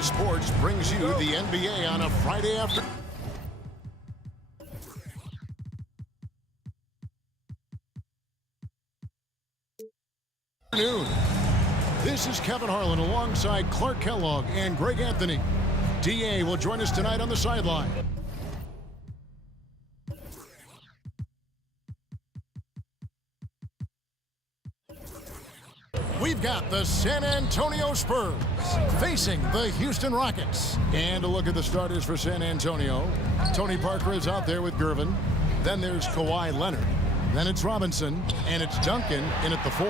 Sports brings you the NBA on a Friday afternoon. This is Kevin Harlan alongside Clark Kellogg and Greg Anthony. DA will join us tonight on the sideline. We've got the San Antonio Spurs facing the Houston Rockets. And a look at the starters for San Antonio. Tony Parker is out there with Gervin. Then there's Kawhi Leonard. Then it's Robinson. And it's Duncan in at the 4.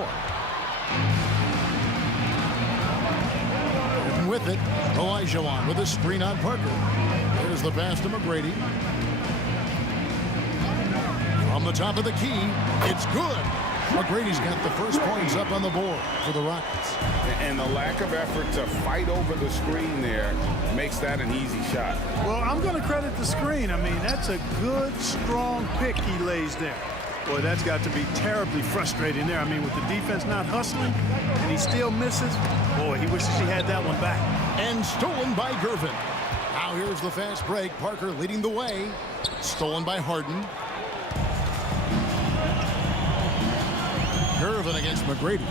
And with it, Olajuwon with a screen on Parker. There's the pass to McGrady. From the top of the key, it's good. McGrady's got the first points up on the board for the Rockets. And the lack of effort to fight over the screen there makes that an easy shot. Well, I'm going to credit the screen. I mean, that's a good, strong pick he lays there. Boy, that's got to be terribly frustrating there. I mean, with the defense not hustling and he still misses, boy, he wishes he had that one back. And stolen by Gervin. Now here's the fast break. Parker leading the way. Stolen by Harden. Gervin against McGrady.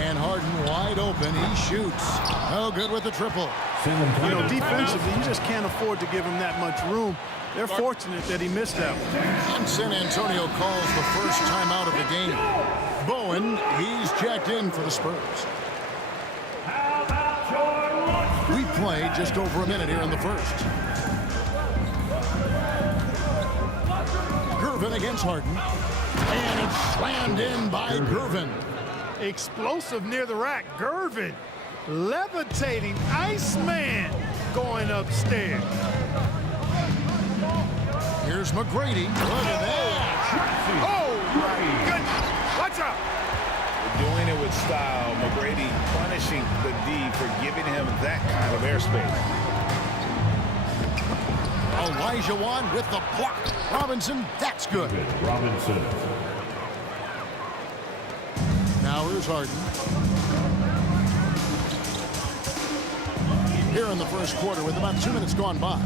And Harden wide open. He shoots. Oh, good with the triple. You know, defensively, you just can't afford to give him that much room. They're fortunate that he missed that one. And San Antonio calls the first timeout of the game. Bowen, he's checked in for the Spurs. We played just over a minute here in the first. Gervin against Harden. And it's slammed in by Gervin. Explosive near the rack. Gervin, levitating Iceman going upstairs. Here's McGrady. Look at that. Oh, my goodness. Watch out. Doing it with style. McGrady punishing the D for giving him that kind of airspace. Olajuwon with the block. Robinson, that's good. Robinson. Now here's Harden. Here in the first quarter with about 2 minutes gone by.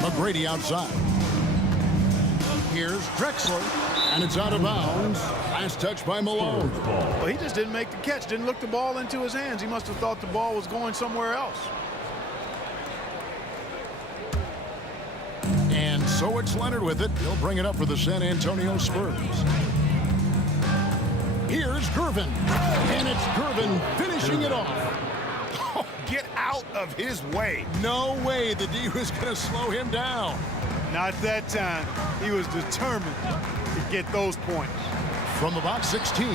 McGrady outside. Here's Drexler, and it's out of bounds. Last touch by Malone. Well, he just didn't make the catch, didn't look the ball into his hands. He must have thought the ball was going somewhere else. And so it's Leonard with it. He'll bring it up for the San Antonio Spurs. Here's Gervin, and it's Gervin finishing it off. Oh, get out of his way. No way the D was going to slow him down. Not that time. He was determined to get those points. From about 16,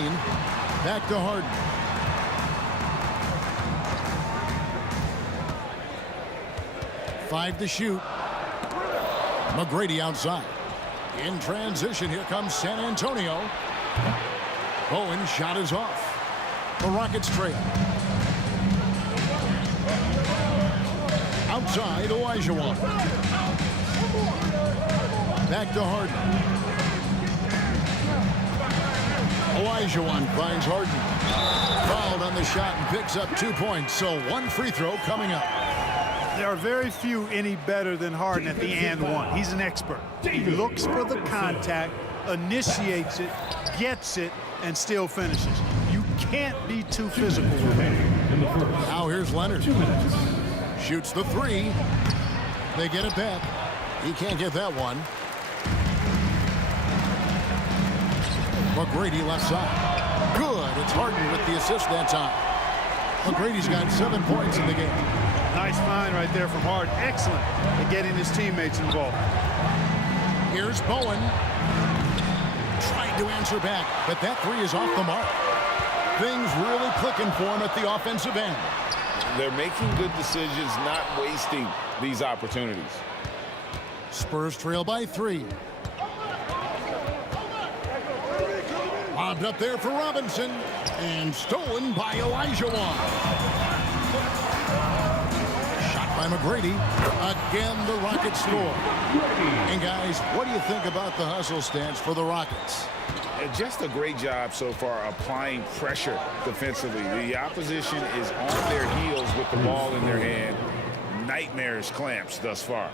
back to Harden. Five to shoot. McGrady outside. In transition, here comes San Antonio. Bowen shot is off. The Rockets trail. Outside, Olajuwon. Back to Harden. Olajuwon finds Harden. Fouled on the shot and picks up 2 points. So one free throw coming up. There are very few any better than Harden at the and one. He's an expert. He looks for the contact, initiates it, gets it, and still finishes. You can't be too physical with him. Now here's Leonard. Shoots the three. They get it back. He can't get that one. McGrady left side. Good. It's Harden with the assist that time. McGrady's got 7 points in the game. Nice find right there from Harden. Excellent at getting his teammates involved. Here's Bowen. Trying to answer back, but that three is off the mark. Things really clicking for him at the offensive end. They're making good decisions, not wasting these opportunities. Spurs trail by 3. Lobbed up there for Robinson, and stolen by Olajuwon. Shot by McGrady. Again, the Rockets score. And guys, what do you think about the hustle stance for the Rockets? Just a great job so far applying pressure defensively. The opposition is on their heels with the ball in their hand. Nightmarish clamps thus far.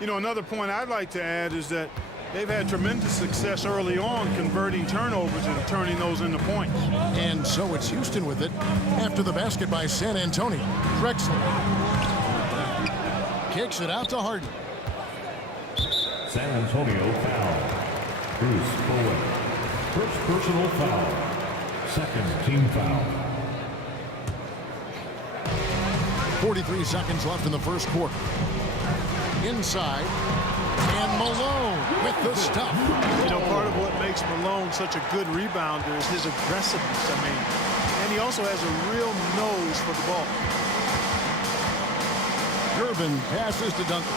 You know, another point I'd like to add is that they've had tremendous success early on converting turnovers and turning those into points. And so it's Houston with it after the basket by San Antonio. Drexler kicks it out to Harden. San Antonio foul. Bruce Bowen. First personal foul. Second team foul. 43 seconds left in the first quarter. Inside. And Malone with the stuff. You know, part of what makes Malone such a good rebounder is his aggressiveness. I mean, and he also has a real nose for the ball. Gervin passes to Duncan.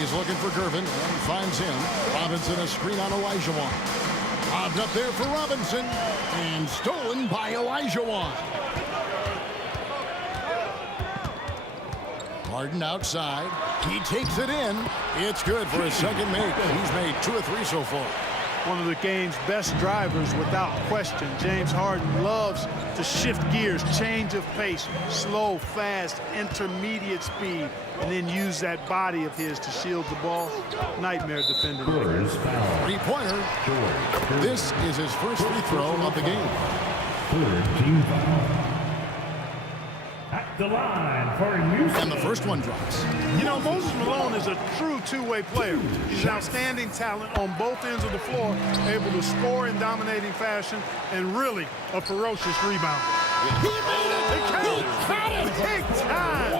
He's looking for Gervin and finds him. Robinson a screen on Olajuwon. Lobbed up there for Robinson and stolen by Olajuwon. Harden outside. He takes it in. It's good for his second make. He's made 2 or 3 so far. One of the game's best drivers without question. James Harden loves to shift gears, change of pace, slow, fast, intermediate speed, and then use that body of his to shield the ball. Nightmare defending. Three-pointer. This is his first free throw of the game. Third team foul. At the line for Houston. And the first one drops. You know, Moses Malone is a true two-way player. He's an outstanding talent on both ends of the floor, able to score in dominating fashion, and really a ferocious rebounder. He made it! He caught it! Big time!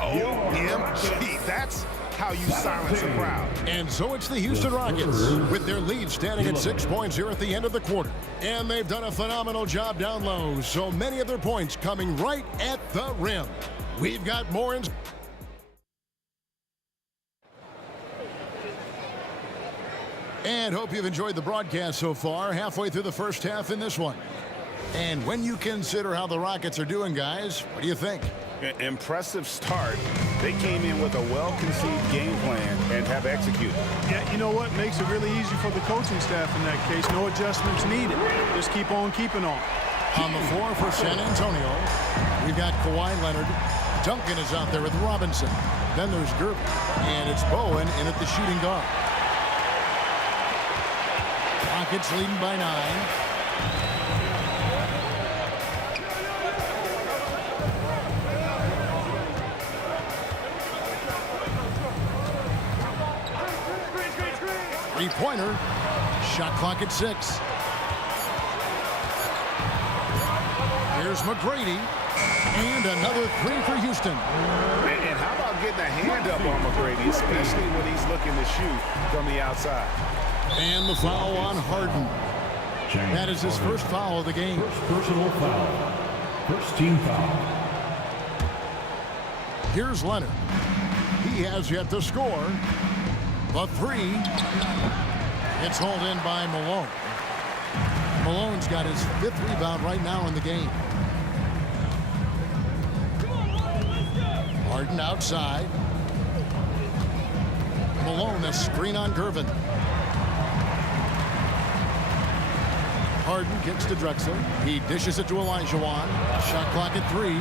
OMG, that's how you silence a crowd. And so it's the Houston Rockets with their lead standing at 6 points here at the end of the quarter. And they've done a phenomenal job down low, so many of their points coming right at the rim. We've got more in. And hope you've enjoyed the broadcast so far, halfway through the first half in this one. And when you consider how the Rockets are doing, guys, what do you think? Impressive start. They came in with a well-conceived game plan and have executed. Yeah, you know what? Makes it really easy for the coaching staff in that case. No adjustments needed. Just keep on keeping on. On the floor for San Antonio, we've got Kawhi Leonard. Duncan is out there with Robinson. Then there's Gervin. And it's Bowen in at the shooting guard. Rockets leading by 9. Three-pointer. Shot clock at 6. Here's McGrady. And another 3 for Houston. And how about getting a hand up on McGrady, especially when he's looking to shoot from the outside. And the foul on Harden. That is his first foul of the game. First personal foul. First team foul. Here's Leonard. He has yet to score. The 3. It's hauled in by Malone. Malone's got his 5th rebound right now in the game. Harden outside. Malone, a screen on Gervin. Harden kicks to Drexler. He dishes it to Olajuwon. Shot clock at 3.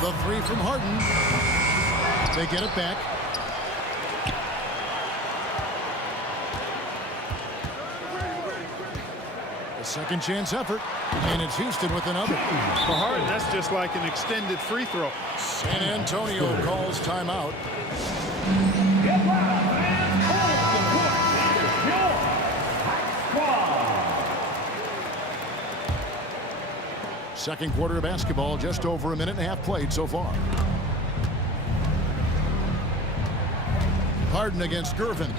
The 3 from Harden. They get it back. A second chance effort. And it's Houston with another. For Harden, that's just like an extended free throw. San Antonio calls timeout. Get loud, man. Hold the court. This is your hot squad. Second quarter of basketball, just over a minute and a half played so far. Harden against Gervin.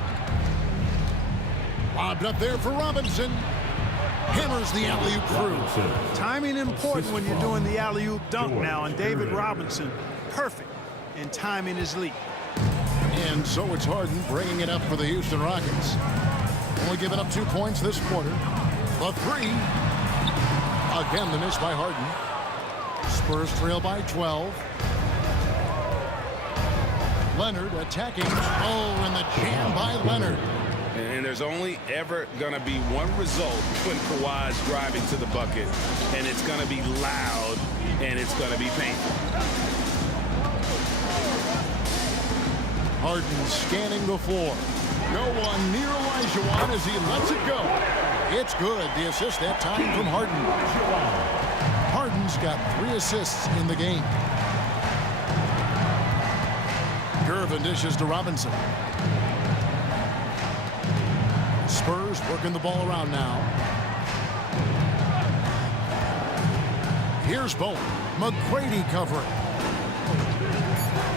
Lobbed up there for Robinson. Hammers the alley-oop through. Timing important when you're doing the alley-oop dunk now, and David Robinson, perfect in timing his leap. And so it's Harden bringing it up for the Houston Rockets. Only giving up 2 points this quarter. The 3. Again, the miss by Harden. Spurs trail by 12. Leonard attacking. Oh, and the jam by Leonard. And there's only ever going to be one result when Kawhi's driving to the bucket, and it's going to be loud, and it's going to be painful. Harden scanning the floor. No one near Olajuwon as he lets it go. It's good. The assist that time from Harden. Harden's got 3 assists in the game. Gervin dishes to Robinson. Spurs working the ball around now. Here's Bowen. McGrady covering.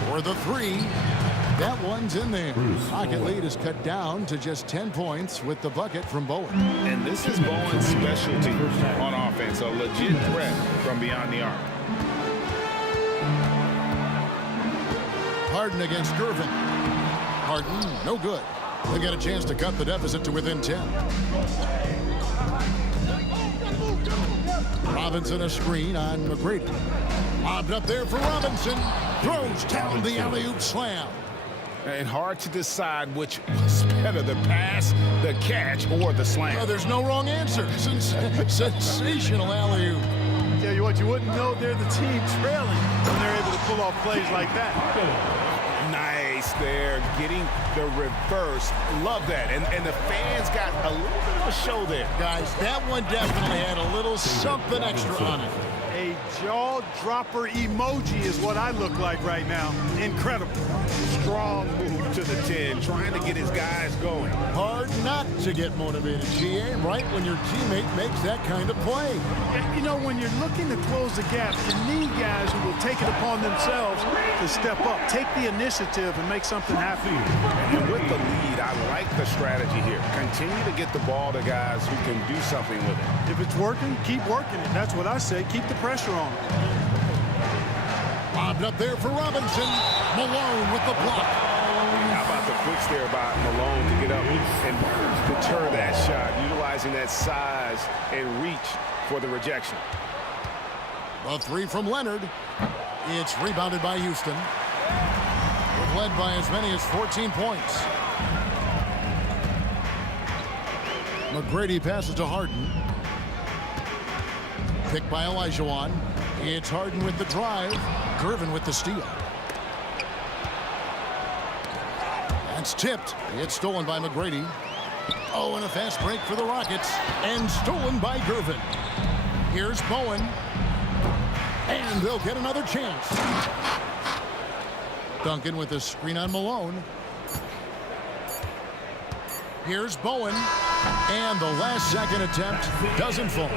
For the 3. That one's in there. Rocket lead is cut down to just 10 points with the bucket from Bowen. And this is Bowen's specialty on offense, a legit threat from beyond the arc. Harden against Gervin. Harden, no good. They get a chance to cut the deficit to within 10. Robinson a screen on McGrady. Lobbed up there for Robinson. Throws down the alley-oop slam. And hard to decide which was better, the pass, the catch, or the slam. Oh, there's no wrong answer. Sensational alley-oop. Tell you what, you wouldn't know they're the team trailing when they're able to pull off plays like that. Nice there, getting the reverse. Love that. And the fans got a little bit of a show there. Guys, that one definitely had a little something extra on it. A jaw-dropper emoji is what I look like right now. Incredible. Strong move to the 10, trying to get his guys going. Hard not to get motivated, GA, right when your teammate makes that kind of play. Yeah, you know, when you're looking to close the gap, you need guys who will take it upon themselves to step up, take the initiative, and make something happen. And with the lead, I like the strategy here. Continue to get the ball to guys who can do something with it. If it's working, keep working it. That's what I say. Keep the pressure on. Lobbed up there for Robinson. Malone with the block. How about the quicks there by Malone to get up and deter that shot, utilizing that size and reach for the rejection. The three from Leonard. It's rebounded by Houston. They've led by as many as 14 points. McGrady passes to Harden. Picked by Olajuwon. It's Harden with the drive. Gervin with the steal. That's tipped. It's stolen by McGrady. Oh, and a fast break for the Rockets. And stolen by Gervin. Here's Bowen. And they'll get another chance. Duncan with a screen on Malone. Here's Bowen. And the last second attempt doesn't fall.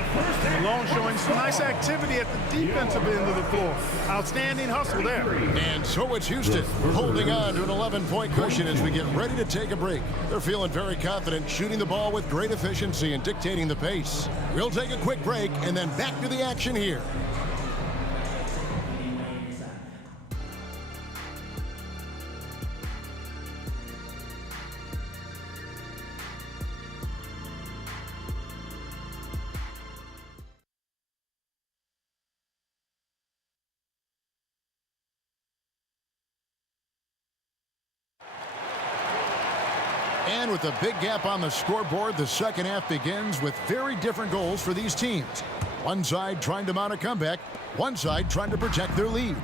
Malone showing some nice activity at the defensive end of the floor. Outstanding hustle there. And so it's Houston holding on to an 11-point cushion as we get ready to take a break. They're feeling very confident, shooting the ball with great efficiency and dictating the pace. We'll take a quick break and then back to the action here. And with a big gap on the scoreboard, the second half begins with very different goals for these teams. One side trying to mount a comeback, one side trying to protect their lead.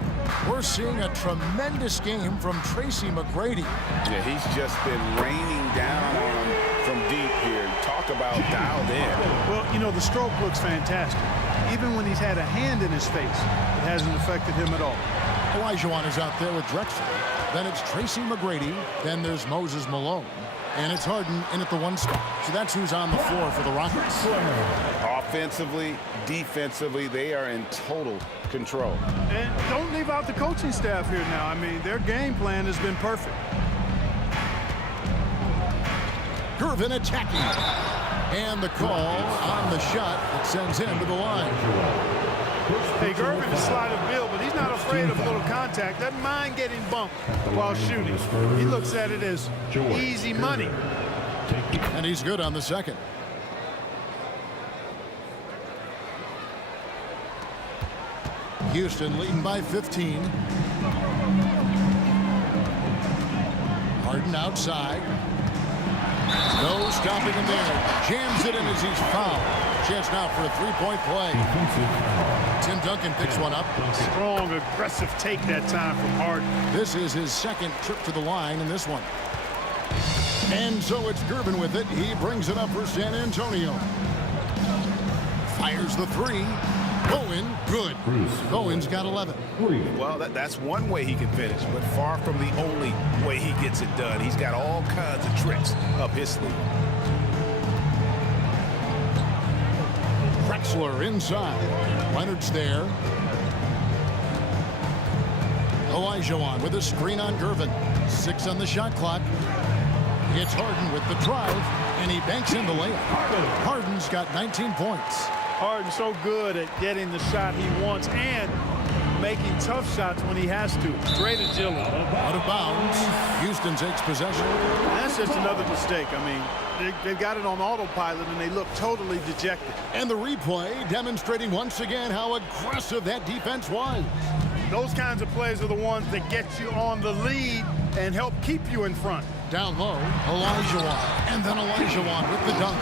We're seeing a tremendous game from Tracy McGrady. Yeah, he's just been raining down on him from deep here. Talk about dialed in. Well, you know, the stroke looks fantastic. Even when he's had a hand in his face, it hasn't affected him at all. Olajuwon is out there with Drexler. Then it's Tracy McGrady. Then there's Moses Malone. And it's Harden in at the one spot. So that's who's on the floor for the Rockets. Offensively, defensively, they are in total control. And don't leave out the coaching staff here now. I mean, their game plan has been perfect. Gervin attacking. And the call on the shot that sends him to the line. Hey, Gervin is slight of build, but he's not afraid of a little contact. Doesn't mind getting bumped while shooting. He looks at it as easy money. And he's good on the second. Houston leading by 15. Harden outside. No stopping him there. Jams it in as he's fouled. Chance now for a three-point play. Tim Duncan picks one up. Strong, aggressive take that time from Harden. This is his second trip to the line in this one. And so it's Gervin with it. He brings it up for San Antonio. Fires the three. Bowen, good. Bowen's got 11. Well, that's one way he can finish, but far from the only way he gets it done. He's got all kinds of tricks up his sleeve. Drexler inside. Leonard's there. Olajuwon with a screen on Gervin. 6 on the shot clock. It's Harden with the drive, and he banks in the layup. Harden's got 19 points. Harden's so good at getting the shot he wants and making tough shots when he has to. Great agility. Out of bounds. Houston takes possession. That's just another mistake. I mean, they've got it on autopilot, and they look totally dejected. And the replay demonstrating once again how aggressive that defense was. Those kinds of plays are the ones that get you on the lead and help keep you in front. Down low, Olajuwon. And then Olajuwon with the dunk.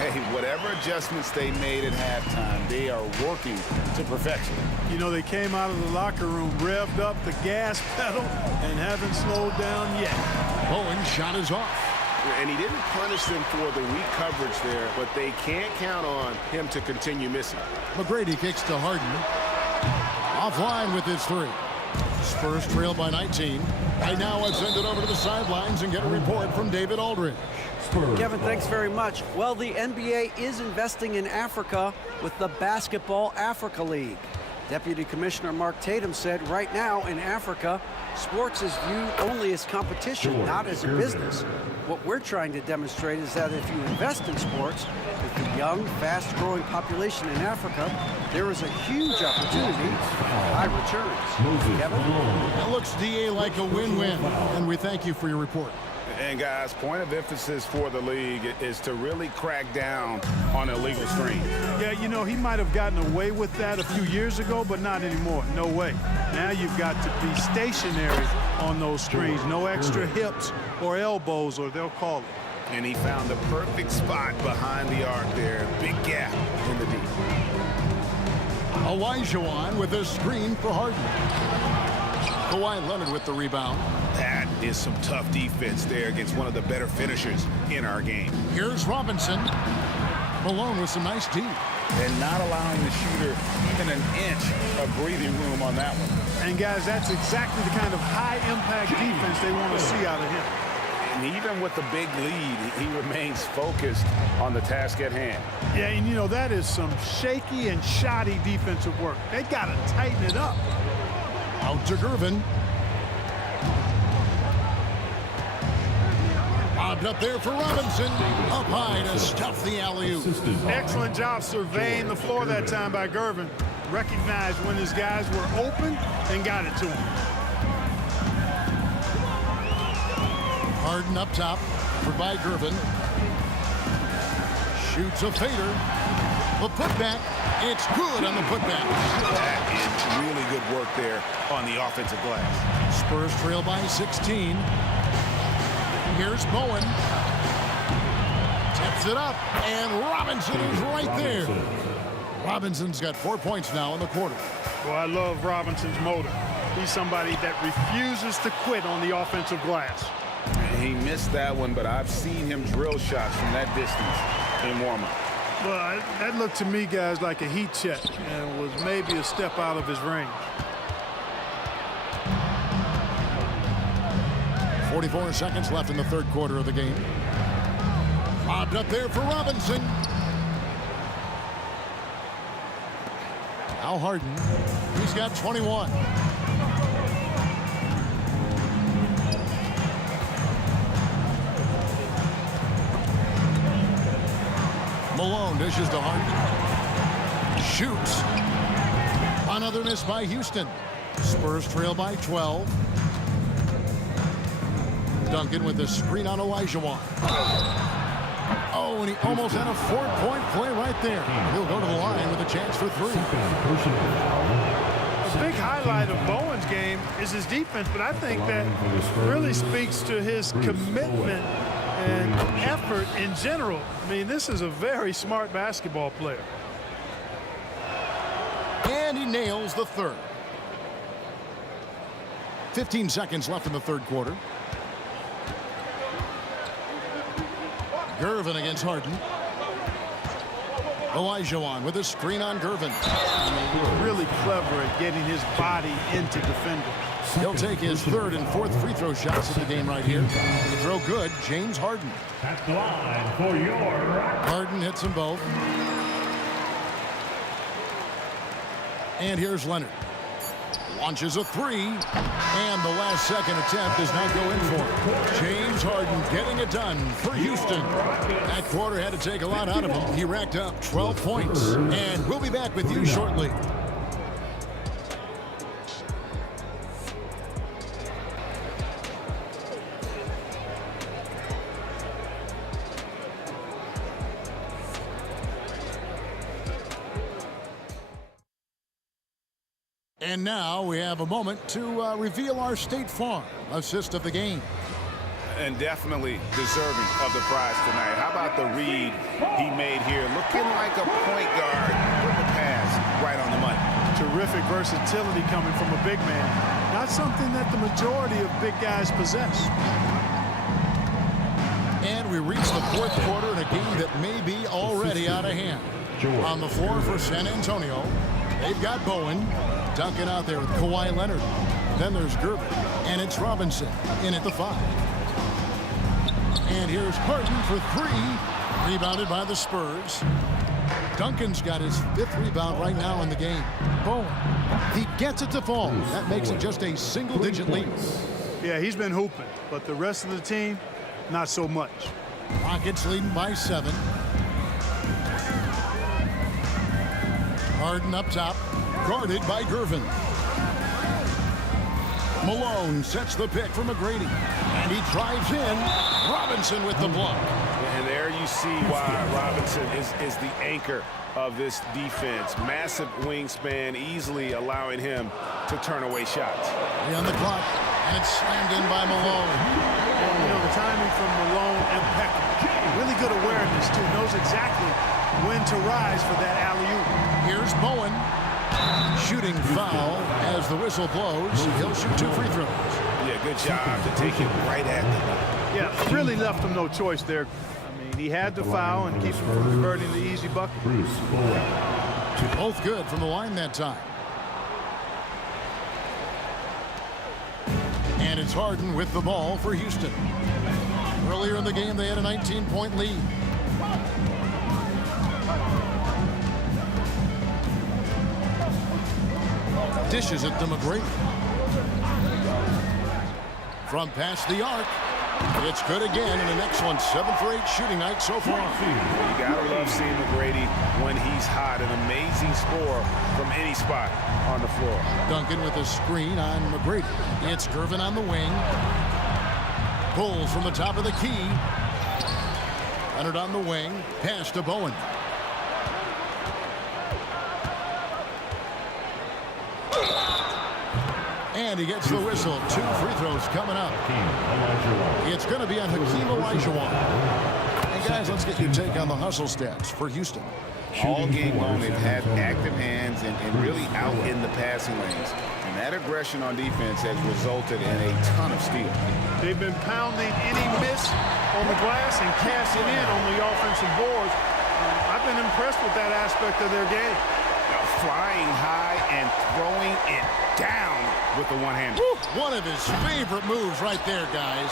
Hey, whatever adjustments they made at halftime, they are working to perfection. You know, they came out of the locker room, revved up the gas pedal, and haven't slowed down yet. Bowen's shot is off. And he didn't punish them for the weak coverage there, but they can't count on him to continue missing. McGrady kicks to Harden. Offline with his three. Spurs trail by 19. Right now, I've sent it over to the sidelines and get a report from David Aldridge. Kevin, thanks very much. Well, the NBA is investing in Africa with the Basketball Africa League. Deputy Commissioner Mark Tatum said right now in Africa, sports is viewed only as competition, not as a business. What we're trying to demonstrate is that if you invest in sports, with the young, fast-growing population in Africa, there is a huge opportunity for high returns. Kevin? It looks, DA, like a win-win, and we thank you for your report. And guys, point of emphasis for the league is to really crack down on illegal screens. Yeah, you know, he might have gotten away with that a few years ago, but not anymore. No way. Now you've got to be stationary on those screens. No extra hips or elbows, or they'll call it. And he found the perfect spot behind the arc there. Big gap in the deep. Olajuwon with a screen for Harden. Kawhi Leonard with the rebound. That is some tough defense there against one of the better finishers in our game. Here's Robinson. Malone with some nice D. And not allowing the shooter even an inch of breathing room on that one. And guys, that's exactly the kind of high-impact defense they want to see out of him. And even with the big lead, he remains focused on the task at hand. Yeah, and you know, that is some shaky and shoddy defensive work. They got to tighten it up. Out to Gervin. Bobbed up there for Robinson. Up high to stuff the alley-oop. Excellent job surveying the floor that time by Gervin. Recognized when his guys were open and got it to him. Harden up top for by Gervin. Shoots a fader. The putback. It's good on the putback. That is really good work there on the offensive glass. Spurs trail by 16. Here's Bowen. Tips it up, and Robinson is right there. Robinson's got 4 points now in the quarter. Well, I love Robinson's motor. He's somebody that refuses to quit on the offensive glass. He missed that one, but I've seen him drill shots from that distance in warm-up. Well, that looked to me, guys, like a heat check and was maybe a step out of his range. 44 seconds left in the third quarter of the game. Lobbed up there for Robinson. Now Harden. He's got 21. Malone dishes to Harden. Shoots. Another miss by Houston. Spurs trail by 12. Duncan with the screen on Olajuwon. Oh, and he almost had a 4-point play right there. He'll go to the line with a chance for three. A big highlight of Bowen's game is his defense, but I think that really speaks to his commitment and effort in general. I mean, this is a very smart basketball player. And he nails the third. 15 seconds left in the third quarter. Gervin against Harden. Olajuwon with a screen on Gervin. Really clever at getting his body into defenders. He'll take his third and fourth free throw shots of the game right here. The throw good, James Harden. At the line for your Harden hits them both. And here's Leonard. Launches a three. And the last second attempt does not go in for him. James Harden getting it done for Houston. That quarter had to take a lot out of him. He racked up 12 points. And we'll be back with you shortly. And now we have a moment to reveal our State Farm assist of the game. And definitely deserving of the prize tonight. How about the read he made here? Looking like a point guard with the pass right on the money. Terrific versatility coming from a big man. Not something that the majority of big guys possess. And we reach the fourth quarter in a game that may be already out of hand. On the floor for San Antonio, they've got Bowen. Duncan out there with Kawhi Leonard. Then there's Gervin, and it's Robinson in at the 5. And here's Harden for 3, rebounded by the Spurs. Duncan's got his 5th rebound right now in the game. Bowen, he gets it to fall. That makes it just a single-digit lead. Yeah, he's been hooping, but the rest of the team, not so much. Rockets leading by 7. Harden up top, guarded by Gervin. Malone sets the pick for McGrady, and he drives in. Robinson with the block. And there you see why Robinson is the anchor of this defense. Massive wingspan, easily allowing him to turn away shots. 3 on the clock, and it's slammed in by Malone. And, you know, the timing from Malone impeccable. Really good awareness, too. Knows exactly when to rise for that alley-oop. Here's Bowen. Shooting foul as the whistle blows. He'll shoot 2 free throws. Yeah, good job to take it right at the line. Yeah, really left him no choice there. I mean, he had the foul and keeps him from converting the easy bucket. Both good from the line that time. And it's Harden with the ball for Houston. Earlier in the game, they had a 19-point lead. Dishes it to McGrady. From past the arc. It's good again, and an excellent 7 for 8 shooting night so far. You gotta love seeing McGrady when he's hot. An amazing score from any spot on the floor. Duncan with a screen on McGrady. It's Gervin on the wing. Pulls from the top of the key. Leonard on the wing. Pass to Bowen. And he gets the whistle. 2 free throws coming up. It's going to be on Hakeem Olajuwon. And guys, let's get your take on the hustle stats for Houston. All game long, they've had active hands and really out in the passing lanes. And that aggression on defense has resulted in a ton of steals. They've been pounding any miss on the glass and cashing in on the offensive boards. I've been impressed with that aspect of their game. Flying high and throwing it down with the one-hander. One of his favorite moves right there, guys.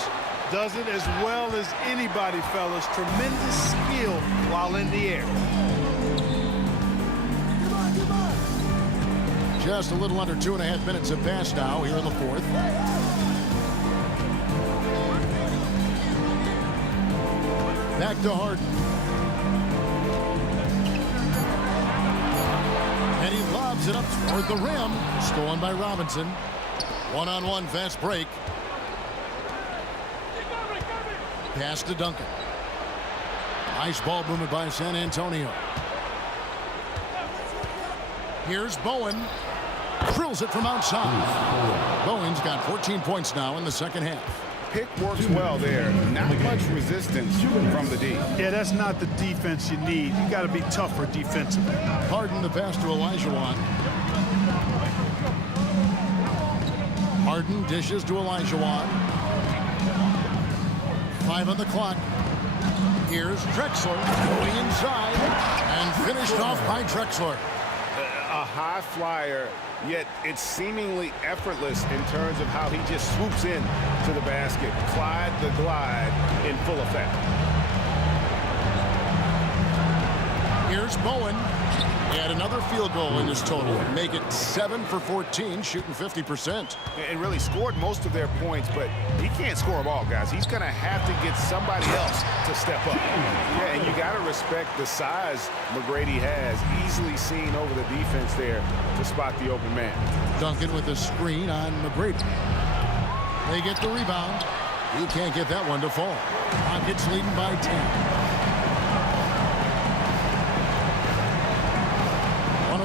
Does it as well as anybody, fellas. Tremendous skill while in the air. Just a little under 2.5 minutes have passed now here in the 4th. Back to Harden. And he lobs it up toward the rim. Stolen by Robinson. One-on-one fast break. Pass to Duncan. Nice ball movement by San Antonio. Here's Bowen. Drills it from outside. Bowen's got 14 points now in the second half. Pick works well there. Not much resistance from the D. Yeah, that's not the defense you need. You got to be tougher defensively. Harden the pass to Olajuwon. Harden dishes to Olajuwon. 5 on the clock. Here's Drexler going inside and finished off by Drexler. A high flyer, yet it's seemingly effortless in terms of how he just swoops in to the basket. Clyde the Glide in full effect. Here's Bowen. He had another field goal in his total. Make it 7 for 14, shooting 50%. And really scored most of their points, but he can't score them all, guys. He's going to have to get somebody else to step up. Yeah, and you got to respect the size McGrady has. Easily seen over the defense there to spot the open man. Duncan with a screen on McGrady. They get the rebound. He can't get that one to fall. Rockets leading by 10.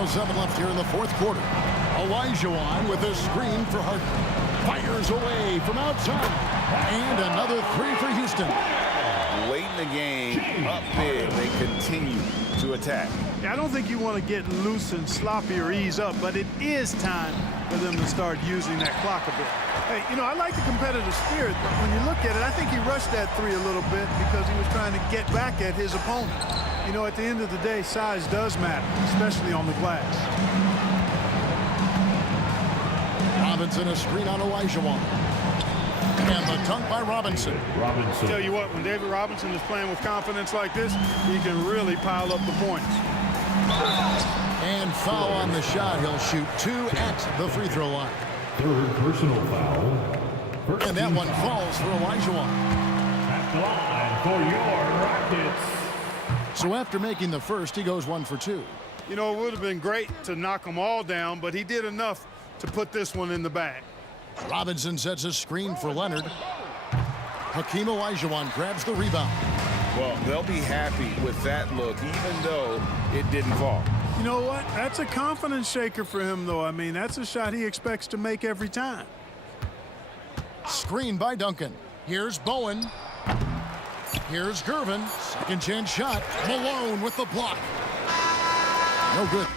1:07 left here in the 4th quarter. Olajuwon with a screen for Harden. Fires away from outside. And another 3 for Houston. Late in the game, up big, they continue to attack. I don't think you want to get loose and sloppy or ease up, but it is time for them to start using that clock a bit. Hey, you know, I like the competitive spirit, but when you look at it, I think he rushed that 3 a little bit because he was trying to get back at his opponent. You know, at the end of the day, size does matter, especially on the glass. Robinson a screen on Olajuwon. And the dunk by Robinson. Robinson. Tell you what, when David Robinson is playing with confidence like this, he can really pile up the points. And foul on the shot. He'll shoot 2 at the free throw line. Third personal foul. First And that team one foul. falls for Olajuwon. At the line for your Rockets. So after making the first, he goes 1 for 2. You know, it would have been great to knock them all down, but he did enough to put this one in the bag. Robinson sets a screen for Leonard. Hakeem Olajuwon grabs the rebound. Well, they'll be happy with that look, even though it didn't fall. You know what? That's a confidence shaker for him, though. I mean, that's a shot he expects to make every time. Screen by Duncan. Here's Bowen. Here's Gervin. Second chance shot. Malone with the block. No good.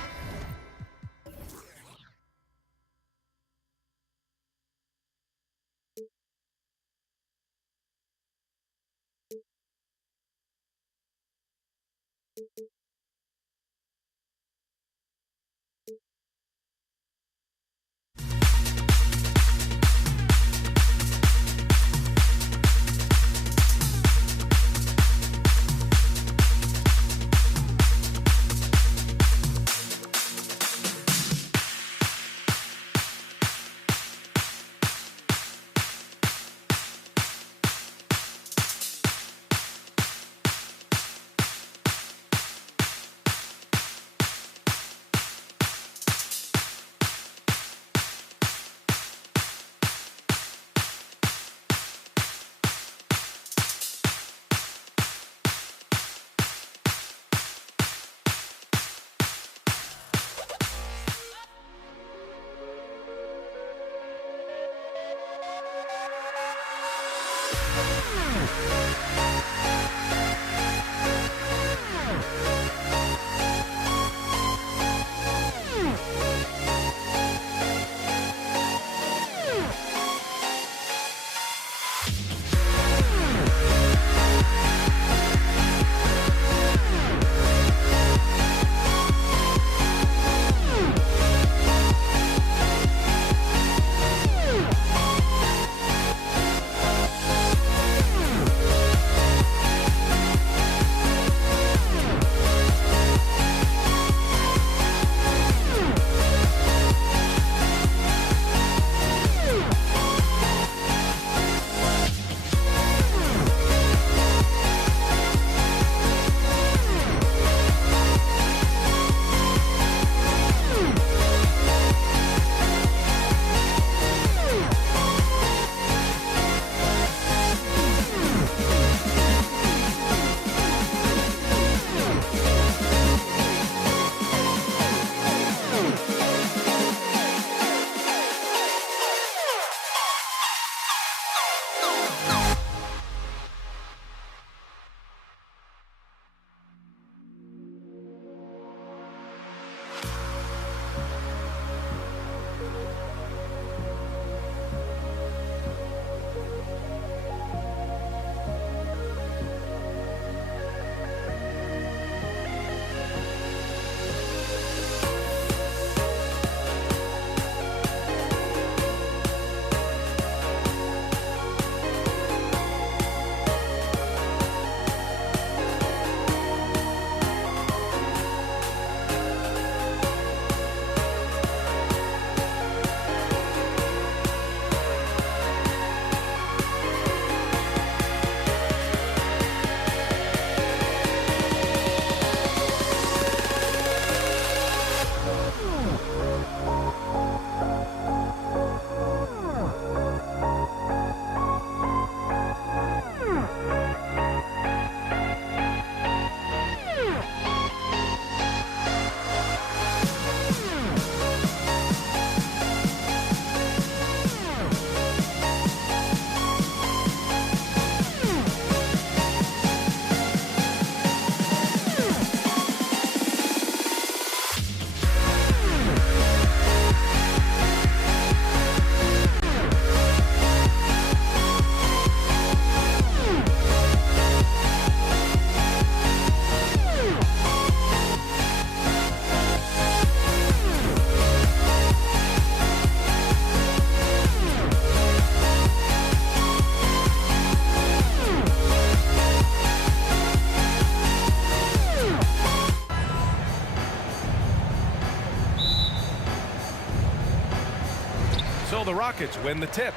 the Rockets win the tip.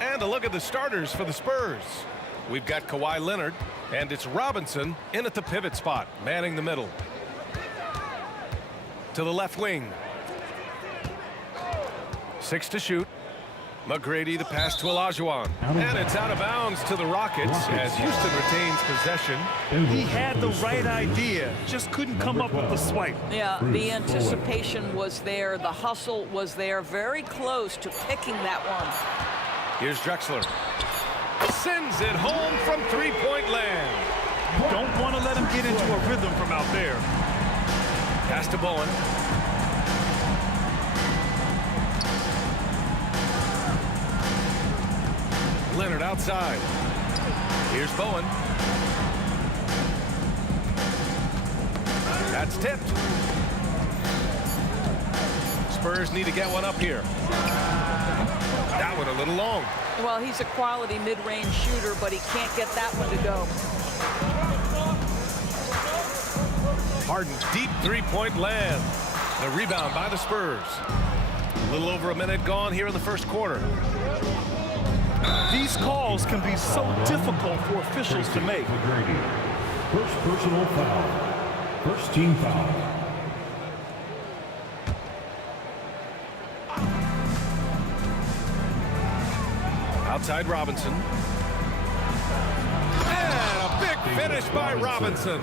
And a look at the starters for the Spurs. We've got Kawhi Leonard, and it's Robinson in at the pivot spot, manning the middle. To the left wing. 6 to shoot. McGrady, the pass to Olajuwon. And it's out of bounds to the Rockets as Houston retains possession. He had the right idea, just couldn't come up with the swipe. Yeah, the anticipation was there. The hustle was there. Very close to picking that one. Here's Drexler. Sends it home from three-point land. Don't want to let him get into a rhythm from out there. Pass to Bowen. Leonard outside. Here's Bowen. That's tipped. Spurs need to get one up here. That one a little long. Well, he's a quality mid-range shooter, but he can't get that one to go. Harden, deep three-point land. The rebound by the Spurs. A little over a minute gone here in the first quarter. These calls can be so difficult for officials to make. McGrady. First personal foul. First team foul. Outside Robinson. And a big finish by Robinson.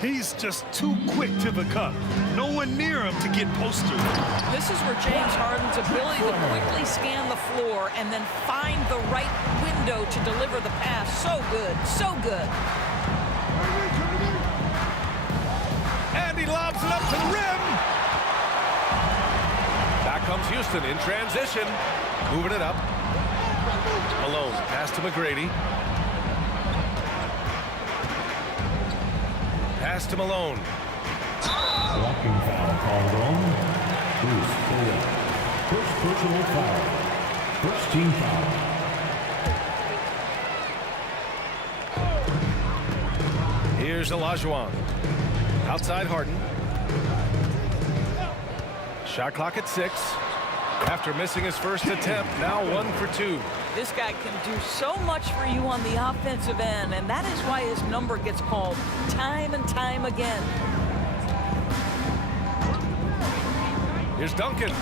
He's just too quick to the cup. No one near him to get posted. This is where James Harden's ability to quickly scan the floor and then find the right window to deliver the pass. So good, so good. And he lobs it up to the rim. Back comes Houston in transition. Moving it up. Malone, pass to McGrady. Pass to Malone. Blocking foul called on Bruce Fuller. First personal foul. First team foul. Here's Olajuwon. Outside Harden. Shot clock at 6. After missing his first attempt, now 1 for 2. This guy can do so much for you on the offensive end, and that is why his number gets called time and time again. Here's Duncan.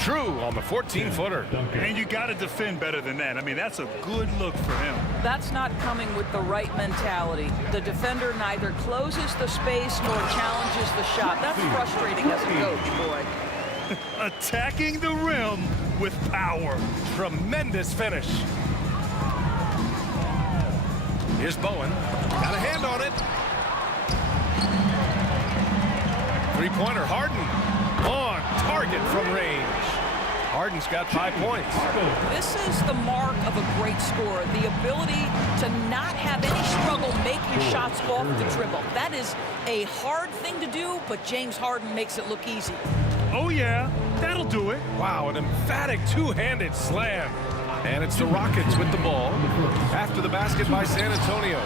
True on the 14-footer. And you got to defend better than that. I mean, that's a good look for him. That's not coming with the right mentality. The defender neither closes the space nor challenges the shot. That's frustrating as a coach, boy. Attacking the rim with power. Tremendous finish. Here's Bowen. Got a hand on it. Three-pointer, Harden. On target from range. Harden's got 5 points. This is the mark of a great scorer, the ability to not have any struggle making shots off the dribble. That is a hard thing to do, but James Harden makes it look easy. Oh, yeah, that'll do it. Wow, an emphatic two-handed slam. And it's the Rockets with the ball after the basket by San Antonio.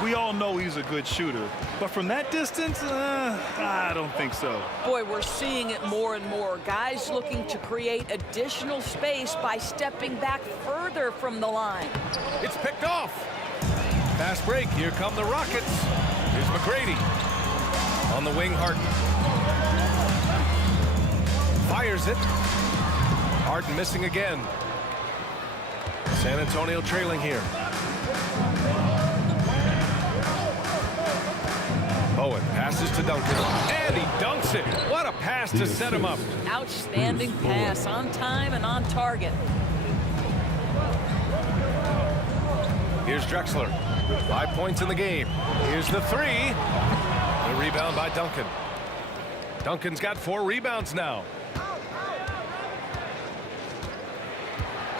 We all know he's a good shooter, but from that distance, I don't think so. Boy, we're seeing it more and more. Guys looking to create additional space by stepping back further from the line. It's picked off. Fast break. Here come the Rockets. Here's McGrady. On the wing, Harden. Fires it. Harden missing again. San Antonio trailing here. Bowen passes to Duncan, and he dunks it. What a pass to set him up. Outstanding pass, on time and on target. Here's Drexler. 5 points in the game. Here's the three. The rebound by Duncan. Duncan's got 4 rebounds now.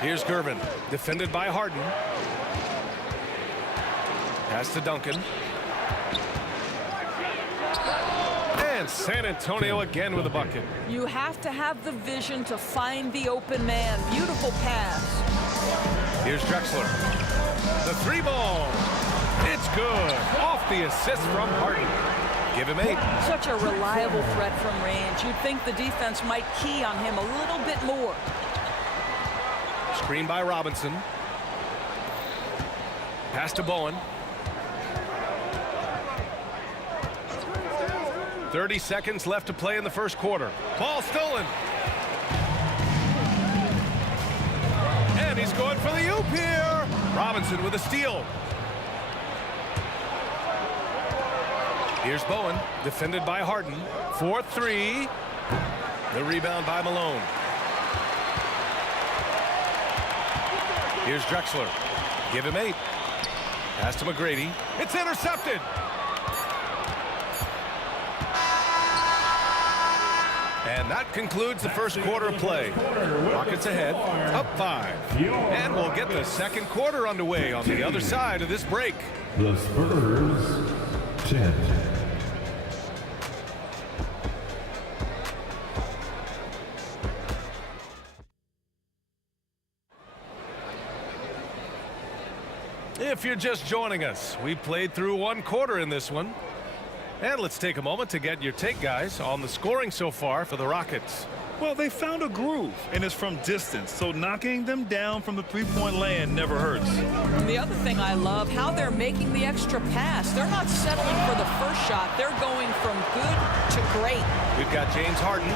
Here's Gervin, defended by Harden. Pass to Duncan. And San Antonio again with a bucket. You have to have the vision to find the open man. Beautiful pass. Here's Drexler. The 3 ball. It's good. Off the assist from Harden. Give him 8. Such a reliable threat from range. You'd think the defense might key on him a little bit more. Screen by Robinson. Pass to Bowen. 30 seconds left to play in the first quarter. Ball stolen. And he's going for the oop here. Robinson with a steal. Here's Bowen, defended by Harden. 4-3. The rebound by Malone. Here's Drexler. Give him 8. Pass to McGrady. It's intercepted. And that concludes the first quarter of play. Rockets ahead, up 5. And we'll get the second quarter underway on the other side of this break. The Spurs 10. If you're just joining us, we played through one quarter in this one. And let's take a moment to get your take, guys, on the scoring so far for the Rockets. Well, they found a groove, and it's from distance, so knocking them down from the three-point land never hurts. And the other thing I love, how they're making the extra pass. They're not settling for the first shot. They're going from good to great. We've got James Harden,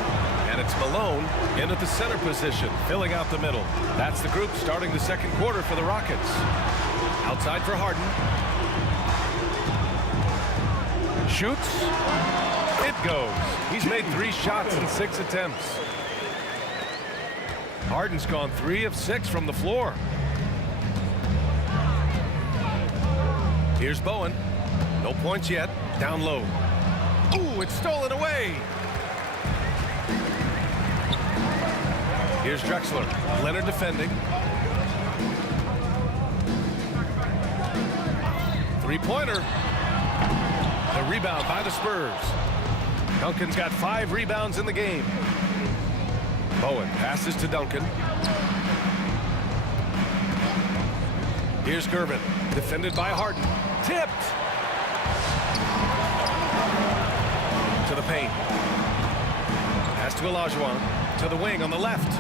and it's Malone in at the center position, filling out the middle. That's the group starting the second quarter for the Rockets. Outside for Harden. Shoots. It goes. He's made 3 shots in 6 attempts. Harden's gone 3 of 6 from the floor. Here's Bowen. No points yet. Down low. Ooh, it's stolen away. Here's Drexler. Leonard defending. 3-pointer. The rebound by the Spurs. Duncan's got 5 rebounds in the game. Bowen passes to Duncan. Here's Gervin, defended by Harden. Tipped. To the paint. Pass to Olajuwon. To the wing on the left.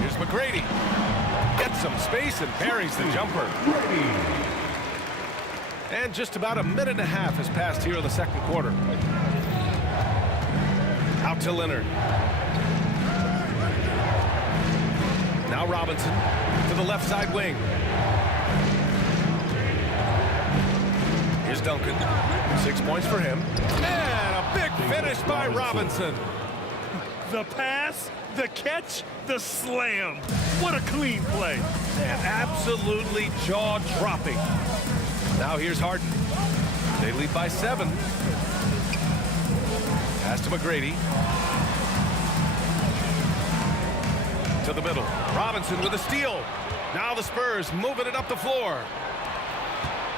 Here's McGrady. Gets some space and buries the jumper. And just about a minute and a half has passed here in the second quarter. Out to Leonard. Now Robinson to the left side wing. Here's Duncan. 6 points for him. And a big finish by Robinson. The pass, the catch, the slam. What a clean play. And absolutely jaw-dropping. Now here's Harden. They lead by 7. Pass to McGrady. To the middle. Robinson with a steal. Now the Spurs moving it up the floor.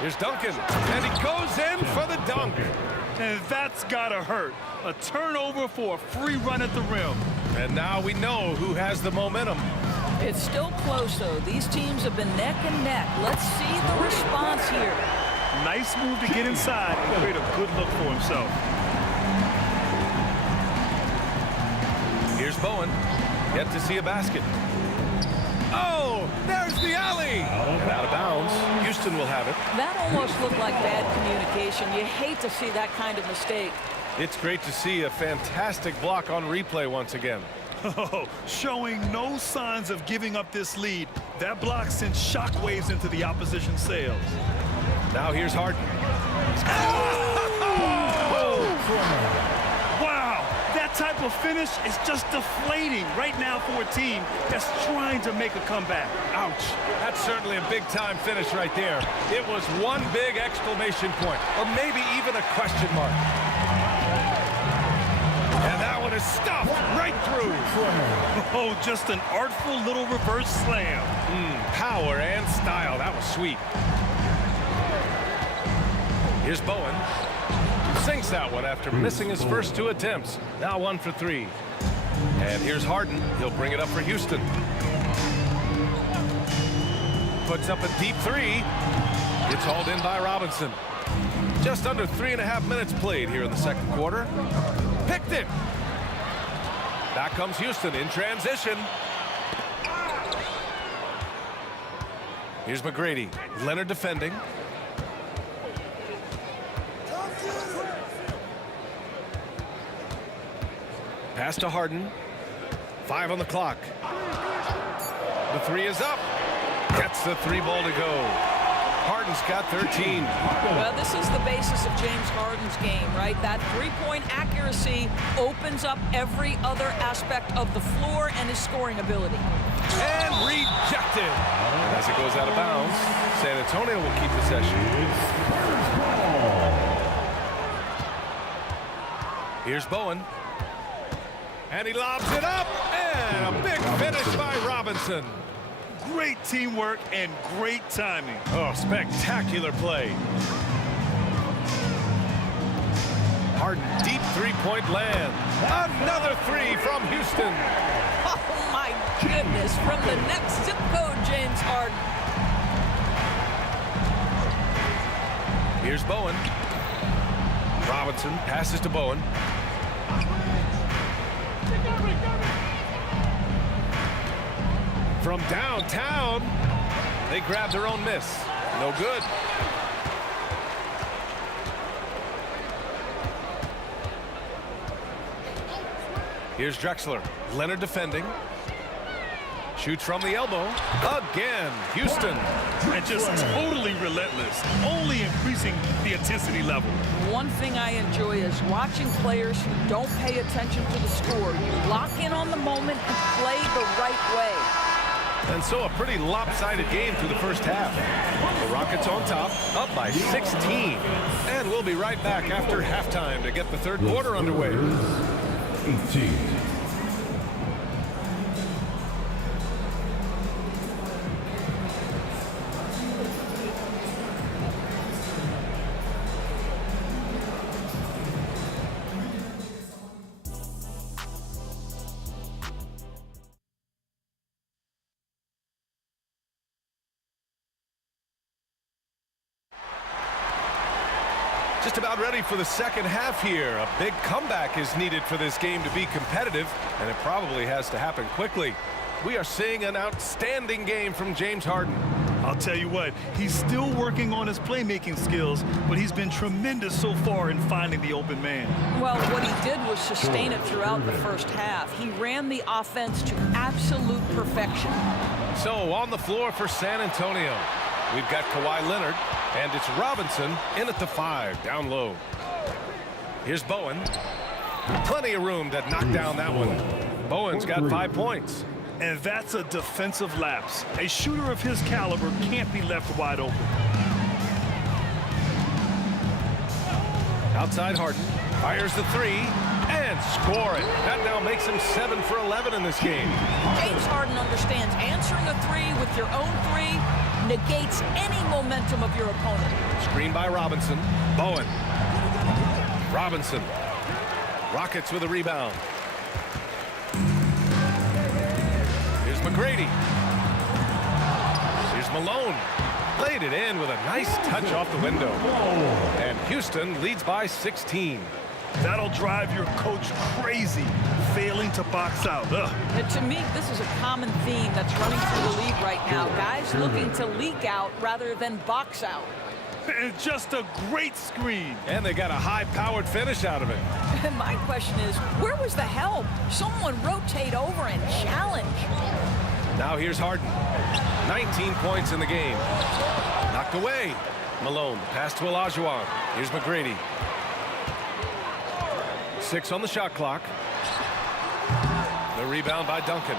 Here's Duncan. And he goes in for the dunk. And that's gotta hurt. A turnover for a free run at the rim. And now we know who has the momentum. It's still close, though. These teams have been neck and neck. Let's see the response here. Nice move to get inside and create a good look for himself. Here's Bowen. Yet to see a basket. Oh, there's the alley. And out of bounds. Houston will have it. That almost looked like bad communication. You hate to see that kind of mistake. It's great to see a fantastic block on replay once again. Oh, showing no signs of giving up this lead. That block sent shockwaves into the opposition sails. Now here's Harden. Wow, that type of finish is just deflating right now for a team that's trying to make a comeback. Ouch. That's certainly a big-time finish right there. It was one big exclamation point, or maybe even a question mark. And that one is stuffed right through. Oh, just an artful little reverse slam. Power and style. That was sweet. Here's Bowen. Sinks that one after missing his first 2 attempts. Now 1 for 3. And here's Harden. He'll bring it up for Houston. Puts up a deep 3. It's hauled in by Robinson. Just under 3.5 minutes played here in the second quarter. Picked it. Back comes Houston in transition. Here's McGrady. Leonard defending. Pass to Harden. 5 on the clock. The 3 is up. Gets the 3 ball to go. Harden's got 13. Well, this is the basis of James Harden's game, right? That three-point accuracy opens up every other aspect of the floor and his scoring ability. And rejected. And as it goes out of bounds, San Antonio will keep possession. Here's Bowen. And he lobs it up. And a big finish by Robinson. Great teamwork and great timing. Oh, spectacular play. Harden, deep three-point land. Another 3 from Houston. Oh, my goodness. From the next zip code, James Harden. Here's Bowen. Robinson passes to Bowen. From downtown, they grab their own miss. No good. Here's Drexler. Leonard defending. Shoots from the elbow. Again, Houston. And just totally relentless, only increasing the intensity level. One thing I enjoy is watching players who don't pay attention to the score. You lock in on the moment and play the right way. And so a pretty lopsided game through the first half. The Rockets on top, up by 16. And we'll be right back after halftime to get the third quarter underway. 18. Just about ready for the second half here. A big comeback is needed for this game to be competitive, and it probably has to happen quickly. We are seeing an outstanding game from James Harden. I'll tell you what, he's still working on his playmaking skills, but he's been tremendous so far in finding the open man. Well, what he did was sustain it throughout the first half. He ran the offense to absolute perfection. So on the floor for San Antonio, we've got Kawhi Leonard, and it's Robinson in at the 5, down low. Here's Bowen. Plenty of room to knock down that one. Bowen's got 5 points. And that's a defensive lapse. A shooter of his caliber can't be left wide open. Outside Harden, fires the 3, and score it. That now makes him 7 for 11 in this game. James Harden understands answering a 3 with your own 3 negates any momentum of your opponent. Screen by Robinson. Bowen. Robinson. Rockets with a rebound. Here's McGrady. Here's Malone. Played it in with a nice touch off the window. And Houston leads by 16. That'll drive your coach crazy, failing to box out. And to me, this is a common theme that's running through the league right now. Guys looking to leak out rather than box out. And just a great screen. And they got a high-powered finish out of it. And my question is, where was the help? Someone rotate over and challenge. Now here's Harden. 19 points in the game. Knocked away. Malone, pass to Olajuwon. Here's McGrady. 6 on the shot clock. The rebound by Duncan.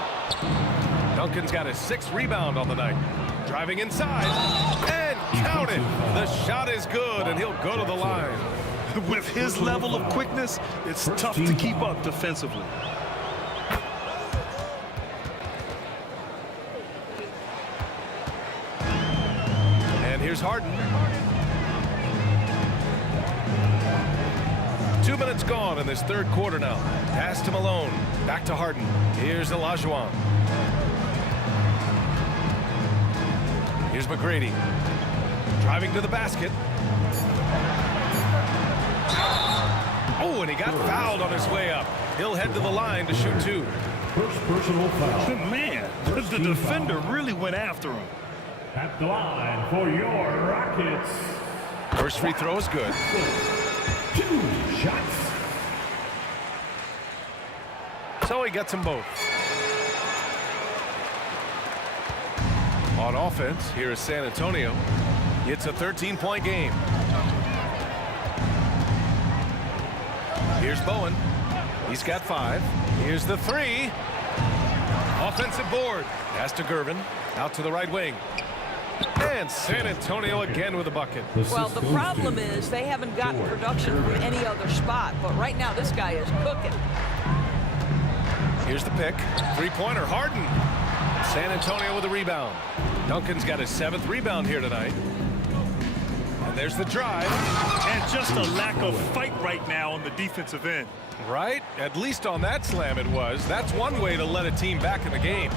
Duncan's got his 6th rebound on the night. Driving inside, and count it. The shot is good, and he'll go to the line. With his level of quickness, it's tough to keep up defensively. And here's Harden. 2 minutes gone in this third quarter now. Pass to Malone. Back to Harden. Here's Olajuwon. Here's McGrady. Driving to the basket. and he got fouled on his way up. He'll head to the line to shoot 2. First personal foul. Man, the defender really went after him. At the line for your Rockets. First free throw is good. 2 shots. So he gets them both. On offense, here is San Antonio. It's a 13-point game. Here's Bowen. He's got 5. Here's the 3. Offensive board. Pass to Gervin. Out to the right wing. And San Antonio again with a bucket. Well, the problem is they haven't gotten production from any other spot, but right now this guy is cooking. Here's the pick. Three-pointer, Harden. San Antonio with a rebound. Duncan's got his 7th rebound here tonight. And there's the drive. And just a lack of fight right now on the defensive end. Right? At least on that slam it was. That's one way to let a team back in the game.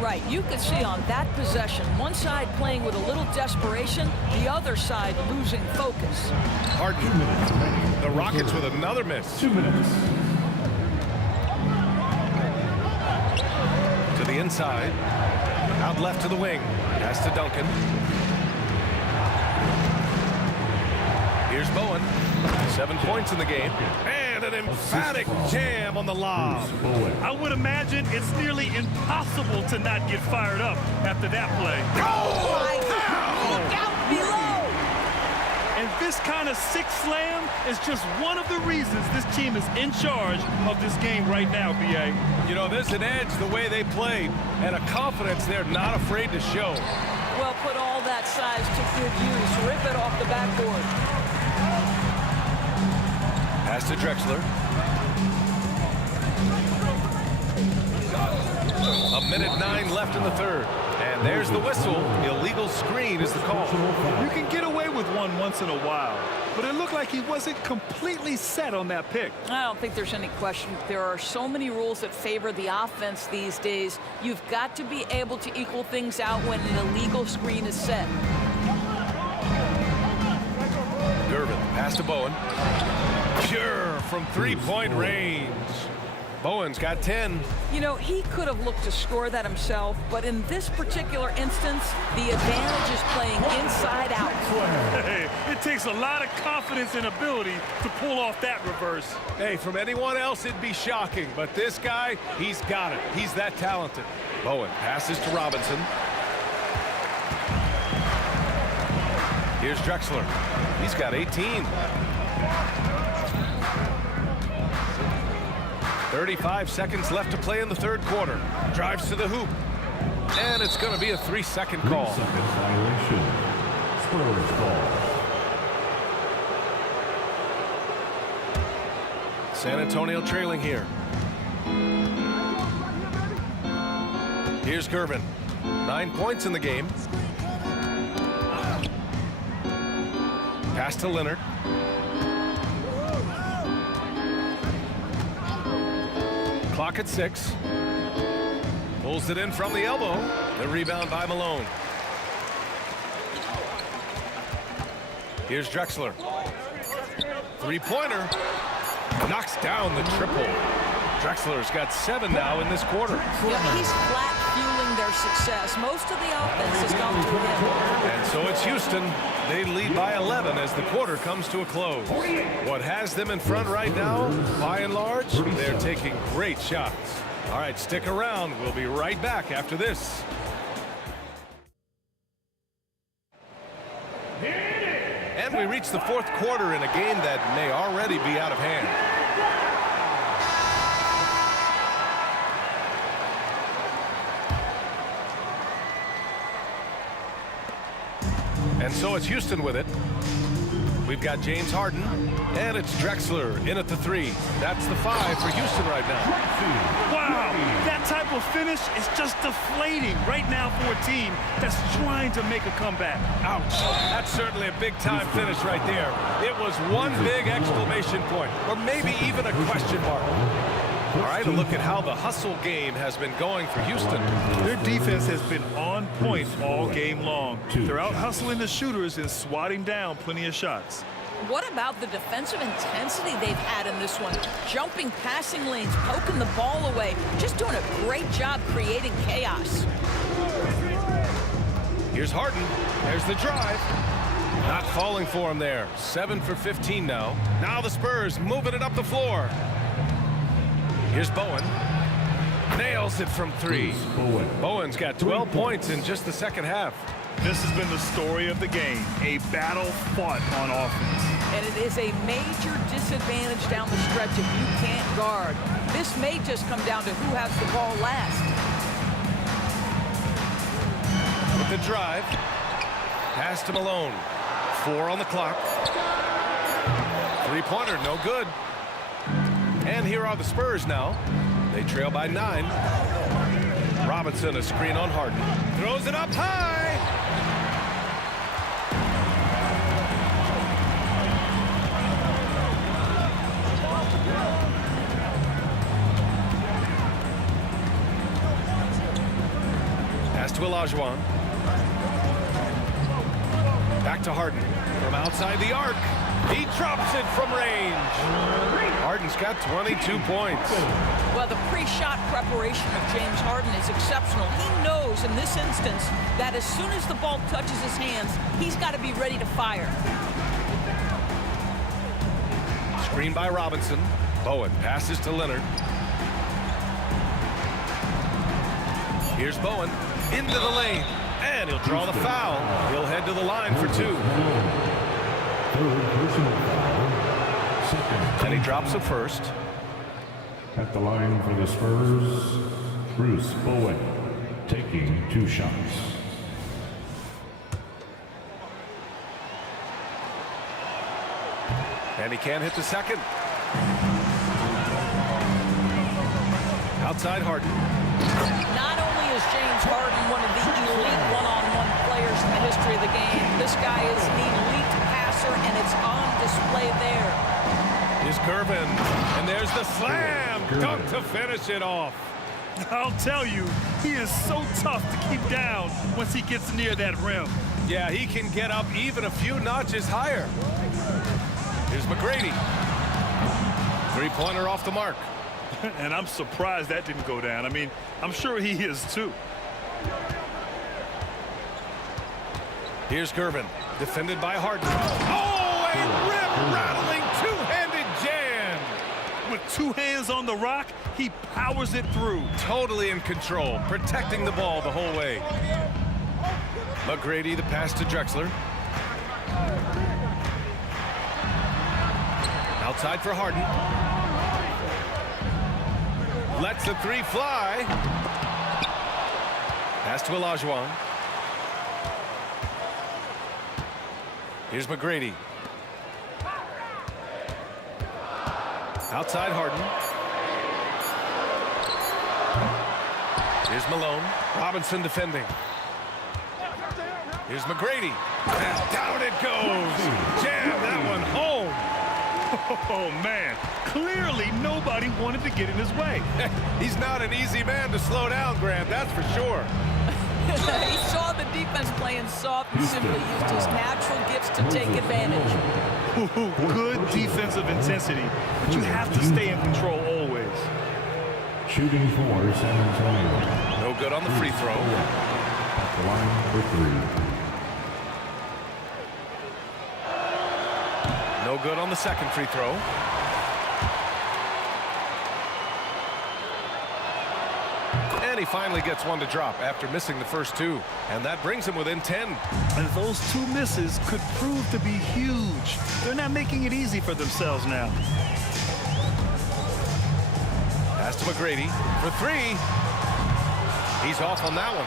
Right, you could see on that possession, one side playing with a little desperation, the other side losing focus. Harden. The Rockets with another miss. 2 minutes. To the inside. Out left to the wing. Pass to Duncan. Here's Bowen. 7 points in the game. And an emphatic jam on the lob. I would imagine it's nearly impossible to not get fired up after that play. Look out below! And this kind of sick slam is just one of the reasons this team is in charge of this game right now, B.A. You know, there's an edge the way they played and a confidence they're not afraid to show. Well, put all that size to good use. Rip it off the backboard. Pass to Drexler. A minute 9 left in the third. And there's the whistle. Illegal screen is the call. You can get away with one once in a while, but it looked like he wasn't completely set on that pick. I don't think there's any question. There are so many rules that favor the offense these days. You've got to be able to equal things out when an illegal screen is set. Gervin, pass to Bowen. Pure from three-point range. Bowen's got 10. You know, he could have looked to score that himself, but in this particular instance, the advantage is playing inside out. Hey, it takes a lot of confidence and ability to pull off that reverse. Hey, from anyone else, it'd be shocking, but this guy, he's got it. He's that talented. Bowen passes to Robinson. Here's Drexler. He's got 18. 35 seconds left to play in the third quarter. Drives to the hoop. And it's going to be a 3-second call. 3-second violation. Spurs ball. San Antonio trailing here. Here's Gervin. 9 points in the game. Pass to Leonard. Clock at 6. Pulls it in from the elbow. The rebound by Malone. Here's Drexler. Three-pointer. Knocks down the triple. Drexler's got 7 now in this quarter. Yeah, he's flat fueling their success. Most of the offense has gone through him. And so it's Houston. They lead by 11 as the quarter comes to a close. What has them in front right now, by and large, they're taking great shots. All right, stick around. We'll be right back after this. And we reach the fourth quarter in a game that may already be out of hand. And so it's Houston with it. We've got James Harden, and it's Drexler in at the 3. That's the 5 for Houston right now. Wow, that type of finish is just deflating right now for a team that's trying to make a comeback. Ouch. That's certainly a big-time finish right there. It was one big exclamation point, or maybe even a question mark. All right, a look at how the hustle game has been going for Houston. Their defense has been on point all game long. They're out hustling the shooters and swatting down plenty of shots. what about the defensive intensity they've had in this one? Jumping passing lanes, poking the ball away, just doing a great job creating chaos. Here's Harden. There's the drive. Not falling for him there. 7 for 15 now. Now the Spurs moving it up the floor. Here's Bowen. Nails it from 3. Bowen's got 12 points in just the second half. This has been the story of the game, a battle fought on offense. And it is a major disadvantage down the stretch if you can't guard. This may just come down to who has the ball last. With the drive. Pass to Malone. 4 on the clock. Three-pointer, no good. And here are the Spurs now. They trail by 9. Robinson, a screen on Harden. Throws it up high. Pass to Olajuwon. Back to Harden from outside the arc. He drops it from range. Harden's got 22 points. Well, the pre-shot preparation of James Harden is exceptional. He knows in this instance that as soon as the ball touches his hands, he's got to be ready to fire. Screen by Robinson. Bowen passes to Leonard. Here's Bowen into the lane. And he'll draw the foul. He'll head to the line for 2. And he drops the first. At the line for the Spurs, Bruce Bowen taking 2 shots. And he can't hit the second. Outside Harden. Not only is James Harden one of the elite one-on-one players in the history of the game, this guy is an elite passer, and it's on display there. Here's Gervin, and there's the slam dunk to finish it off. I'll tell you, he is so tough to keep down once he gets near that rim. Yeah, he can get up even a few notches higher. Here's McGrady. Three-pointer off the mark. And I'm surprised that didn't go down. I mean, I'm sure he is too. Here's Gervin, defended by Harden. Oh, a rip-rattling two-handed jam. With 2 hands on the rock, he powers it through. Totally in control, protecting the ball the whole way. McGrady, the pass to Drexler. Outside for Harden. Lets the 3 fly. Pass to Olajuwon. Here's McGrady. Outside Harden. Here's Malone. Robinson defending. Here's McGrady. And down it goes. Jam that one home. Oh, man. Clearly, nobody wanted to get in his way. He's not an easy man to slow down, Grant, that's for sure. He saw the defense playing soft and simply used his natural gifts to take advantage. Good defensive intensity, but you have to stay in control always. Shooting for San Antonio. No good on the free throw. At the line for 3. No good on the second free throw. And he finally gets one to drop after missing the first 2. And that brings him within 10. And those 2 misses could prove to be huge. They're not making it easy for themselves now. Pass to McGrady for 3. He's off on that one.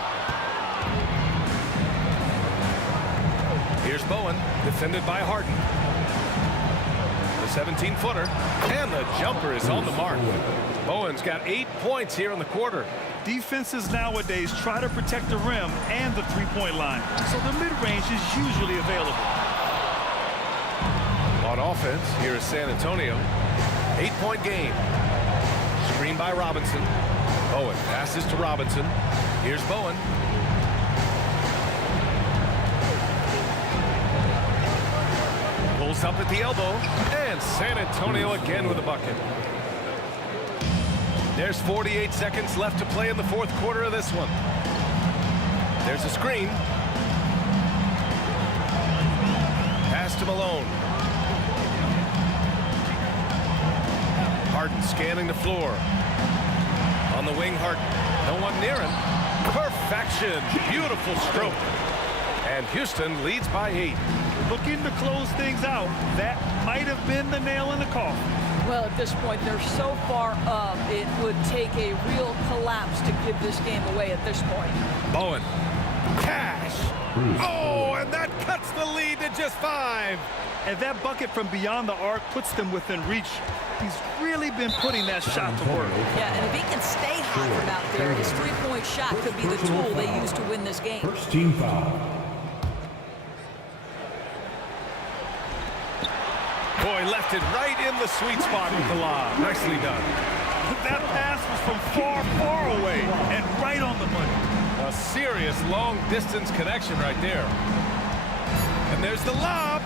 Here's Bowen, defended by Harden. The 17-footer, and the jumper is on the mark. Bowen's got 8 points here in the quarter. Defenses nowadays try to protect the rim and the three-point line, so the mid-range is usually available. On offense, here is San Antonio. 8-point game. Screen by Robinson. Bowen passes to Robinson. Here's Bowen. Dribbles up at the elbow, and San Antonio again with a bucket. There's 48 seconds left to play in the fourth quarter of this one. There's a screen. Pass to Malone. Harden scanning the floor. On the wing, Harden. No one near him. Perfection. Beautiful stroke. And Houston leads by 8. Looking to close things out. That might have been the nail in the coffin. Well, at this point, they're so far up, it would take a real collapse to give this game away at this point. Bowen. Cash. Oh, and that cuts the lead to just 5. And that bucket from beyond the arc puts them within reach. He's really been putting that shot to work. Yeah, and if he can stay hot from out there, his three-point shot could be the tool they use to win this game. First team foul. Boy, left it right in the sweet spot with the lob. Nicely done. That pass was from far, far away and right on the money. A serious long-distance connection right there. And there's the lob.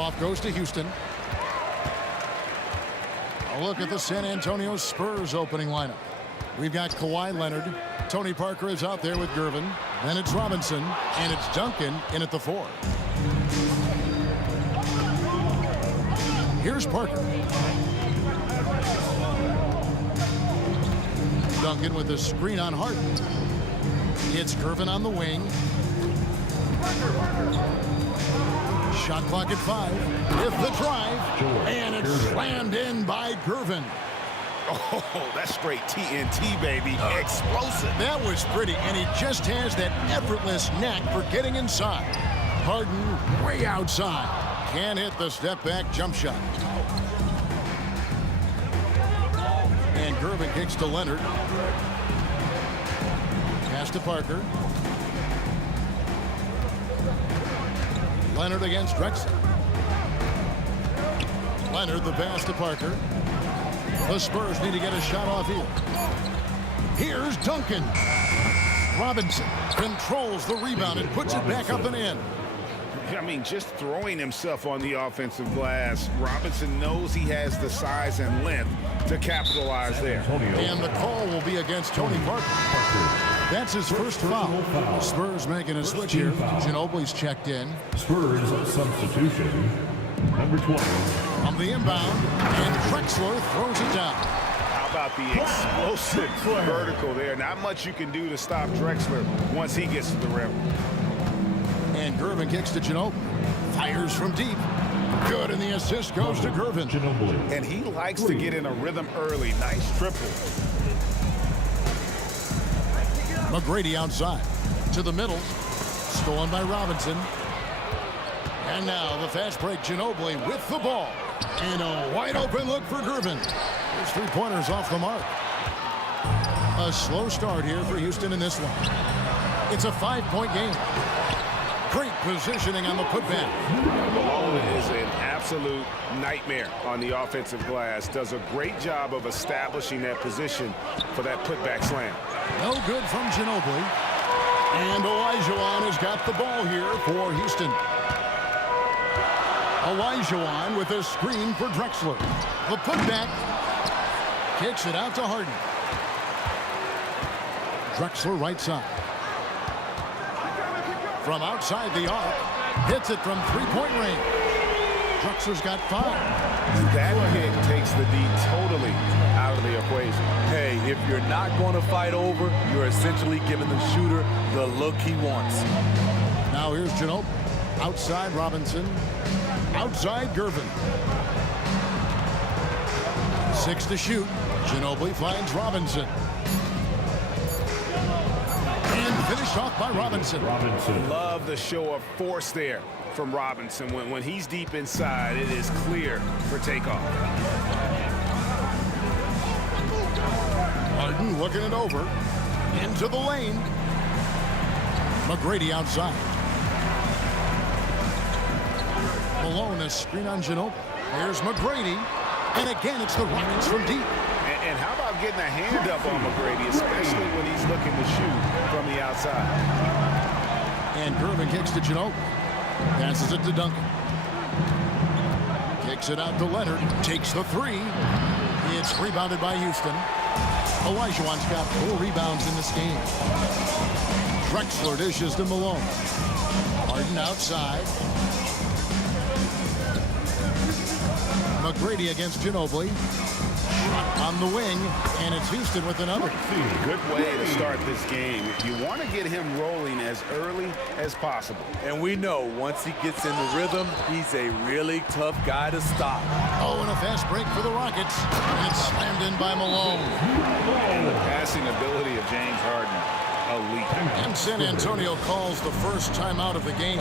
Tip-off goes to Houston. A look at the San Antonio Spurs opening lineup. We've got Kawhi Leonard. Tony Parker is out there with Gervin. Then it's Robinson, and it's Duncan in at the 4. Here's Parker. Duncan with the screen on Harden. It's Gervin on the wing. Shot clock at 5. With the drive, and it's slammed in by Gervin. Oh, that's straight TNT, baby. Explosive. That was pretty, and he just has that effortless knack for getting inside. Harden way outside. Can't hit the step-back jump shot. And Gervin kicks to Leonard. Pass to Parker. Leonard against Drexler. Leonard the pass to Parker. The Spurs need to get a shot off here. Here's Duncan. Robinson controls the rebound and puts it back up and in. I mean, just throwing himself on the offensive glass. Robinson knows he has the size and length to capitalize there. And the call will be against Tony Parker. That's his first foul. Spurs making a switch here. Ginobili's checked in. Spurs substitution. Number 20. On the inbound, and Drexler throws it down. How about the explosive vertical there? Not much you can do to stop Drexler once he gets to the rim. And Gervin kicks to Ginobili. Fires from deep. Good, and the assist goes to Gervin. And he likes to get in a rhythm early. Nice triple. McGrady outside. To the middle. Stolen by Robinson. And now the fast break, Ginobili with the ball. And a wide open look for Gervin. His 3-pointers off the mark. A slow start here for Houston in this one. It's a 5-point game. Great positioning on the putback. Malone is an absolute nightmare on the offensive glass. Does a great job of establishing that position for that putback slam. No good from Ginobili. And Olajuwon has got the ball here for Houston. Olajuwon with a screen for Drexler. The putback. Kicks it out to Harden. Drexler right side. From outside the arc. Hits it from 3-point range. Drexler's got 5. That kick takes the D totally out of the equation. Hey, if you're not going to fight over, you're essentially giving the shooter the look he wants. Now here's Ginobili. Outside Robinson. Outside Gervin. 6 to shoot. Ginobili finds Robinson. And finished off by Robinson. Love the show of force there from Robinson. When he's deep inside, it is clear for takeoff. Harden looking it over. Into the lane. McGrady outside. Malone, a screen on Ginobili. There's McGrady. And again, it's the Rockets from deep. And how about getting a hand up on McGrady, especially when he's looking to shoot from the outside. And Gervin kicks to Ginobili. Passes it to Duncan. Kicks it out to Leonard. Takes the 3. It's rebounded by Houston. Olajuwon's got 4 rebounds in this game. Drexler dishes to Malone. Harden outside. McGrady against Ginobili. On the wing, and it's Houston with another. Good way to start this game. You want to get him rolling as early as possible. And we know once he gets in the rhythm, he's a really tough guy to stop. Oh, and a fast break for the Rockets. And it's slammed in by Malone. And the passing ability of James Harden, elite. And San Antonio calls the first timeout of the game.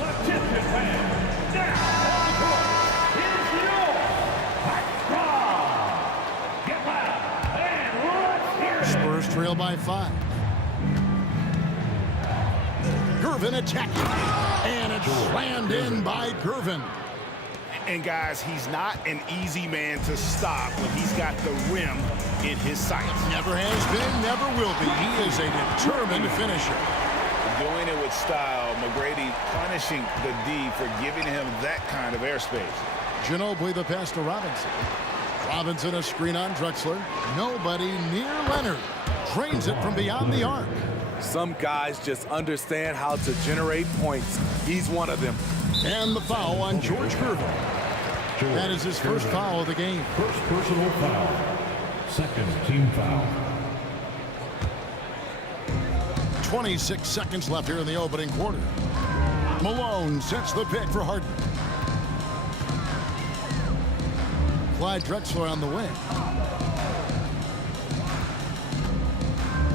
Spurs trail by 5. Gervin attacking. And it's slammed in by Gervin. And guys, he's not an easy man to stop when he's got the rim in his sights. Never has been, never will be. He is a determined finisher. doing it with style. McGrady punishing the D for giving him that kind of airspace. Ginobili the pass to Robinson. Robinson a screen on Drexler. Nobody near Leonard. Drains it from beyond the arc. Some guys just understand how to generate points. He's one of them. And the foul on George Gervin. That is his first foul of the game. First personal foul. Second team foul. 26 seconds left here in the opening quarter. Malone sets the pick for Harden. Clyde Drexler on the wing.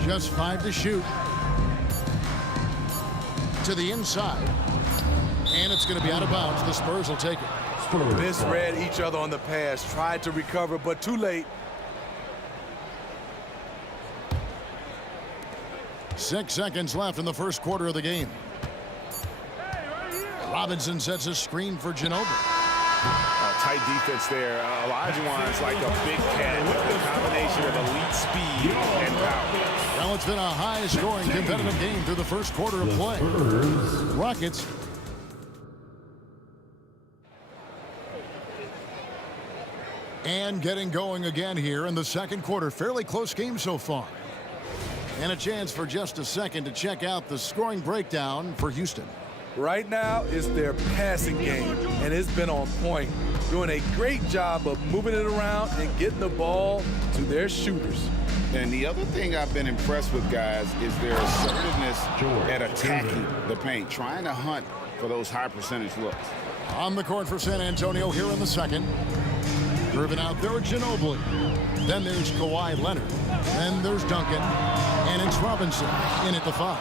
Just 5 to shoot. To the inside. And it's going to be out of bounds. The Spurs will take it. Misread each other on the pass. Tried to recover, but too late. 6 seconds left in the first quarter of the game. Robinson sets a screen for Ginobili. Tight defense there. Olajuwon's like a big cat with a combination of elite speed and power. Well, it's been a high-scoring competitive game through the first quarter of play. Rockets. And getting going again here in the second quarter. Fairly close game so far. And a chance for just a second to check out the scoring breakdown for Houston. Right now, it's their passing game, and it's been on point. Doing a great job of moving it around and getting the ball to their shooters. And the other thing I've been impressed with, guys, is their assertiveness at attacking the paint, trying to hunt for those high percentage looks. On the court for San Antonio here in the second. Gervin out there with Ginobili. Then there's Kawhi Leonard. Then there's Duncan. And it's Robinson in at the 5.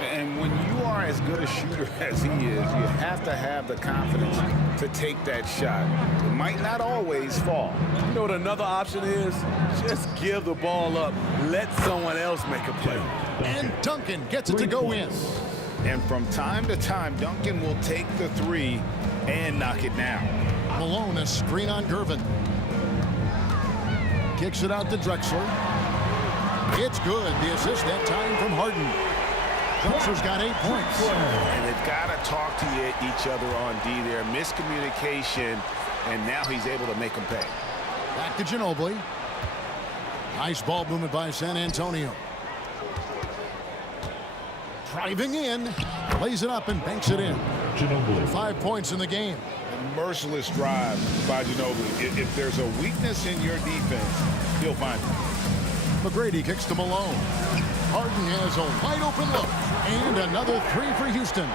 And when you are as good a shooter as he is, you have to have the confidence to take that shot. It might not always fall. You know what another option is? Just give the ball up. Let someone else make a play. And Duncan gets it to go in. And from time to time, Duncan will take the 3 and knock it down. Malone a screen on Gervin. Kicks it out to Drexler. It's good. The assist that time from Harden. Drexler's got 8 points. And they've got to talk to each other on D there. Miscommunication, and now he's able to make them pay. Back to Ginobili. Nice ball movement by San Antonio. Driving in. Lays it up and banks it in. Ginobili. 5 points in the game. A merciless drive by Ginobili. If there's a weakness in your defense, he'll find it. McGrady kicks to Malone. Harden has a wide open look. And another 3 for Houston.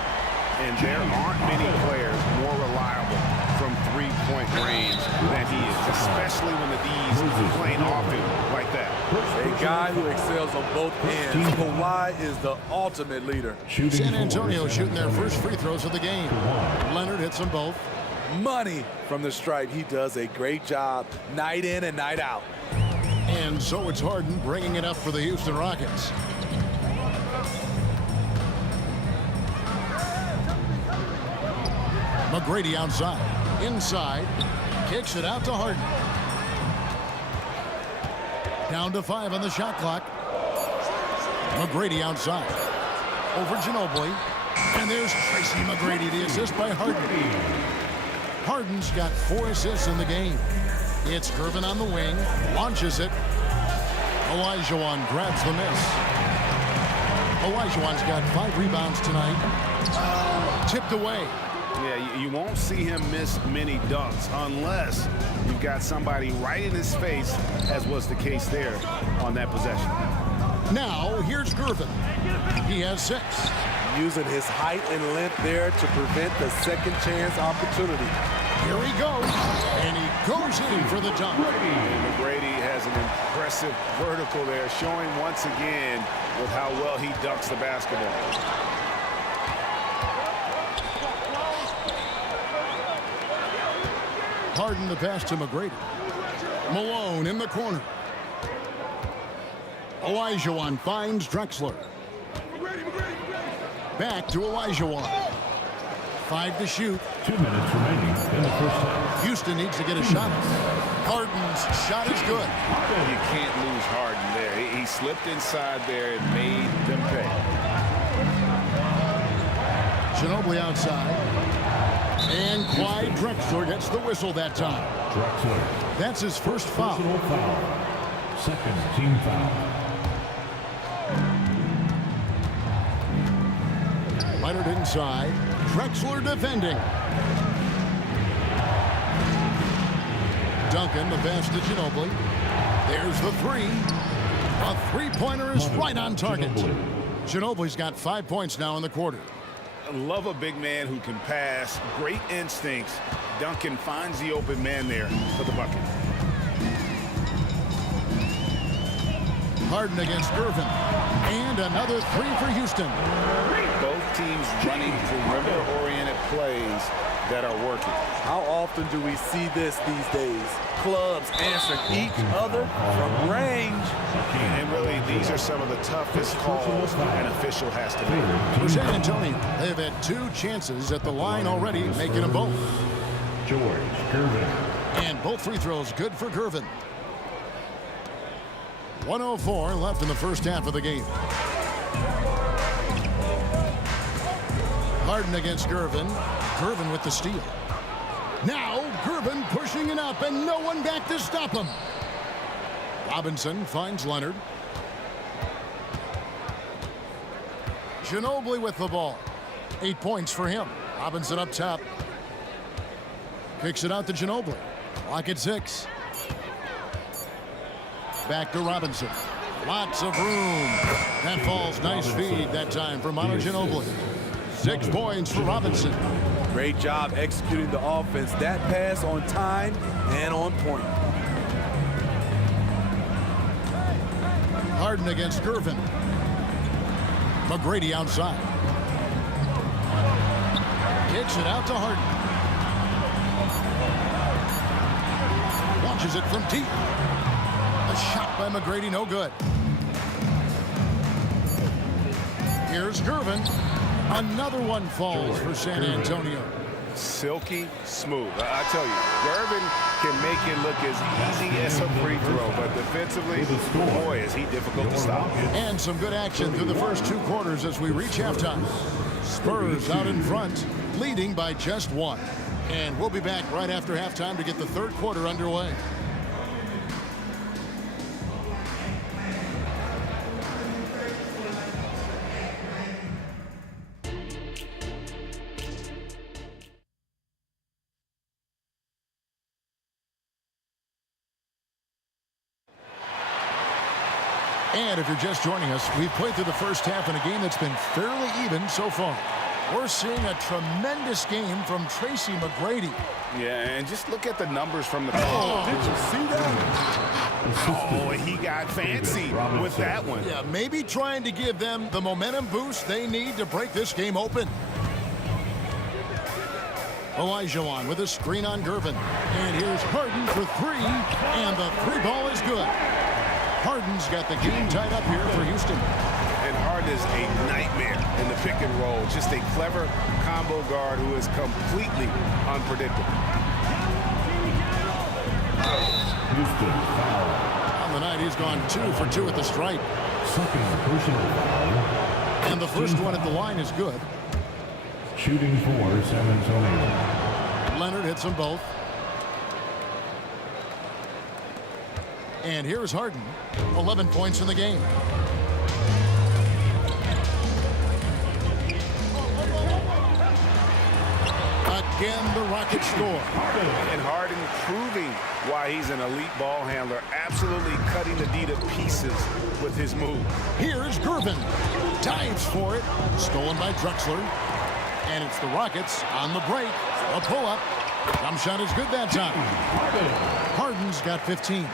And there aren't many players more reliable from three-point range than he is, especially when the D's playing off him like that. A guy who excels on both ends. Kawhi is the ultimate leader. San Antonio shooting their first free throws of the game. Leonard hits them both. Money from the stripe. He does a great job night in and night out. And so it's Harden bringing it up for the Houston Rockets. McGrady outside. Inside. Kicks it out to Harden. Down to 5 on the shot clock. McGrady outside. Over Ginobili. And there's Tracy McGrady, the assist by Harden. Harden's got 4 assists in the game. It's Gervin on the wing. Launches it. Olajuwon grabs the miss. Olajuwon's got 5 rebounds tonight. Tipped away. Yeah, you won't see him miss many dunks unless you've got somebody right in his face, as was the case there on that possession. Now, here's Gervin. He has 6. Using his height and length there to prevent the second chance opportunity. Here he goes. And he goes in for the dunk. McGrady has an impressive vertical there, showing once again with how well he dunks the basketball. Harden the pass to McGrady. Malone in the corner. Olajuwon finds Drexler. Back to Olajuwon. 5 to shoot. 2 minutes remaining in the first half. Houston needs to get a shot. Harden's shot is good. You can't lose Harden there. He slipped inside there and made them pay. Ginobili outside. And Clyde Drexler gets the whistle that time. Drexler. That's his first foul. Personal foul. Second team foul. Leonard inside. Drexler defending. Duncan, the pass to Ginobili. There's the three. A three-pointer is right on target. Ginobili's got 5 points now in the quarter. I love a big man who can pass. Great instincts. Duncan finds the open man there for the bucket. Harden against Gervin. And another three for Houston. Both teams running perimeter-oriented plays that are working. How often do we see this these days? Clubs answering each other from range. And really, these are some of the toughest calls an official has to make. For San Antonio, they've had 2 chances at the line already, making them both. George Gervin. And both free throws good for Gervin. 1:04 left in the first half of the game. Harden against Gervin. Gervin with the steal. Now Gervin pushing it up and no one back to stop him. Robinson finds Leonard. Ginobili with the ball. 8 points for him. Robinson up top. Kicks it out to Ginobili. Clock at 6. Back to Robinson. Lots of room. That falls. Nice feed that time for Manu Ginobili. 6 points for Robinson. Great job executing the offense. That pass on time and on point. Harden against Gervin. McGrady outside. Kicks it out to Harden. Launches it from deep. A shot by McGrady, no good. Here's Gervin. Another one falls for San Antonio. Silky smooth. I tell you, Gervin can make it look as easy as a free throw, but defensively, boy, is he difficult to stop. And some good action through the first 2 quarters as we reach halftime. Spurs out in front, leading by just 1. And we'll be back right after halftime to get the third quarter underway. And if you're just joining us, we've played through the first half in a game that's been fairly even so far. We're seeing a tremendous game from Tracy McGrady. Yeah, and just look at the numbers from the Oh, did you see that? Oh, he got fancy with that one. Yeah, maybe trying to give them the momentum boost they need to break this game open. Olajuwon with a screen on Gervin. And here's Harden for 3, and the 3 ball is good. Harden's got the game tied up here for Houston. And Harden is a nightmare in the pick and roll. Just a clever combo guard who is completely unpredictable. Houston foul. On the night, he's gone 2 for 2 at the stripe. Second personal foul. And the first one at the line is good. Shooting for San Antonio. Leonard hits them both. And here's Harden. 11 points in the game. Again, the Rockets score. And Harden proving why he's an elite ball handler, absolutely cutting the D to pieces with his move. Here's Gervin. Dives for it. Stolen by Drexler. And it's the Rockets on the break. A pull-up. Jump shot is good that time. Harden's got 15.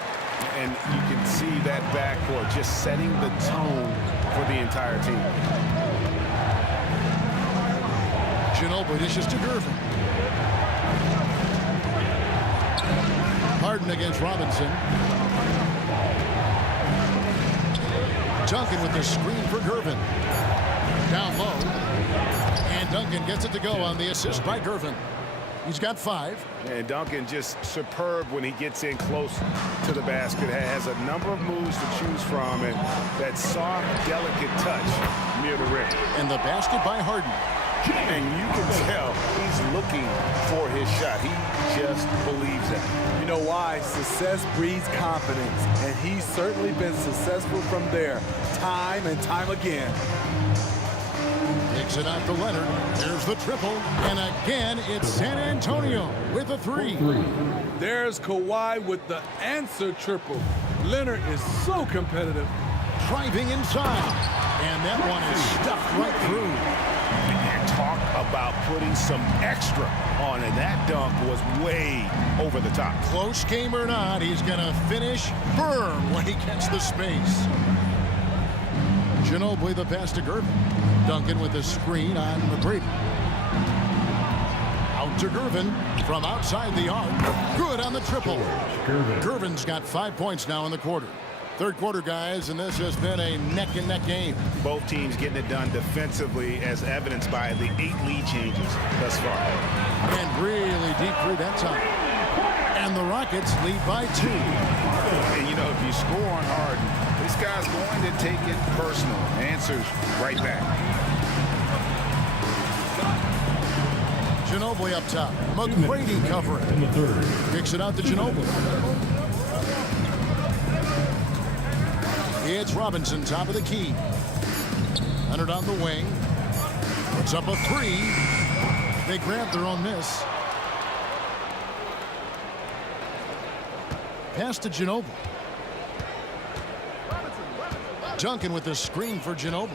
And you can see that backcourt just setting the tone for the entire team. Ginobili dishes to Gervin. Harden against Robinson. Duncan with the screen for Gervin. Down low. And Duncan gets it to go on the assist by Gervin. He's got 5. And Duncan just superb when he gets in close to the basket. Has a number of moves to choose from, and that soft, delicate touch near the rim. And the basket by Harden. And you can tell he's looking for his shot. He just believes it. You know why? Success breeds confidence, and he's certainly been successful from there, time and time again. Takes it out to Leonard. There's the triple. And again, it's San Antonio with a three. There's Kawhi with the answer triple. Leonard is so competitive. Driving inside. And that one is stuffed right through. And talk about putting some extra on it. That dunk was way over the top. Close game or not, he's going to finish firm when he gets the space. Ginobili the pass to Gervin. Duncan with a screen on McGrady. Out to Gervin from outside the arc. Good on the triple. Gervin's got 5 points now in the quarter. Third quarter, guys, and this has been a neck-and-neck game. Both teams getting it done defensively, as evidenced by the 8 lead changes thus far. And really deep three that time. And the Rockets lead by 2. And, you know, if you score on Harden, this guy's going to take it personal. Answers right back. Ginobili up top. McGrady covering. In the third. Kicks it out to Ginobili. It's Robinson, top of the key. Leonard on the wing. Puts up a 3. They grab their own miss. Pass to Ginobili. Duncan with the screen for Ginobili.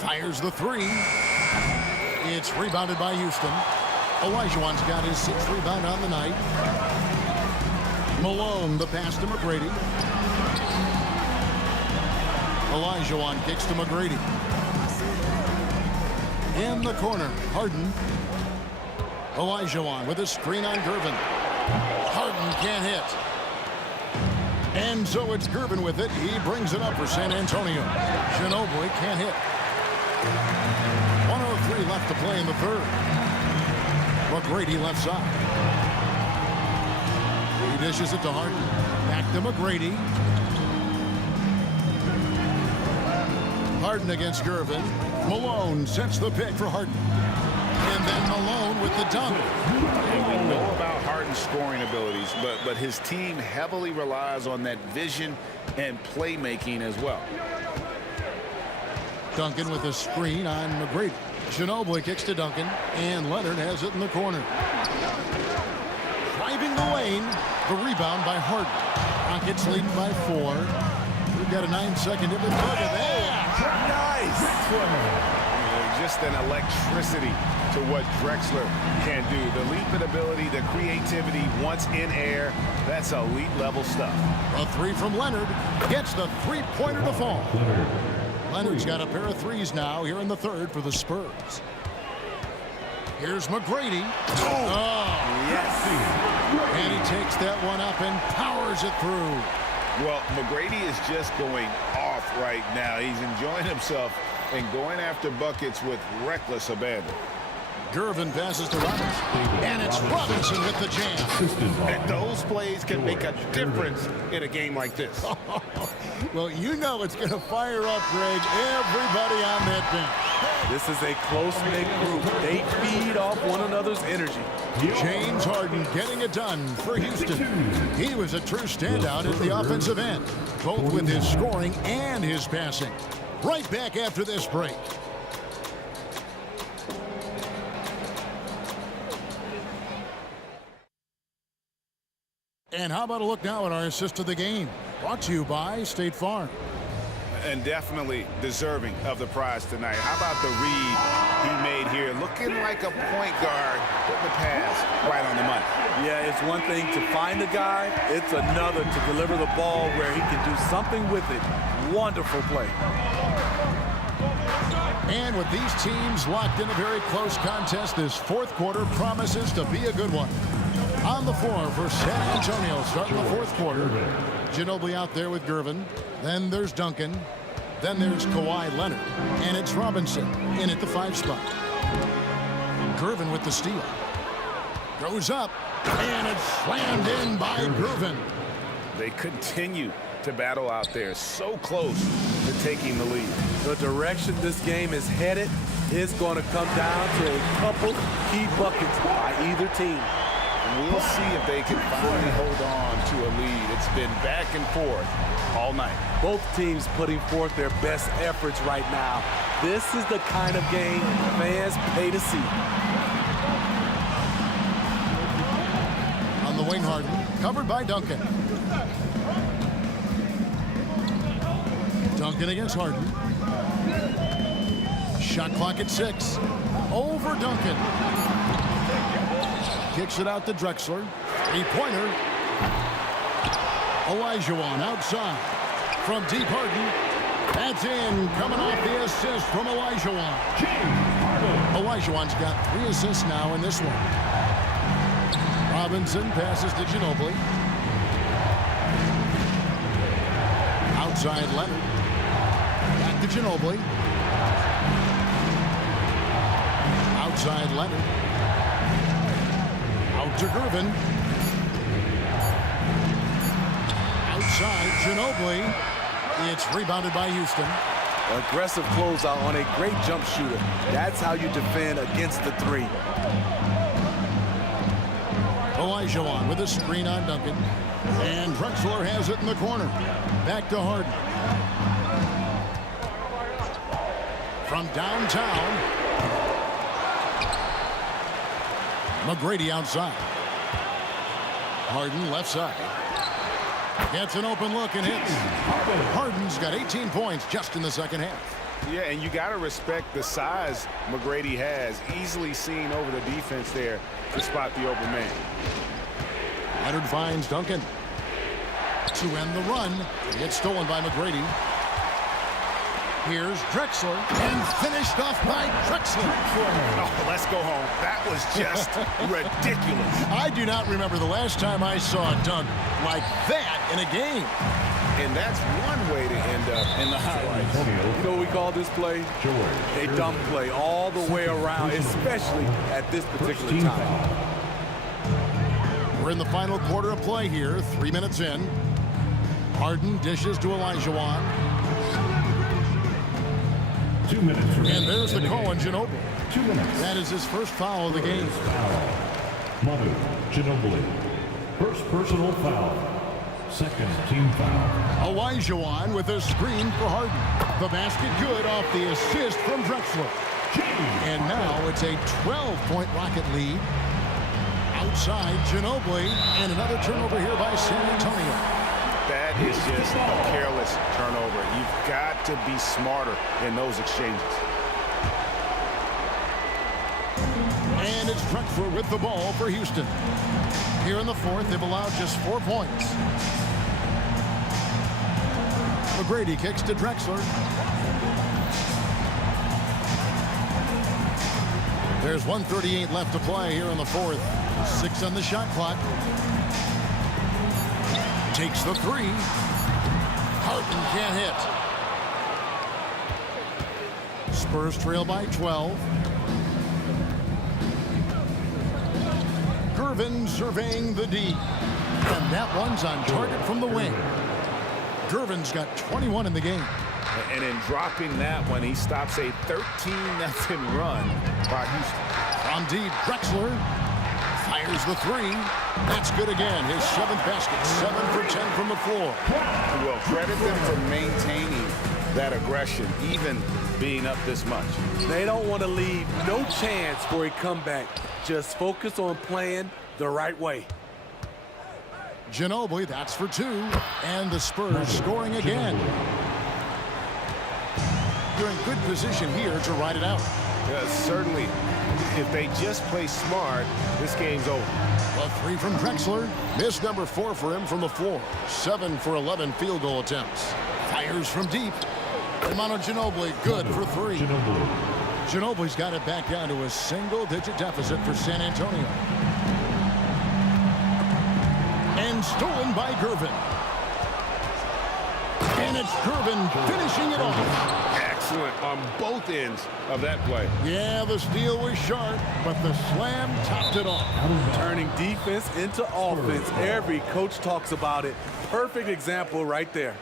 Fires the 3. It's rebounded by Houston. Olajuwon's got his 6th rebound on the night. Malone, the pass to McGrady. Olajuwon kicks to McGrady. In the corner, Harden. Olajuwon with a screen on Gervin. Harden can't hit. And so it's Gervin with it. He brings it up for San Antonio. Ginobili can't hit. 1:03 left to play in the third. McGrady left side. He dishes it to Harden. Back to McGrady. Harden against Gervin. Malone sets the pick for Harden. And then Malone with the dunk. And we know about Harden's scoring abilities, but his team heavily relies on that vision and playmaking as well. Duncan with a screen on McGrady. Ginobili kicks to Duncan, and Leonard has it in the corner. Driving the lane, the rebound by Harden. Rockets lead by 4. We've got a 9-second inventory. Look at that. Nice. Just an electricity to what Drexler can do. The leaping ability, the creativity once in air, that's elite level stuff. A 3 from Leonard gets the 3-pointer to fall. Leonard's got a pair of 3s now here in the third for the Spurs. Here's McGrady. Oh, yes. And he takes that one up and powers it through. Well, McGrady is just going off right now. He's enjoying himself and going after buckets with reckless abandon. Gervin passes to Robinson. And it's Robinson with the jam. And those plays can make a difference in a game like this. Well, you know it's going to fire up, Greg, everybody on that bench. This is a close-knit group. They feed off one another's energy. James Harden getting it done for Houston. He was a true standout at the offensive end, both with his scoring and his passing. Right back after this break. And how about a look now at our assist of the game? Brought to you by State Farm. And definitely deserving of the prize tonight. How about the read he made here? Looking like a point guard, putting the pass right on the money. Yeah, it's one thing to find the guy. It's another to deliver the ball where he can do something with it. Wonderful play. And with these teams locked in a very close contest, this fourth quarter promises to be a good one. On the floor for San Antonio, starting the fourth quarter. Ginobili out there with Gervin. Then there's Duncan. Then there's Kawhi Leonard. And it's Robinson in at the 5 spot. Gervin with the steal. Goes up. And it's slammed in by Gervin. They continue to battle out there. So close to taking the lead. The direction this game is headed is going to come down to a couple key buckets by either team. And we'll see if they can finally hold on to a lead. It's been back and forth all night. Both teams putting forth their best efforts right now. This is the kind of game fans pay to see. On the wing, Harden, covered by Duncan. Duncan against Harden. Shot clock at 6. Over Duncan. Kicks it out to Drexler. Three-pointer. Olajuwon outside. From deep, Harden. That's in. Coming off the assist from Olajuwon. Olajuwon's got 3 assists now in this one. Robinson passes to Ginobili. Outside Leonard. Back to Ginobili. Outside Leonard. Out to Gervin. Outside Ginobili. It's rebounded by Houston. Aggressive closeout on a great jump shooter. That's how you defend against the 3. Olajuwon with a screen on Duncan. And Drexler has it in the corner. Back to Harden. From downtown. McGrady outside. Harden left side. Gets an open look and hits. Harden's got 18 points just in the second half. Yeah, and you got to respect the size McGrady has. Easily seen over the defense there to spot the open man. Leonard finds Duncan. To end the run. Gets stolen by McGrady. Here's Drexler. And finished off by Drexler. Oh, let's go home. That was just ridiculous. I do not remember the last time I saw a dunk like that in a game. And that's one way to end up in the highlights. You know what we call this play? A dump play all the way around, especially at this particular time. We're in the final quarter of play here, 3 minutes in. Harden dishes to Olajuwon. 2 minutes remaining. And there's the call on Ginobili. 2 minutes. That is his first foul of the game. Manu Ginobili. First personal foul. Second team foul. Olajuwon with a screen for Harden. The basket good off the assist from Drexler. And now it's a 12-point Rocket lead. Outside Ginobili. And another turnover here by San Antonio. That is just a careless turnover. You've got to be smarter in those exchanges. And it's Drexler with the ball for Houston. Here in the fourth, they've allowed just 4 points. McGrady kicks to Drexler. There's 1:38 left to play here in the fourth. 6 on the shot clock. Takes the 3. Harden can't hit. Spurs trail by 12. Gervin surveying the D. And that one's on target from the wing. Gervin's got 21 in the game. And in dropping that one, he stops a 13-0 run by Houston. From deep, Drexler fires the 3. That's good again. His 7th basket. 7 for 10 from the floor. Well, credit them for maintaining that aggression, even being up this much. They don't want to leave no chance for a comeback. Just focus on playing the right way. Ginobili, that's for 2. And the Spurs scoring again. You're in good position here to ride it out. Certainly, if they just play smart, this game's over. A 3 from Drexler. Missed number 4 for him from the floor. 7 for 11 field goal attempts. Fires from deep. Manu Ginobili, good for 3. Ginobili's got it back down to a single-digit deficit for San Antonio. And stolen by Gervin. And it's Gervin finishing it off. Excellent on both ends of that play. Yeah, the steal was sharp, but the slam topped it off. Turning defense into offense. Every coach talks about it. Perfect example right there.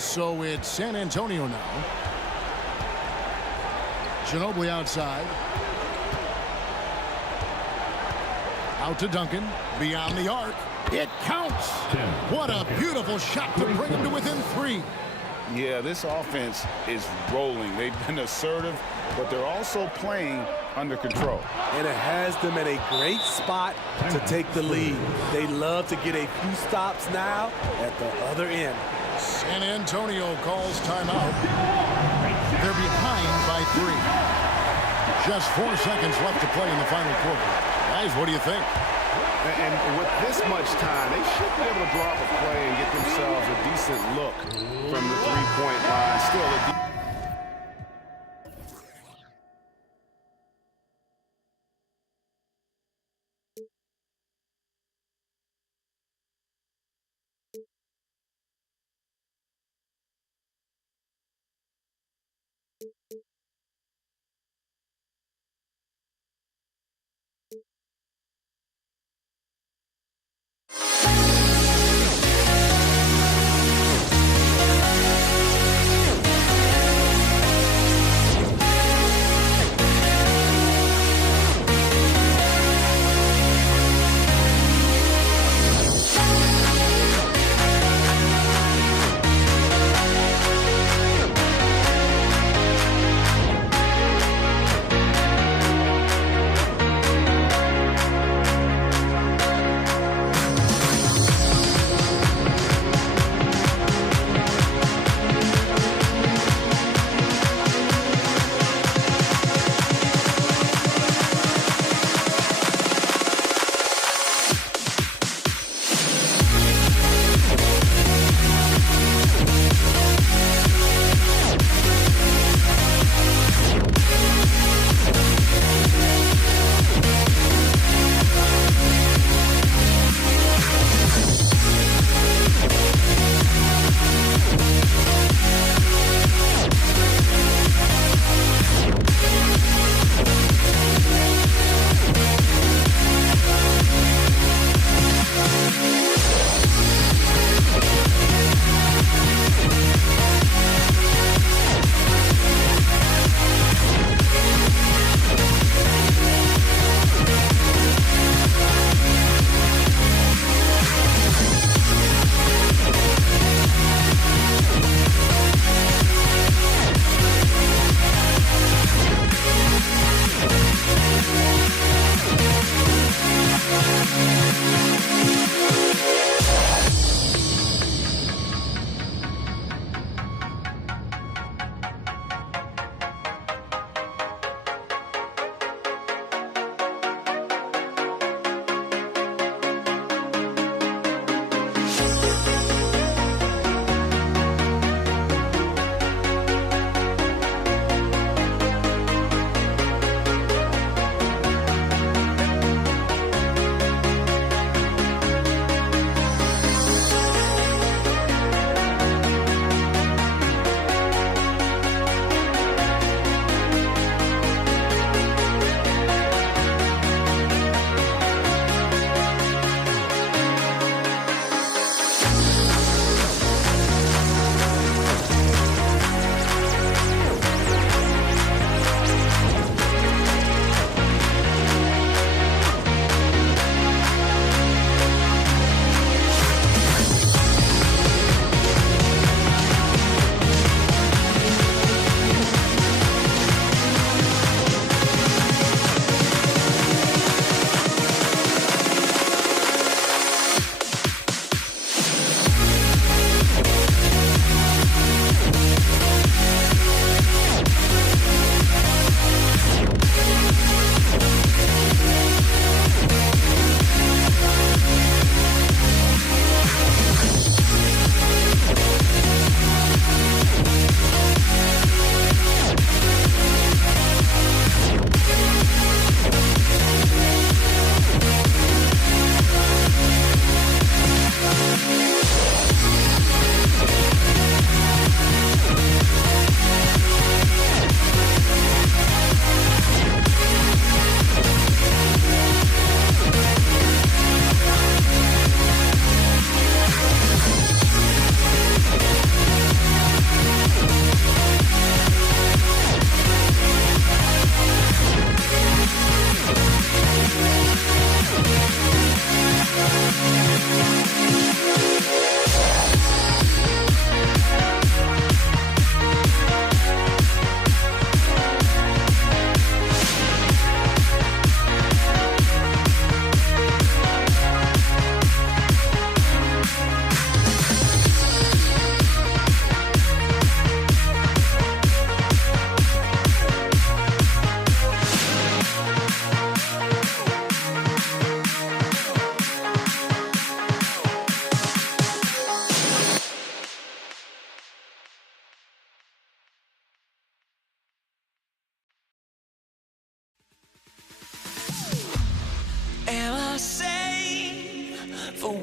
So it's San Antonio now. Ginobili outside. Out to Duncan. Beyond the arc. It counts. What a beautiful shot to bring him to within 3. Yeah, this offense is rolling. They've been assertive, but they're also playing under control. And it has them in a great spot to take the lead. They love to get a few stops now at the other end. San Antonio calls timeout. They're behind by 3. Just 4 seconds left to play in the final quarter. Guys, what do you think? And with this much time, they should be able to draw up a play and get themselves a decent look from the three-point line. Still a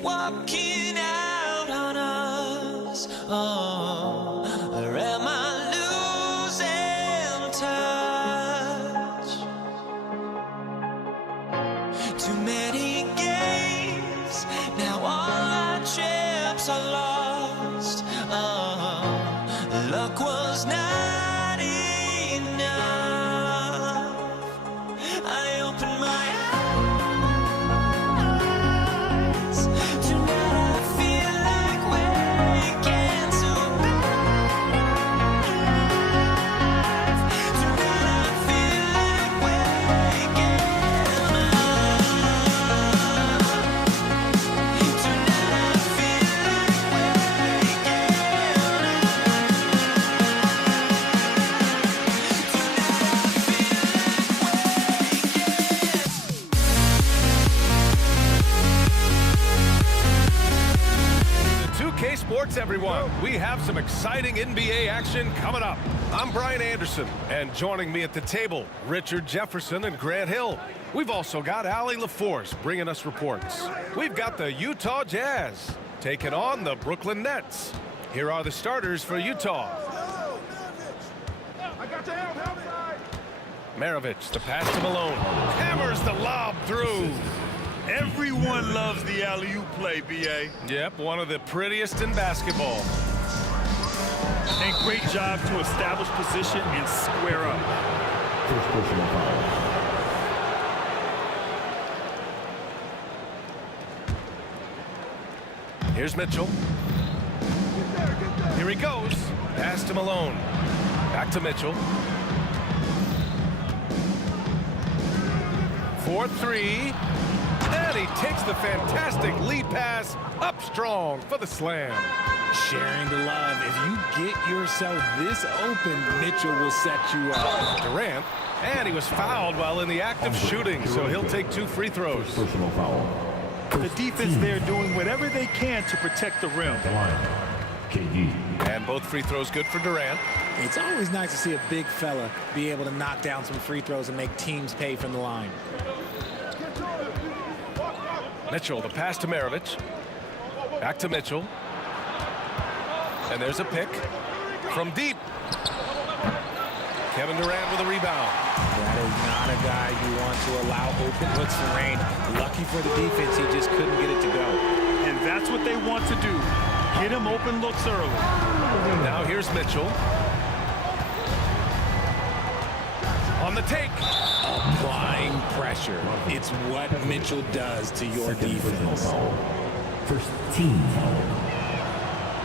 walking out on us. Oh, or am I losing touch? Too many games, now all our chips are lost. Oh, luck was not enough. I opened my eyes. Tonight I feel like waking to life. Tonight I feel like waking up. Tonight I feel like Sports, everyone. We have some exciting NBA action coming up. I'm Brian Anderson, and joining me at the table, Richard Jefferson and Grant Hill. We've also got Allie LaForce bringing us reports. We've got the Utah Jazz taking on the Brooklyn Nets. Here are the starters for Utah. Maravich, the pass to Malone. Hammers the lob through. Everyone loves the alley-oop play, B.A. Yep, one of the prettiest in basketball. And great job to establish position and square up. First personal foul. Here's Mitchell. Here he goes. Pass to Malone. Back to Mitchell. 4-3. And he takes the fantastic lead pass up strong for the slam. Sharing the love. If you get yourself this open, Mitchell will set you up. Durant, and he was fouled while in the act of shooting, so he'll take 2 free throws. Personal foul. The defense there doing whatever they can to protect the rim. The line. KD. And both free throws good for Durant. It's always nice to see a big fella be able to knock down some free throws and make teams pay from the line. Mitchell, the pass to Maravich. Back to Mitchell. And there's a pick from deep. Kevin Durant with a rebound. That is not a guy you want to allow open looks for rain. Lucky for the defense, he just couldn't get it to go. And that's what they want to do. Get him open looks early. Now here's Mitchell. On the take. Applying pressure. It's what Mitchell does to your defense. First team foul.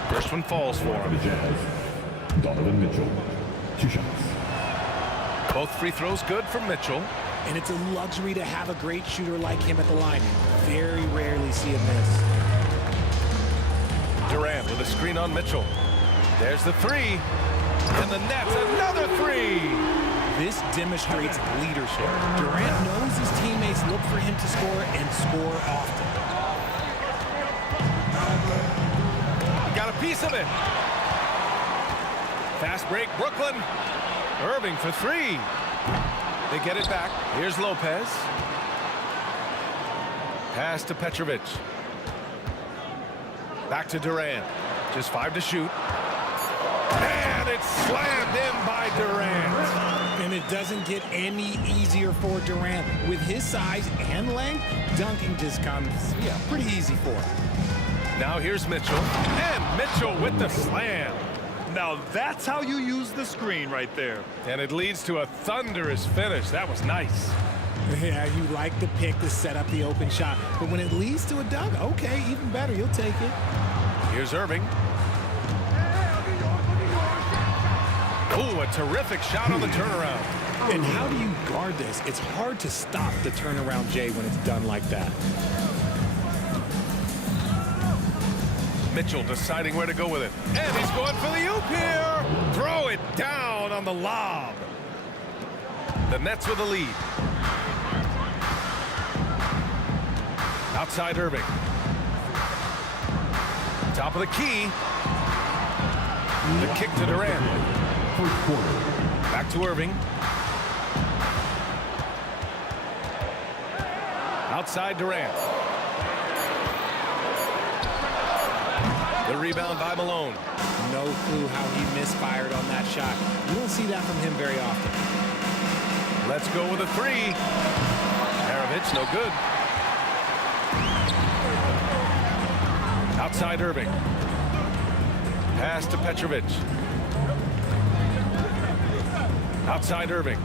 First one falls for The him. Jazz. Donovan Mitchell. 2 shots. Both free throws good for Mitchell. And it's a luxury to have a great shooter like him at the line. Very rarely see him miss. Durant with a screen on Mitchell. There's the 3. And the Nets, another 3. This demonstrates leadership. Durant knows his teammates look for him to score and score often. Got a piece of it. Fast break, Brooklyn. Irving for 3. They get it back. Here's Lopez. Pass to Petrovic. Back to Durant. Just 5 to shoot. And it's slammed in by Durant. And it doesn't get any easier for Durant. With his size and length, dunking just comes pretty easy for him. Now here's Mitchell. And Mitchell with the slam. Now that's how you use the screen right there. And it leads to a thunderous finish. That was nice. Yeah, you like the pick to set up the open shot. But when it leads to a dunk, okay, even better. You'll take it. Here's Irving. Ooh, a terrific shot on the turnaround. And how do you guard this? It's hard to stop the turnaround, Jay, when it's done like that. Mitchell deciding where to go with it. And he's going for the oop here. Throw it down on the lob. The Nets with the lead. Outside Irving. Top of the key. The kick to Durant. First quarter. Back to Irving. Outside Durant. rebound by Malone. No clue how he misfired on that shot. You don't see that from him very often. Let's go with a three. Maravich, no good. Outside Irving. Pass to Petrovic. Outside Irving.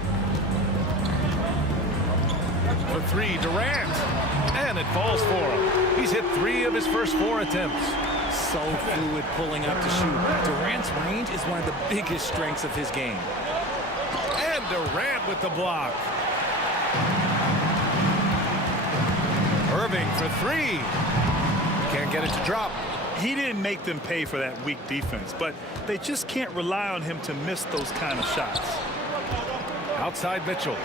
For three, Durant. And it falls for him. He's hit 3 of his first 4 attempts. So fluid pulling up to shoot. Durant's range is one of the biggest strengths of his game. And Durant with the block. Irving for 3. Can't get it to drop. He didn't make them pay for that weak defense, but they just can't rely on him to miss those kind of shots. Outside Mitchell.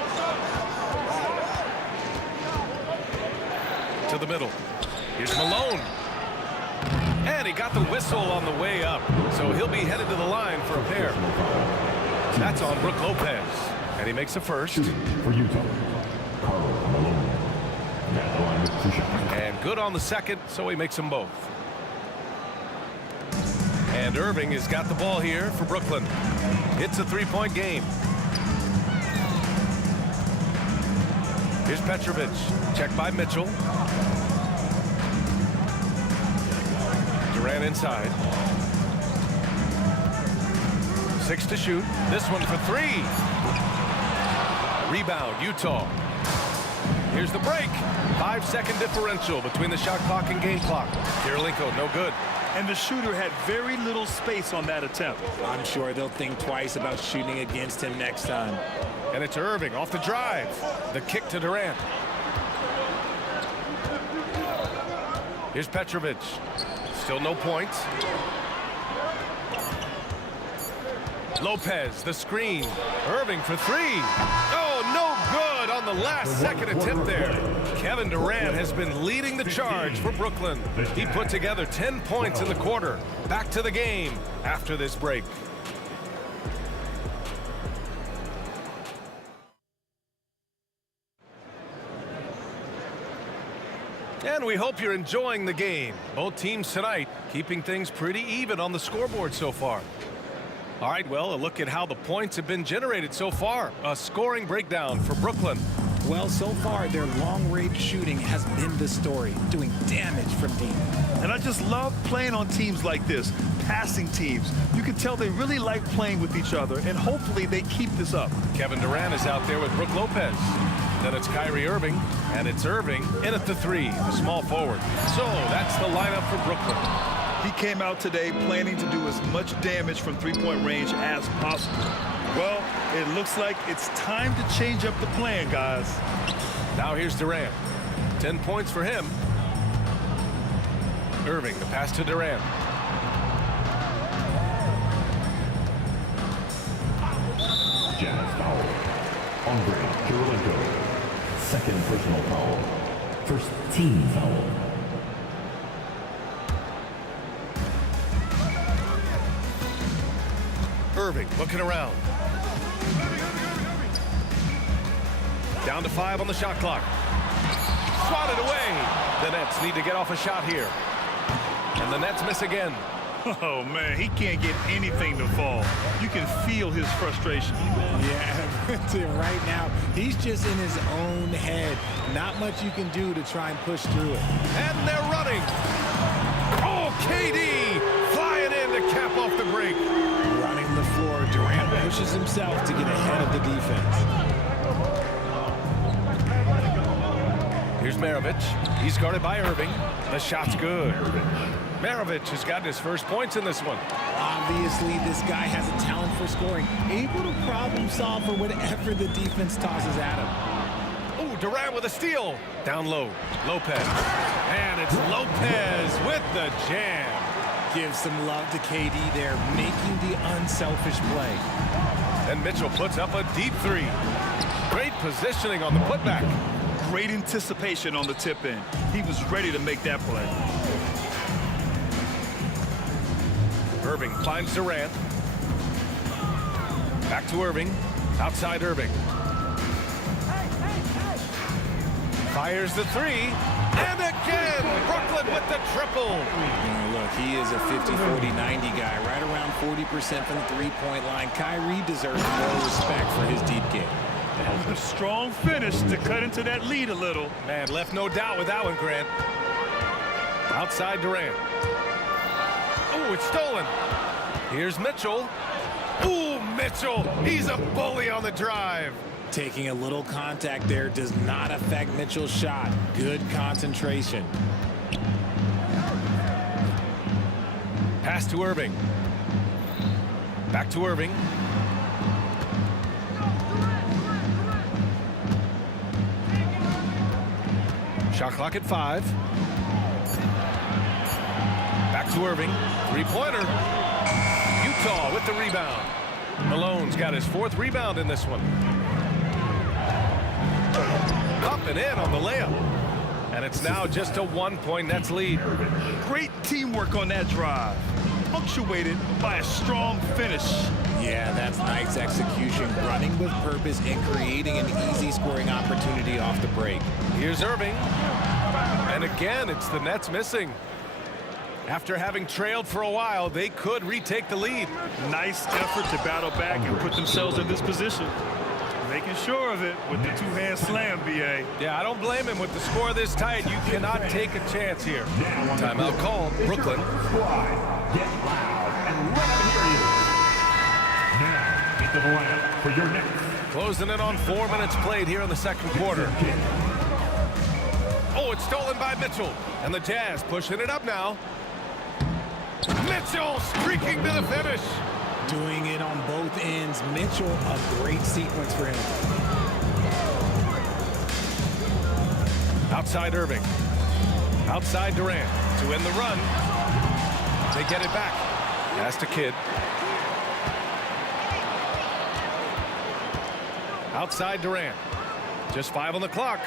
To the middle. Here's Malone. And he got the whistle on the way up. So he'll be headed to the line for a pair. That's on Brook Lopez. And he makes a first. For Utah, Karl Malone. At the line with 2 shots. And good on the second, so he makes them both. And Irving has got the ball here for Brooklyn. It's a 3-point game. Here's Petrovic. Checked by Mitchell. Durant inside. 6 to shoot. This one for 3. Rebound, Utah. Here's the break. 5-second differential between the shot clock and game clock. Kirilenko, no good. And the shooter had very little space on that attempt. I'm sure they'll think twice about shooting against him next time. And it's Irving off the drive. The kick to Durant. Here's Petrovic. Still no points. Lopez, the screen. Irving for 3. Oh, no good on the last second attempt there. Kevin Durant has been leading the charge for Brooklyn. He put together 10 points in the quarter. Back to the game after this break. And we hope you're enjoying the game. Both teams tonight keeping things pretty even on the scoreboard so far. All right, well, a look at how the points have been generated so far. A scoring breakdown for Brooklyn. Well, so far, their long-range shooting has been the story, doing damage from deep. And I just love playing on teams like this, passing teams. You can tell they really like playing with each other, and hopefully they keep this up. Kevin Durant is out there with Brook Lopez. Then it's Kyrie Irving, and it's Irving in at the 3, the small forward. So that's the lineup for Brooklyn. He came out today planning to do as much damage from three-point range as possible. Well, it looks like it's time to change up the plan, guys. Now here's Durant. 10 points for him. Irving, the pass to Durant. Jazz foul. Andre Kirilenko. Second personal foul. First team foul. Irving looking around. Down to 5 on the shot clock. Swatted away. The Nets need to get off a shot here. And the Nets miss again. Oh, man, he can't get anything to fall. You can feel his frustration. Yeah, right now, he's just in his own head. Not much you can do to try and push through it. And they're running. Oh, KD flying in to cap off the break. Running the floor, Durant pushes himself to get ahead of the defense. Here's Maravich. He's guarded by Irving. The shot's good. Maravich has gotten his first points in this one. Obviously, this guy has a talent for scoring. Able to problem solve for whatever the defense tosses at him. Ooh, Durant with a steal. Down low. Lopez. And it's Lopez with the jam. Give some love to KD there, making the unselfish play. And Mitchell puts up a deep 3. Great positioning on the putback. Great anticipation on the tip in. He was ready to make that play. Irving finds Durant. Back to Irving. Outside Irving. Fires the 3. And again, Brooklyn Stolen with the triple. Look, he is a 50-40-90 guy, right around 40% from the three-point line. Kyrie deserves more respect for his deep game. A strong finish to cut into that lead a little. Man, left no doubt with that one, Grant. Outside Durant. Oh, it's stolen. Here's Mitchell. Ooh, Mitchell. He's a bully on the drive. Taking a little contact there does not affect Mitchell's shot. Good concentration. Pass to Irving. Back to Irving. Shot clock at 5. Back to Irving. Three-pointer. Utah with the rebound. Malone's got his 4th rebound in this one. Up and in on the layup. And it's now just a 1-point Nets lead. Great teamwork on that drive. Punctuated by a strong finish. Yeah, that's nice execution. Running with purpose and creating an easy scoring opportunity off the break. Here's Irving. And again, it's the Nets missing. After having trailed for a while, they could retake the lead. Nice effort to battle back and put themselves in this position. Making sure of it with the two-hand slam, B.A. Yeah, I don't blame him with the score this tight. You cannot take a chance here. Timeout called. Brooklyn. Get loud and let them hear you. Now, into the lineup for your next. Closing in on 4 minutes played here in the second quarter. Oh, it's stolen by Mitchell. And the Jazz pushing it up now. Mitchell streaking to the finish. Doing it on both ends. Mitchell, a great sequence for him. Outside Irving. Outside Durant to win the run. They get it back. Pass to Kidd. Outside Durant. Just 5 on the clock.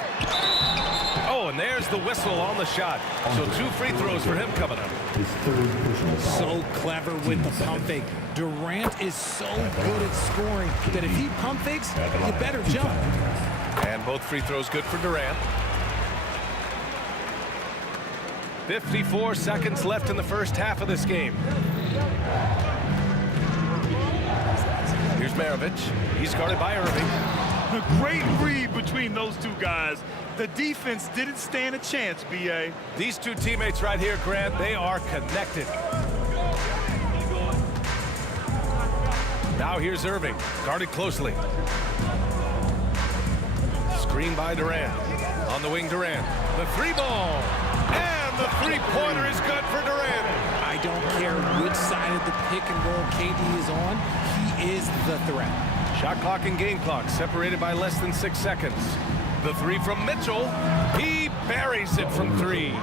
Oh, and there's the whistle on the shot. So 2 free throws for him coming up. So clever with the pump fake. Durant is so good at scoring that if he pump fakes, you better jump. And both free throws good for Durant. 54 seconds left in the first half of this game. Here's Maravich. He's guarded by Irving. A great read between those two guys. The defense didn't stand a chance, B.A. These two teammates right here, Grant, they are connected. Now here's Irving, guarded closely. Screen by Durant. On the wing, Durant. The 3-ball. And the 3-pointer is good for Durant. I don't care which side of the pick and roll KD is on. He is the threat. Shot clock and game clock separated by less than 6 seconds. The 3 from Mitchell. He buries it from 3.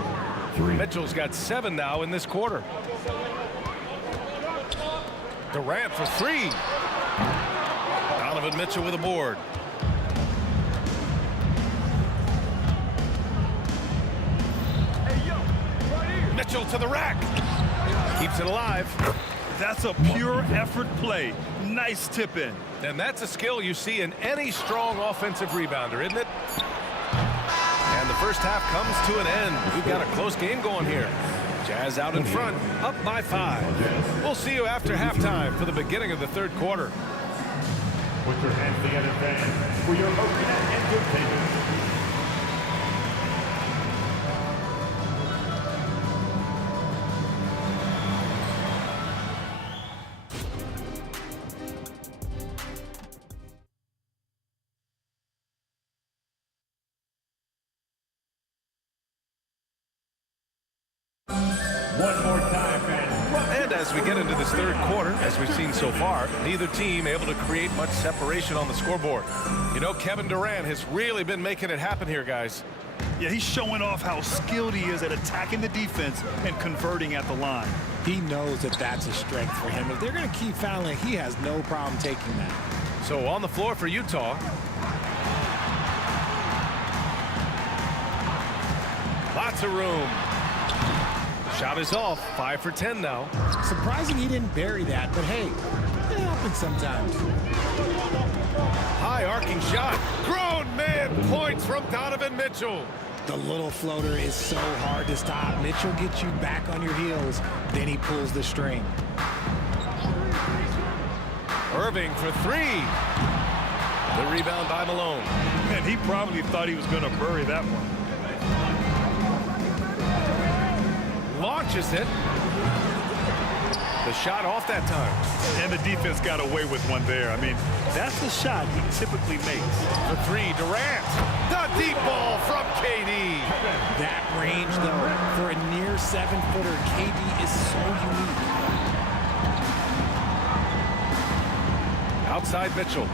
Mitchell's got 7 now in this quarter. Durant for 3. Donovan Mitchell with a board. Mitchell to the rack. Keeps it alive. That's a pure effort play. Nice tip in. And that's a skill you see in any strong offensive rebounder, isn't it? And the first half comes to an end. We've got a close game going here. Jazz out in front, up by 5. We'll see you after halftime for the beginning of the third quarter. With your hands together, fans, for your opening entertainment. One more time, fans. And as we get into this third quarter, as we've seen so far, neither team able to create much separation on the scoreboard. You know, Kevin Durant has really been making it happen here, guys. Yeah, he's showing off how skilled he is at attacking the defense and converting at the line. He knows that that's a strength for him. If they're going to keep fouling, he has no problem taking that. So on the floor for Utah. Lots of room. Shot is off. 5 for 10 now. Surprising he didn't bury that, but hey, it happens sometimes. High arcing shot. Grown man points from Donovan Mitchell. The little floater is so hard to stop. Mitchell gets you back on your heels, then he pulls the string. Irving for three. The rebound by Malone. And he probably thought he was going to bury that one. Launches it. The shot off that time. And the defense got away with one there. I mean, that's the shot he typically makes. For three, Durant. The deep ball from KD. That range, though, for a near 7-footer, KD is so unique. Outside Mitchell.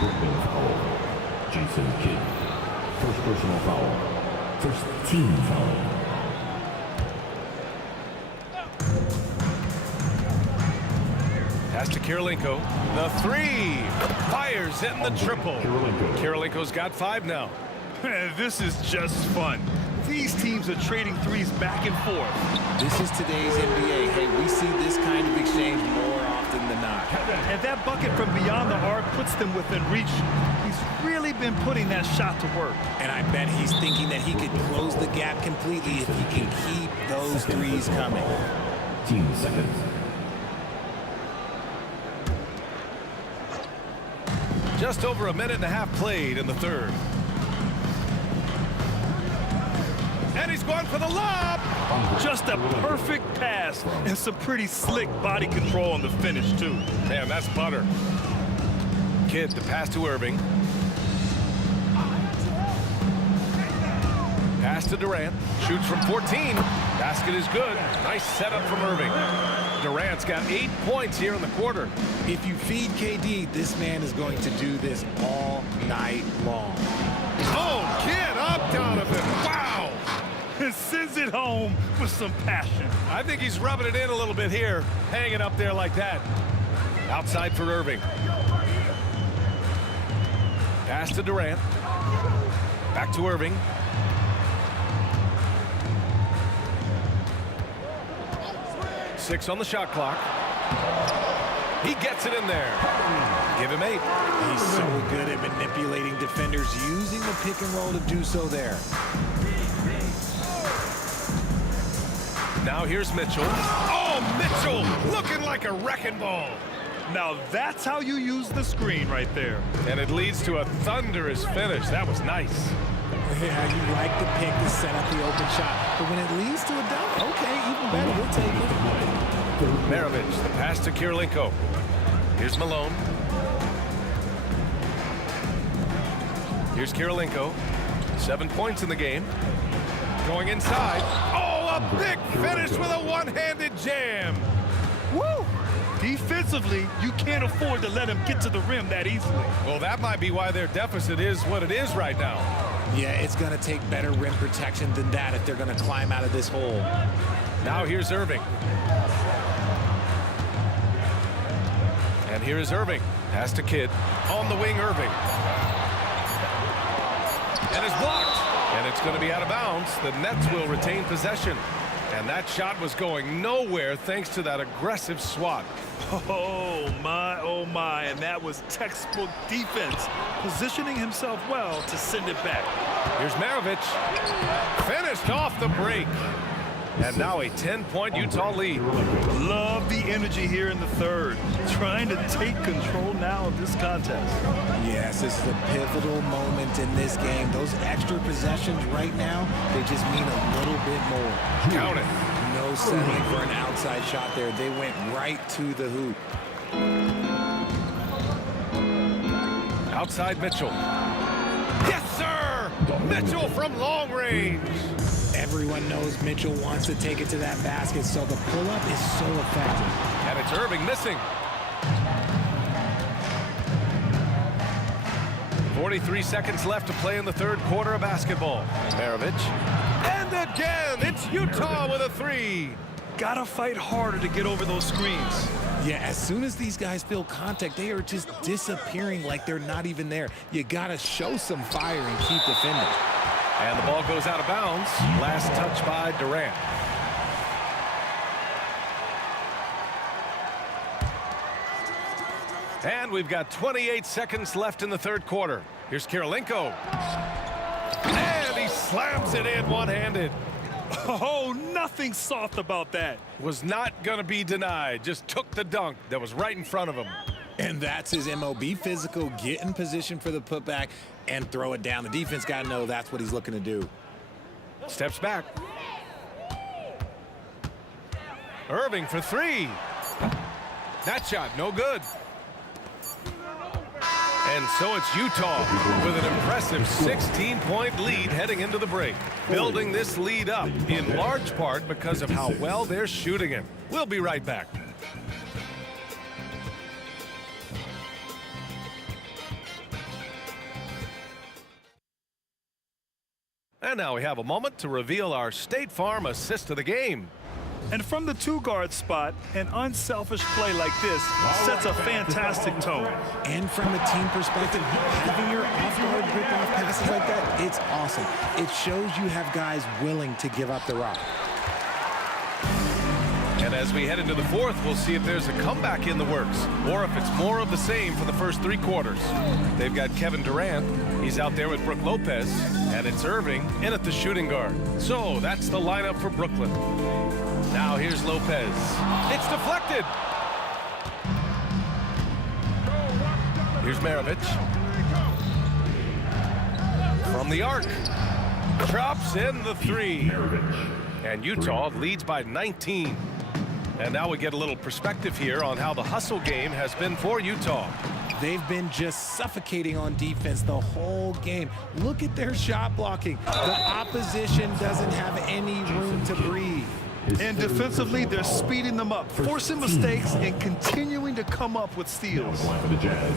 Brooklyn foul. Jason Kidd. First personal foul. First team foul. Pass to Kirilenko. The three. Fires in the triple. Kirilenko's got 5 now. This is just fun. These teams are trading threes back and forth. This is today's NBA. Hey, we see this kind of exchange more often than not. And that bucket from beyond the arc puts them within reach. He's really been putting that shot to work. And I bet he's thinking that he could close the gap completely if he can keep those threes coming. Team seconds. Just over a minute and a half played in the third. And he's going for the lob. Just a perfect pass and some pretty slick body control on the finish, too. Man, that's butter. Kidd, the pass to Irving. Pass to Durant. Shoots from 14. Basket is good. Nice setup from Irving. Durant's got 8 points here in the quarter. If you feed KD, this man is going to do this all night long. Oh, Kidd up, Donovan. Wow. And sends it home with some passion. I think he's rubbing it in a little bit here, hanging up there like that. Outside for Irving. Pass to Durant. Back to Irving. Six on the shot clock. He gets it in there. Give him 8. He's so good at manipulating defenders, using the pick and roll to do so there. Now here's Mitchell. Oh, Mitchell looking like a wrecking ball. Now that's how you use the screen right there. And it leads to a thunderous finish. That was nice. Yeah, you like the pick to set up the open shot. But when it leads to a dunk, okay, even better, we'll take it. Maravich, the pass to Kirilenko. Here's Malone. Here's Kirilenko. 7 points in the game. Going inside. Oh, a big finish with a one-handed jam. Woo! Defensively, you can't afford to let him get to the rim that easily. Well, that might be why their deficit is what it is right now. Yeah, it's going to take better rim protection than that if they're going to climb out of this hole. Now here's Irving. And here is Irving. Pass to Kidd. On the wing, Irving. And it's blocked. And it's going to be out of bounds. The Nets will retain possession. And that shot was going nowhere thanks to that aggressive swat. Oh, my. And that was textbook defense. Positioning himself well to send it back. Here's Maravich. Finished off the break. And now a 10-point Utah lead. Love the energy here in the third. Trying to take control now of this contest. Yes, this is a pivotal moment in this game. Those extra possessions right now, they just mean a little bit more. Count it. No settling for an outside shot there. They went right to the hoop. Outside Mitchell. Yes, sir! Mitchell from long range. Everyone knows Mitchell wants to take it to that basket, so the pull-up is so effective. And it's Irving missing. 43 seconds left to play in the third quarter of basketball. Maravich. And again, it's Utah with a 3. Gotta fight harder to get over those screens. Yeah, as soon as these guys feel contact, they are just disappearing like they're not even there. You gotta show some fire and keep defending. And the ball goes out of bounds. Last touch by Durant. And we've got 28 seconds left in the third quarter. Here's Kirilenko. And he he slams it in one-handed. Oh, nothing soft about that. Was not going to be denied. Just took the dunk that was right in front of him. And that's his MO. Be physical, get in position for the putback, and throw it down. The defense got to know that's what he's looking to do. Steps back. Irving for three. That shot, no good. And so it's Utah with an impressive 16-point lead heading into the break. Building this lead up in large part because of how well they're shooting it. We'll be right back. And now we have a moment to reveal our State Farm assist of the game. And from the two-guard spot, an unselfish play like this sets a fantastic tone. And from a team perspective, having your off-guard rip-off passes like that, it's awesome. It shows you have guys willing to give up the rock. And as we head into the fourth, we'll see if there's a comeback in the works or if it's more of the same for the first three quarters. They've got Kevin Durant. He's out there with Brook Lopez. And it's Irving in at the shooting guard. So that's the lineup for Brooklyn. Now here's Lopez. It's deflected. Here's Maravich. From the arc. Drops in the three. And Utah leads by 19. And now we get a little perspective here on how the hustle game has been for Utah. They've been just suffocating on defense the whole game. Look at their shot blocking. The opposition doesn't have any room to breathe. And defensively, they're speeding them up, forcing mistakes and continuing to come up with steals. For the Jazz,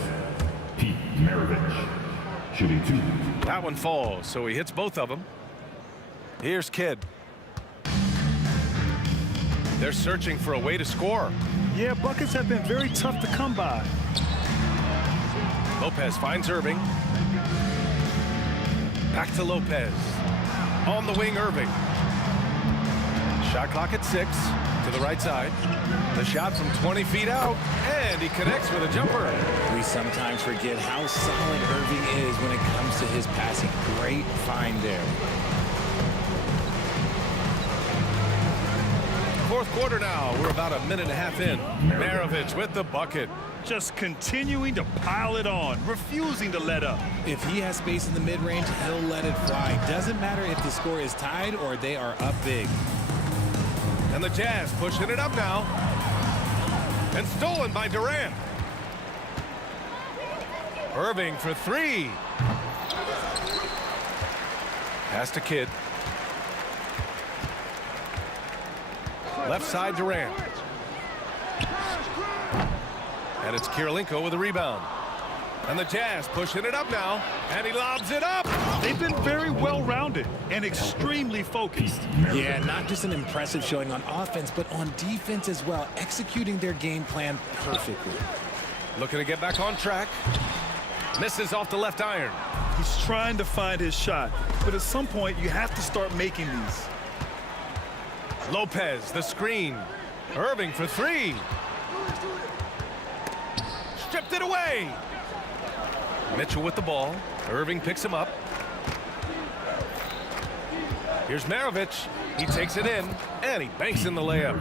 Pete Maravich, shooting two. That one falls, so he hits both of them. Here's Kidd. They're searching for a way to score. Yeah, buckets have been very tough to come by. Lopez finds Irving. Back to Lopez. On the wing, Irving. Shot clock at 6 to the right side. The shot from 20 feet out, and he connects with a jumper. We sometimes forget how solid Irving is when it comes to his passing. Great find there. Fourth quarter now. We're about a minute and a half in. Maravich with the bucket. Just continuing to pile it on, refusing to let up. If he has space in the mid-range, he'll let it fly. Doesn't matter if the score is tied or they are up big. And the Jazz pushing it up now. And stolen by Durant. Irving for three. Pass to Kidd. Left side Durant. And it's Kirilenko with a rebound. And the Jazz pushing it up now. And he lobs it up. They've been very well-rounded and extremely focused. Yeah, not just an impressive showing on offense, but on defense as well, executing their game plan perfectly. Looking to get back on track. Misses off the left iron. He's trying to find his shot, but at some point you have to start making these. Lopez, the screen. Irving for three. Stripped it away. Mitchell with the ball. Irving picks him up. Here's Maravich. He takes it in, and he banks in the layup.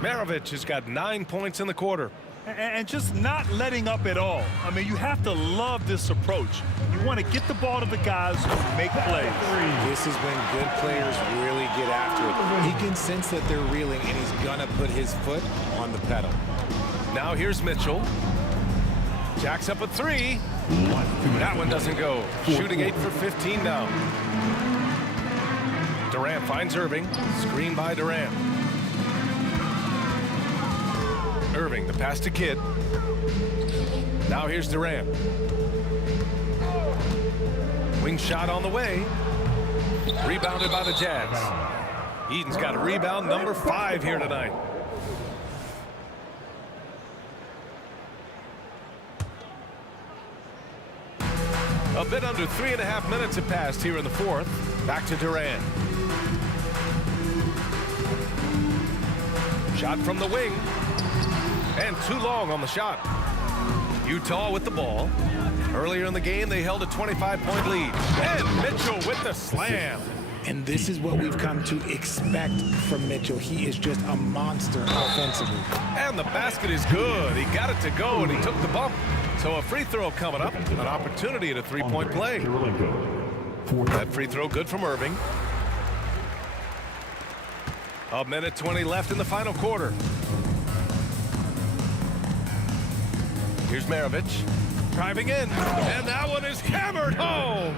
Maravich has got 9 points in the quarter. And just not letting up at all. I mean, you have to love this approach. You want to get the ball to the guys who make plays. This is when good players really get after it. He can sense that they're reeling, and he's going to put his foot on the pedal. Now here's Mitchell. Jacks up a three. That one doesn't go. Shooting 8 for 15 now. Durant finds Irving. Screen by Durant. Irving, the pass to Kidd. Now here's Durant. Wing shot on the way. Rebounded by the Jazz. Eden's got a rebound, number 5 here tonight. A bit under 3.5 minutes have passed here in the fourth. Back to Durant. Shot from the wing. And too long on the shot. Utah with the ball. Earlier in the game, they held a 25-point lead. And Mitchell with the slam. And this is what we've come to expect from Mitchell. He is just a monster offensively. And the basket is good. He got it to go, and he took the bump. So a free throw coming up, an opportunity at a three-point play. That free throw good from Irving. A minute 20 left in the final quarter. Here's Maravich. Driving in, and that one is hammered home.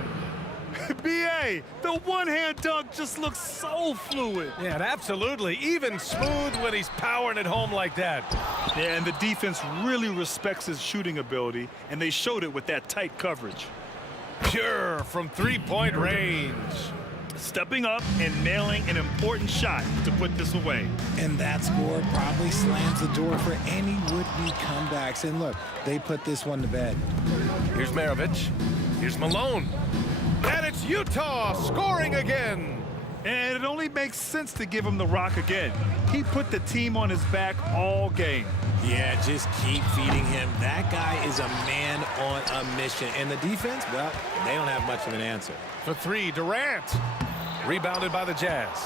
B.A., the one-hand dunk just looks so fluid. Yeah, and absolutely. Even smooth when he's powering it home like that. Yeah, and the defense really respects his shooting ability, and they showed it with that tight coverage. Pure from three-point range. Stepping up and nailing an important shot to put this away. And that score probably slams the door for any would-be comebacks. And look, they put this one to bed. Here's Maravich. Here's Malone. And it's Utah scoring again. And it only makes sense to give him the rock again. He put the team on his back all game. Yeah, just keep feeding him. That guy is a man on a mission. And the defense, well, they don't have much of an answer. For three, Durant. Rebounded by the Jazz.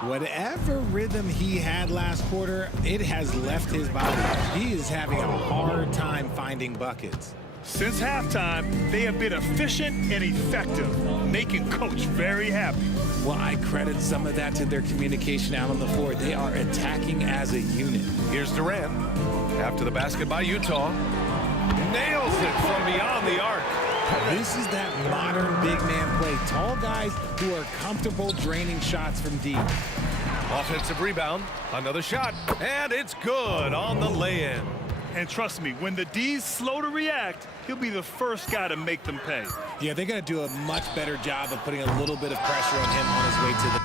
Whatever rhythm he had last quarter, it has left his body. He is having a hard time finding buckets. Since halftime, they have been efficient and effective, making Coach very happy. Well, I credit some of that to their communication out on the floor. They are attacking as a unit. Here's Durant. After the basket by Utah. Nails it from beyond the arc. This is that modern big man play. Tall guys who are comfortable draining shots from deep. Offensive rebound. Another shot. And it's good on the lay-in. And trust me, when the D's slow to react, he'll be the first guy to make them pay. Yeah, they're going to do a much better job of putting a little bit of pressure on him on his way to the...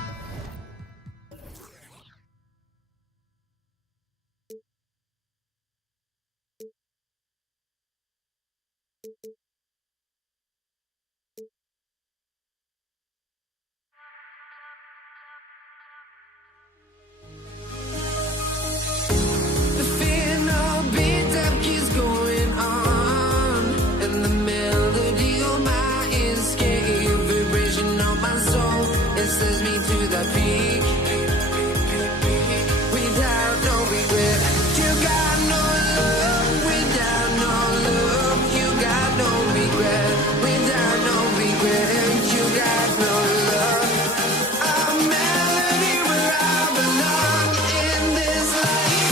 Says me to the peak without no regret. You got no love without no love. You got no regret without no regret. You got no love. A melody where I belong in this life.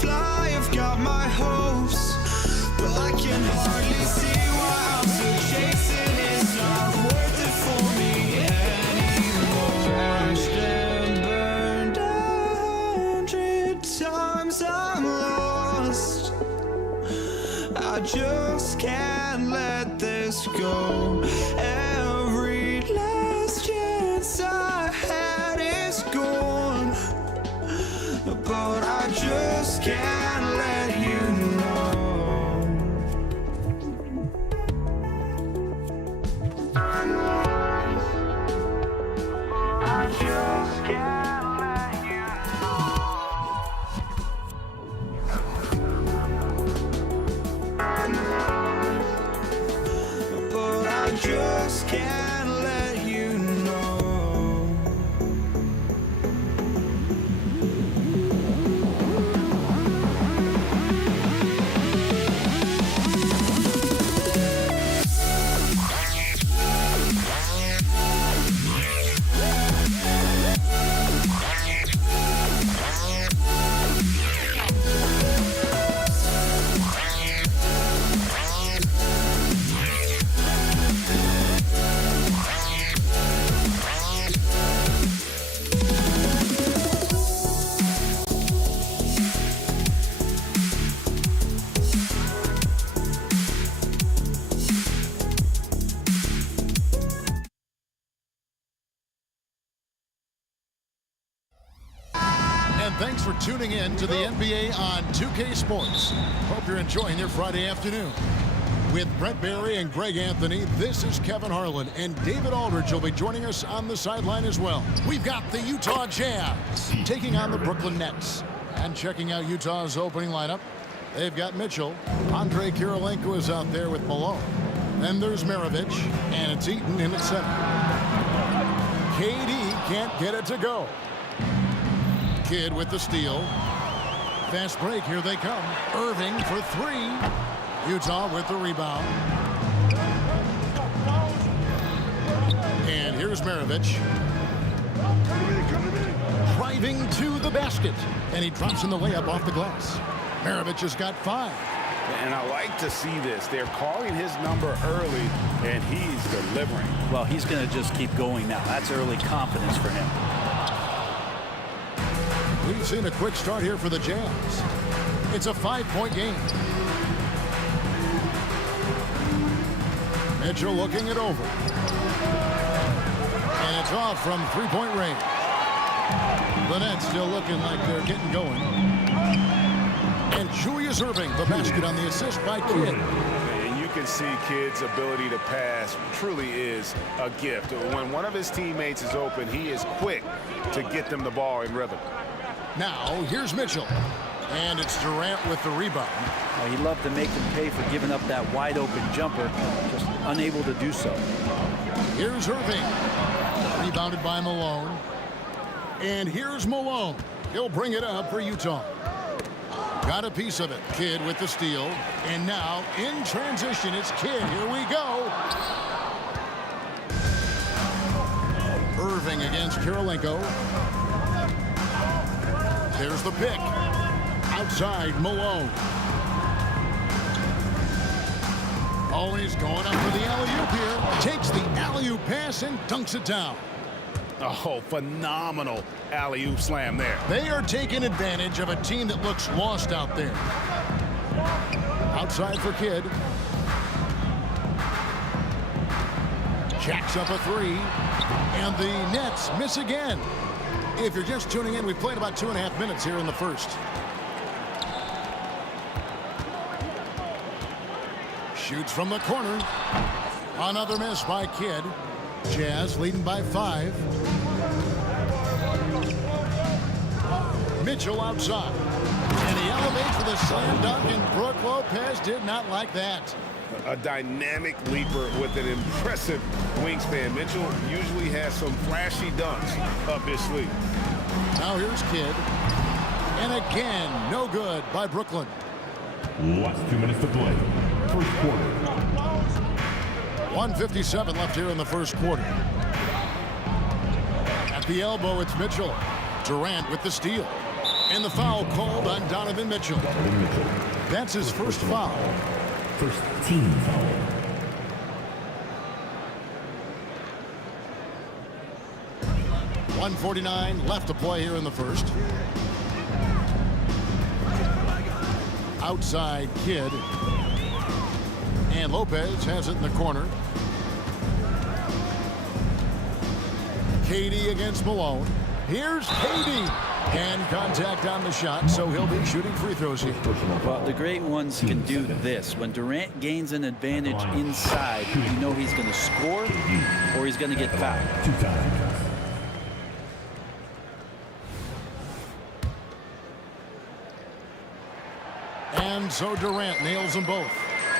fly, I've got my hopes, but I can hardly see why I'm still chasing. It's not worth it for me anymore. Crashed and burned 100 times, I'm lost. I just can't let this go. Every last chance I had is gone, but I just can't let you know. I just can't let you know. But I just can't let you know. And thanks for tuning in to the NBA on 2K Sports. Hope you're enjoying your Friday afternoon. With Brent Barry and Greg Anthony, this is Kevin Harlan, and David Aldridge will be joining us on the sideline as well. We've got the Utah Jazz taking on the Brooklyn Nets. And checking out Utah's opening lineup, they've got Mitchell. Andre Kirilenko is out there with Malone. Then there's Maravich, and it's Eaton in at center. KD can't get it to go. Kidd with the steal. Fast break, here they come. Irving for three. Utah with the rebound. And here's Maravich. Driving to the basket. And he drops in the layup off the glass. Maravich has got 5. And I like to see this. They're calling his number early, and he's delivering. Well, he's going to just keep going now. That's early confidence for him. We've seen a quick start here for the Jazz. It's a 5-point game. Mitchell looking it over. And it's off from 3-point range. The Nets still looking like they're getting going. And Julius Irving, the basket on the assist by Kidd. And you can see Kidd's ability to pass truly is a gift. When one of his teammates is open, he is quick to get them the ball in rhythm. Now, here's Mitchell. And it's Durant with the rebound. Well, he loved to make them pay for giving up that wide-open jumper, just unable to do so. Here's Irving. Rebounded by Malone. And here's Malone. He'll bring it up for Utah. Got a piece of it. Kidd with the steal. And now, in transition, it's Kidd. Here we go. Irving against Kirilenko. There's the pick. Outside, Malone. Oh, he's going up for the alley-oop here. Takes the alley-oop pass and dunks it down. Oh, phenomenal alley-oop slam there. They are taking advantage of a team that looks lost out there. Outside for Kidd. Jacks up a 3. And the Nets miss again. If you're just tuning in, we've played about 2.5 minutes here in the first. Shoots from the corner. Another miss by Kidd. Jazz leading by 5. Mitchell outside. And he elevates for the slam dunk, and Brook Lopez did not like that. A dynamic leaper with an impressive wingspan. Mitchell usually has some flashy dunks up his sleeve. Now here's Kidd. And again, no good by Brooklyn. Last 2 minutes to play. First quarter. 1:57 left here in the first quarter. At the elbow, it's Mitchell. Durant with the steal. And the foul called on Donovan Mitchell. That's his first foul. First team foul. .149 left to play here in the first. Outside Kidd. And Lopez has it in the corner. KD against Malone. Here's KD. And contact on the shot, so he'll be shooting free throws here. Well, the great ones can do this. When Durant gains an advantage inside, you know he's going to score or he's going to get fouled. 2 times. And so Durant nails them both.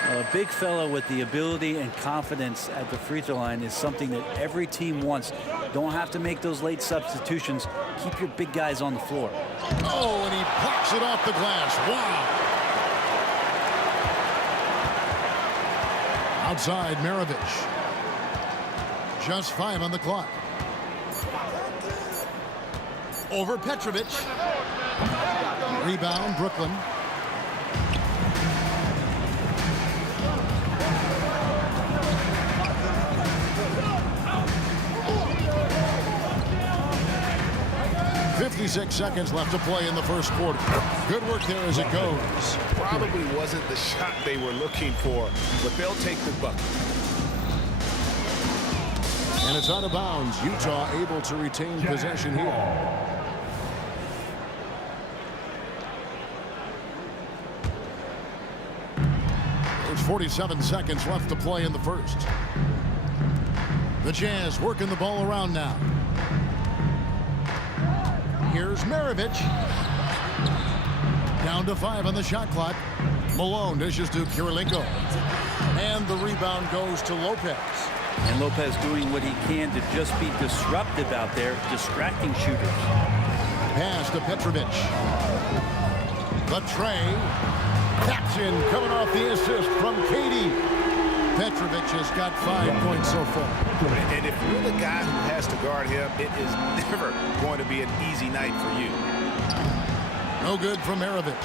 A big fella with the ability and confidence at the free throw line is something that every team wants. Don't have to make those late substitutions. Keep your big guys on the floor. Oh, and he plucks it off the glass. Wow. Outside Maravich. Just 5 on the clock. Over Petrovic. Rebound, Brooklyn. .56 seconds left to play in the first quarter. Good work there as it goes. Probably wasn't the shot they were looking for, but they'll take the bucket. And it's out of bounds. Utah able to retain possession here. There's 47 seconds left to play in the first. The Jazz working the ball around now. Here's Maravich. Down to 5 on the shot clock. Malone dishes to Kirilenko. And the rebound goes to Lopez. And Lopez doing what he can to just be disruptive out there, distracting shooters. Pass to Petrovic. The tray. Taps in, coming off the assist from KD. Petrovic has got 5 points so far. And if you're the guy who has to guard him, it is never going to be an easy night for you. No good from Maravich.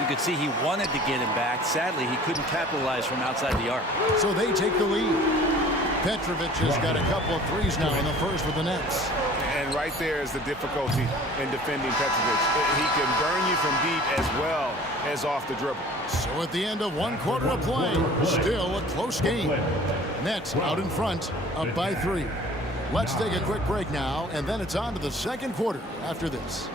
You could see he wanted to get him back. Sadly, he couldn't capitalize from outside the arc. So they take the lead. Petrovic has got a couple of threes now in the first with the Nets. And right there is the difficulty in defending Petrovic. He can burn you from deep as well as off the dribble. So at the end of 1 quarter of play, still a close game. Nets out in front, up by 3. Let's take a quick break now, and then it's on to the second quarter after this.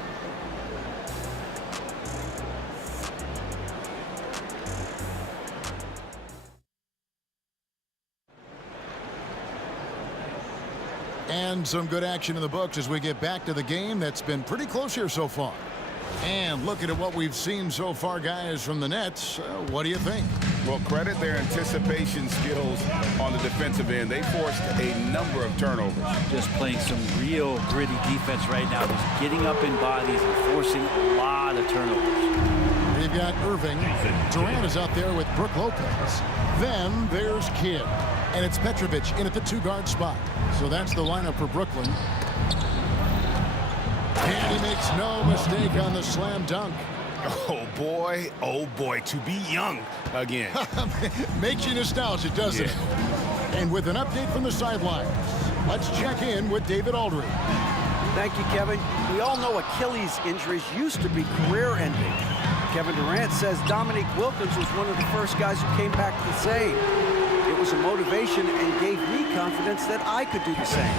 And some good action in the books as we get back to the game that's been pretty close here so far. And looking at what we've seen so far, guys, from the Nets, what do you think? Well, credit their anticipation skills on the defensive end. They forced a number of turnovers. Just playing some real gritty defense right now. Just getting up in bodies and forcing a lot of turnovers. They've got Irving. Durant is out there with Brook Lopez. Then there's Kidd. And it's Petrovic in at the 2-guard spot. So that's the lineup for Brooklyn. And he makes no mistake on the slam dunk. Oh boy, to be young again. Makes you nostalgic, doesn't it? And with an update from the sidelines, let's check in with David Aldridge. Thank you, Kevin. We all know Achilles injuries used to be career-ending. Kevin Durant says Dominique Wilkins was one of the first guys who came back the same. It was a motivation and gave me confidence that I could do the same.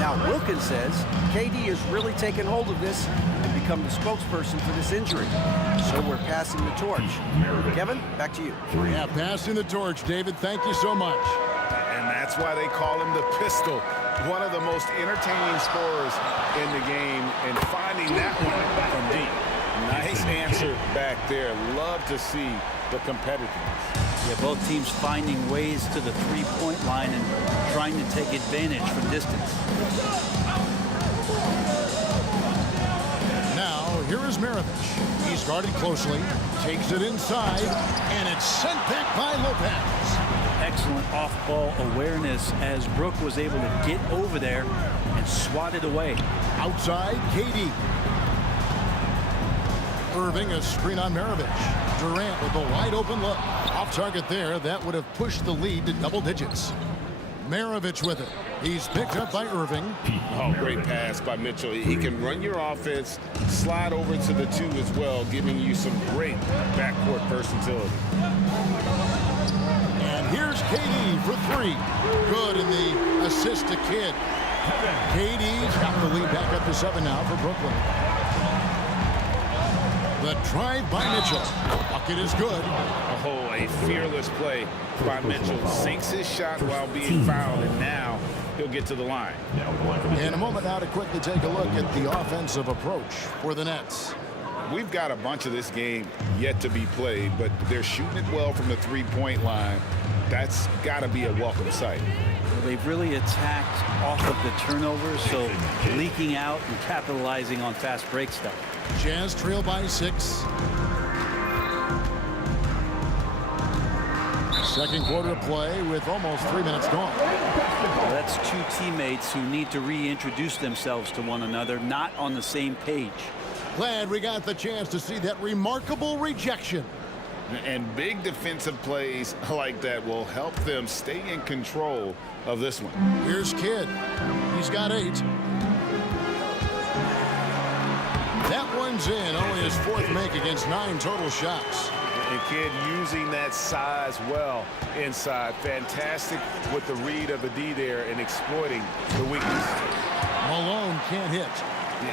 Now Wilkins says KD has really taken hold of this and become the spokesperson for this injury. So we're passing the torch. Kevin, back to you. Yeah, passing the torch, David. Thank you so much. And that's why they call him the Pistol. One of the most entertaining scorers in the game, and finding that one from deep. Nice answer back there. Love to see the competitiveness. Yeah, both teams finding ways to the three-point line and trying to take advantage from distance. Now, here is Maravich. He's guarded closely, takes it inside, and it's sent back by Lopez. Excellent off-ball awareness as Brook was able to get over there and swat it away. Outside, KD. Irving, a screen on Maravich. Durant with a wide open look. Off target there. That would have pushed the lead to double digits. Maravich with it. He's picked up by Irving. Oh, great pass by Mitchell. He can run your offense, slide over to the 2 as well, giving you some great backcourt versatility. And here's KD for 3. Good in the assist to Kidd. KD's got the lead back up to 7 now for Brooklyn. The drive by Mitchell. Bucket is good. Oh, a fearless play by Mitchell. Sinks his shot while being fouled, and now he'll get to the line. In a moment now to quickly take a look at the offensive approach for the Nets. We've got a bunch of this game yet to be played, but they're shooting it well from the three-point line. That's got to be a welcome sight. Well, they've really attacked off of the turnovers, so leaking out and capitalizing on fast break stuff. Jazz trail by 6. Second quarter play with almost 3 minutes gone. Well, that's 2 teammates who need to reintroduce themselves to one another, not on the same page. Glad we got the chance to see that remarkable rejection. And big defensive plays like that will help them stay in control of this one. Here's Kidd. He's got 8. That one's in. Only his 4th make against 9 total shots. And Kidd using that size well inside. Fantastic with the read of the D there and exploiting the weakness. Malone can't hit.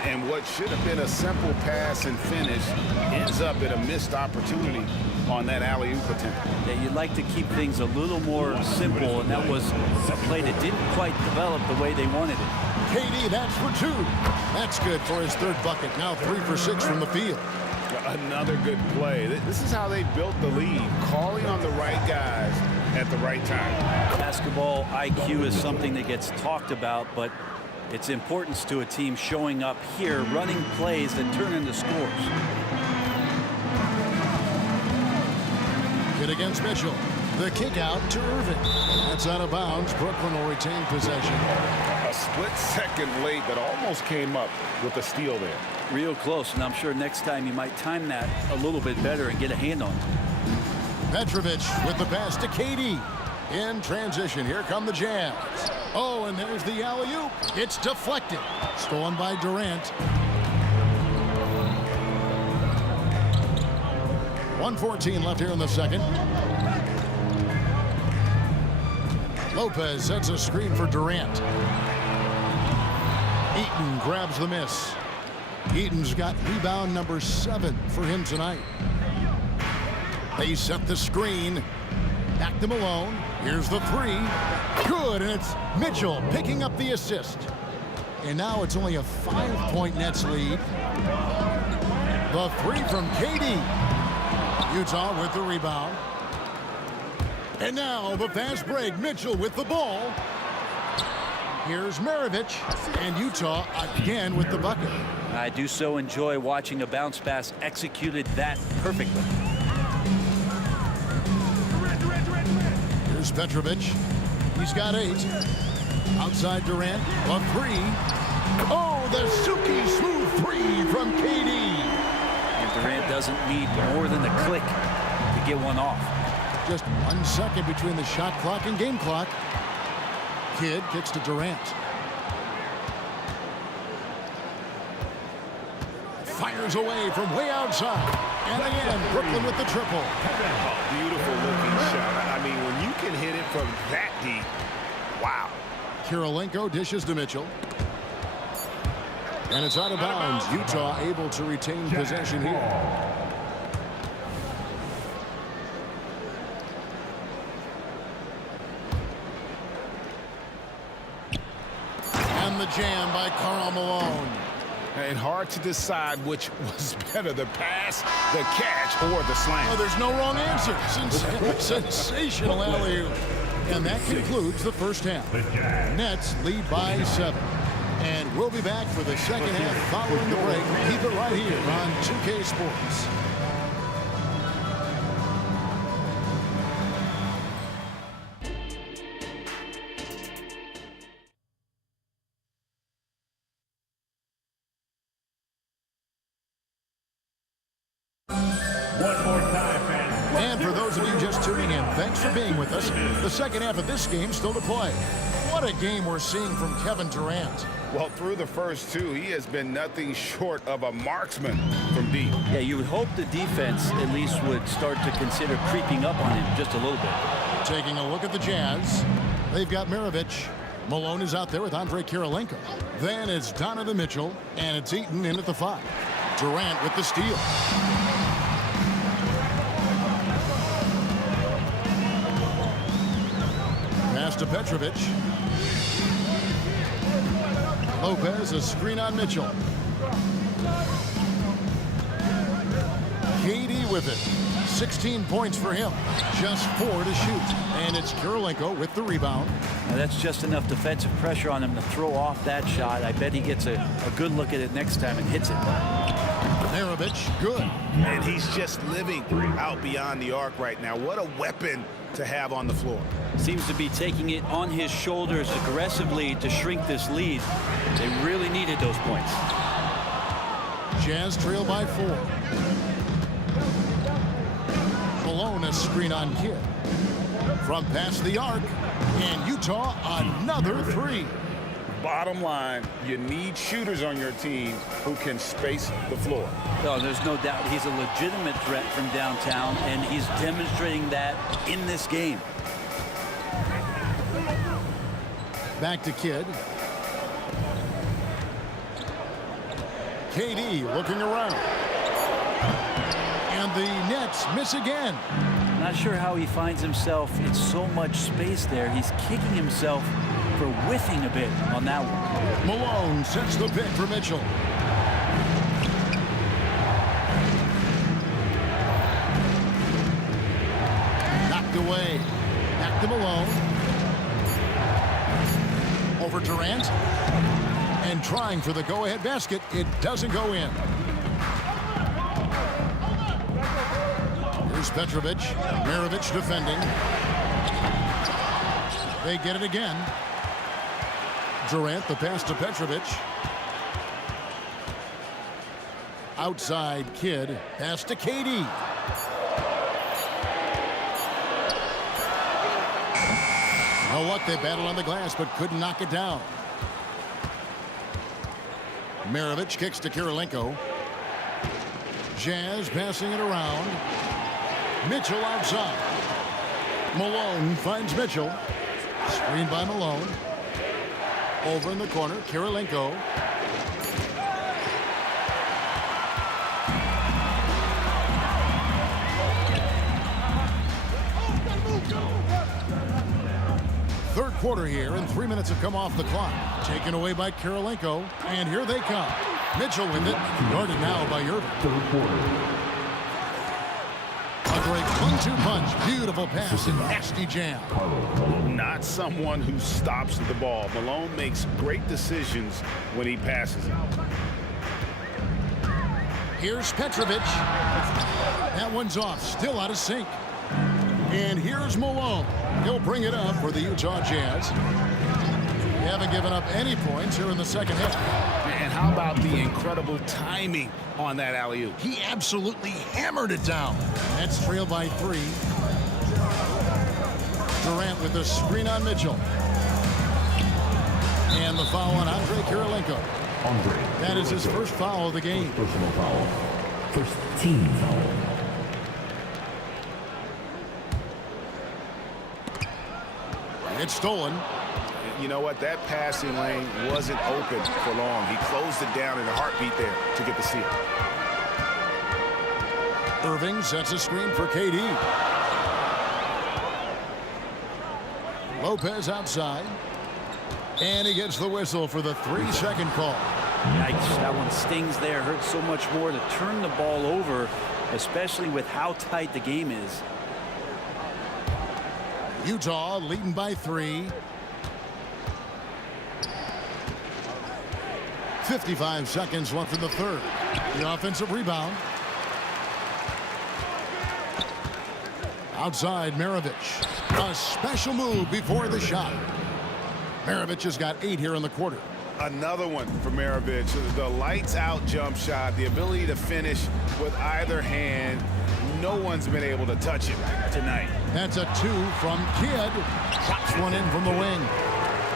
And what should have been a simple pass and finish ends up in a missed opportunity on that alley-oop attempt. Yeah, you'd like to keep things a little more simple, and that was a play that didn't quite develop the way they wanted it. KD, that's for 2. That's good for his 3rd bucket. Now 3 for 6 from the field. Another good play. This is how they built the lead, calling on the right guys at the right time. Basketball IQ is something that gets talked about, but its importance to a team showing up here, running plays that turn into scores. Kidd against Mitchell. The kick out to Irving. That's out of bounds. Brooklyn will retain possession. A split second late, but almost came up with a steal there. Real close, and I'm sure next time you might time that a little bit better and get a hand on it. Petrovic with the pass to KD. In transition, here come the Jazz. Oh, and there's the alley-oop. It's deflected. Stolen by Durant. 1:14 left here in the second. Lopez sets a screen for Durant. Eaton grabs the miss. Eaton's got rebound number 7 for him tonight. They set the screen. Back to Malone. Here's the 3. Good, and it's Mitchell picking up the assist. And now it's only a 5-point Nets lead. The 3 from KD. Utah with the rebound. And now the fast break. Mitchell with the ball. Here's Maravich, and Utah again with the bucket. I do so enjoy watching a bounce pass executed that perfectly. Here's Petrovic. He's got 8. Outside Durant. A 3. Oh, the silky smooth 3 from KD. And Durant doesn't need more than a click to get one off. Just 1 second between the shot clock and game clock. Kidd kicks to Durant. Fires away from way outside. And again, Brooklyn with the triple. Oh, beautiful looking shot. I mean, when you can hit it from that deep, wow. Kirilenko dishes to Mitchell. And it's out of bounds. Utah able to retain possession here. And the jam by Karl Malone. And hard to decide which was better, the pass, the catch, or the slam. Oh, there's no wrong answer. Sensational alley-oop. And that concludes the first half. Nets lead by 7. And we'll be back for the second half following the break. Keep it right here on 2K Sports. Thanks for being with us. The second half of this game still to play. What a game we're seeing from Kevin Durant. Well, through the first two, he has been nothing short of a marksman from deep. Yeah, you would hope the defense at least would start to consider creeping up on him just a little bit. Taking a look at the Jazz. They've got Maravich. Malone is out there with Andre Kirilenko. Then it's Donovan Mitchell, and it's Eaton in at the 5. Durant with the steal. Pass to Petrovic. Lopez, a screen on Mitchell. KD with it. 16 points for him. Just 4 to shoot. And it's Kirilenko with the rebound. Now that's just enough defensive pressure on him to throw off that shot. I bet he gets a good look at it next time and hits it. Maravich, good. And he's just living out beyond the arc right now. What a weapon to have on the floor. Seems to be taking it on his shoulders aggressively to shrink this lead. They really needed those points. Jazz trail by 4. Malone, a screen on Kidd. From past the arc, and Utah another 3. Bottom line, you need shooters on your team who can space the floor. No, there's no doubt he's a legitimate threat from downtown, and he's demonstrating that in this game. Back to Kidd. KD looking around. And the Nets miss again. Not sure how he finds himself in so much space there. He's kicking himself for whiffing a bit on that one. Malone sets the pick for Mitchell. Knocked away. Back to Malone. Over Durant. And trying for the go-ahead basket. It doesn't go in. Here's Petrovic. Maravich defending. They get it again. Durant, the pass to Petrovic. Outside Kidd. Pass to KD. You know what? They battled on the glass but couldn't knock it down. Maravich kicks to Kirilenko. Jazz passing it around. Mitchell outside. Malone finds Mitchell. Screen by Malone. Over in the corner, Kirilenko. Third quarter here, and 3 minutes have come off the clock. Taken away by Kirilenko, and here they come. Mitchell with it, guarded now by Irving. Third quarter. A great 1-2 punch, beautiful pass, and nasty jam. Not someone who stops the ball. Malone makes great decisions when he passes it. Here's Petrovic. That one's off, still out of sync. And here's Malone. He'll bring it up for the Utah Jazz. They haven't given up any points here in the second half. And how about the incredible timing on that alley-oop? He absolutely hammered it down. That's trailed by 3. Durant with the screen on Mitchell. And the foul on Andre Kirilenko. That is his first foul of the game. Personal foul. First team foul. It's stolen. You know what? That passing lane wasn't open for long. He closed it down in a heartbeat there to get the steal. Irving sets a screen for KD. Lopez outside. And he gets the whistle for the 3-second call. Yikes, that one stings there. Hurts so much more to turn the ball over, especially with how tight the game is. Utah leading by 3. 55 seconds left in the third. The offensive rebound. Outside Maravich. A special move before the shot. Maravich has got 8 here in the quarter. Another one for Maravich. The lights out jump shot, the ability to finish with either hand. no one's been able to touch him tonight. That's a 2 from Kidd. Drops one in from the wing.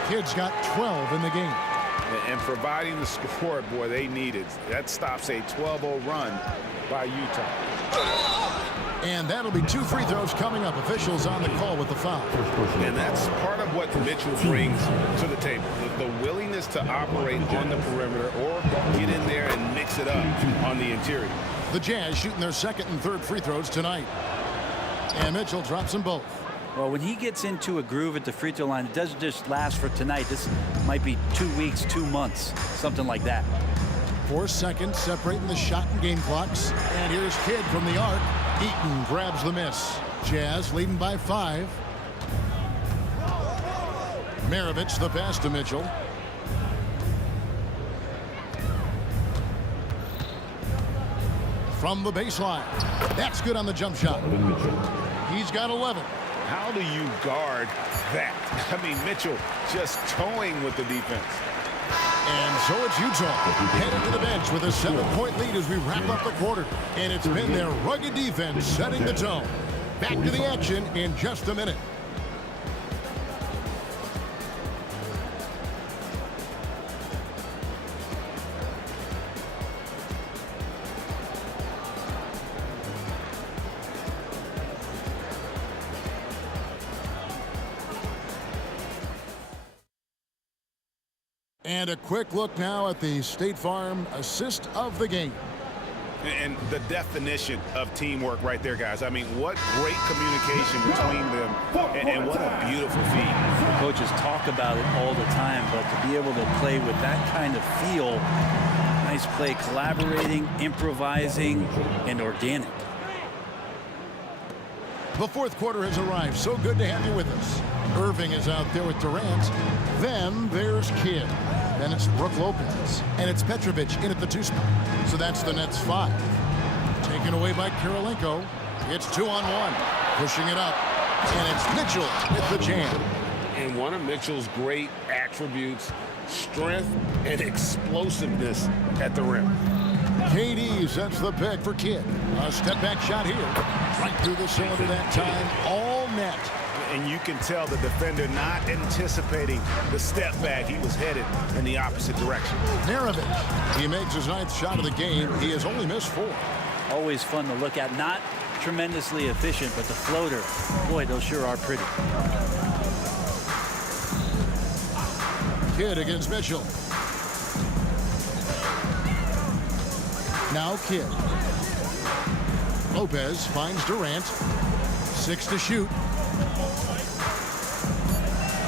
Kidd's got 12 in the game. And providing the score, boy, they needed. That stops a 12-0 run by Utah. And that'll be 2 free throws coming up. Officials on the call with the foul. And that's part of what Mitchell brings to the table. The willingness to operate on the perimeter or get in there and mix it up on the interior. The Jazz shooting their second and third free throws tonight. And Mitchell drops them both. Well, when he gets into a groove at the free throw line, it doesn't just last for tonight. This might be 2 weeks, 2 months, something like that. 4 seconds separating the shot and game clocks. And here's Kidd from the arc. Eaton grabs the miss. Jazz leading by 5. Maravich the pass to Mitchell. From the baseline. That's good on the jump shot. He's got 11. How do you guard that? I mean, Mitchell just toying with the defense. And so it's Utah headed to the bench with a 7-point lead as we wrap up the quarter. And it's been their rugged defense setting the tone. Back to the action in just a minute. And a quick look now at the State Farm assist of the game. And the definition of teamwork right there, guys. I mean, what great communication between them, and what a beautiful feed. The coaches talk about it all the time, but to be able to play with that kind of feel, nice play, collaborating, improvising, and organic. The fourth quarter has arrived. So good to have you with us. Irving is out there with Durant. Then there's Kidd. Then it's Brook Lopez. And it's Petrovic in at the 2 spot. So that's the Nets 5. Taken away by Kirilenko. It's 2-on-1. Pushing it up. And it's Mitchell with the jam. And one of Mitchell's great attributes, strength and explosiveness at the rim. KD sets the pick for Kidd. A step-back shot here. Right through the cylinder that time. All net. And you can tell the defender not anticipating the step back. He was headed in the opposite direction. Maravich. He makes his 9th shot of the game. He has only missed 4. Always fun to look at. Not tremendously efficient, but the floater, boy, those sure are pretty. Kidd against Mitchell. Now Kidd. Lopez finds Durant. 6 to shoot.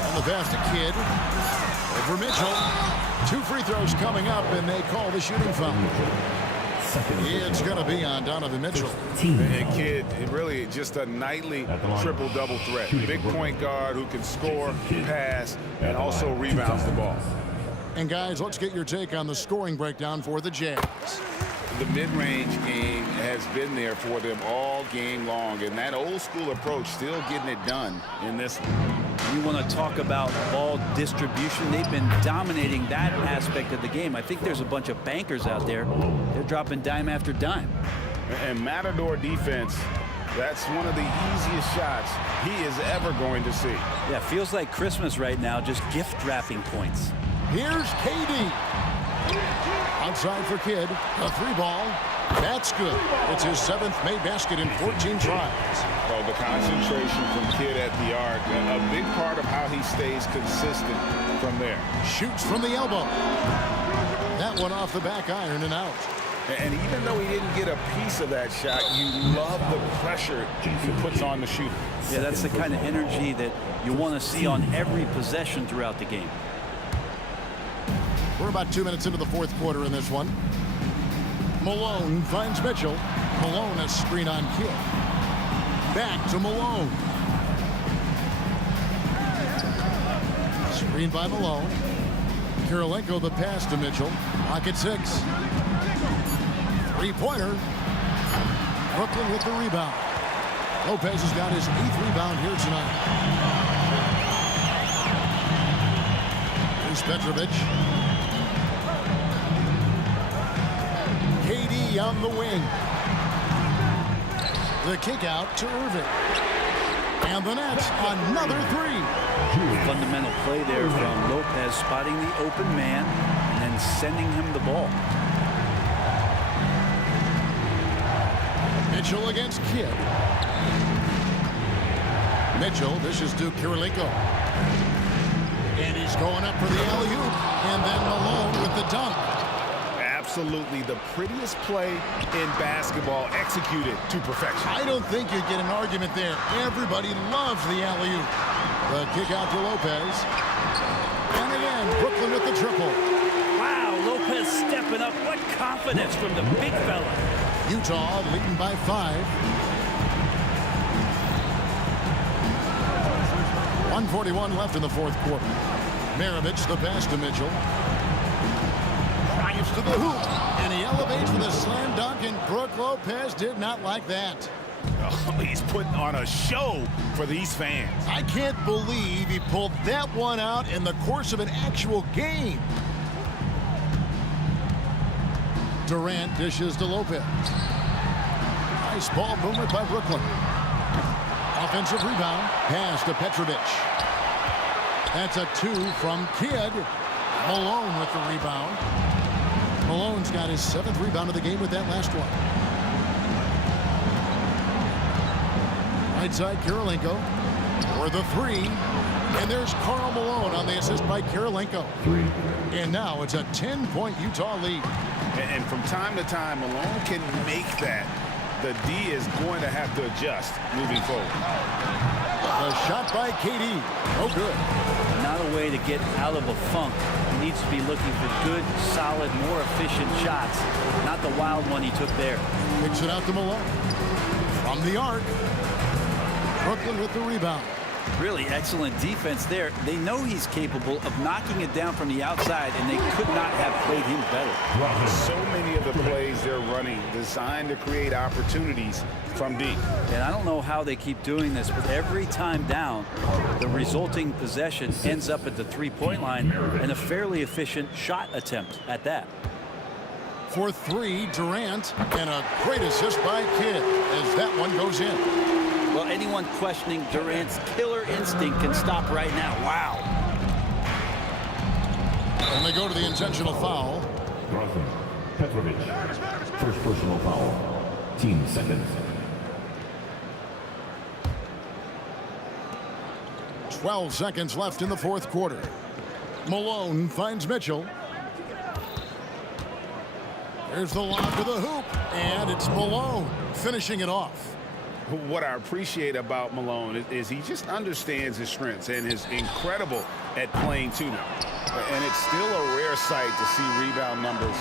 On the pass to Kidd. Over Mitchell. 2 free throws coming up, and they call the shooting foul. It's going to be on Donovan Mitchell. And Kidd, really just a nightly triple-double threat. Big point guard who can score, pass, and also rebounds the ball. And guys, let's get your take on the scoring breakdown for the Jazz. The mid-range game has been there for them all game long, and that old-school approach still getting it done in this one. You want to talk about ball distribution. They've been dominating that aspect of the game. I think there's a bunch of bankers out there. They're dropping dime after dime. And Matador defense, that's one of the easiest shots he is ever going to see. Yeah, feels like Christmas right now, just gift wrapping points. Here's KD. Outside for Kidd. A 3-ball. That's good. It's his 7th made basket in 14 tries. Well, the concentration from Kidd at the arc, a big part of how he stays consistent from there. Shoots from the elbow. That one off the back iron and out. And even though he didn't get a piece of that shot, you love the pressure he puts on the shooter. Yeah, that's the kind of energy that you want to see on every possession throughout the game. We're about 2 minutes into the fourth quarter in this one. Malone finds Mitchell. Malone a screen on Kidd. Back to Malone. Screen by Malone. Kirilenko the pass to Mitchell. Pocket 6. 3-pointer. Brooklyn with the rebound. Lopez has got his 8th rebound here tonight. Here's Petrovic. KD on the wing. The kick out to Irving. And the net, another three. Fundamental play there from Lopez, spotting the open man and then sending him the ball. Mitchell against Kidd. Mitchell dishes to Kirilenko. And he's going up for the alley-oop. And then Malone with the dunk. Absolutely the prettiest play in basketball, executed to perfection. I don't think you get an argument there. Everybody loves the alley-oop. The kick out to Lopez. And again, Brooklyn with the triple. Wow, Lopez stepping up. What confidence from the big fella. Utah leading by 5. 1:41 left in the fourth quarter. Maravich the pass to Mitchell. Drives to the hoop, and he elevates with a slam dunk, and Brook Lopez did not like that. Oh, he's putting on a show for these fans. I can't believe he pulled that one out in the course of an actual game. Durant dishes to Lopez. Nice ball movement by Brooklyn. Offensive rebound. Pass to Petrovic. That's a 2 from Kidd. Malone with the rebound. Malone's got his 7th rebound of the game with that last one. Right side, Kirilenko for the 3. And there's Karl Malone on the assist by Kirilenko. And now it's a 10-point Utah lead. And from time to time, Malone can make that. The D is going to have to adjust moving forward. A shot by KD. Oh, good. Not a way to get out of a funk. He needs to be looking for good, solid, more efficient shots. Not the wild one he took there. Kicks it out to Malone. From the arc. Brooklyn with the rebound. Really excellent defense there. They know he's capable of knocking it down from the outside, and they could not have played him better. So many of the plays they're running designed to create opportunities from deep. And I don't know how they keep doing this, but every time down, the resulting possession ends up at the three-point line and a fairly efficient shot attempt at that. For 3, Durant, and a great assist by Kidd as that one goes in. Well, anyone questioning Durant's killer instinct can stop right now. Wow. And they go to the intentional foul. Petrovic. First personal foul. Team seconds. 12 seconds left in the fourth quarter. Malone finds Mitchell. There's the lob to the hoop, and it's Malone finishing it off. What I appreciate about Malone is he just understands his strengths and is incredible at playing to them. And it's still a rare sight to see rebound numbers.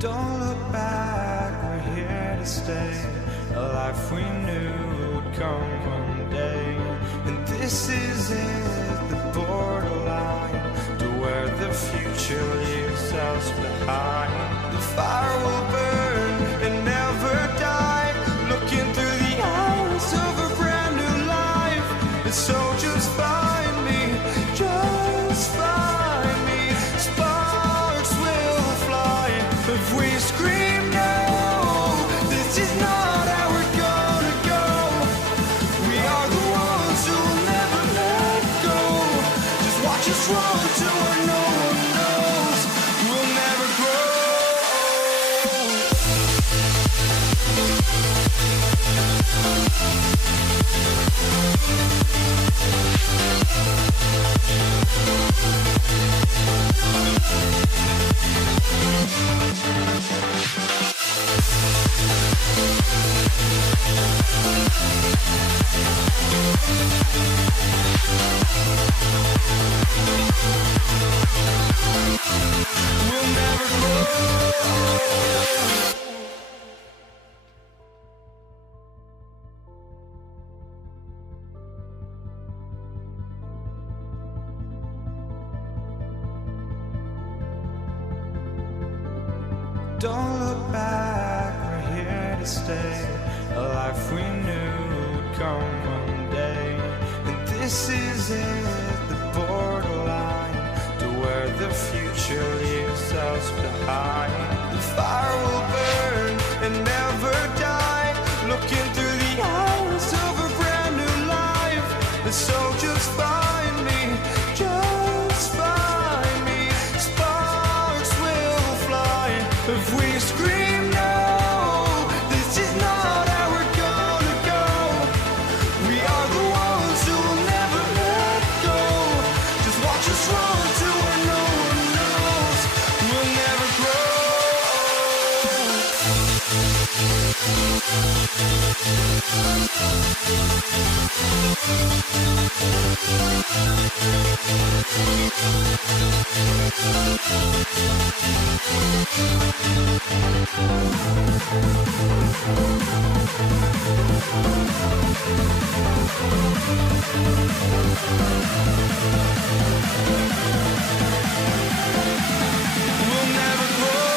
Don't look back, we're here to stay. A life we knew would come one day. And this is it, the borderline. future leaves us behind. The fire will burn and never die. Looking through the eyes of a brand new life. And so just find me, just find me. Sparks will fly if we scream no. This is not how we're gonna go. We are the ones who will never let go. Just watch us run to where no one knows. We'll never grow. We'll never grow. Don't look back, we're here to stay. A life we knew would come one day. And this is it, the borderline to where the future leaves us behind. The fire will burn and never die. Looking through the eyes of a brand new life. And so just find me, just find me. Sparks will fly if we scream no. This is not how we're gonna go. We are the ones who will never let go. Just watch us run to where no one knows. We'll never grow. We'll never grow.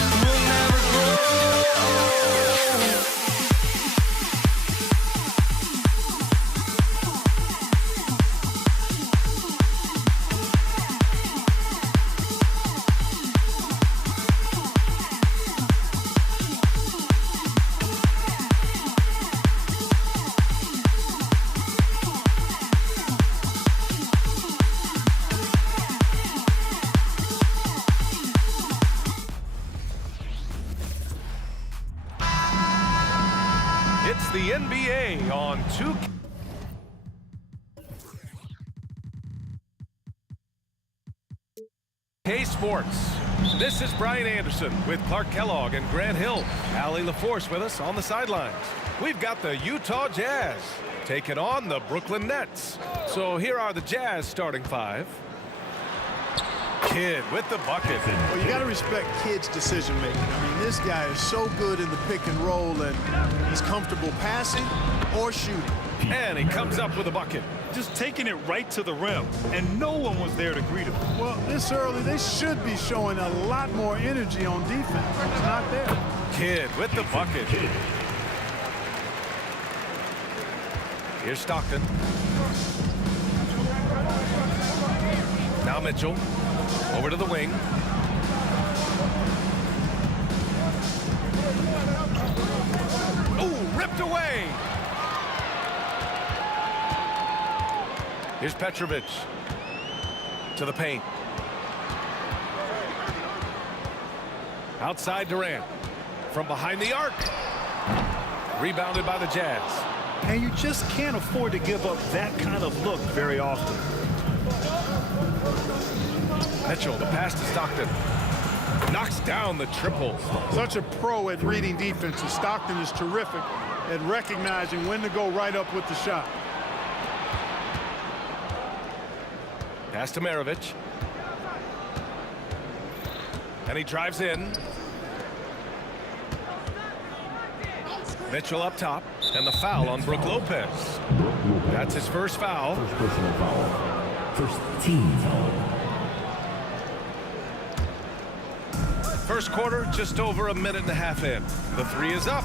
We'll never grow. It's the NBA on 2K. Sports. This is Brian Anderson with Clark Kellogg and Grant Hill. Allie LaForce with us on the sidelines. We've got the Utah Jazz taking on the Brooklyn Nets. So here are the Jazz starting five. Kidd with the bucket. Well, you got to respect Kidd's decision making. I mean, this guy is so good in the pick and roll, and he's comfortable passing or shooting. And he comes up with a bucket. Just taking it right to the rim, and no one was there to greet him. Well, this early, they should be showing a lot more energy on defense. It's not there. Kidd with the bucket. Here's Stockton. Now Mitchell. Over to the wing. Oh, ripped away. Here's Petrovic to the paint. Outside Durant. From behind the arc. Rebounded by the Jazz. And you just can't afford to give up that kind of look very often. Mitchell, the pass to Stockton. Knocks down the triple. Such a pro at reading defenses. Stockton is terrific at recognizing when to go right up with the shot. Pass to Maravich. And he drives in. Mitchell up top. And the foul on Brook Lopez. That's his first foul. First personal foul. First team foul. First quarter, just over a minute and a half in. The three is up.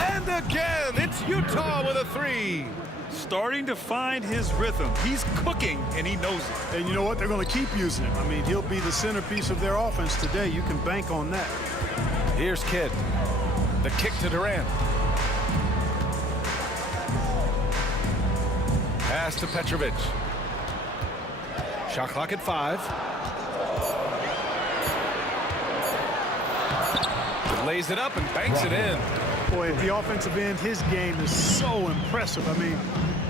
And again, it's Utah with a three. Starting to find his rhythm. He's cooking, and he knows it. And you know what? They're going to keep using him. I mean, he'll be the centerpiece of their offense today. You can bank on that. Here's Kidd. The kick to Durant. Pass to Petrovic. Shot clock at 5. Lays it up and banks it in. Boy, at the offensive end, his game is so impressive. I mean,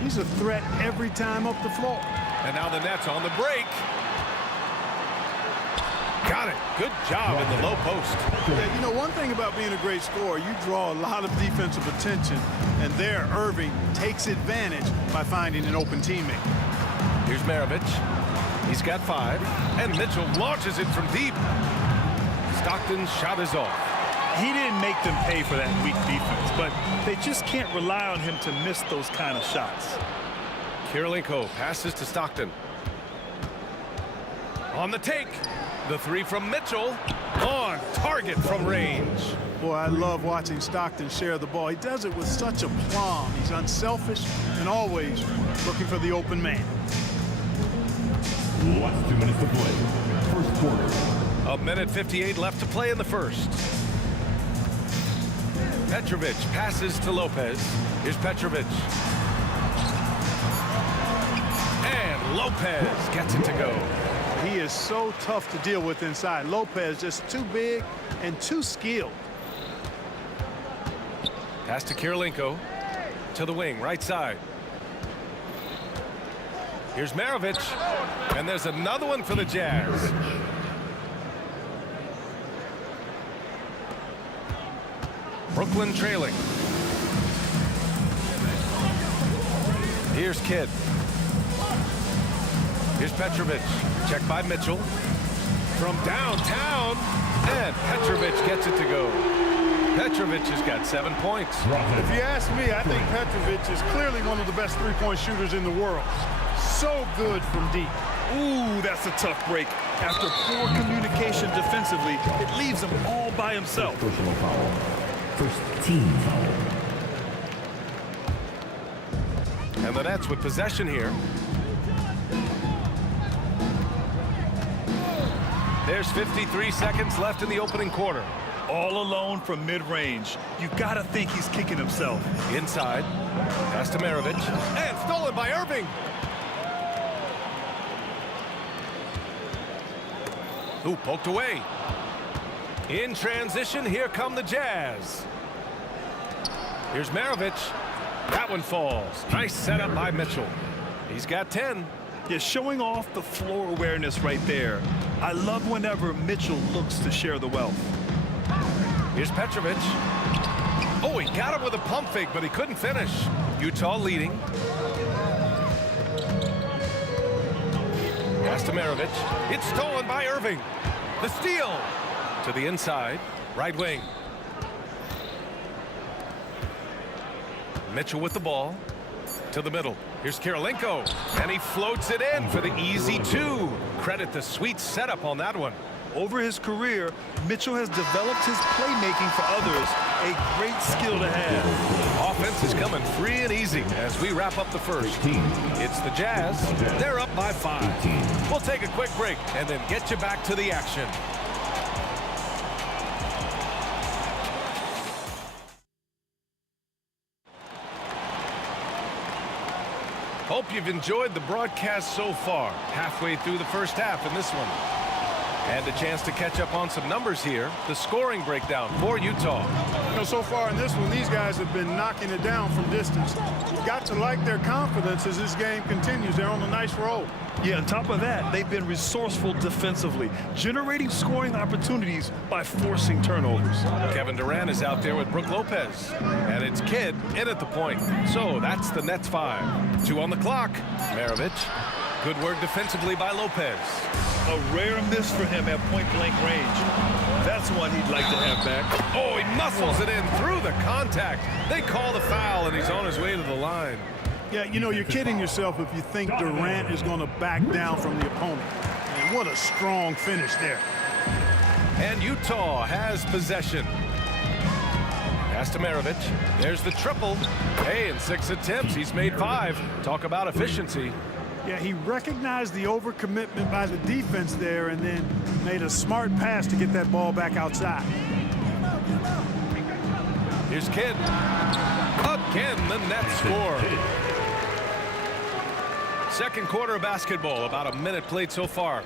he's a threat every time up the floor. And now the Nets on the break. Got it. Good job in the low post. Yeah, you know, one thing about being a great scorer, you draw a lot of defensive attention, and there Irving takes advantage by finding an open teammate. Here's Maravich. He's got 5. And Mitchell launches it from deep. Stockton's shot is off. He didn't make them pay for that weak defense, but they just can't rely on him to miss those kind of shots. Kirilenko passes to Stockton. On the take. The three from Mitchell. On target from range. Boy, I love watching Stockton share the ball. He does it with such aplomb. He's unselfish and always looking for the open man. Last 2 minutes to play. First quarter. A minute 58 left to play in the first. Petrovic passes to Lopez. Here's Petrovic. And Lopez gets it to go. He is so tough to deal with inside. Lopez just too big and too skilled. Pass to Kirilenko. To the wing, right side. Here's Maravich. And there's another one for the Jazz. Brooklyn trailing. Here's Kidd. Here's Petrovic. Check by Mitchell. From downtown. And Petrovic gets it to go. Petrovic has got 7 points. If you ask me, I think Petrovic is clearly one of the best three-point shooters in the world. So good from deep. Ooh, that's a tough break. After poor communication defensively, it leaves him all by himself. Personal foul. First team foul. And the Nets with possession here. There's 53 seconds left in the opening quarter. All alone from mid-range. You gotta think he's kicking himself. Inside. Pass to Maravich. And stolen by Irving. Ooh, poked away. In transition, here come the Jazz. Here's Maravich. That one falls. Nice setup by Mitchell. He's got 10. Yeah, showing off the floor awareness right there. I love whenever Mitchell looks to share the wealth. Here's Petrovic. Oh, he got him with a pump fake, but he couldn't finish. Utah leading. Pass to Maravich. It's stolen by Irving. The steal. To the inside. Right wing. Mitchell with the ball. To the middle. Here's Kirilenko. And he floats it in for the easy 2. Credit the sweet setup on that one. Over his career, Mitchell has developed his playmaking for others. A great skill to have. Offense is coming free and easy as we wrap up the first. It's the Jazz. They're up by 5. We'll take a quick break and then get you back to the action. Hope you've enjoyed the broadcast so far. Halfway through the first half in this one. And a chance to catch up on some numbers here. The scoring breakdown for Utah. You know, so far in this one, these guys have been knocking it down from distance. You've got to like their confidence as this game continues. They're on a nice roll. Yeah, on top of that, they've been resourceful defensively, generating scoring opportunities by forcing turnovers. Kevin Durant is out there with Brook Lopez. And it's Kidd in at the point. So that's the Nets 5. 2 on the clock. Maravich. Good work defensively by Lopez. A rare miss for him at point-blank range. That's one he'd like to have back. Oh, he muscles it in through the contact. They call the foul, and he's on his way to the line. Yeah, you know, you're kidding yourself if you think Durant is going to back down from the opponent. And what a strong finish there. And Utah has possession. Pass to Maravich. There's the triple. Hey, in 6 attempts, he's made 5. Talk about efficiency. Yeah, he recognized the overcommitment by the defense there and then made a smart pass to get that ball back outside. Here's Kidd. Again, the Nets score. Second quarter of basketball, about a minute played so far.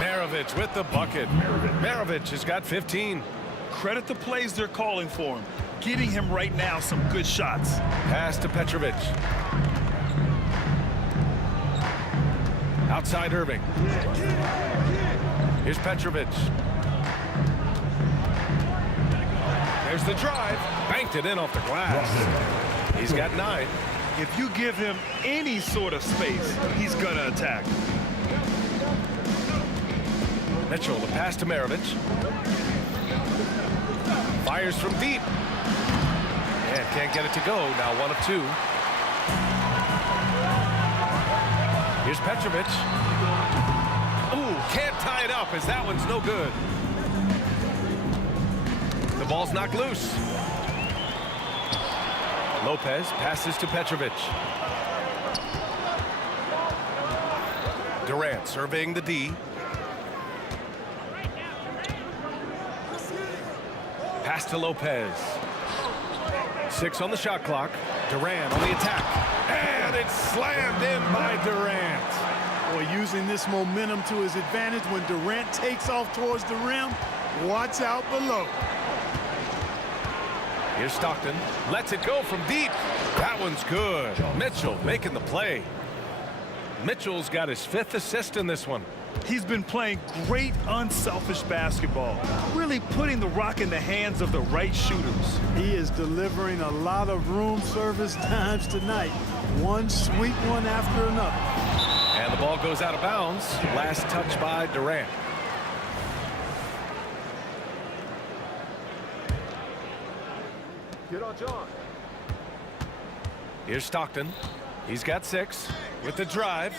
Maravich with the bucket. Maravich has got 15. Credit the plays they're calling for him, getting him right now some good shots. Pass to Petrovic. Outside Irving. Here's Petrovic. There's the drive. Banked it in off the glass. He's got 9. If you give him any sort of space, he's going to attack. Mitchell, the pass to Maravich. Fires from deep. And can't get it to go. Now 1 of 2. Here's Petrovic. Ooh, can't tie it up as that one's no good. The ball's knocked loose. Lopez passes to Petrovic. Durant surveying the D. Pass to Lopez. 6 on the shot clock. Durant on the attack. And it's slammed in by Durant. Boy, using this momentum to his advantage when Durant takes off towards the rim. Watch out below. Here's Stockton. Lets it go from deep. That one's good. Mitchell making the play. Mitchell's got his 5th assist in this one. He's been playing great unselfish basketball, really putting the rock in the hands of the right shooters. He is delivering a lot of room service times tonight. One sweet one after another. And the ball goes out of bounds. Last touch by Durant. Get on John. Here's Stockton. He's got 6 with the drive.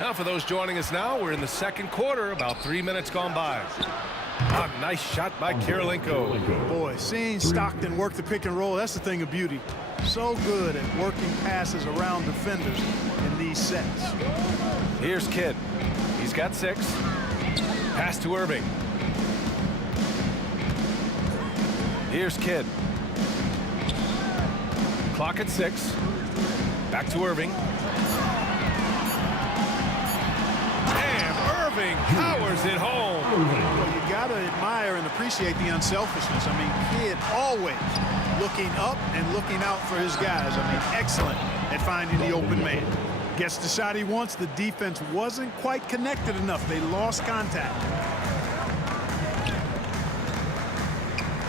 Now for those joining us now, we're in the second quarter, about 3 minutes gone by. A nice shot by Kirilenko. Boy, seeing Stockton work the pick and roll, that's the thing of beauty. So good at working passes around defenders in these sets. Here's Kidd. He's got 6. Pass to Irving. Here's Kidd. Clock at 6. Back to Irving. Irving powers it home. Well, you got to admire and appreciate the unselfishness. I mean, Kidd always looking up and looking out for his guys. I mean, excellent at finding the open man. Gets the shot he wants. The defense wasn't quite connected enough. They lost contact.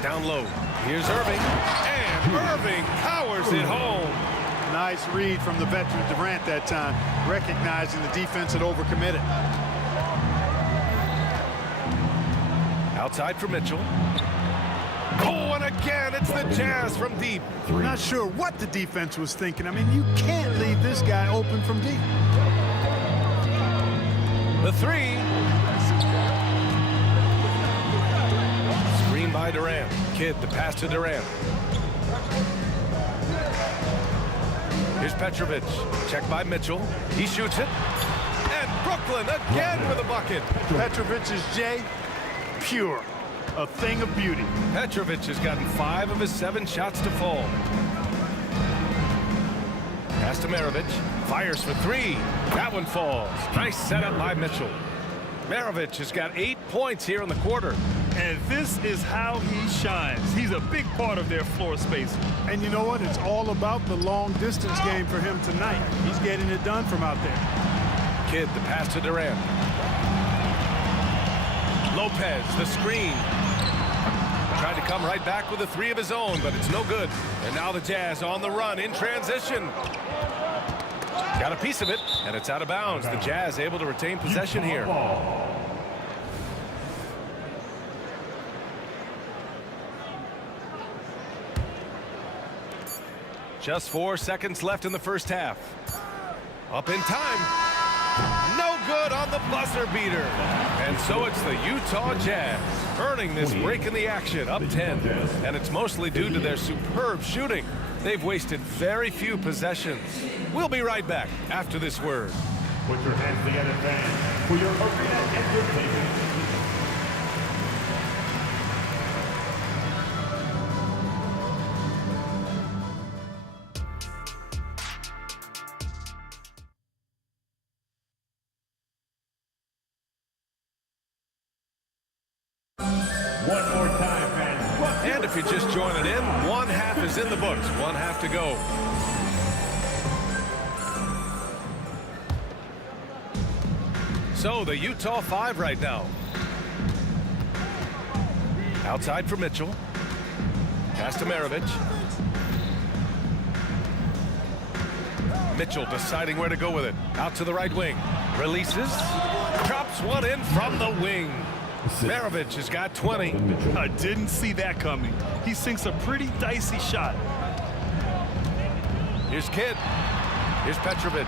Down low. Here's Irving. And Irving powers it home. Nice read from the veteran Durant that time, recognizing the defense had overcommitted. Outside for Mitchell. Oh, and again, it's the Jazz from deep. Not sure what the defense was thinking. I mean, you can't leave this guy open from deep. The 3. Screen by Durant. Kidd, the pass to Durant. Here's Petrovic. Check by Mitchell. He shoots it. And Brooklyn again with a bucket. Petrovic's J, pure. A thing of beauty. Petrovic has gotten 5 of his 7 shots to fall. Pass to Maravich. Fires for three. That one falls. Nice setup by Mitchell. Maravich has got 8 points here in the quarter. And this is how he shines. He's a big part of their floor space. And you know what? It's all about the long distance game for him tonight. He's getting it done from out there. Kidd, the pass to Durant. Lopez, the screen. Tried to come right back with a three of his own, but it's no good. And now the Jazz on the run in transition. Got a piece of it, and it's out of bounds. The Jazz able to retain possession here. Just 4 seconds left in the first half. Up in time. No good on the buzzer beater. And so it's the Utah Jazz earning this break in the action, up 10. And it's mostly due to their superb shooting. They've wasted very few possessions. We'll be right back after this word. Put your hands together, fans, for your arena entertainment. One more time, fans. And if you're just joining in, one half is in the books. One half to go. So the Utah 5 right now. Outside for Mitchell. Pass to Maravich. Mitchell deciding where to go with it. Out to the right wing. Releases. Drops one in from the wing. Maravich has got 20. I didn't see that coming. He sinks a pretty dicey shot. Here's Kidd. Here's Petrovic.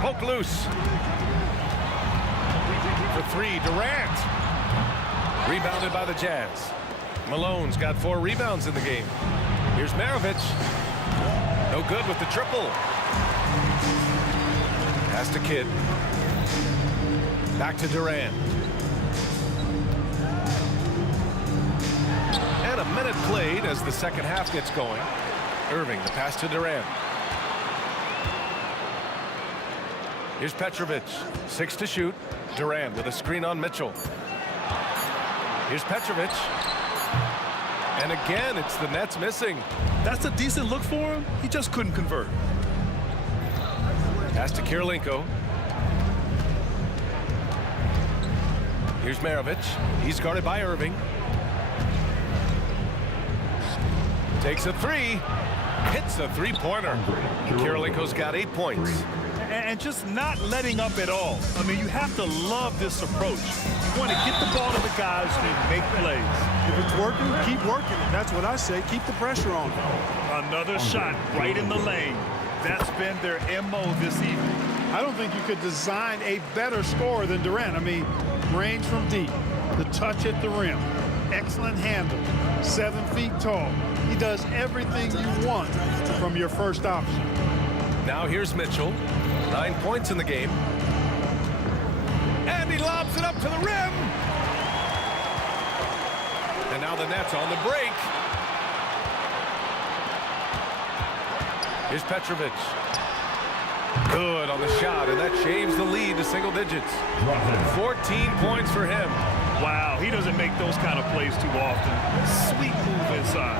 Poke loose. For three, Durant. Rebounded by the Jazz. Malone's got 4 rebounds in the game. Here's Maravich. No good with the triple. Pass to Kidd. Back to Durant. And a minute played as the second half gets going. Irving, the pass to Durant. Here's Petrovic. 6 to shoot. Durant with a screen on Mitchell. Here's Petrovic. And again, it's the Nets missing. That's a decent look for him. He just couldn't convert. Pass to Kirilenko. Here's Maravich. He's guarded by Irving. Takes a three. Hits a three-pointer. Kirilenko's got 8 points. And just not letting up at all. I mean, you have to love this approach. You want to get the ball to the guys who make plays. If it's working, keep working it. That's what I say. Keep the pressure on. Another shot right in the lane. That's been their MO this evening. I don't think you could design a better scorer than Durant. I mean, range from deep, the touch at the rim, excellent handle, 7 feet tall. He does everything you want from your first option. Now here's Mitchell. 9 points in the game. And he lobs it up to the rim. And now the Nets on the break. Here's Petrovic. Good on the shot, and that shaves the lead to single digits. 14 points for him. Wow, he doesn't make those kind of plays too often. Sweet move inside.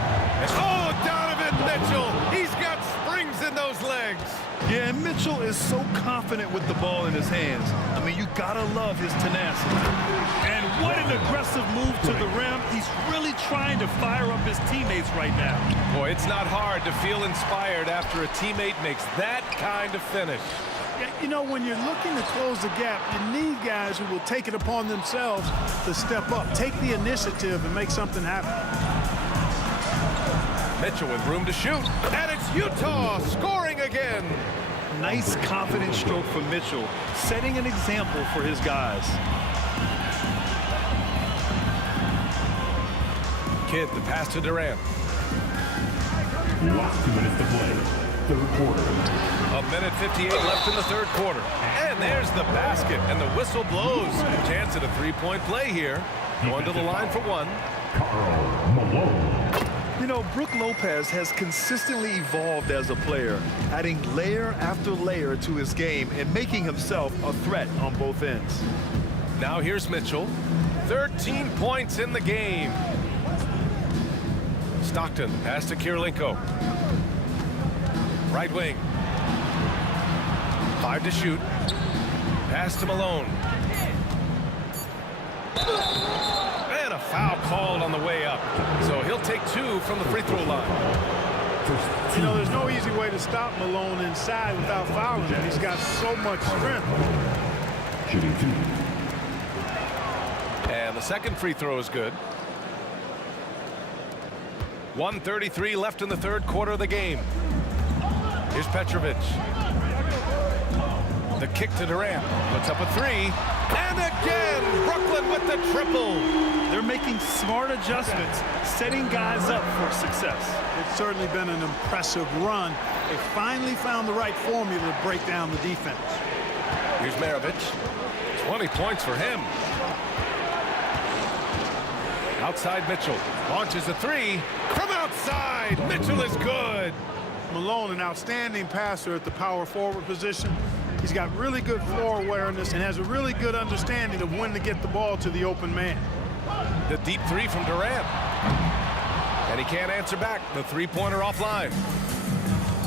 Oh, Donovan Mitchell. He's got springs in those legs. Yeah, and Mitchell is so confident with the ball in his hands. I mean, you gotta love his tenacity. And what an aggressive move to the rim. He's really trying to fire up his teammates right now. Boy, it's not hard to feel inspired after a teammate makes that kind of finish. Yeah, you know, when you're looking to close the gap, you need guys who will take it upon themselves to step up, take the initiative, and make something happen. Mitchell with room to shoot, and it's Utah scoring again. Nice confident stroke from Mitchell, setting an example for his guys. Kidd, the pass to Durant. Last 2 minutes to play. Third quarter. A minute 58 left in the third quarter. And there's the basket, and the whistle blows. Chance at a three-point play here. Going to the line for one. Karl Malone. You know, Brook Lopez has consistently evolved as a player, adding layer after layer to his game and making himself a threat on both ends. Now here's Mitchell. 13 points in the game. Stockton, pass to Kirilenko. Right wing. 5 to shoot. Pass to Malone. And a foul called on the way up. So he'll take 2 from the free throw line. You know, there's no easy way to stop Malone inside without fouling him. He's got so much strength. Shooting 2. And the second free throw is good. 1:33 left in the third quarter of the game. Here's Petrovic. The kick to Durant. Puts up a 3. And again, Brooklyn with the triple. They're making smart adjustments, setting guys up for success. It's certainly been an impressive run. They finally found the right formula to break down the defense. Here's Maravich. 20 points for him. Outside Mitchell. Launches a 3. From outside. Mitchell is good. Malone, an outstanding passer at the power forward position. He's got really good floor awareness and has a really good understanding of when to get the ball to the open man. The deep 3 from Durant. And he can't answer back. The three-pointer offline.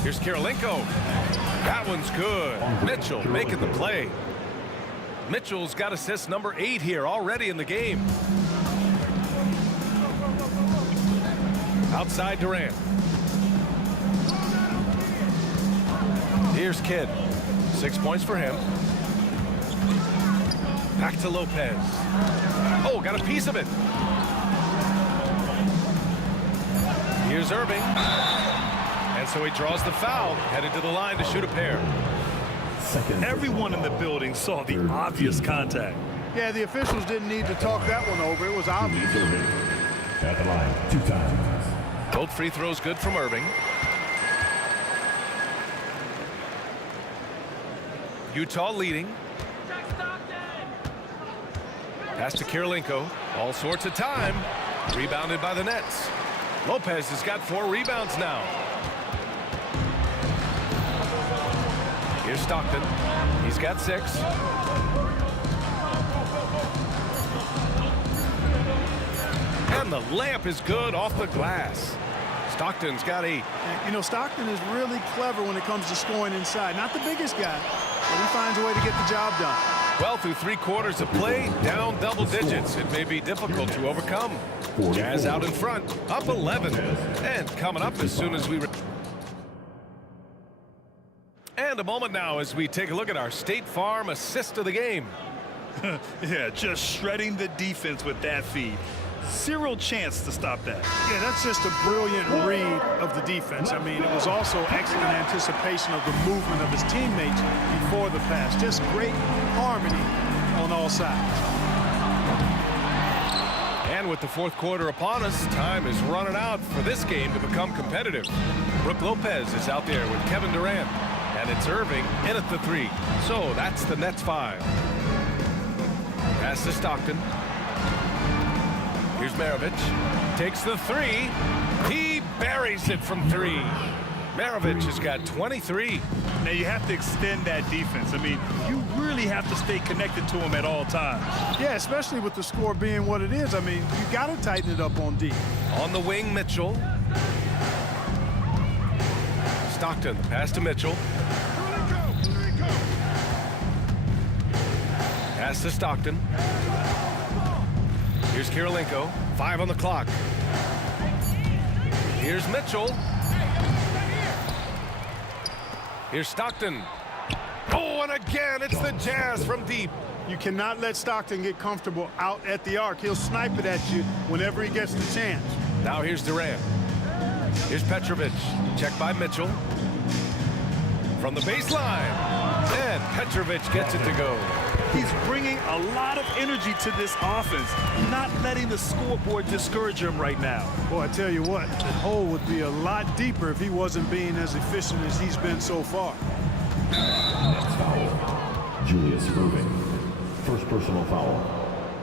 Here's Kirilenko. That one's good. Mitchell making the play. Mitchell's got assist number 8 here already in the game. Outside Durant. Here's Kidd. 6 points for him. Back to Lopez. Oh, got a piece of it. Here's Irving. And so he draws the foul, headed to the line to shoot a pair. Everyone in the building saw the obvious contact. Yeah, the officials didn't need to talk that one over. It was obvious. At the line 2 times. Both free throws good from Irving. Utah leading. Pass to Kirilenko. All sorts of time. Rebounded by the Nets. Lopez has got 4 rebounds now. Here's Stockton. He's got 6. And the layup is good off the glass. Stockton's got 8. You know, Stockton is really clever when it comes to scoring inside. Not the biggest guy, but he finds a way to get the job done. Well, through 3 quarters of play, down double digits. It may be difficult to overcome. Jazz out in front, up 11. And coming up as soon as we... And a moment now as we take a look at our State Farm assist of the game. Yeah, just shredding the defense with that feed. Zero chance to stop that. Yeah, that's just a brilliant read of the defense. I mean, it was also excellent anticipation of the movement of his teammates before the pass. Just great harmony on all sides. And with the fourth quarter upon us, time is running out for this game to become competitive. Brook Lopez is out there with Kevin Durant. And it's Irving in at the 3. So that's the Nets 5. Pass to Stockton. Here's Maravich. Takes the 3. He buries it from 3. Maravich has got 23. Now you have to extend that defense. I mean, you really have to stay connected to him at all times. Yeah, especially with the score being what it is. I mean, you got to tighten it up on D. On the wing, Mitchell. Stockton, pass to Mitchell. Pass to Stockton. Here's Kirilenko. 5 on the clock. Here's Mitchell. Here's Stockton. Oh, and again, it's the Jazz from deep. You cannot let Stockton get comfortable out at the arc. He'll snipe it at you whenever he gets the chance. Now here's Durant. Here's Petrovic. Check by Mitchell. From the baseline. And Petrovic gets it to go. He's bringing a lot of energy to this offense, not letting the scoreboard discourage him right now. Boy, I tell you what, the hole would be a lot deeper if he wasn't being as efficient as he's been so far. Next foul. Julius Irving. First personal foul.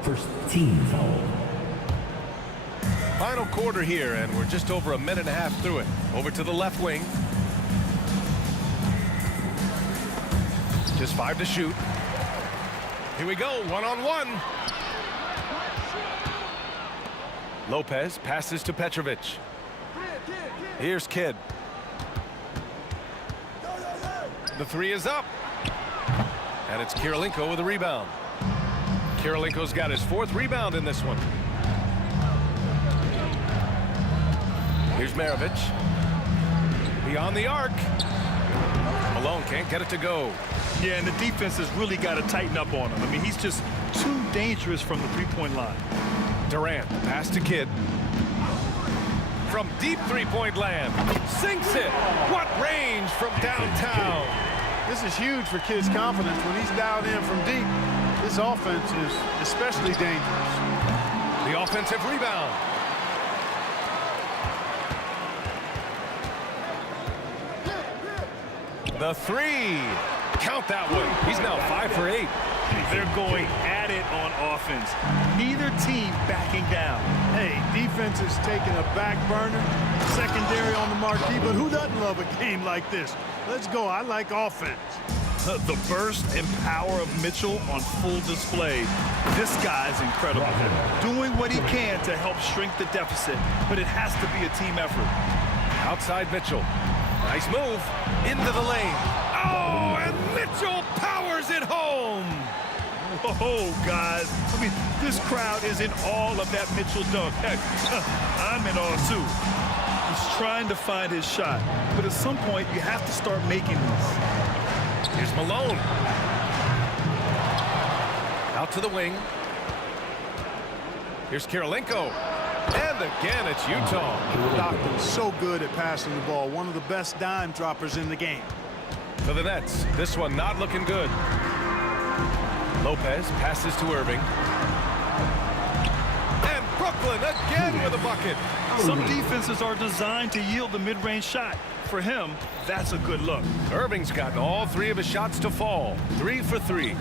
First team foul. Final quarter here, and we're just over a minute and a half through it. Over to the left wing. Just 5 to shoot. Here we go, one-on-one. Lopez passes to Petrovic. Here's Kidd. The three is up. And it's Kirilenko with a rebound. Kirilenko's got his 4th rebound in this one. Here's Maravich. Beyond the arc. Malone can't get it to go. Yeah, and the defense has really got to tighten up on him. I mean, he's just too dangerous from the three-point line. Durant, pass to Kidd. From deep three-point land. Sinks it. What range from downtown. This is huge for Kidd's confidence. When he's dialed in from deep, this offense is especially dangerous. The offensive rebound. The three. Count that one. He's now 5 for 8. They're going at it on offense. Neither team backing down. Hey, defense is taking a back burner, secondary on the marquee, but who doesn't love a game like this? Let's go. I like offense. The burst and power of Mitchell on full display. This guy's incredible. Doing what he can to help shrink the deficit, but it has to be a team effort. Outside Mitchell. Nice move. Into the lane. Oh, and Mitchell powers it home. Whoa, guys. I mean, this crowd is in awe of that Mitchell dunk. Heck, I'm in awe, too. He's trying to find his shot, but at some point, you have to start making these. Here's Malone. Out to the wing. Here's Kirilenko. And again, it's Utah. Stockton's so good at passing the ball. One of the best dime droppers in the game. For the Nets, this one not looking good. Lopez passes to Irving. And Brooklyn again with a bucket. Some defenses are designed to yield the mid-range shot. For him, that's a good look. Irving's gotten all 3 of his shots to fall. 3 for 3.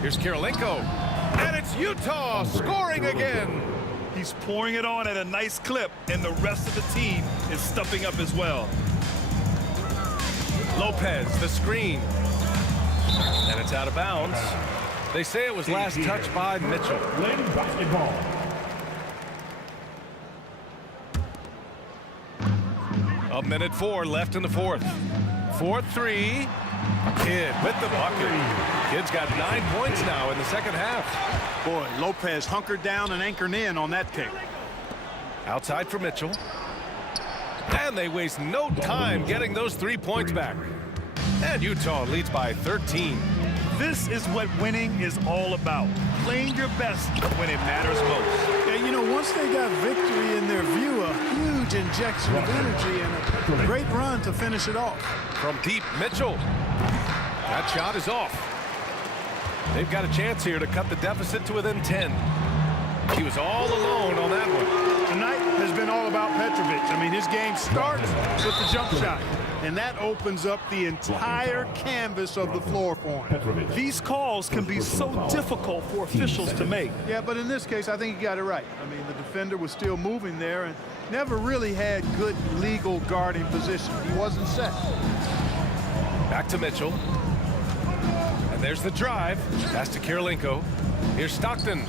Here's Kirilenko. And it's Utah scoring again. He's pouring it on at a nice clip, and the rest of the team is stepping up as well. Lopez, the screen. And it's out of bounds. They say it was last touched by Mitchell. Lady basketball. A minute 4 left in the 4th. 4-3. Kidd with the bucket. Kidd's got 9 points now in the second half. Boy, Lopez hunkered down and anchored in on that pick. Outside for Mitchell. And they waste no time getting those 3 points back. And Utah leads by 13. This is what winning is all about. Playing your best when it matters most. And, you know, once they got victory in their view, a huge injection of energy and a great run to finish it off. From deep, Mitchell. That shot is off. They've got a chance here to cut the deficit to within 10. He was all alone on that one. Tonight has been all about Petrovic. I mean, his game starts with the jump shot, and that opens up the entire canvas of the floor for him. These calls can be so difficult for officials to make. Yeah, but in this case, I think he got it right. I mean, the defender was still moving there and never really had good legal guarding position. He wasn't set. Back to Mitchell. And there's the drive. Pass to Kirilenko. Here's Stockton.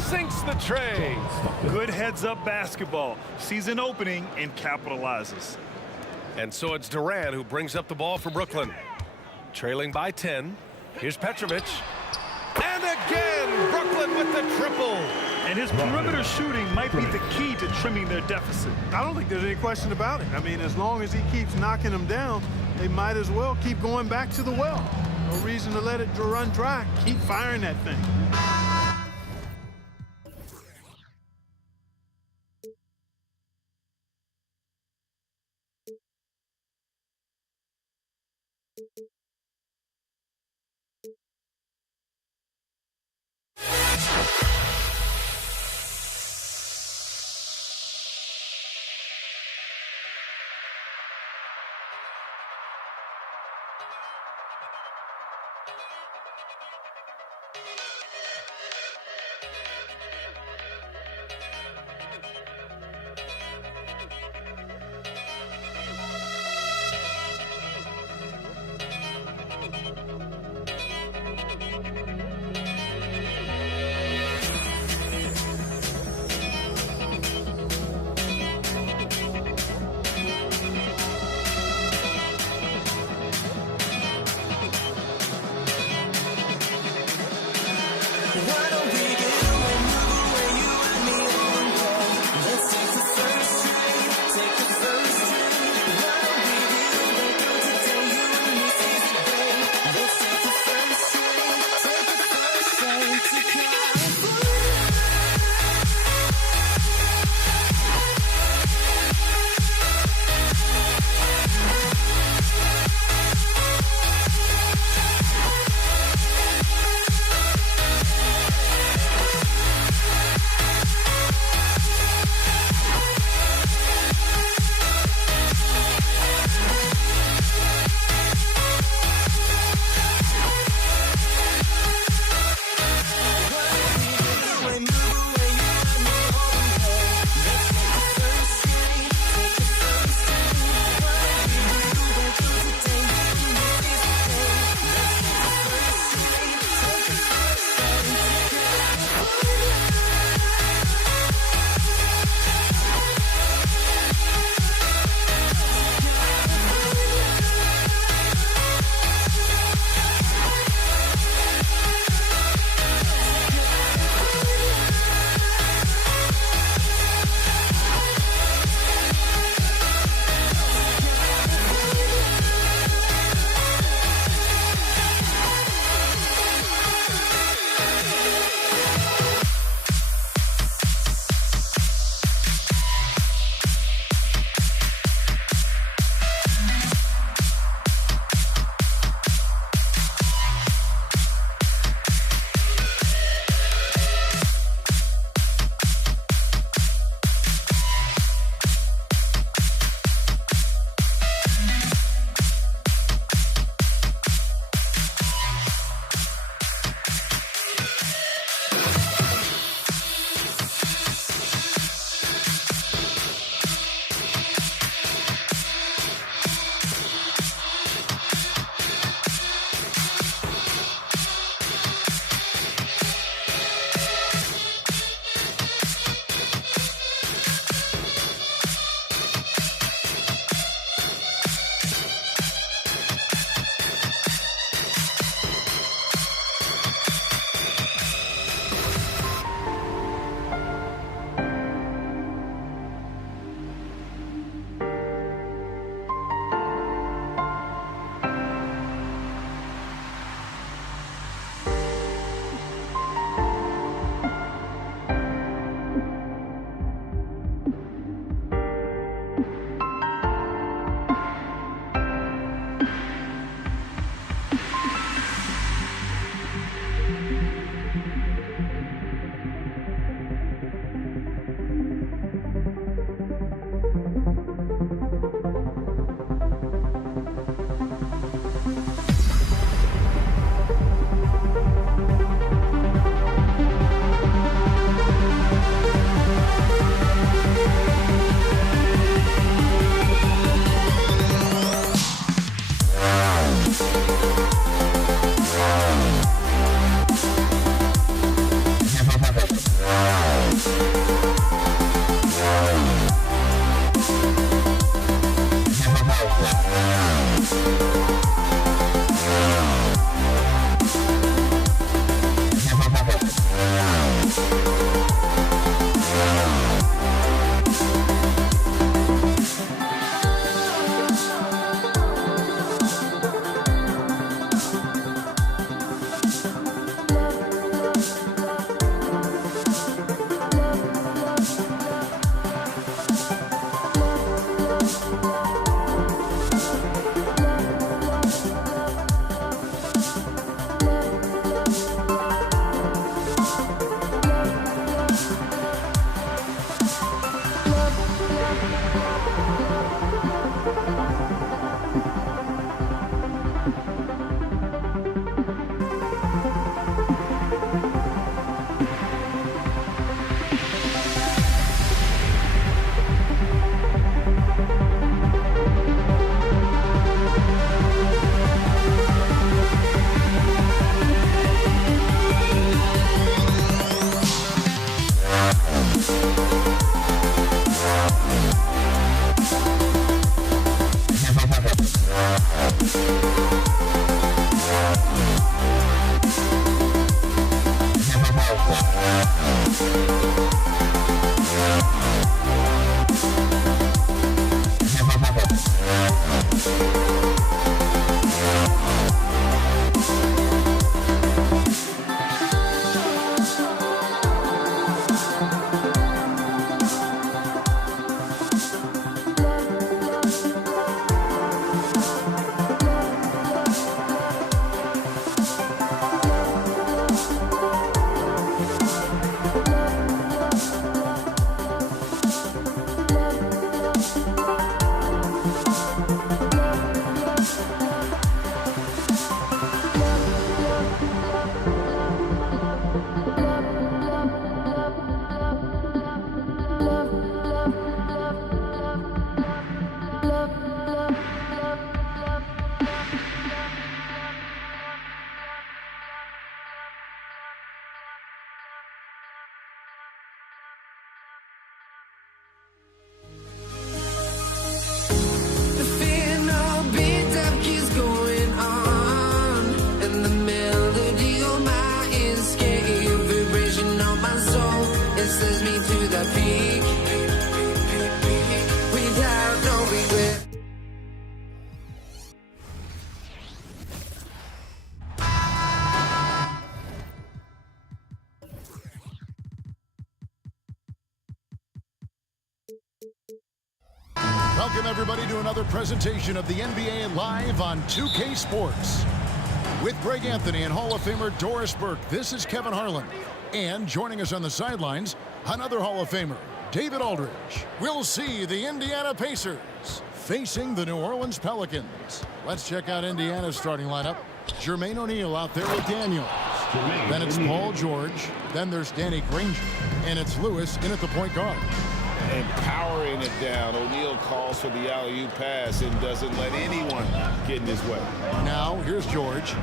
Sinks the tray. Good heads-up basketball. Sees an opening and capitalizes. And so it's Durant who brings up the ball for Brooklyn. Trailing by 10. Here's Petrovic. And again, Brooklyn with the triple. And his perimeter shooting might be the key to trimming their deficit. I don't think there's any question about it. I mean, as long as he keeps knocking them down, they might as well keep going back to the well. No reason to let it run dry. Keep firing that thing. sends me to the peak. Without no regret. Welcome, everybody, to another presentation of the NBA Live on 2K Sports. With Greg Anthony and Hall of Famer Doris Burke, this is Kevin Harlan. And joining us on the sidelines, another Hall of Famer, David Aldridge. We'll see the Indiana Pacers facing the New Orleans Pelicans. Let's check out Indiana's starting lineup. Jermaine O'Neal out there with Daniels. Then it's Paul George. Then there's Danny Granger. And it's Lewis in at the point guard. And powering it down, O'Neal calls for the alley-oop pass and doesn't let anyone get in his way. Now, here's George.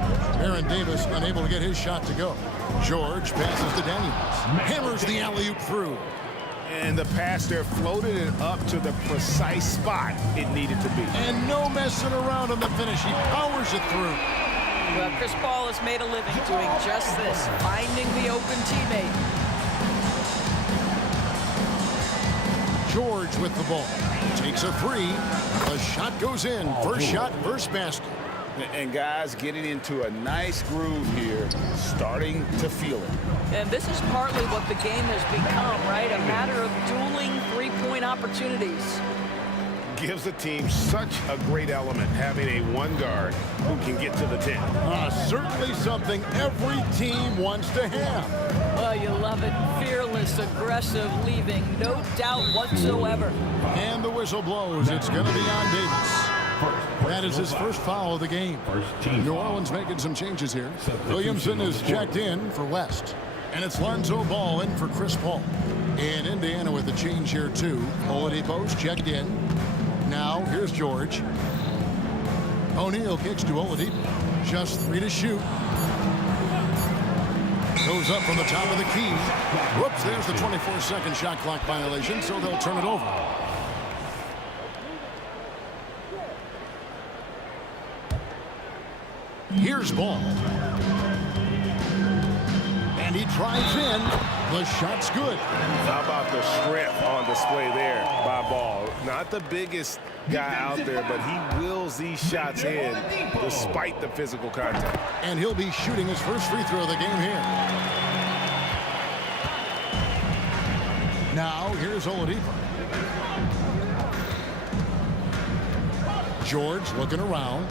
Aaron Davis unable to get his shot to go. George passes to Daniels. Hammers the alley-oop through. And the pass there floated it up to the precise spot it needed to be. And no messing around on the finish. He powers it through. Well, Chris Paul has made a living doing just this, finding the open teammate. George with the ball. Takes a three. The shot goes in. First shot, first basket. And guys getting into a nice groove here, starting to feel it. And this is partly what the game has become, right? A matter of dueling three-point opportunities. Gives the team such a great element having a one guard who can get to the 10. Certainly something every team wants to have. Well, you love it. Fearless, aggressive, leaving no doubt whatsoever. And the whistle blows. It's going to be on Davis. That is his first foul of the game. New Orleans making some changes here. Williamson is checked in for West. And it's Lonzo Ball in for Chris Paul. And Indiana with a change here, too. Oladipo's checked in. Now, here's George. O'Neal kicks to Oladipo. Just 3 to shoot. Goes up from the top of the key. Whoops, there's the 24-second shot clock violation, so they'll turn it over. Here's Ball. And he drives in. The shot's good. How about the strength on display there by Ball? Not the biggest guy out there, but he wills these shots in despite the physical contact. And he'll be shooting his first free throw of the game here. Now, here's Oladipo. George looking around.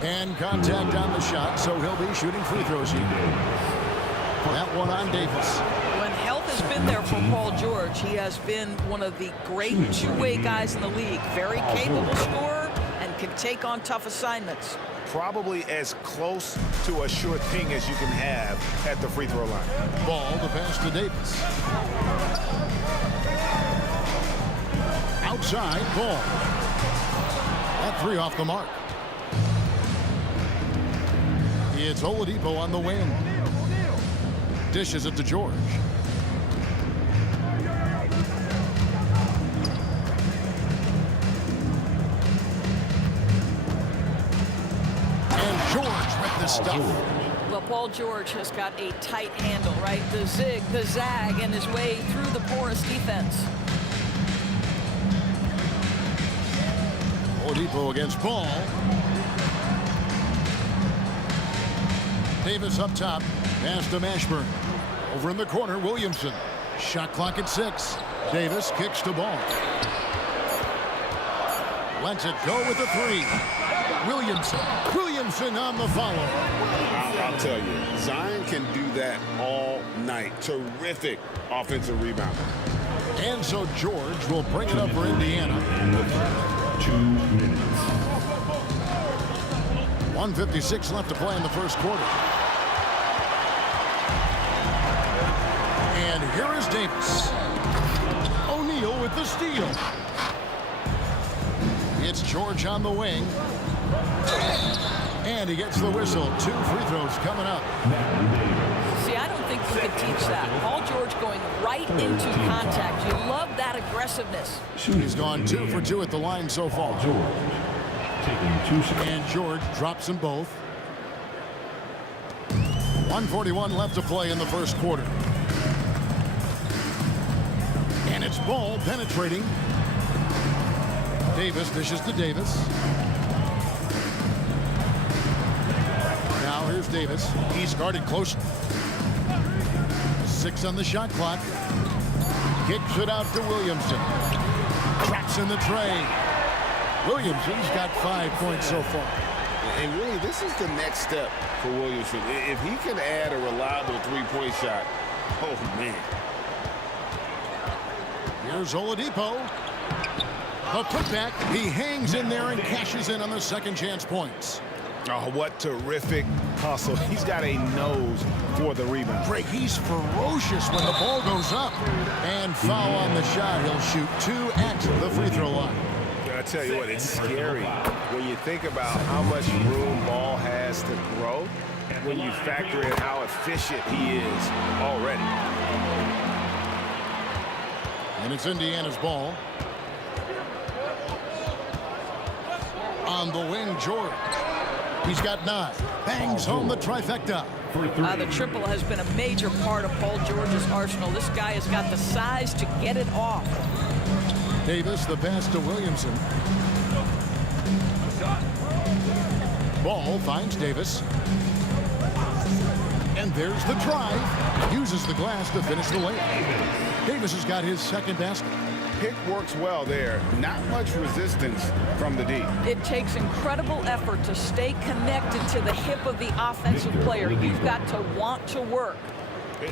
And contact on the shot, so he'll be shooting free throws here. That one on Davis. When health has been there for Paul George, he has been one of the great two-way guys in the league. Very capable scorer and can take on tough assignments. Probably as close to a sure thing as you can have at the free throw line. Ball to pass to Davis. Outside, Ball. That three off the mark. It's Oladipo on the wing. Dishes it to George. And George with the stuff. Well, Paul George has got a tight handle, right? The zig, the zag, and his way through the porous defense. Oladipo against Ball. Davis up top. Pass to Mashburn. Over in the corner, Williamson. Shot clock at 6. Davis kicks to Ball. Lets it go with a 3. Williamson on the follow. I'll tell you, Zion can do that all night. Terrific offensive rebound. And so George will bring it up for Indiana. 2 minutes. 1:56 left to play in the first quarter. And here is Davis. O'Neal with the steal. It's George on the wing. And he gets the whistle. 2 free throws coming up. See, I don't think you can teach that. Paul George going right into contact. You love that aggressiveness. He's gone 2 for 2 at the line so far. George taking 2 shots. And George drops them both. 1:41 left to play in the first quarter. And it's Ball penetrating. Davis dishes to Davis. Now here's Davis. He's guarded close. 6 on the shot clock. Kicks it out to Williamson. Traps in the tray. Williamson's got 5 points so far. And really, this is the next step for Williamson. If he can add a reliable three-point shot, oh, man. Here's Oladipo. The putback. He hangs in there and cashes in on the second chance points. Oh, what terrific hustle. He's got a nose for the rebound. Greg, he's ferocious when the ball goes up. And foul on the shot. He'll shoot 2 at the free throw line. I tell you what, it's scary when you think about how much room Ball has to grow, when you factor in how efficient he is already. And it's Indiana's ball. On the wing, George. He's got 9. Bangs home the trifecta. The triple has been a major part of Paul George's arsenal. This guy has got the size to get it off. Davis, the pass to Williamson. Ball finds Davis. And there's the drive. Uses the glass to finish the layup. Davis has got his second basket. Pick works well there. Not much resistance from the D. It takes incredible effort to stay connected to the hip of the offensive player. You've got to want to work.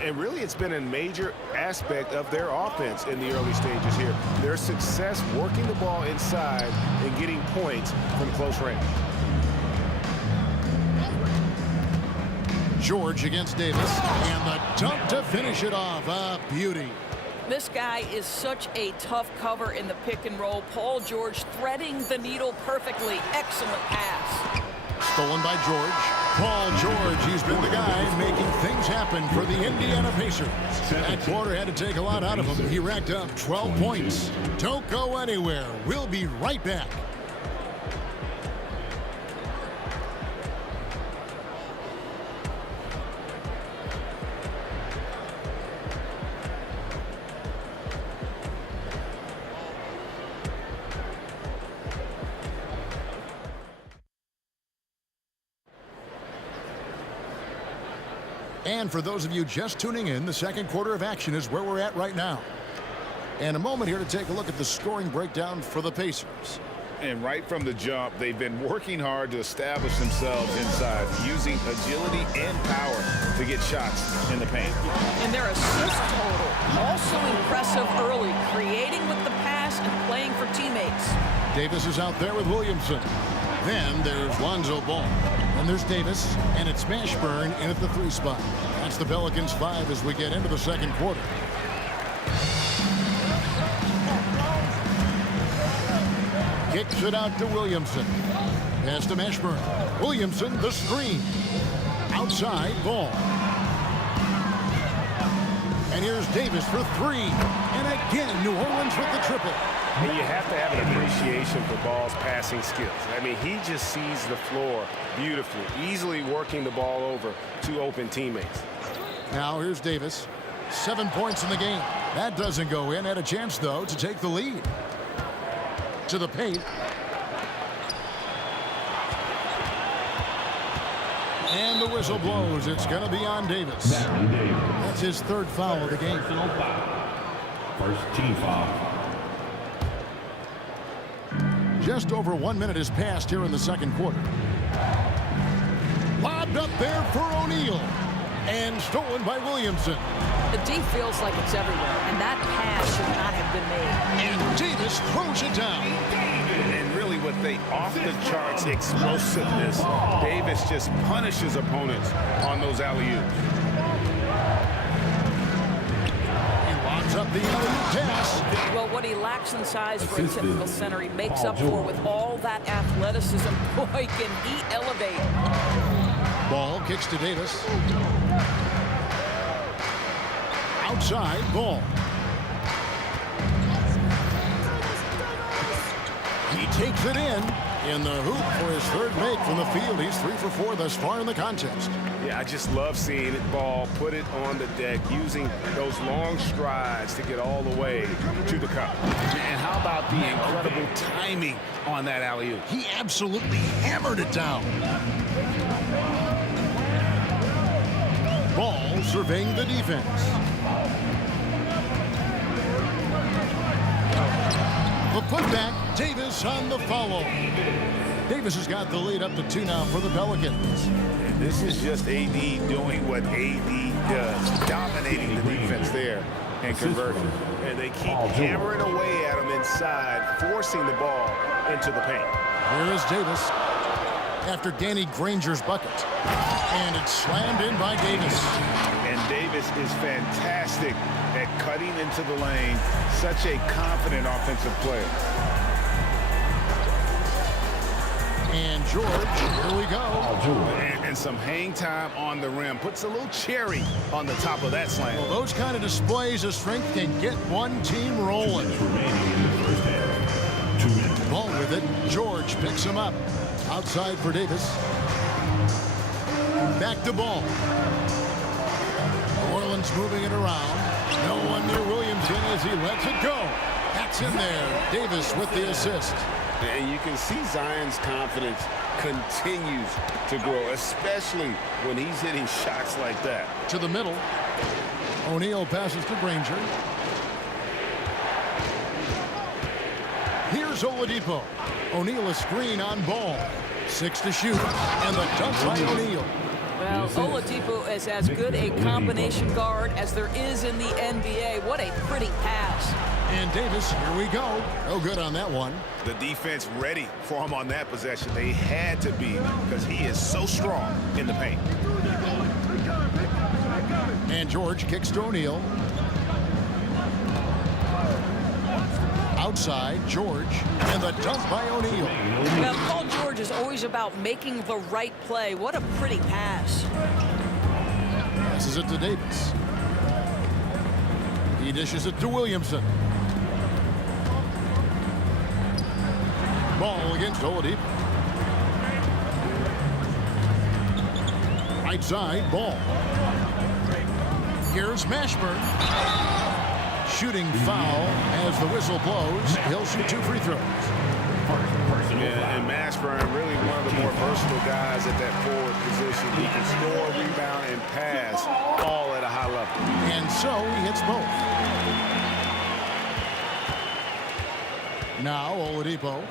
And really, it's been a major aspect of their offense in the early stages here. Their success working the ball inside and getting points from close range. George against Davis. And the dunk to finish it off. A beauty. This guy is such a tough cover in the pick and roll. Paul George threading the needle perfectly. Excellent pass. Stolen by George. Paul George, he's been the guy making things happen for the Indiana Pacers. That quarter had to take a lot out of him. He racked up 12 points. Don't go anywhere. We'll be right back. And for those of you just tuning in, the second quarter of action is where we're at right now. And a moment here to take a look at the scoring breakdown for the Pacers. And right from the jump, they've been working hard to establish themselves inside, using agility and power to get shots in the paint. And their assist total, also impressive early, creating with the pass and playing for teammates. Davis is out there with Williamson. Then there's Lonzo Ball. And there's Davis, and it's Mashburn in at the 3 spot. That's the Pelicans 5 as we get into the second quarter. Kicks it out to Williamson. Pass to Mashburn. Williamson, the screen. Outside, Ball. And here's Davis for 3. And again, New Orleans with the triple. And you have to have an appreciation for Ball's passing skills. I mean, he just sees the floor beautifully, easily working the ball over to open teammates. Now here's Davis. 7 points in the game. That doesn't go in. Had a chance, though, to take the lead. To the paint. And the whistle blows. It's going to be on Davis. That's his 3rd foul of the game. First team foul. Just over 1 minute has passed here in the second quarter. Lobbed up there for O'Neal. And stolen by Williamson. The D feels like it's everywhere, and that pass should not have been made. And Davis throws it down. And really with the off-the-charts explosiveness, Davis just punishes opponents on those alley-oops. Up the alley-oop pass. Well, what he lacks in size for a typical center, he makes up for with all that athleticism. Boy, can he elevate. Ball kicks to Davis. Outside, Ball. He takes it in, in the hoop for his third make from the field. He's 3 for 4 thus far in the contest. Yeah, I just love seeing it ball, put it on the deck, using those long strides to get all the way to the cup. And how about the incredible timing on that alley-oop? He absolutely hammered it down. Ball surveying the defense. The putback, Davis on the follow. Davis has got the lead up to 2 now for the Pelicans. And this is just AD doing what AD does, dominating the defense there and converting. And they keep hammering away at him inside, forcing the ball into the paint. Here is Davis after Danny Granger's bucket. And it's slammed in by Davis. And Davis is fantastic at cutting into the lane. Such a confident offensive player. And George, here we go. And some hang time on the rim. Puts a little cherry on the top of that slam. Well, those kind of displays of strength can get one team rolling. Ball with it. George picks him up. Outside for Davis. Back to Ball. New Orleans moving it around. No one near Williamson as he lets it go. That's in there. Davis with the assist. And you can see Zion's confidence continues to grow, especially when he's hitting shots like that. To the middle. O'Neal passes to Granger. Here's Oladipo. O'Neal a screen on Ball. 6 to shoot. And the dunk by O'Neal. Well, Oladipo is as good a combination guard as there is in the NBA. What a pretty pass. And Davis, here we go. No good on that one. The defense ready for him on that possession. They had to be because he is so strong in the paint. And George kicks to O'Neal. Outside, George. And the dunk by O'Neal. Well, Paul George is always about making the right play. What a pretty pass. Passes it to Davis. He dishes it to Williamson. Ball against Oladipo. Right side, Ball. Here's Mashburn. Shooting foul as the whistle blows. He'll shoot 2 free throws. Yeah, and Mashburn, really one of the more versatile guys at that forward position. He can score, rebound, and pass all at a high level. And so he hits both. Now Oladipo.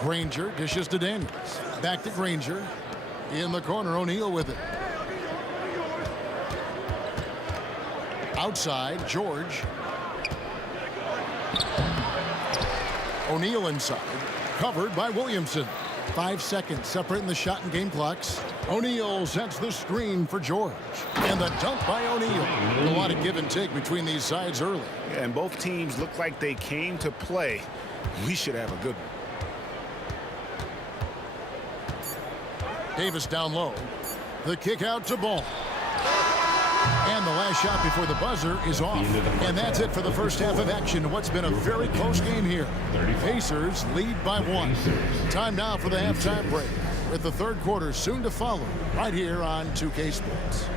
Granger dishes to Daniels. Back to Granger. In the corner, O'Neal with it. Outside, George. O'Neal inside. Covered by Williamson. 5 seconds separating the shot and game clocks. O'Neal sets the screen for George. And the dunk by O'Neal. A lot of give and take between these sides early. Yeah, and both teams look like they came to play. We should have a good one. Davis down low. The kick out to Ball. And the last shot before the buzzer is off. And that's it for the first half of action. What's been a very close game here. Pacers lead by 1. Time now for the halftime break, with the third quarter soon to follow right here on 2K Sports.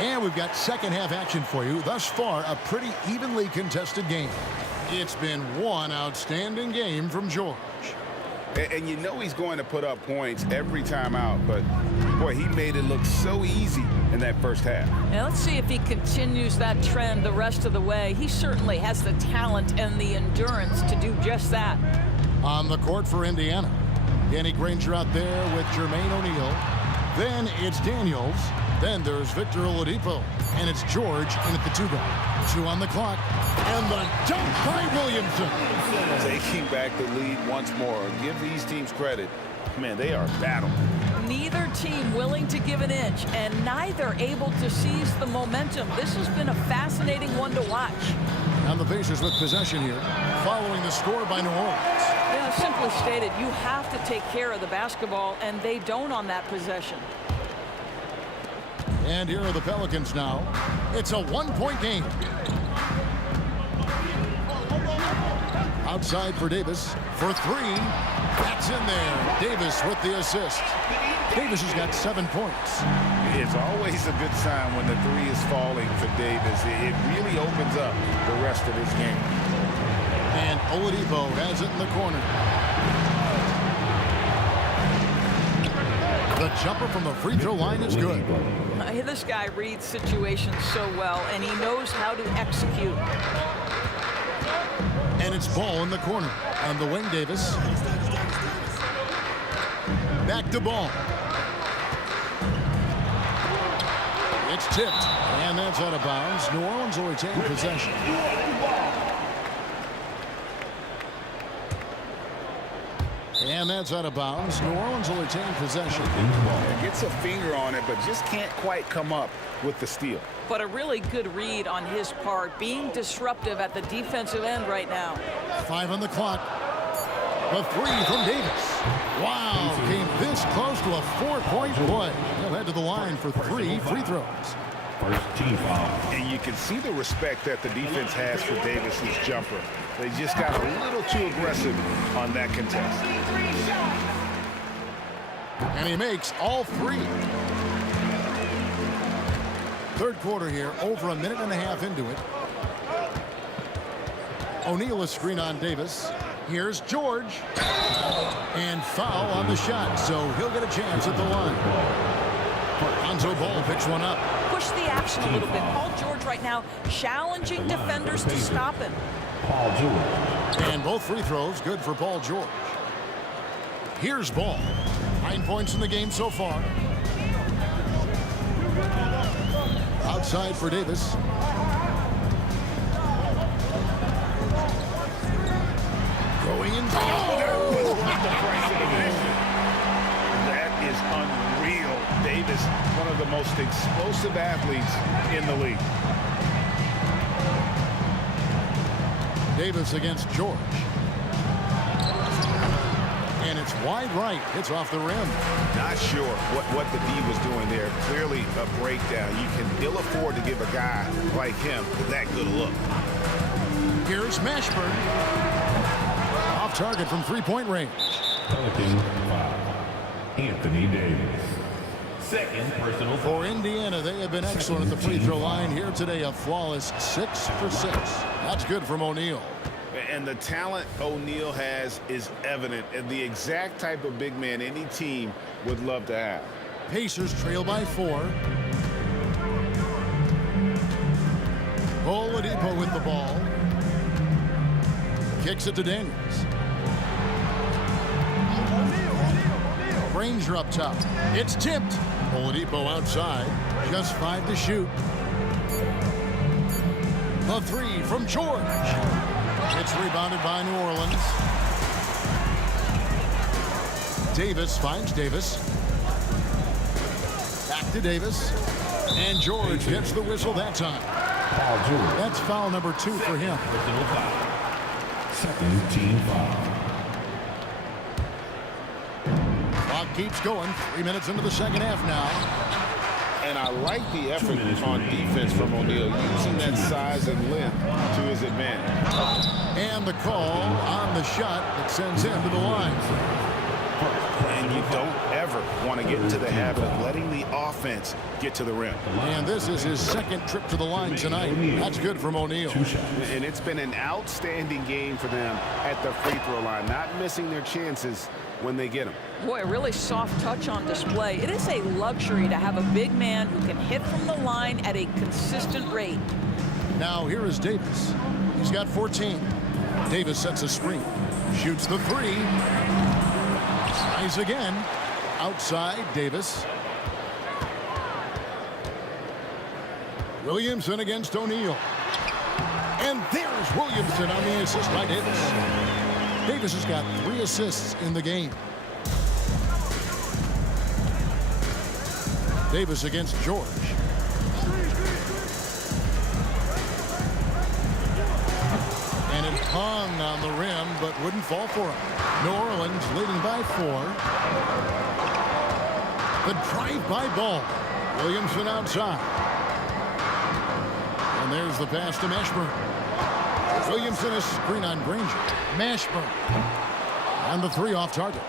And we've got second half action for you. Thus far, a pretty evenly contested game. It's been one outstanding game from George. And you know he's going to put up points every time out, but boy, he made it look so easy in that first half. Now let's see if he continues that trend the rest of the way. He certainly has the talent and the endurance to do just that. On the court for Indiana, Danny Granger out there with Jermaine O'Neal. Then it's Daniels. Then there's Victor Oladipo. And it's George in at the 2-guard. 2 on the clock. And the dunk by Williamson. Taking back the lead once more. Give these teams credit. Man, they are battling. Neither team willing to give an inch, and neither able to seize the momentum. This has been a fascinating one to watch. And the Pacers with possession here, following the score by New Orleans. Yeah, simply stated, you have to take care of the basketball, and they don't on that possession. And here are the Pelicans now. It's a one-point game. Outside for Davis for three. That's in there. Davis with the assist. Davis has got 7 points. It's always a good sign when the three is falling for Davis. It really opens up the rest of his game. And Oladipo has it in the corner. The jumper from the free throw line is good. This guy reads situations so well, and he knows how to execute. And it's Ball in the corner. On the wing, Davis. Back to Ball. It's tipped. And that's out of bounds. New Orleans will retain possession. And that's out of bounds. New Orleans will retain possession. Gets a finger on it, but just can't quite come up with the steal. But a really good read on his part, being disruptive at the defensive end right now. 5 on the clock. The three from Davis. Wow, came this close to a 4-point play. He'll head to the line for 3 free throws. First team foul. And you can see the respect that the defense has for Davis's jumper. They just got a little too aggressive on that contest. And he makes all 3. Third quarter here, over a minute and a half into it. O'Neal a screen on Davis. Here's George. And foul on the shot, so he'll get a chance at the line. Lonzo Ball picks one up. Push the action a little bit. Paul George right now challenging defenders to stop him. Paul George. And both free throws good for Paul George. Here's Ball. 9 points in the game so far. Outside for Davis. Going in. That is unreal. Davis, one of the most explosive athletes in the league. Davis against George. And it's wide right. It's off the rim. Not sure what the D was doing there. Clearly a breakdown. You can ill afford to give a guy like him that good a look. Here's Mashburn. Off target from three-point range. Pelicans foul. Anthony Davis. Second personal foul. For Indiana, they have been excellent at the free throw line here today. A flawless 6 for 6. That's good from O'Neal. And the talent O'Neal has is evident, and the exact type of big man any team would love to have. Pacers trail by 4. Oladipo with the ball. Kicks it to Daniels. Granger up top. It's tipped. Oladipo outside. Just 5 to shoot. The 3 from George. It's rebounded by New Orleans. Davis finds Davis. Back to Davis. And George gets the whistle that time. Paul George. That's foul number 2 for him. Personal foul. Second team foul. Clock keeps going. 3 minutes into the second half now. And I like the effort on defense from O'Neal, using that size and length to his advantage. And the call on the shot that sends him to the line. And you don't ever want to get into the habit of letting the offense get to the rim. And this is his second trip to the line tonight. That's good from O'Neal. And it's been an outstanding game for them at the free throw line, not missing their chances when they get them. Boy, a really soft touch on display. It is a luxury to have a big man who can hit from the line at a consistent rate. Now here is Davis. He's got 14. Davis sets a screen. Shoots the 3. Tries again. Outside, Davis. Williamson against O'Neal. And there's Williamson on the assist by Davis. Davis has got 3 assists in the game. Davis against George. And it hung on the rim, but wouldn't fall for him. New Orleans leading by 4. The drive-by ball. Williamson outside. And there's the pass to Mashburn. Williamson a screen on Granger. Mashburn. And the 3 off target.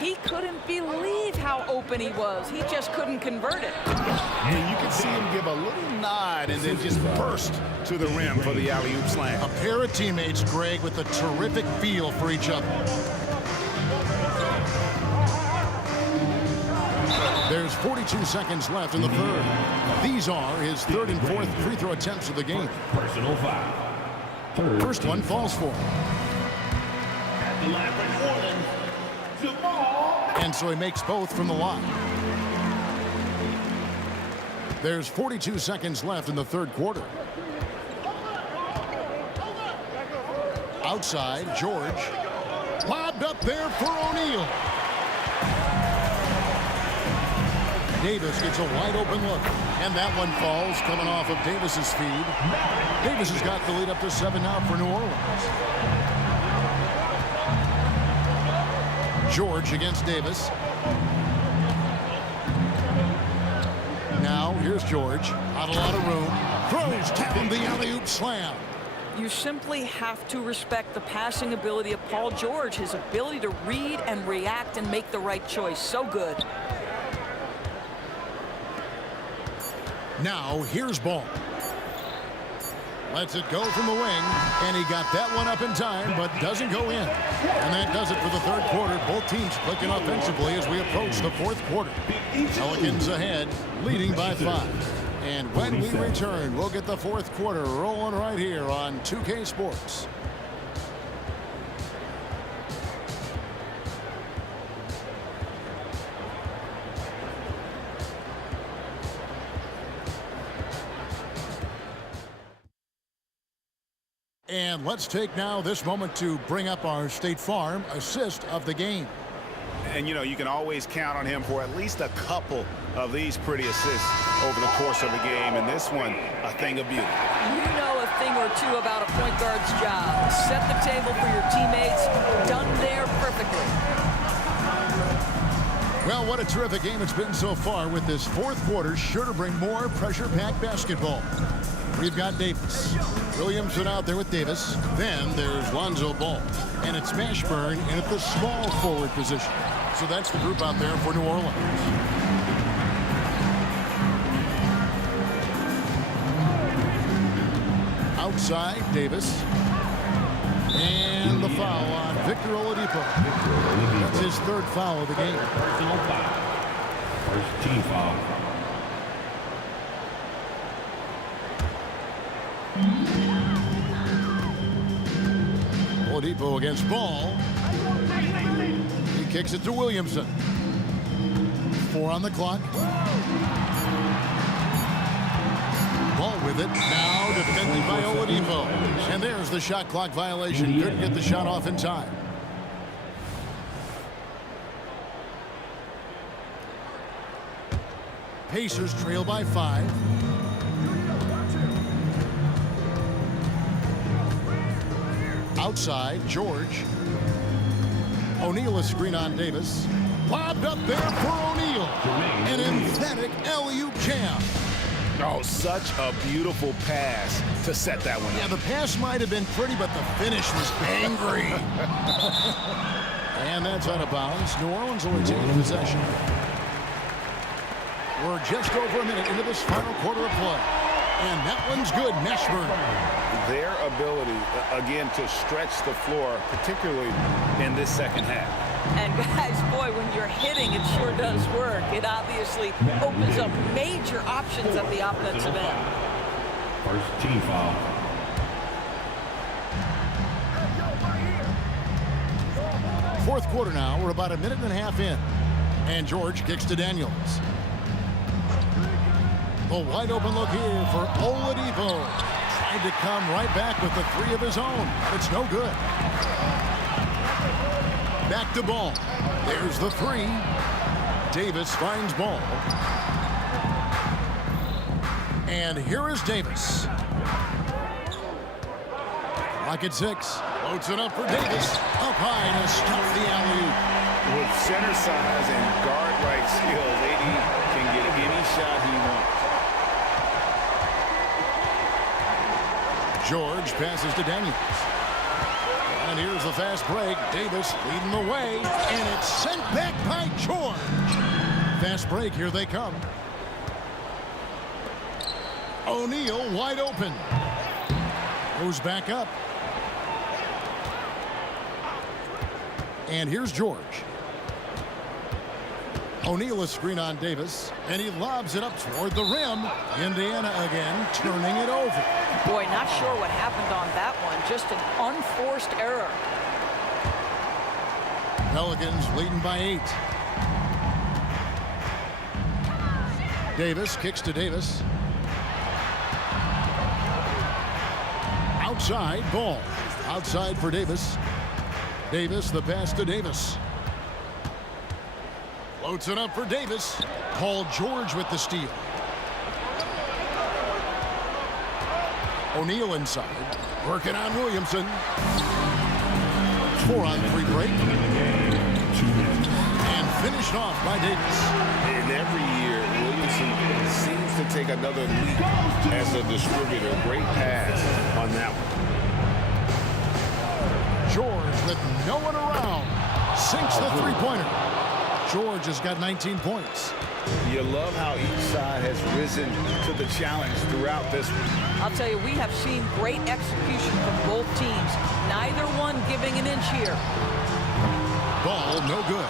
He couldn't believe how open he was. He just couldn't convert it. And you can see him give a little nod and then just burst to the rim for the alley-oop slam. A pair of teammates, Greg, with a terrific feel for each other. There's 42 seconds left in the third. These are his 3rd and 4th free throw attempts of the game. Personal foul. First one falls for him. At the line for New Orleans, Jamal. And so he makes both from the line. There's 42 seconds left in the third quarter. Outside, George. Lobbed up there for O'Neal. Davis gets a wide open look. And that one falls coming off of Davis's feed. Davis has got the lead up to 7 now for New Orleans. George against Davis. Now here's George. Not a lot of room. Throws down the alley-oop slam. You simply have to respect the passing ability of Paul George, his ability to read and react and make the right choice. So good. Now here's Ball. Lets it go from the wing, and he got that one up in time, but doesn't go in. And that does it for the third quarter. Both teams clicking offensively as we approach the fourth quarter. Pelicans ahead, leading by 5. And when we return, we'll get the fourth quarter rolling right here on 2K Sports. And let's take now this moment to bring up our State Farm assist of the game. And, you know, you can always count on him for at least a couple of these pretty assists over the course of the game. And this one, a thing of beauty. You know a thing or two about a point guard's job. Set the table for your teammates. Done there perfectly. Well, what a terrific game it's been so far, with this fourth quarter sure to bring more pressure-packed basketball. We've got Davis. Williamson out there with Davis. Then there's Lonzo Ball. And it's Mashburn in at the small forward position. So that's the group out there for New Orleans. Outside, Davis. And the foul on Victor Oladipo. That's his 3rd foul of the game. Personal foul. First team foul. Oladipo against Ball. He kicks it to Williamson. 4 on the clock. Ball with it. Now defended by Oladipo. And there's the shot clock violation. Couldn't get the shot off in time. Pacers trail by 5. Outside, George. O'Neal a screen on Davis. Lobbed up there for O'Neal. An emphatic alley-oop jam. Oh, such a beautiful pass to set that one. Yeah, the pass might have been pretty, but the finish was angry. And that's out of bounds. New Orleans will retain possession. We're just over a minute into this final quarter of play. And that one's good. Mashburn. Their ability, again, to stretch the floor, particularly in this second half. And guys, boy, when you're hitting, it sure does work. It obviously opens up major options at the offensive end. First team foul. Fourth quarter now. We're about a minute and a half in. And George kicks to Daniels. A wide open look here for Oladipo. Tried to come right back with the 3 of his own. It's no good. Back to Ball. There's the 3. Davis finds Ball. And here is Davis. Rocket 6. Loads it up for Davis. Up high to stop the alley-oop. With center size and guard right skills, AD can get any shot he wants. George passes to Daniels. And here's the fast break. Davis leading the way. And it's sent back by George. Fast break. Here they come. O'Neal wide open. Goes back up. And here's George. O'Neal a screen on Davis. And he lobs it up toward the rim. Indiana again turning it over. Boy, not sure what happened on that one. Just an unforced error. Pelicans leading by 8. Davis kicks to Davis. Outside, ball. Outside for Davis. Davis, the pass to Davis. Floats it up for Davis. Paul George with the steal. O'Neal inside. Working on Williamson. 4-on-3 break. And finished off by Davis. And every year, Williamson seems to take another leap as a distributor. Great pass on that one. George with no one around. Sinks the three-pointer. George has got 19 points. You love how each side has risen to the challenge throughout this one. I'll tell you, we have seen great execution from both teams. Neither one giving an inch here. Ball no good.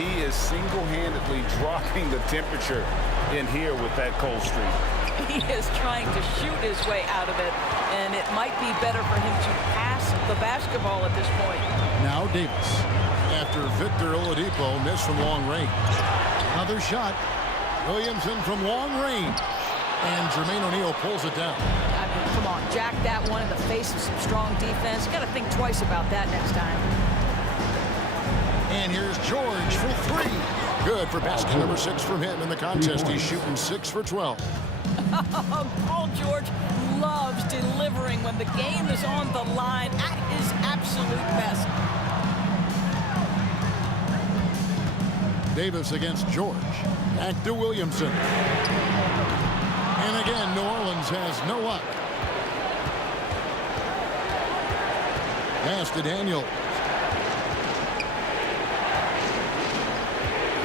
He is single-handedly dropping the temperature in here with that cold streak. He is trying to shoot his way out of it, and it might be better for him to pass the basketball at this point. Now Davis. After Victor Oladipo missed from long range. Another shot. Williamson from long range. And Jermaine O'Neal pulls it down. I mean, come on, jack that one in the face of some strong defense. You got to think twice about that next time. And here's George for 3. Good for basket number 6 from him in the contest. He's shooting 6 for 12. Paul George loves delivering when the game is on the line at his absolute best. Davis against George. Back to Williamson. And again, New Orleans has no luck. Pass to Daniels.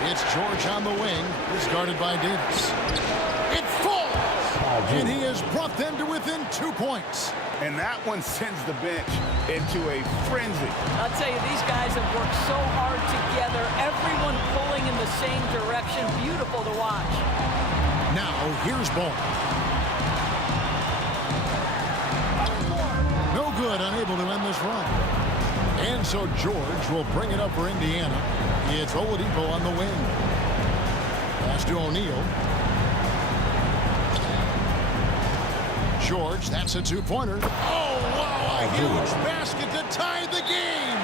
It's George on the wing. It's guarded by Davis. It falls! And he has brought them to within 2 points. And that one sends the bench into a frenzy. I'll tell you, these guys have worked so hard together. Everyone pulling in the same direction. Beautiful to watch. Now, here's Ball. No good, unable to end this run. And so George will bring it up for Indiana. It's Oladipo on the wing. Pass to O'Neal. George, that's a 2-pointer. Oh, wow, a huge basket to tie the game.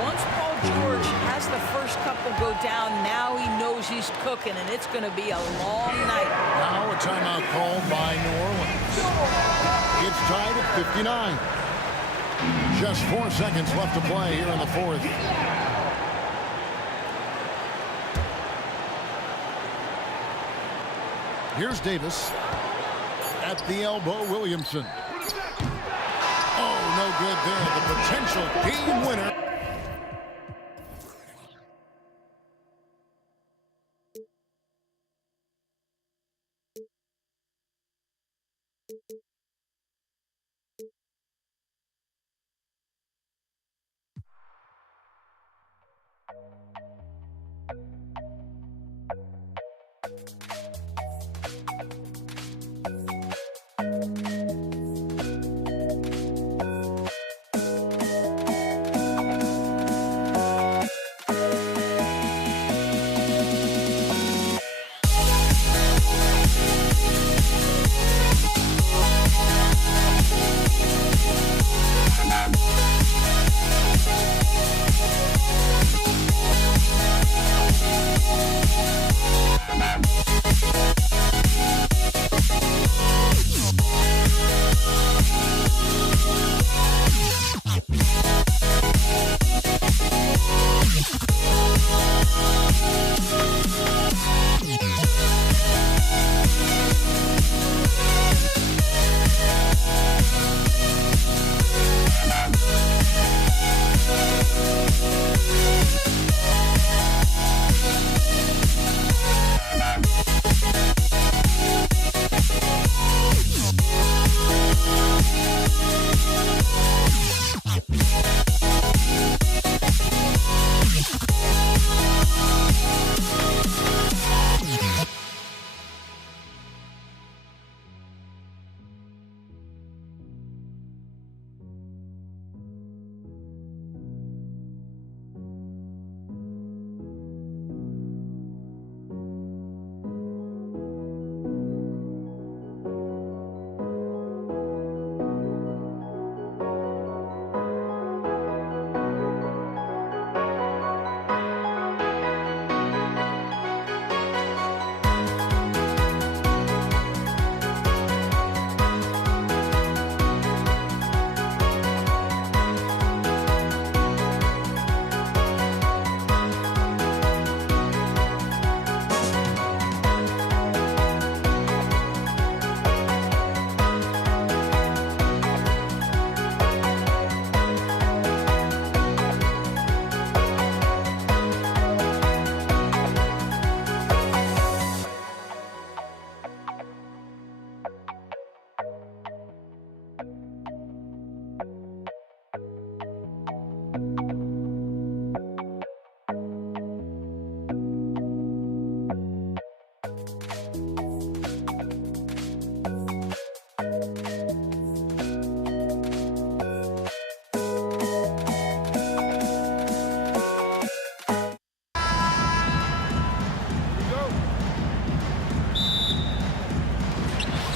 Once Paul George has the first couple go down, now he knows he's cooking, and it's going to be a long night. Now a timeout called by New Orleans. It's tied at 59. Just 4 seconds left to play here in the fourth. Here's Davis. At the elbow, Williamson. Oh, no good there. The potential game winner.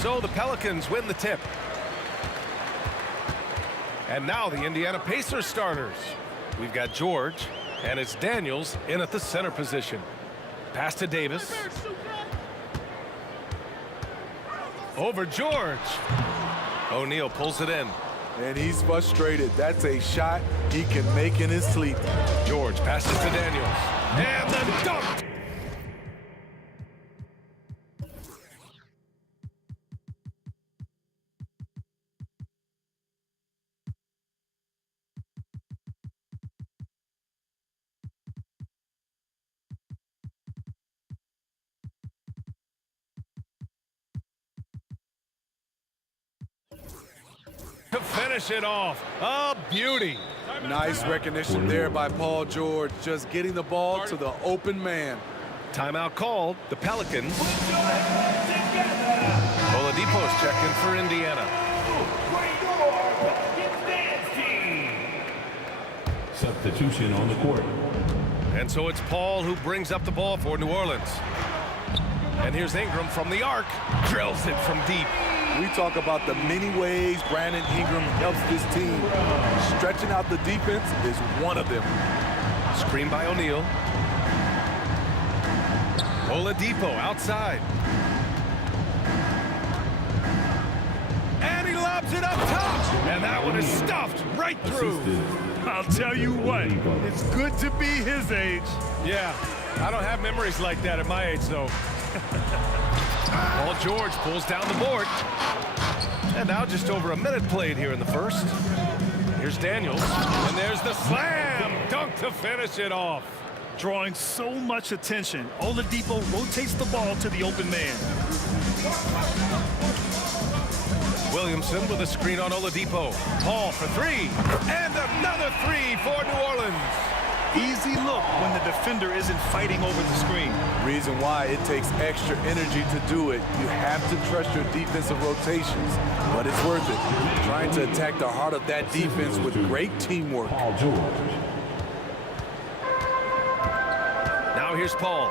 So the Pelicans win the tip. And now the Indiana Pacers starters. We've got George, and it's Daniels in at the center position. Pass to Davis. Over George. O'Neal pulls it in. And he's frustrated. That's a shot he can make in his sleep. George passes to Daniels. And the dunk! To finish it off. A beauty. Nice recognition there by Paul George, just getting the ball to the open man. Timeout called. The Pelicans. Oladipo's checking for Indiana. Substitution on the court. And so it's Paul who brings up the ball for New Orleans. And here's Ingram from the arc. Drills it from deep. We talk about the many ways Brandon Ingram helps this team. Stretching out the defense is one of them. Screen by O'Neal. Oladipo outside. And he lobs it up top. And that one is stuffed right through. I'll tell you what, it's good to be his age. Yeah, I don't have memories like that at my age, though. Paul George pulls down the board. And now just over a minute played here in the first. Here's Daniels. And there's the slam dunk to finish it off. Drawing so much attention, Oladipo rotates the ball to the open man. Williamson with a screen on Oladipo. Paul for three. And another three for New Orleans. Easy look when the defender isn't fighting over the screen. Reason why it takes extra energy to do it. You have to trust your defensive rotations, but it's worth it. Trying to attack the heart of that defense with great teamwork. Paul George. Now here's Paul.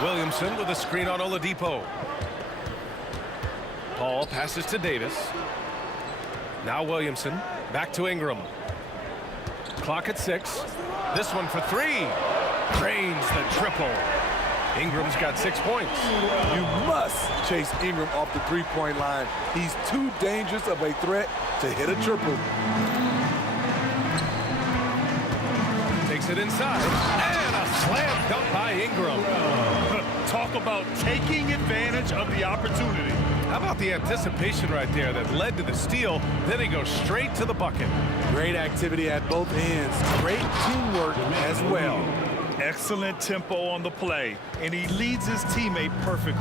Williamson with a screen on Oladipo. Paul passes to Davis. Now Williamson. Back to Ingram. Clock at 6. This one for three. Drains the triple. Ingram's got 6 points. You must chase Ingram off the three-point line. He's too dangerous of a threat to hit a triple. Takes it inside. And a slam dunk by Ingram. Talk about taking advantage of the opportunity. How about the anticipation right there that led to the steal? Then he goes straight to the bucket. Great activity at both ends. Great teamwork as well. Excellent tempo on the play, and he leads his teammate perfectly.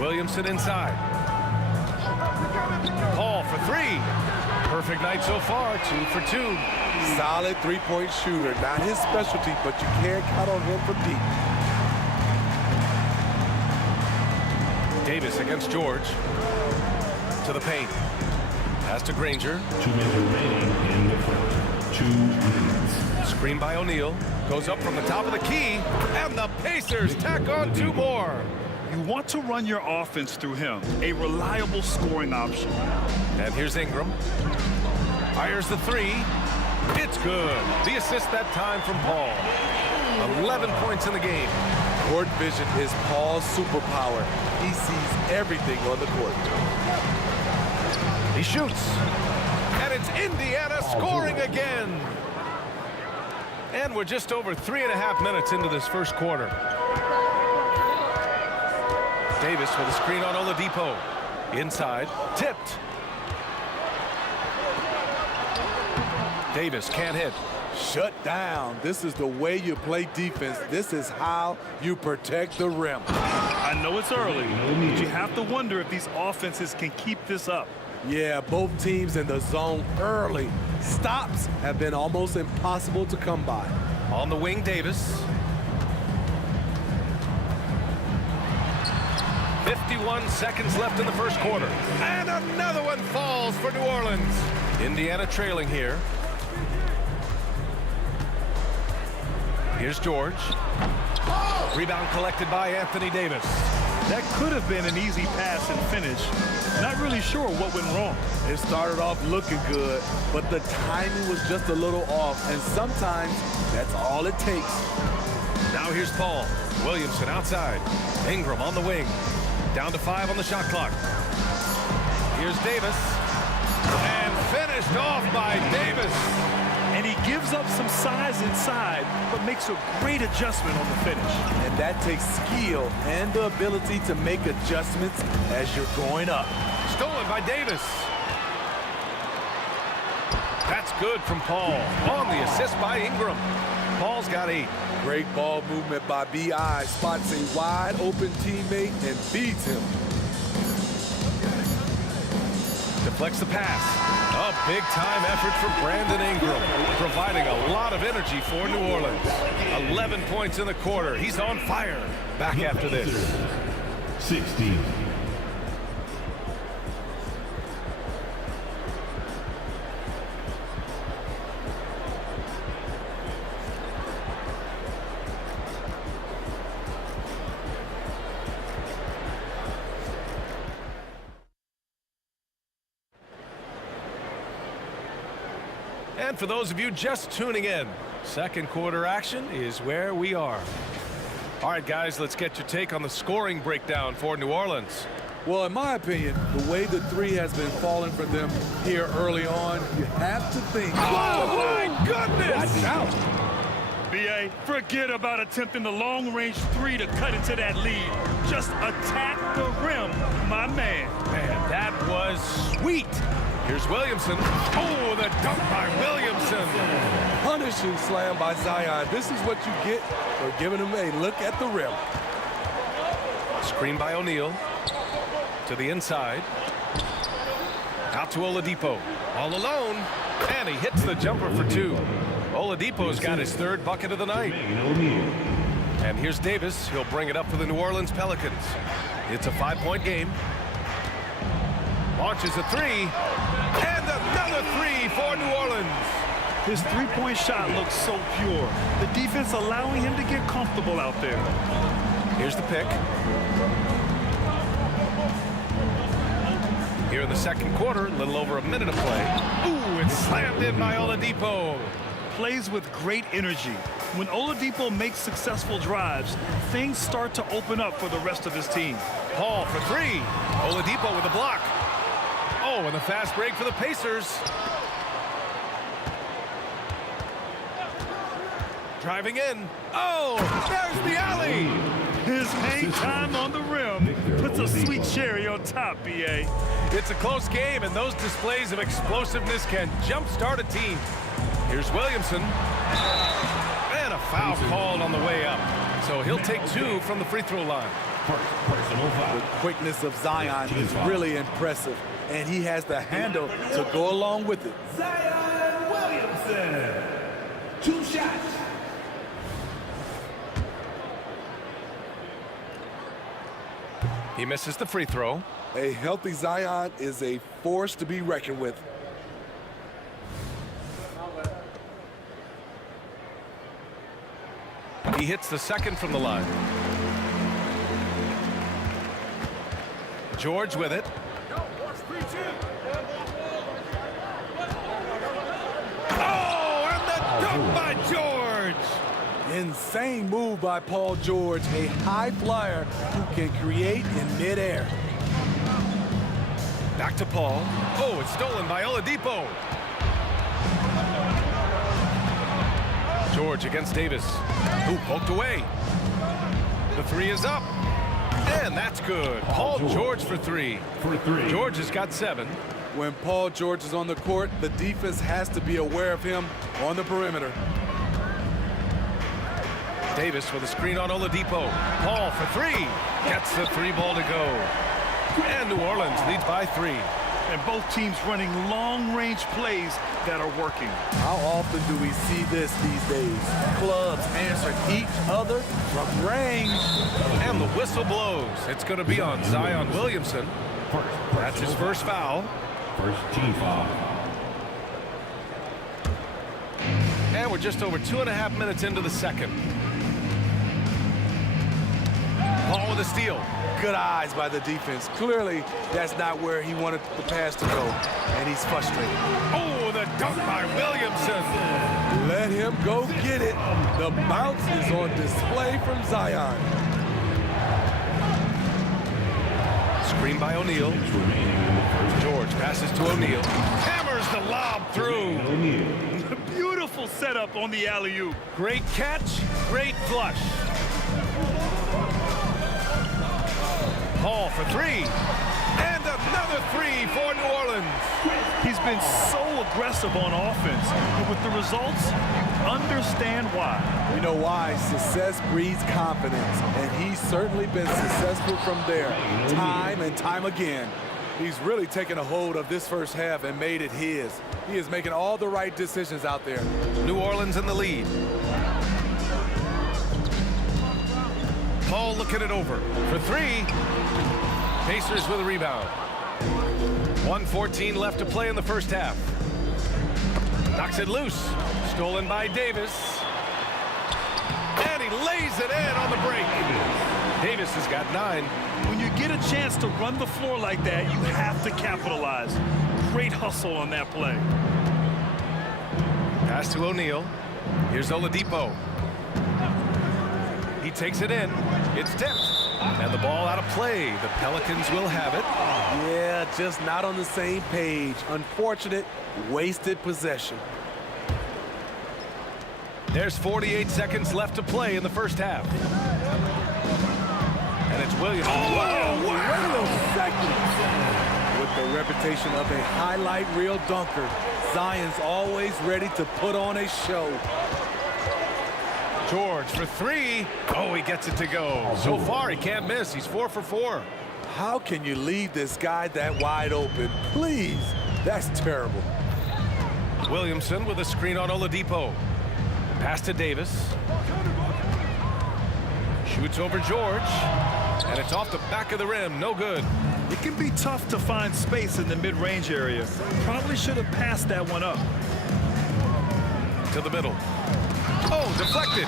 Williamson inside. Paul for three. Perfect night so far, 2 for 2. Solid three-point shooter. Not his specialty, but you can't count on him for deep. Davis against George. To the paint. Pass to Granger. 2 minutes remaining in the first. 2 minutes. Screen by O'Neal. Goes up from the top of the key. And the Pacers tack on 2 more. You want to run your offense through him. A reliable scoring option. And here's Ingram. Fires the three. It's good. The assist that time from Paul. 11 points in the game. Court vision is Paul's superpower. He sees everything on the court. He shoots. And it's Indiana scoring again. And we're just over 3.5 minutes into this first quarter. Davis with a screen on Oladipo. Inside. Tipped. Davis can't hit. Shut down. This is the way you play defense. This is how you protect the rim. I know it's early, but you have to wonder if these offenses can keep this up. Yeah, both teams in the zone early. Stops have been almost impossible to come by. On the wing, Davis. 51 seconds left in the first quarter. And another one falls for New Orleans. Indiana trailing here. Here's George. Rebound collected by Anthony Davis. That could have been an easy pass and finish. Not really sure what went wrong. It started off looking good, but the timing was just a little off, and sometimes that's all it takes. Now here's Paul. Williamson outside. Ingram on the wing. Down to 5 on the shot clock. Here's Davis. And finished off by Davis. And he gives up some size inside, but makes a great adjustment on the finish. And that takes skill and the ability to make adjustments as you're going up. Stolen by Davis. That's good from Paul. On the assist by Ingram. Paul's got 8. Great ball movement by B.I. Spots a wide open teammate and feeds him. Deflects the pass. A big-time effort for Brandon Ingram, providing a lot of energy for New Orleans. 11 points in the quarter. He's on fire. Back after this. 16. And for those of you just tuning in, second quarter action is where we are. All right, guys, let's get your take on the scoring breakdown for New Orleans. Well, in my opinion, the way the three has been falling for them here early on, you have to think. Oh, my goodness! Watch out. B.A., forget about attempting the long-range 3 to cut into that lead. Just attack the rim, my man. Man, that was sweet. Here's Williamson. Oh, the dunk by Williamson. Punishing slam by Zion. This is what you get for giving him a look at the rim. Screen by O'Neal. To the inside. Out to Oladipo. All alone. And he hits the jumper for 2. Oladipo's got his 3rd bucket of the night. And here's Davis. He'll bring it up for the New Orleans Pelicans. It's a 5-point game. Launches a 3. And another 3 for New Orleans. His three-point shot looks so pure. The defense allowing him to get comfortable out there. Here's the pick. Here in the second quarter, a little over a minute of play. Ooh, it's slammed in by Oladipo. Plays with great energy. When Oladipo makes successful drives, things start to open up for the rest of his team. Paul for 3. Oladipo with a block. Oh, and the fast break for the Pacers. Driving in. Oh, there's the alley. His hang time on the rim puts a sweet cherry on top, B.A. It's a close game, and those displays of explosiveness can jumpstart a team. Here's Williamson. And a foul called on the way up. So he'll take 2 from the free throw line. The quickness of Zion is really impressive, and he has the handle to go along with it. Zion Williamson. 2 shots. He misses the free throw. A healthy Zion is a force to be reckoned with. He hits the second from the line. George with it. Oh, and the dunk by George. Insane move by Paul George, a high flyer who can create in midair. Back to Paul. Oh, it's stolen by Oladipo. George against Davis. Who poked away. The 3 is up. And that's good. Paul George for 3. George has got 7. When Paul George is on the court, the defense has to be aware of him on the perimeter. Davis with a screen on Oladipo. Paul for 3. Gets the 3 ball to go. And New Orleans leads by 3. And both teams running long-range plays that are working. How often do we see this these days? Clubs answer each other from range. And the whistle blows. It's going to be on Zion Williamson. That's his first foul. First team foul. And we're just over 2.5 minutes into the second. Paul with a steal. Good eyes by the defense. Clearly, that's not where he wanted the pass to go, and he's frustrated. Oh, the dunk by Williamson. Let him go get it. The bounce is on display from Zion. Screen by O'Neal. George passes to O'Neal. Hammers the lob through. Beautiful setup on the alley-oop. Great catch, great flush. Paul for three. And another three for New Orleans. He's been so aggressive on offense, but with the results, you understand why. You know why? Success breeds confidence, and he's certainly been successful from there, time and time again. He's really taken a hold of this first half and made it his. He is making all the right decisions out there. New Orleans in the lead. Paul looking it over for three. Pacers with a rebound. 1:14 left to play in the first half. Knocks it loose. Stolen by Davis. And he lays it in on the break. Davis has got 9. When you get a chance to run the floor like that, you have to capitalize. Great hustle on that play. Pass to O'Neal. Here's Oladipo. He takes it in. It's tipped. And the ball out of play. The Pelicans will have it. Yeah, just not on the same page. Unfortunate, wasted possession. There's 48 seconds left to play in the first half. And it's Williams. Oh, wow! Seconds. With the reputation of a highlight reel dunker, Zion's always ready to put on a show. George for three. Oh, he gets it to go. So far, he can't miss. He's 4 for 4. How can you leave this guy that wide open? Please, that's terrible. Williamson with a screen on Oladipo. Pass to Davis. Shoots over George. And it's off the back of the rim. No good. It can be tough to find space in the mid-range area. Probably should have passed that one up. To the middle. Oh, deflected.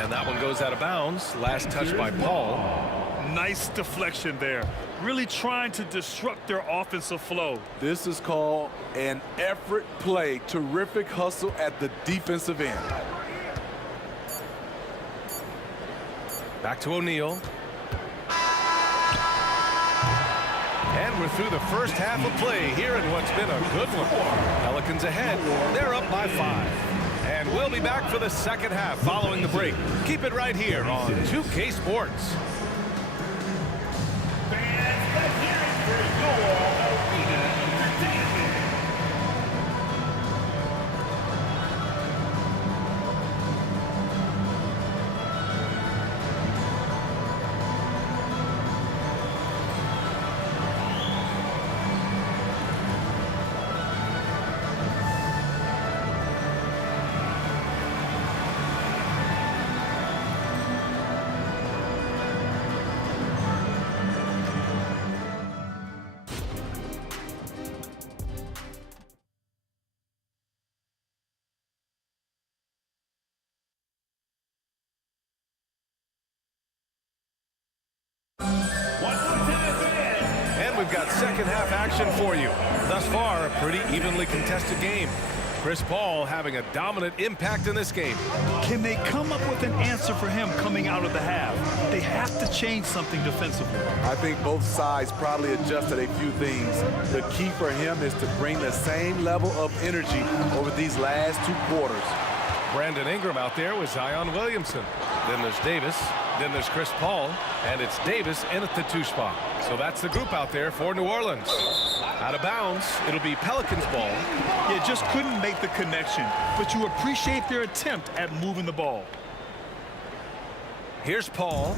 And that one goes out of bounds. Last touch by Paul. Nice deflection there. Really trying to disrupt their offensive flow. This is called an effort play. Terrific hustle at the defensive end. Back to O'Neal. And we're through the first half of play here in what's been a good one. Pelicans ahead. They're up by 5. And we'll be back for the second half following the break. Keep it right here on 2K Sports. We've got second half action for you. Thus far, a pretty evenly contested game. Chris Paul having a dominant impact in this game. Can they come up with an answer for him coming out of the half? They have to change something defensively. I think both sides probably adjusted a few things. The key for him is to bring the same level of energy over these last 2 quarters. Brandon Ingram out there with Zion Williamson. Then there's Davis. Then there's Chris Paul. And it's Davis in at the 2 spot. So that's the group out there for New Orleans. Out of bounds, it'll be Pelicans ball. Yeah, just couldn't make the connection. But you appreciate their attempt at moving the ball. Here's Paul.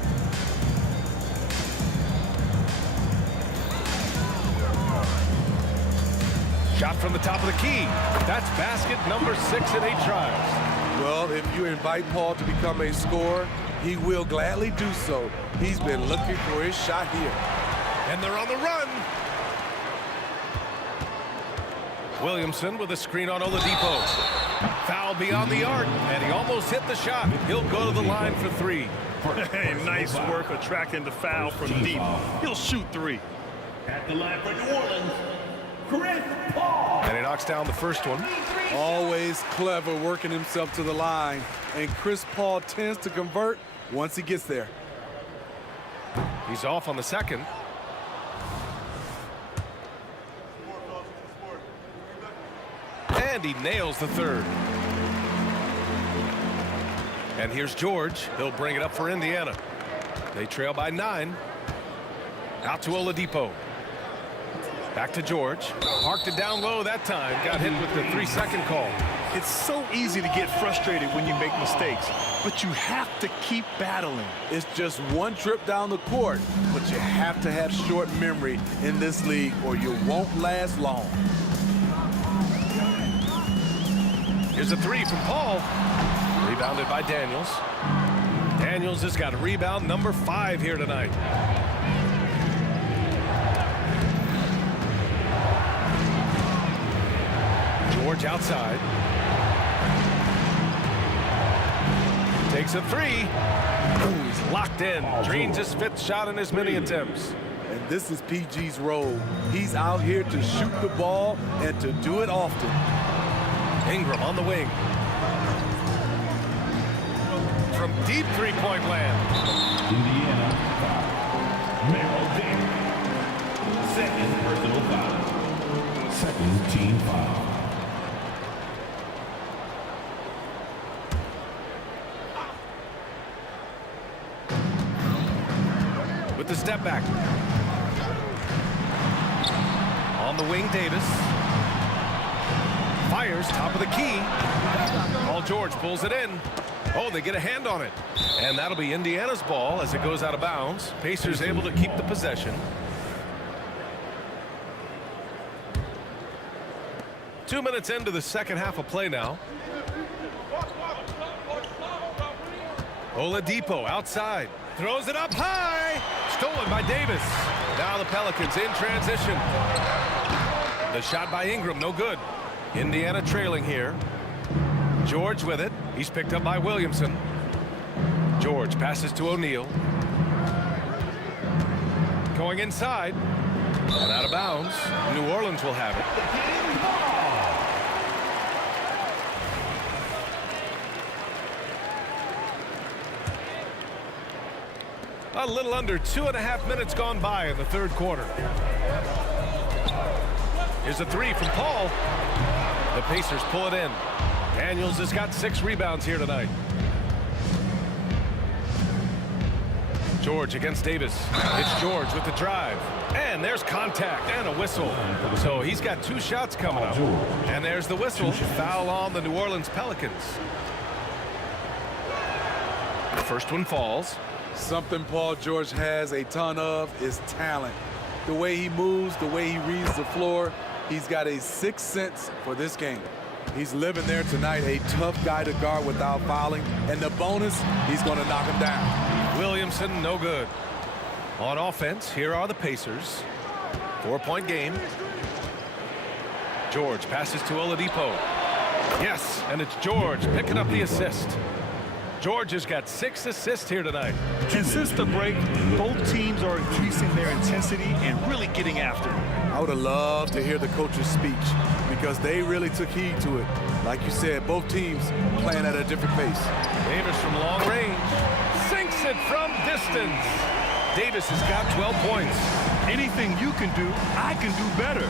Shot from the top of the key. That's basket number 6 in 8 tries. Well, if you invite Paul to become a scorer, he will gladly do so. He's been looking for his shot here. And they're on the run. Williamson with a screen on Oladipo. Foul beyond the arc, and he almost hit the shot. He'll go to the line for 3. Hey, nice work attracting the foul from deep. He'll shoot 3. At the line for New Orleans, Chris Paul. And he knocks down the first one. Always clever working himself to the line. And Chris Paul tends to convert once he gets there. He's off on the second. And he nails the third. And here's George. He'll bring it up for Indiana. They trail by 9. Out to Oladipo. Back to George. Parked it down low that time. Got hit with the 3-second call. It's so easy to get frustrated when you make mistakes, but you have to keep battling. It's just one trip down the court, but you have to have short memory in this league or you won't last long. Here's a 3 from Paul. Rebounded by Daniels. Daniels has got a rebound number 5 here tonight. George outside. Takes a 3. Ooh, he's locked in. Drains his 5th shot in his many attempts. And this is PG's role. He's out here to shoot the ball and to do it often. Ingram on the wing. From deep three-point land. Indiana, Merrill Davis. Second personal foul. Second team foul. With the step back. On the wing, Davis. Fires, top of the key. Paul George pulls it in. Oh, they get a hand on it. And that'll be Indiana's ball as it goes out of bounds. Pacers able to keep the possession. 2 minutes into the second half of play now. Oladipo outside. Throws it up high. Stolen by Davis. Now the Pelicans in transition. The shot by Ingram, no good. Indiana trailing here. George with it. He's picked up by Williamson. George passes to O'Neal. Going inside. And out of bounds. New Orleans will have it. A little under 2.5 minutes gone by in the third quarter. Here's a 3 from Paul. The Pacers pull it in. Daniels has got 6 rebounds here tonight. George against Davis. It's George with the drive. And there's contact and a whistle. So he's got 2 shots coming up. And there's the whistle. Foul on the New Orleans Pelicans. The first one falls. Something Paul George has a ton of is talent. The way he moves, the way he reads the floor, he's got a sixth sense for this game. He's living there tonight, a tough guy to guard without fouling. And the bonus, he's going to knock him down. Williamson, no good. On offense, here are the Pacers. 4-point game. George passes to Oladipo. Yes, and it's George picking up the assist. George has got 6 assists here tonight. And since the break, both teams are increasing their intensity and really getting after it. I would have loved to hear the coach's speech because they really took heed to it. Like you said, both teams playing at a different pace. Davis from long range sinks it from distance. Davis has got 12 points. Anything you can do, I can do better.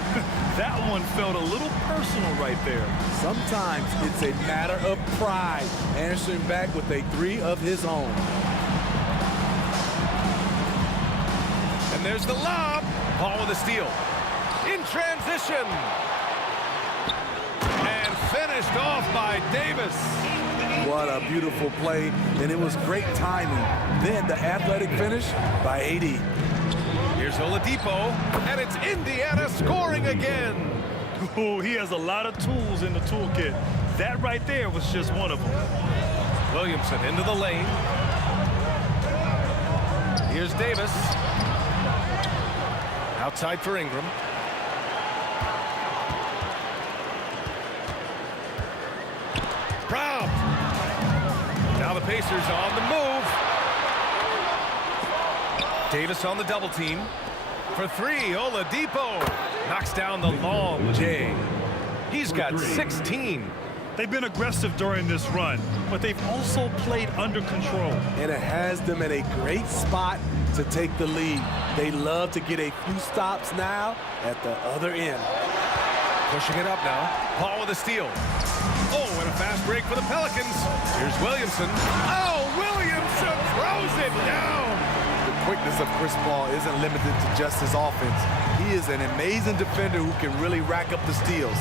That one felt a little personal right there. Sometimes it's a matter of pride, answering back with a 3 of his own. And there's the lob. Paul with a steal. In transition. And finished off by Davis. What a beautiful play, and it was great timing. Then the athletic finish by AD. Here's Oladipo, and it's Indiana scoring again. Oh, he has a lot of tools in the toolkit. That right there was just one of them. Williamson into the lane. Here's Davis. Outside for Ingram. Pacers on the move. Davis on the double team. For three, Oladipo knocks down the long J. He's got 16. They've been aggressive during this run, but they've also played under control. And it has them in a great spot to take the lead. They love to get a few stops now at the other end. Pushing it up now. Paul with a steal. Oh, and a fast break for the Pelicans. Here's Williamson. Oh, Williamson throws it down. The quickness of Chris Paul isn't limited to just his offense. He is an amazing defender who can really rack up the steals.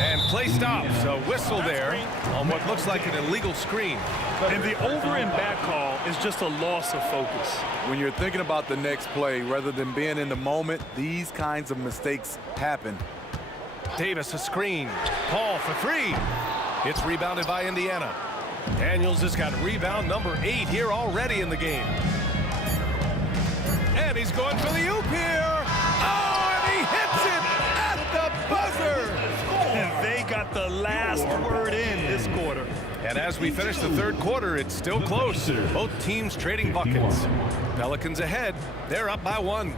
And play stops. A whistle there on what looks like an illegal screen. And the over and back call is just a loss of focus. When you're thinking about the next play, rather than being in the moment, these kinds of mistakes happen. Davis a screen. Paul for three. It's rebounded by Indiana. Daniels has got rebound number 8 here already in the game. And he's going for the oop here. Oh, and he hits it at the buzzer. And they got the last word in this quarter. And as we finish the third quarter, it's still close. Both teams trading buckets. Pelicans ahead. They're up by 1.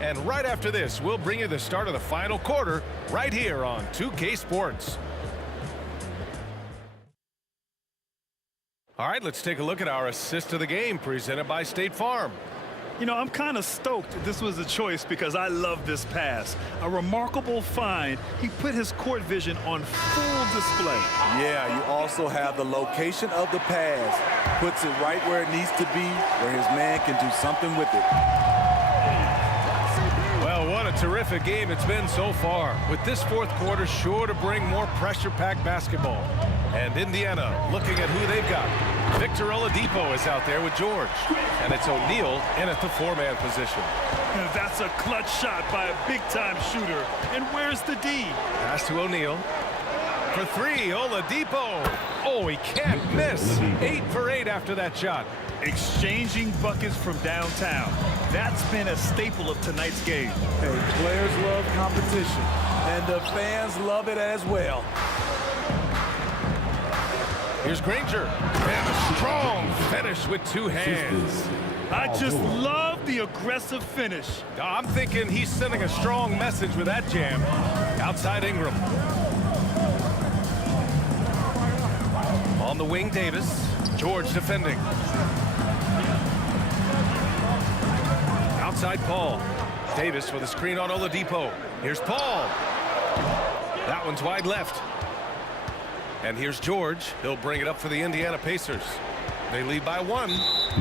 And right after this, we'll bring you the start of the final quarter right here on 2K Sports. All right, let's take a look at our assist of the game presented by State Farm. You know, I'm kind of stoked this was a choice because I love this pass. A remarkable find. He put his court vision on full display. Yeah, you also have the location of the pass. Puts it right where it needs to be, where his man can do something with it. Well, what a terrific game it's been so far. With this fourth quarter sure to bring more pressure-packed basketball. And Indiana looking at who they've got. Victor Oladipo is out there with George. And it's O'Neal in at the 4-man position. And that's a clutch shot by a big-time shooter. And where's the D? Pass to O'Neal. For three, Oladipo. Oh, he can't miss. 8 for 8 after that shot. Exchanging buckets from downtown. That's been a staple of tonight's game. Hey, players love competition, and the fans love it as well. Here's Granger. And a strong finish with 2 hands. I just love the aggressive finish. I'm thinking he's sending a strong message with that jam. Outside Ingram. On the wing, Davis. George defending. Outside Paul. Davis with a screen on Oladipo. Here's Paul. That one's wide left. And here's George. He'll bring it up for the Indiana Pacers. They lead by 1.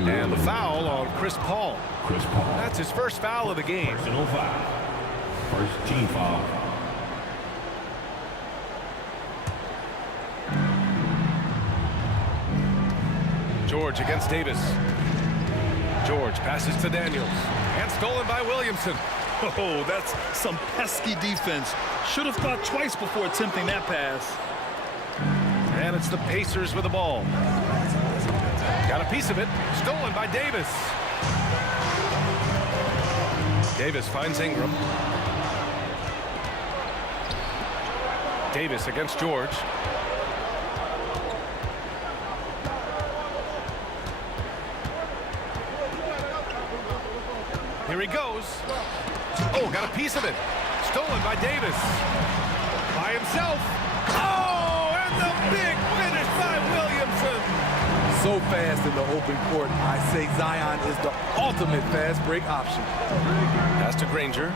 And the foul on Chris Paul. That's his first foul of the game. Personal foul. First team foul. George against Davis. George passes to Daniels. And stolen by Williamson. Oh, that's some pesky defense. Should have thought twice before attempting that pass. And it's the Pacers with the ball. Got a piece of it. Stolen by Davis. Davis finds Ingram. Davis against George. Here he goes. Oh, got a piece of it. Stolen by Davis. By himself. Oh, and the big finish by Williamson. So fast in the open court, I say Zion is the ultimate fast break option. Pass to Granger.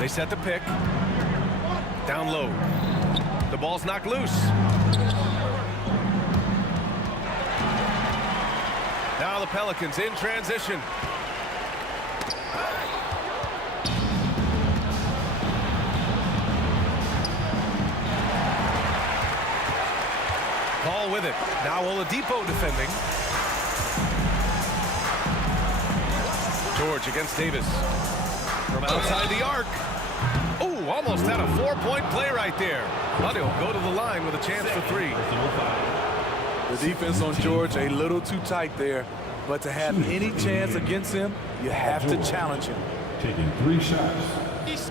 They set the pick. Down low. The ball's knocked loose. Now the Pelicans in transition. Paul with it. Now Oladipo defending. George against Davis. From outside the arc. Oh, almost had a 4-point play right there. But he'll go to the line with a chance for 3. The defense on George a little too tight there, but to have any chance against him, you have to challenge him. Taking 3 shots.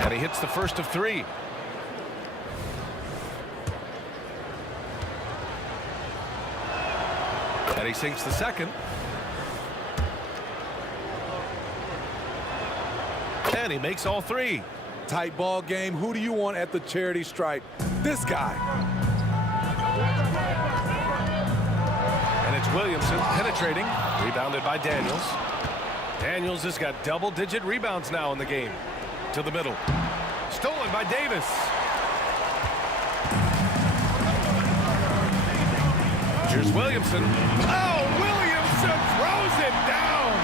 And he hits the first of 3. And he sinks the second. And he makes all 3. Tight ball game. Who do you want at the charity stripe? This guy. And it's Williamson penetrating. Rebounded by Daniels. Daniels has got double-digit rebounds now in the game. To the middle. Stolen by Davis. Here's Williamson. Oh, Williamson throws it down.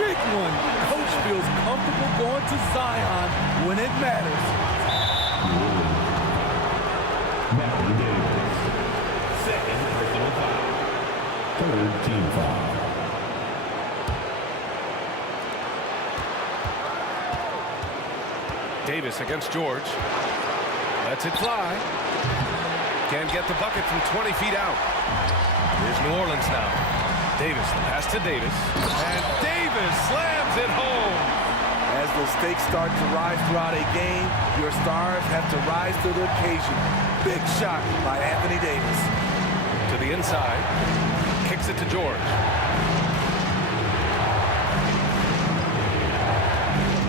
Big one. Coach feels comfortable going to Zion when it matters. Matthew Davis. Second personal foul. Third team foul. Davis against George. Lets it fly. Can't get the bucket from 20 feet out. Here's New Orleans now. Davis, the pass to Davis. And Davis slams it home. As the stakes start to rise throughout a game, your stars have to rise to the occasion. Big shot by Anthony Davis. To the inside. Kicks it to George.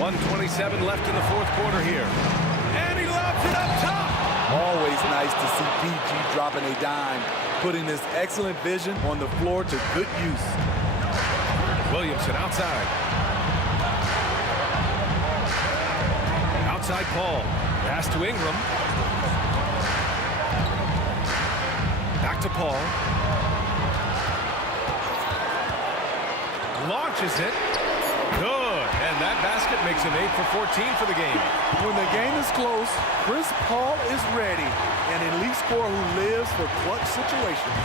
1:27 left in the fourth quarter here. And he lobs it up top. Always nice to see PG dropping a dime, putting his excellent vision on the floor to good use. Williamson outside. Outside Paul. Pass to Ingram. Back to Paul. Launches it. Good. And that basket makes him 8 for 14 for the game. When the game is close, Chris Paul is ready, an elite scorer who lives for clutch situations.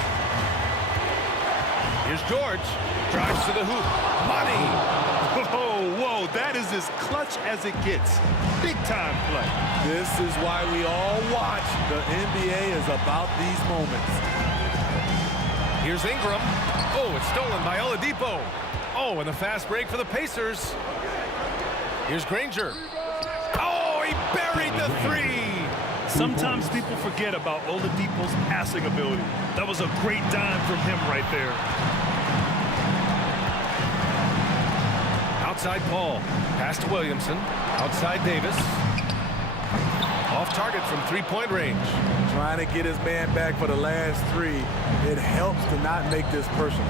Here's George. Drives to the hoop. Money. Whoa, that is as clutch as it gets. Big time play. This is why we all watch. The NBA is about these moments. Here's Ingram. Oh, it's stolen by Oladipo. Oh, and a fast break for the Pacers. Here's Granger. Oh, he buried the 3. Sometimes people forget about Oladipo's passing ability. That was a great dime from him right there. Outside Paul. Pass to Williamson. Outside Davis. Off target from three-point range. Trying to get his man back for the last 3. It helps to not make this personal.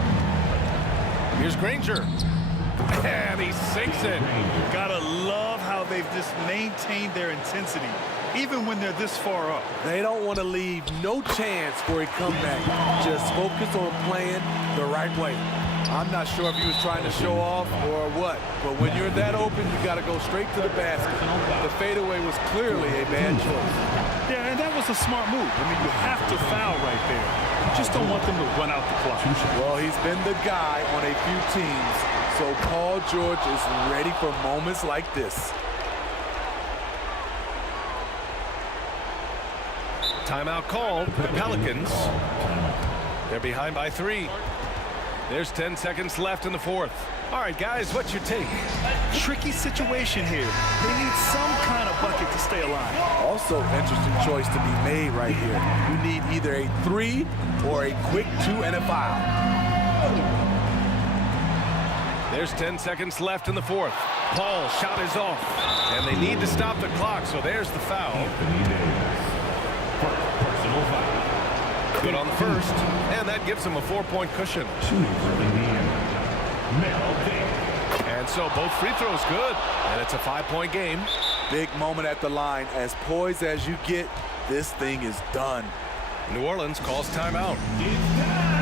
Here's Granger. And he sinks it. Gotta love how they've just maintained their intensity, even when they're this far up. They don't want to leave no chance for a comeback. Just focus on playing the right way. I'm not sure if he was trying to show off or what, but when you're that open, you got to go straight to the basket. The fadeaway was clearly a bad choice. Yeah, and that was a smart move. I mean, you have to foul right there. You just don't want them to run out the clock. Well, he's been the guy on a few teams, so Paul George is ready for moments like this. Timeout called. The Pelicans. They're behind by 3. There's 10 seconds left in the fourth. All right, guys, what's your take? Tricky situation here. They need some kind of bucket to stay alive. Also, interesting choice to be made right here. You need either a 3 or a quick 2 and a foul. There's 10 seconds left in the fourth. Paul's shot is off, and they need to stop the clock, so there's the foul. Personal foul. Good on the first, and that gives him a 4-point cushion. And so both free throws good, and it's a 5-point game. Big moment at the line. As poised as you get, this thing is done. New Orleans calls timeout.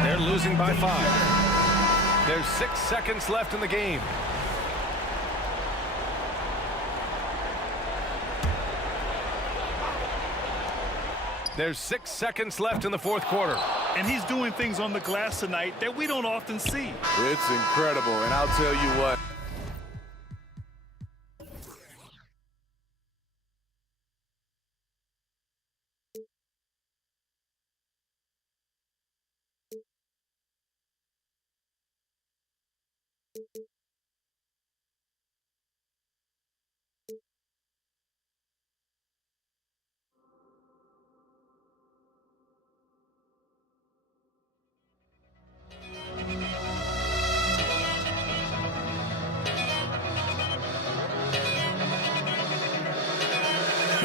They're losing by 5. There's 6 seconds left in the game. There's 6 seconds left in the fourth quarter. And he's doing things on the glass tonight that we don't often see. It's incredible, and I'll tell you what.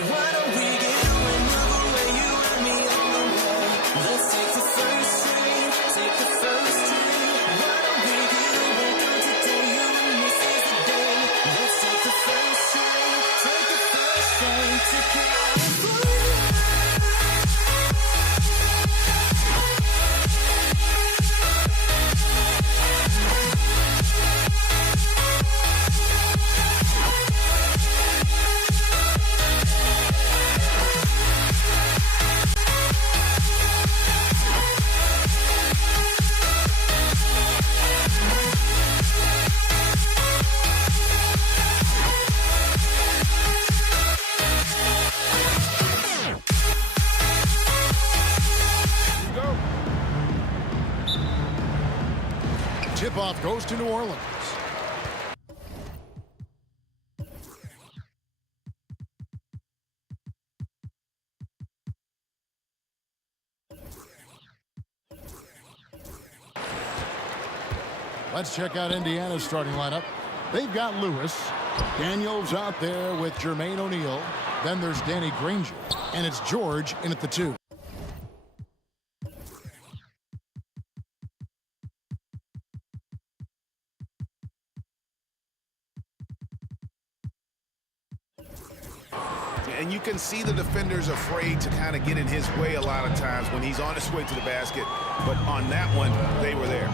Why don't we get and move away, you and me on the way? Let's take the first train, take the first train. Why don't we get away today, you and me seize the day? Let's take the first train, take the first train to California. Tip-off goes to New Orleans. Let's check out Indiana's starting lineup. They've got Lewis. Daniels out there with Jermaine O'Neal. Then there's Danny Granger. And it's George in at the 2. And you can see the defenders afraid to kind of get in his way a lot of times when he's on his way to the basket. But on that one, they were there.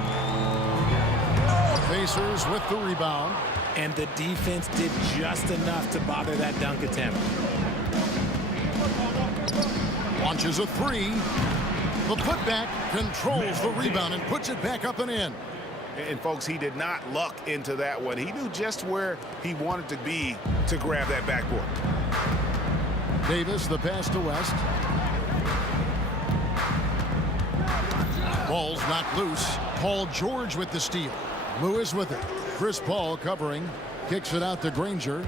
Pacers with the rebound. And the defense did just enough to bother that dunk attempt. Launches a 3. The putback controls the rebound and puts it back up and in. And folks, he did not luck into that one. He knew just where he wanted to be to grab that backboard. Davis, the pass to West. Ball's knocked loose. Paul George with the steal. Lewis with it. Chris Paul covering. Kicks it out to Granger.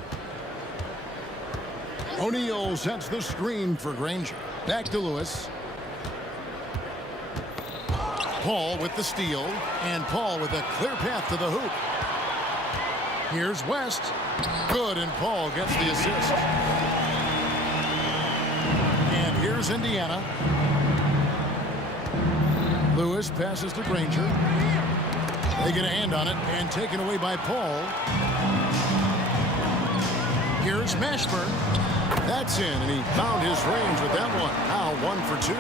O'Neal sets the screen for Granger. Back to Lewis. Paul with the steal. And Paul with a clear path to the hoop. Here's West. Good, and Paul gets the assist. And here's Indiana. Lewis passes to Granger. They get a hand on it and taken away by Paul. Here's Mashburn. That's in, and he found his range with that one. Now 1 for 2.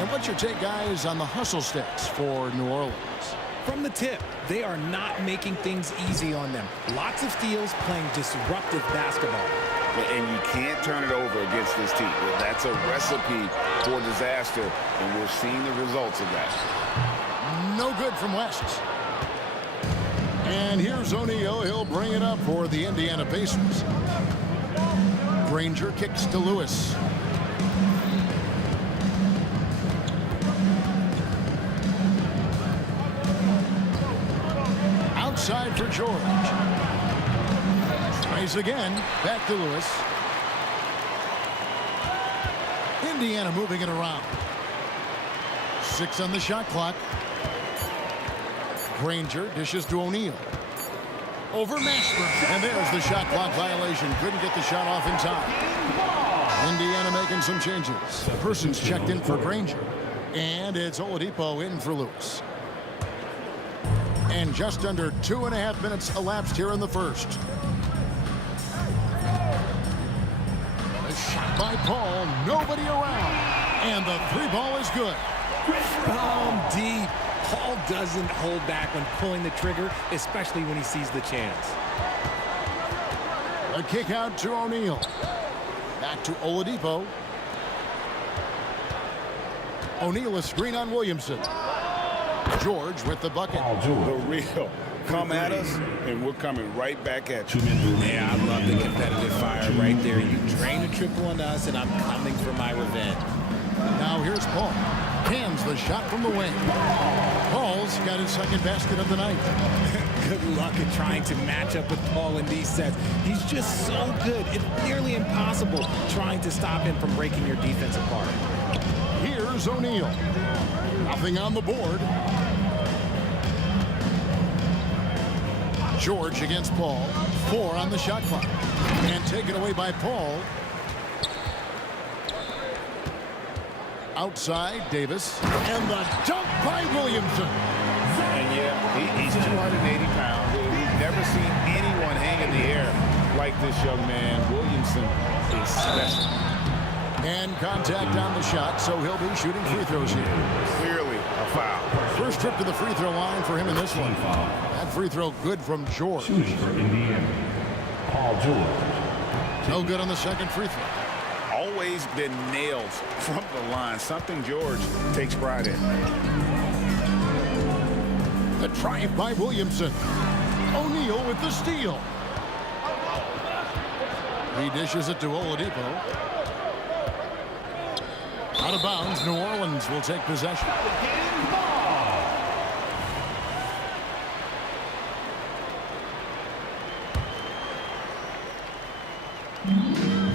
And what's your take, guys, on the hustle stats for New Orleans? From the tip, they are not making things easy on them. Lots of steals, playing disruptive basketball. And you can't turn it over against this team. That's a recipe for disaster, and we're seeing the results of that. No good from West. And here's O'Neal. He'll bring it up for the Indiana Pacers. Granger kicks to Lewis. Outside for George. Tries again. Back to Lewis. Indiana moving it around. 6 on the shot clock. Granger dishes to O'Neal. Over Mashburn. And there's the shot clock violation. Couldn't get the shot off in time. Indiana making some changes. Persons checked in for Granger. And it's Oladipo in for Lewis. And just under 2.5 minutes elapsed here in the first. A shot by Paul. Nobody around. And the 3 ball is good. From deep. Paul doesn't hold back when pulling the trigger, especially when he sees the chance. A kick out to O'Neal. Back to Oladipo. O'Neal a screen on Williamson. George with the bucket. The real come at us, and we're coming right back at you. Yeah, I love the competitive fire right there. You drain a triple on us, and I'm coming for my revenge. Now here's Paul. Cans the shot from the wing. Paul's got his second basket of the night. Good luck at trying to match up with Paul in these sets. He's just so good. It's nearly impossible trying to stop him from breaking your defense apart. Here's O'Neal. Nothing on the board. George against Paul. 4 on the shot clock. And taken away by Paul. Outside, Davis. And the dunk by Williamson. And yeah, he's 280 pounds. We've never seen anyone hang in the air like this young man. Williamson is special. And contact on the shot, so he'll be shooting free throws here. Clearly a foul. First trip to the free throw line for him in this one. That free throw good from George. Shooting for Indiana, Paul George. No good on the second free throw. Always been nails from the line. Something George takes pride in. The drive by Williamson. O'Neal with the steal. He dishes it to Oladipo. Out of bounds, New Orleans will take possession.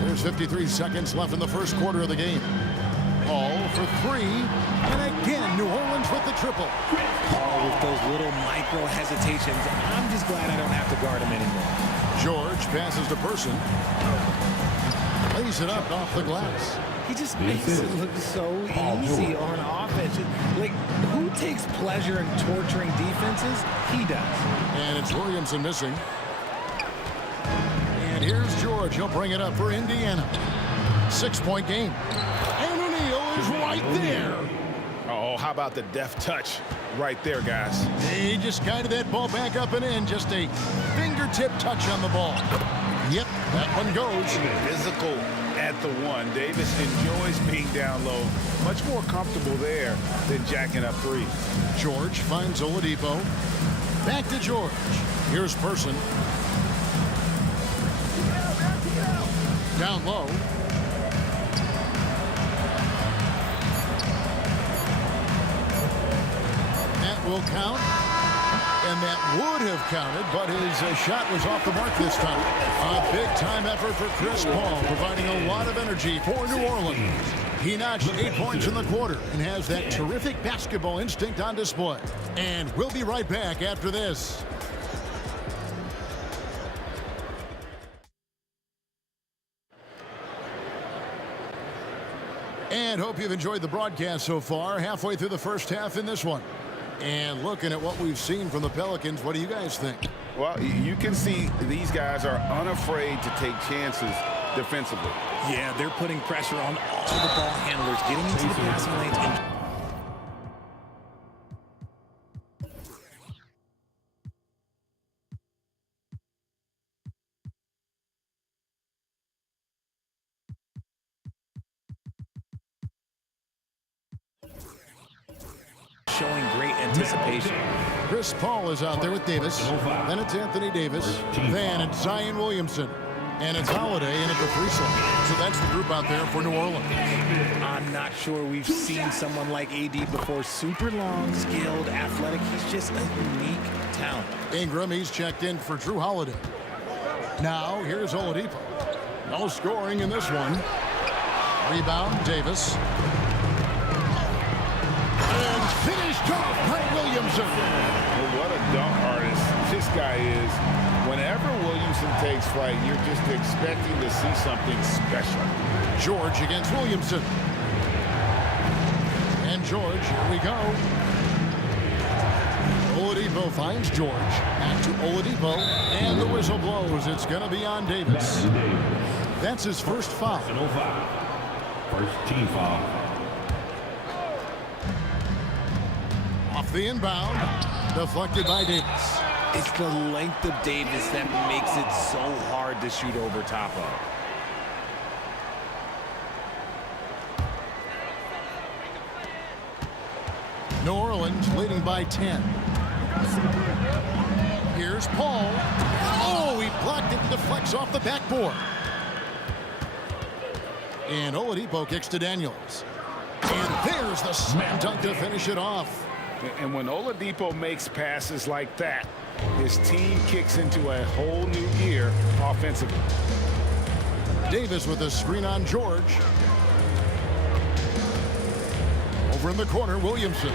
There's 53 seconds left in the first quarter of the game. Paul for three, and again, New Orleans with the triple. Paul with those little micro hesitations. I'm just glad I don't have to guard him anymore. George passes to Person. Lays it up off the glass. He just makes it look so easy on offense. Like, who takes pleasure in torturing defenses? He does. And it's Williamson missing. And here's George. He'll bring it up for Indiana. 6-point game. And O'Neal is right there. Oh, how about the deft touch right there, guys? He just guided that ball back up and in. Just a fingertip touch on the ball. Yep, that one goes. Physical at the one. Davis enjoys being down low. Much more comfortable there than jacking up three. George finds Oladipo. Back to George. Here's Person. Down low. That will count. And that would have counted, but his shot was off the mark this time. A big-time effort for Chris Paul, providing a lot of energy for New Orleans. He notched 8 points in the quarter and has that terrific basketball instinct on display. And we'll be right back after this. And hope you've enjoyed the broadcast so far. Halfway through the first half in this one. And looking at what we've seen from the Pelicans, what do you guys think? Well, you can see these guys are unafraid to take chances defensively. Yeah, they're putting pressure on all the ball handlers, getting into the passing lanes. And showing great anticipation. Chris Paul is out there with Davis. Then it's Anthony Davis. Then it's Zion Williamson. And it's Holiday in at the free throw. So that's the group out there for New Orleans. I'm not sure we've seen someone like AD before. Super long, skilled, athletic. He's just a unique talent. Ingram, he's checked in for Drew Holiday. Now, here's Oladipo. No scoring in this one. Rebound, Davis. And finished off by Williamson. Well, what a dunk artist this guy is. Whenever Williamson takes flight, you're just expecting to see something special. George against Williamson. And George, here we go. Oladipo finds George. Back to Oladipo. And the whistle blows. It's going to be on Davis. That's his first foul. First team foul. Off the inbound. Deflected by Davis. It's the length of Davis that makes it so hard to shoot over top of. New Orleans leading by 10. Here's Paul. Oh, he blocked it and deflects off the backboard. And Oladipo kicks to Daniels. And there's the slam dunk to finish it off. And when Oladipo makes passes like that, his team kicks into a whole new gear offensively. Davis with a screen on George. Over in the corner, Williamson.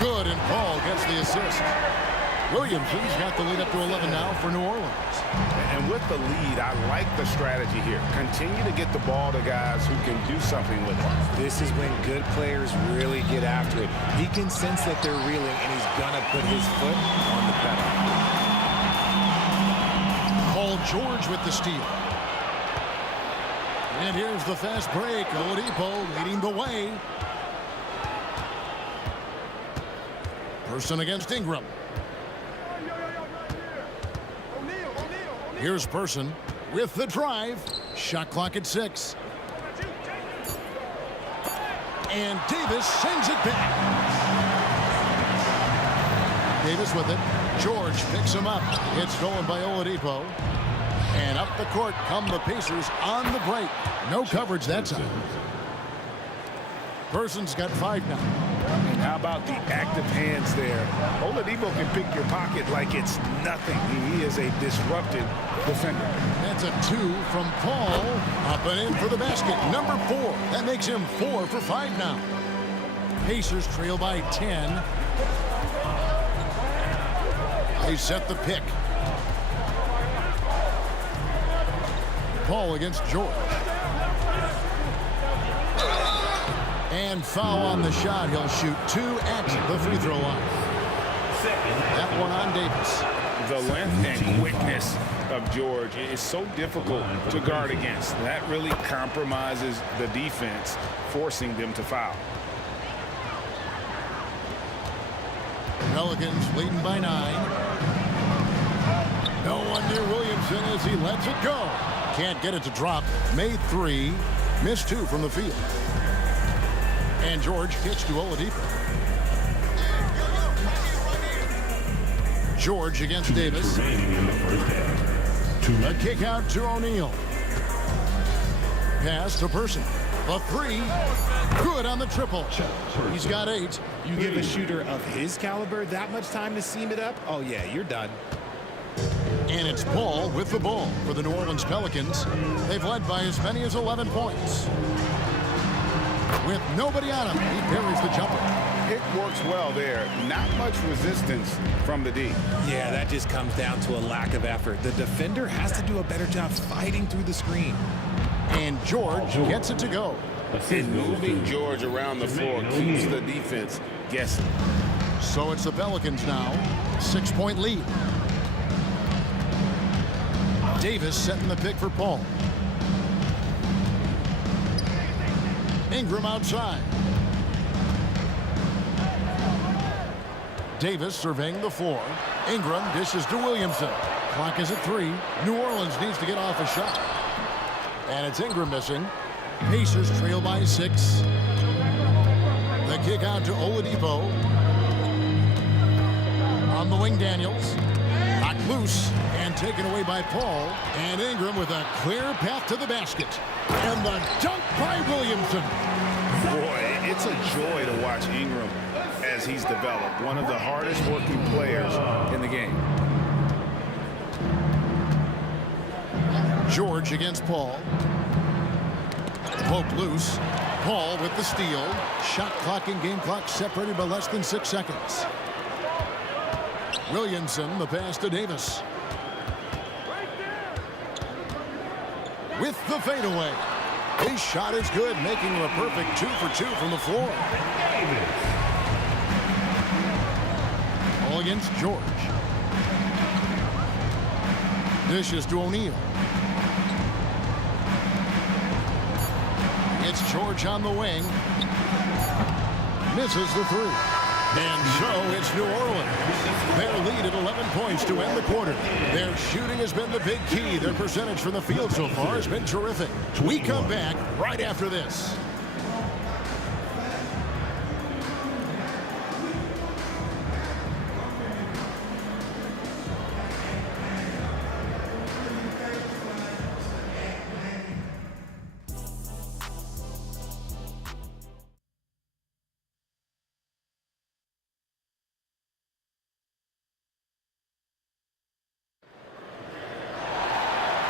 Good, and Paul gets the assist. Williamson's got the lead up to 11 now for New Orleans. And with the lead, I like the strategy here. Continue to get the ball to guys who can do something with it. This is when good players really get after it. He can sense that they're reeling, and he's going to put his foot on the pedal. Paul George with the steal. And here's the fast break. Oladipo leading the way. Person against Ingram. Here's Person with the drive. Shot clock at 6. And Davis sends it back. Davis with it. George picks him up. It's stolen by Oladipo. And up the court come the Pacers on the break. No coverage that time. Person's got 5 now. And how about the active hands there? Oladipo can pick your pocket like it's nothing. He is a disruptive defender. That's a 2 from Paul. Up and in for the basket. Number 4. That makes him 4 for 5 now. Pacers trail by 10. They set the pick. Paul against George. And foul on the shot. He'll shoot 2 at the free throw line. That one on Davis. The length and quickness of George is so difficult to guard against. That really compromises the defense, forcing them to foul. Pelicans leading by 9. No one near Williamson as he lets it go. Can't get it to drop. Made 3. Missed 2 from the field. And George kicks to Oladipo. George against Davis. A kick out to O'Neal. Pass to Person. The 3. Good on the triple. He's got 8. You give a shooter of his caliber that much time to seam it up? Oh, yeah, you're done. And it's Paul with the ball for the New Orleans Pelicans. They've led by as many as 11 points. With nobody on him, he buries the jumper. It works well there. Not much resistance from the D. Yeah, that just comes down to a lack of effort. The defender has to do a better job fighting through the screen. And George gets it to go. And moving George around the floor keeps the defense guessing. So it's the Pelicans now. 6-point lead. Davis setting the pick for Paul. Ingram outside. Davis surveying the floor. Ingram dishes to Williamson. Clock is at 3. New Orleans needs to get off a shot. And it's Ingram missing. Pacers trail by 6. The kick out to Oladipo. On the wing, Daniels. Knocked loose and taken away by Paul. And Ingram with a clear path to the basket. And the dunk by Williamson. Boy, it's a joy to watch Ingram as he's developed. One of the hardest working players in the game. George against Paul. Poke loose. Paul with the steal. Shot clock and game clock separated by less than 6 seconds. Williamson, the pass to Davis. With the fadeaway. His shot is good, making him a perfect 2 for 2 from the floor. All against George. Dishes to O'Neal. It's George on the wing. Misses the 3. And so it's New Orleans. Their lead at 11 points to end the quarter. Their shooting has been the big key. Their percentage from the field so far has been terrific. We come back right after this.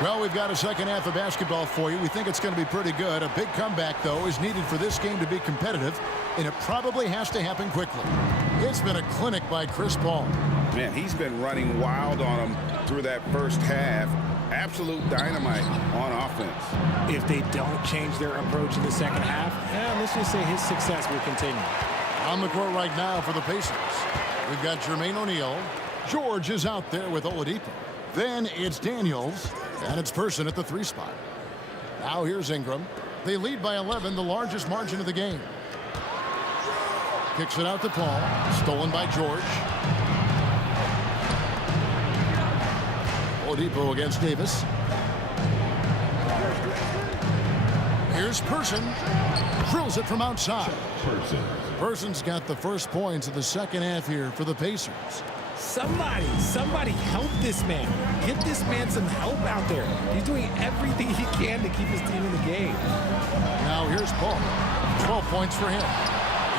Well, we've got a second half of basketball for you. We think it's going to be pretty good. A big comeback, though, is needed for this game to be competitive, and it probably has to happen quickly. It's been a clinic by Chris Paul. Man, he's been running wild on him through that first half. Absolute dynamite on offense. If they don't change their approach in the second half, let's just say his success will continue. On the court right now for the Pacers, we've got Jermaine O'Neal. George is out there with Oladipo. Then it's Daniels, and it's Person at the 3 spot. Now here's Ingram. They lead by 11, the largest margin of the game. Kicks it out to Paul. Stolen by George. Oladipo against Davis. Here's Person. Drills it from outside. Person's got the first points of the second half here for the Pacers. Somebody help this man. Get this man some help out there. He's doing everything he can to keep his team in the game. Now here's Paul. 12 points for him.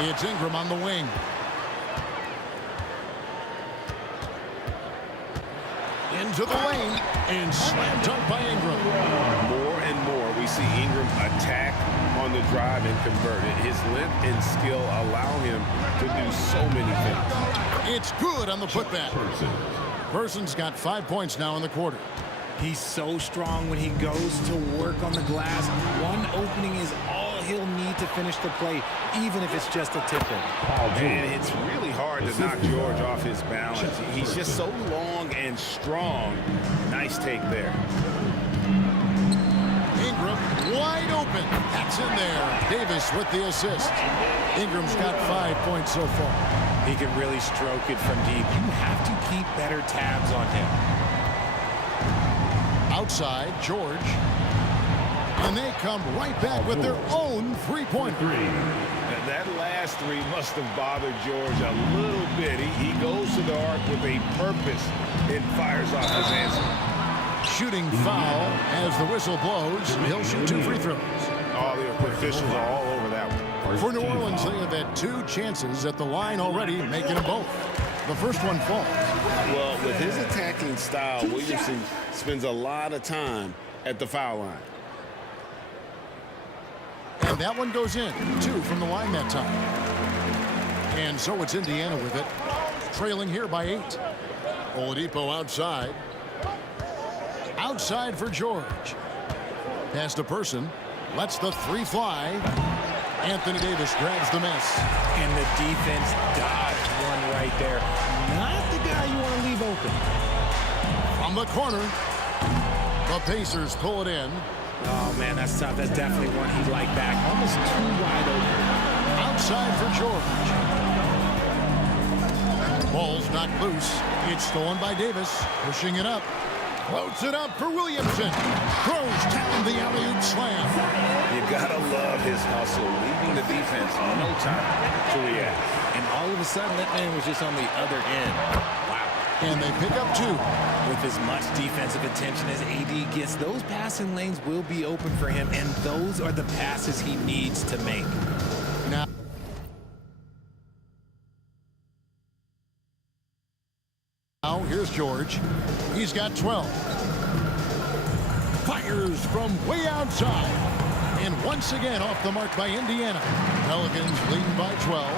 It's Ingram on the wing. Into the lane and slam dunk by Ingram. More and more we see Ingram attack on the drive and convert it. His length and skill allow him to do so many things. It's good on the putback. Person's got 5 points now in the quarter. He's so strong when he goes to work on the glass. One opening is all he'll need to finish the play, even if it's just a tip-in. And it's really hard to knock George off his balance. He's just so long and strong. Nice take there. Ingram wide open. That's in there. Davis with the assist. Ingram's got 5 points so far. He can really stroke it from deep. You have to keep better tabs on him. Outside, George. And they come right back with their own three-point. That last three must have bothered George a little bit. He goes to the arc with a purpose and fires off his answer. Shooting foul as the whistle blows. He'll shoot 2 free throws. All the officials are all over that one. For New Orleans, they have had 2 chances at the line already, making them both. The first one falls. Well, with his attacking style, Williamson spends a lot of time at the foul line. And that one goes in. 2 from the line that time. And so it's Indiana with it. Trailing here by 8. Oladipo outside. Outside for George. Pass to Person. Lets the 3 fly. Anthony Davis grabs the miss. And the defense dodged one right there. Not the guy you want to leave open. From the corner. The Pacers pull it in. Oh, man, that's tough. That's definitely one he'd like back. Almost too wide open. Outside for George. Ball's knocked loose. It's stolen by Davis. Pushing it up. Floats it up for Williamson. Throws down the alley-oop slam. You gotta love his hustle, leaving the defense no time to react. And all of a sudden, that man was just on the other end. Wow. And they pick up 2. With as much defensive attention as AD gets, those passing lanes will be open for him, and those are the passes he needs to make. Now here's George. He's got 12. Fires from way outside. And once again off the mark by Indiana. Pelicans leading by 12.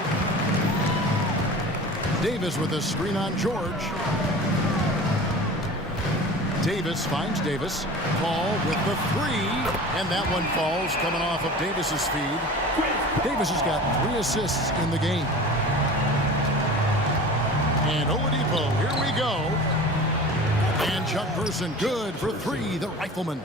Davis with a screen on George. Davis finds Davis. Paul with the 3. And that one falls coming off of Davis's feed. Davis has got 3 assists in the game. And Oladipo, here we go. And Chuck Person, good for 3, the rifleman.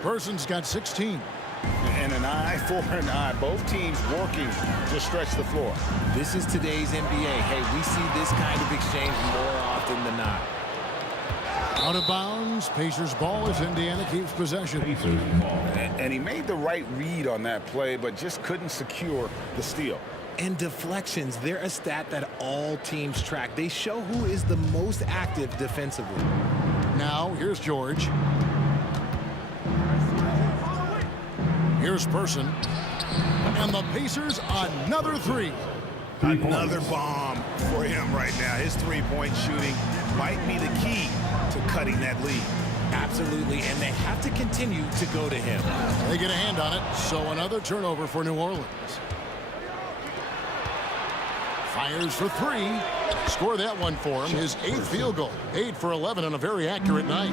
Person's got 16. And an eye for an eye. Both teams working to stretch the floor. This is today's NBA. Hey, we see this kind of exchange more often than not. Out of bounds, Pacers ball as Indiana keeps possession. And he made the right read on that play, but just couldn't secure the steal. And deflections, they're a stat that all teams track. They show who is the most active defensively. Now, here's George. Here's Person. And the Pacers, another 3. Another bomb for him right now. His 3-point shooting might be the key to cutting that lead. Absolutely, and they have to continue to go to him. They get a hand on it, so another turnover for New Orleans. Fires for three. Score that one for him. His 8th field goal. 8 for 11 on a very accurate night.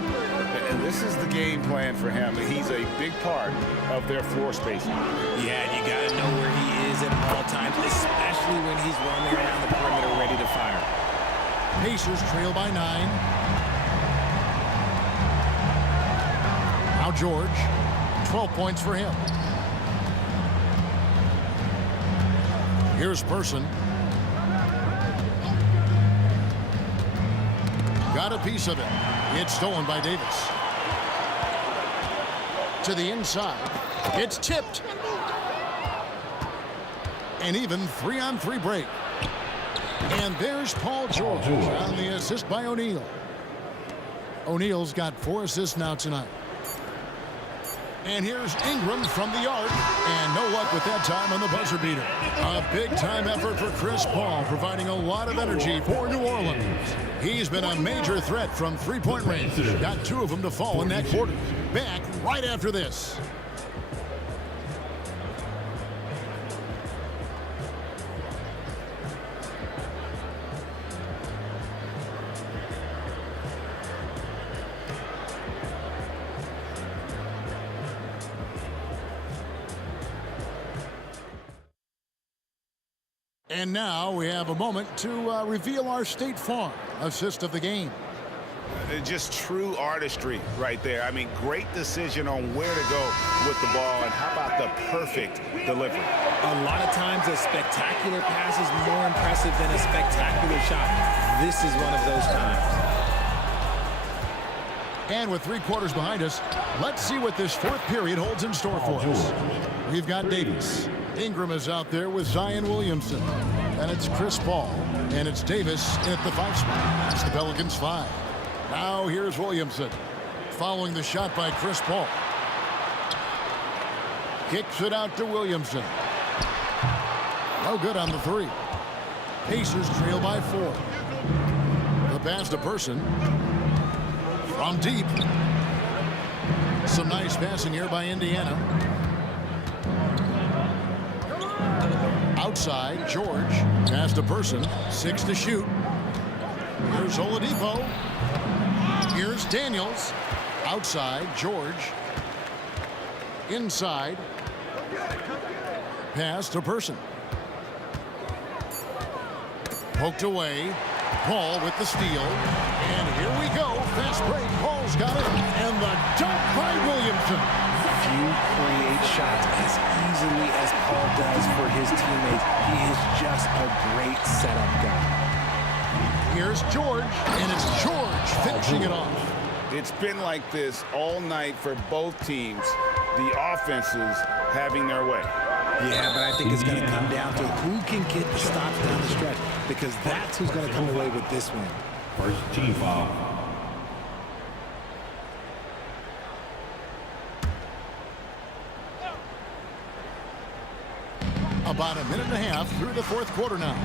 And this is the game plan for him. He's a big part of their floor spacing. Yeah, you got to know where he is at all times, especially when he's roaming around the perimeter ready to fire. Pacers trail by 9. Now George. 12 points for him. Here's Person. Got a piece of it. It's stolen by Davis. To the inside. It's tipped. An even 3-on-3 break. And there's Paul George on the assist by O'Neal. O'Neal's got 4 assists now tonight. And here's Ingram from the arc. And no luck with that time on the buzzer beater. A big-time effort for Chris Paul, providing a lot of energy for New Orleans. He's been a major threat from three-point range. Got 2 of them to fall in that quarter. Back right after this. And now we have a moment to reveal our State Farm assist of the game. Just true artistry right there. I mean, great decision on where to go with the ball, and how about the perfect delivery? A lot of times a spectacular pass is more impressive than a spectacular shot. This is one of those times. And with 3 quarters behind us, let's see what this 4th period holds in store for us. We've got Davis. Ingram is out there with Zion Williamson. And it's Chris Paul. And it's Davis in at the 5 spot. It's the Pelicans 5. Now here's Williamson. Following the shot by Chris Paul. Kicks it out to Williamson. No good on the 3. Pacers trail by 4. The pass to Person. From deep. Some nice passing here by Indiana. Outside, George. Pass to Person. 6 to shoot. Here's Oladipo. Here's Daniels. Outside, George. Inside. Pass to Person. Poked away. Paul with the steal. And here we go. Fast break. Paul's got it. And the dunk by Williamson. Few create shots as easily as Paul does for his teammates. He is just a great setup guy. Here's George. And it's George finishing it off. It's been like this all night for both teams. The offenses having their way. Yeah, but I think it's going to come down to who can get the stops down the stretch, because that's who's going to come away with this win. First team foul. About a minute and a half through the 4th quarter now.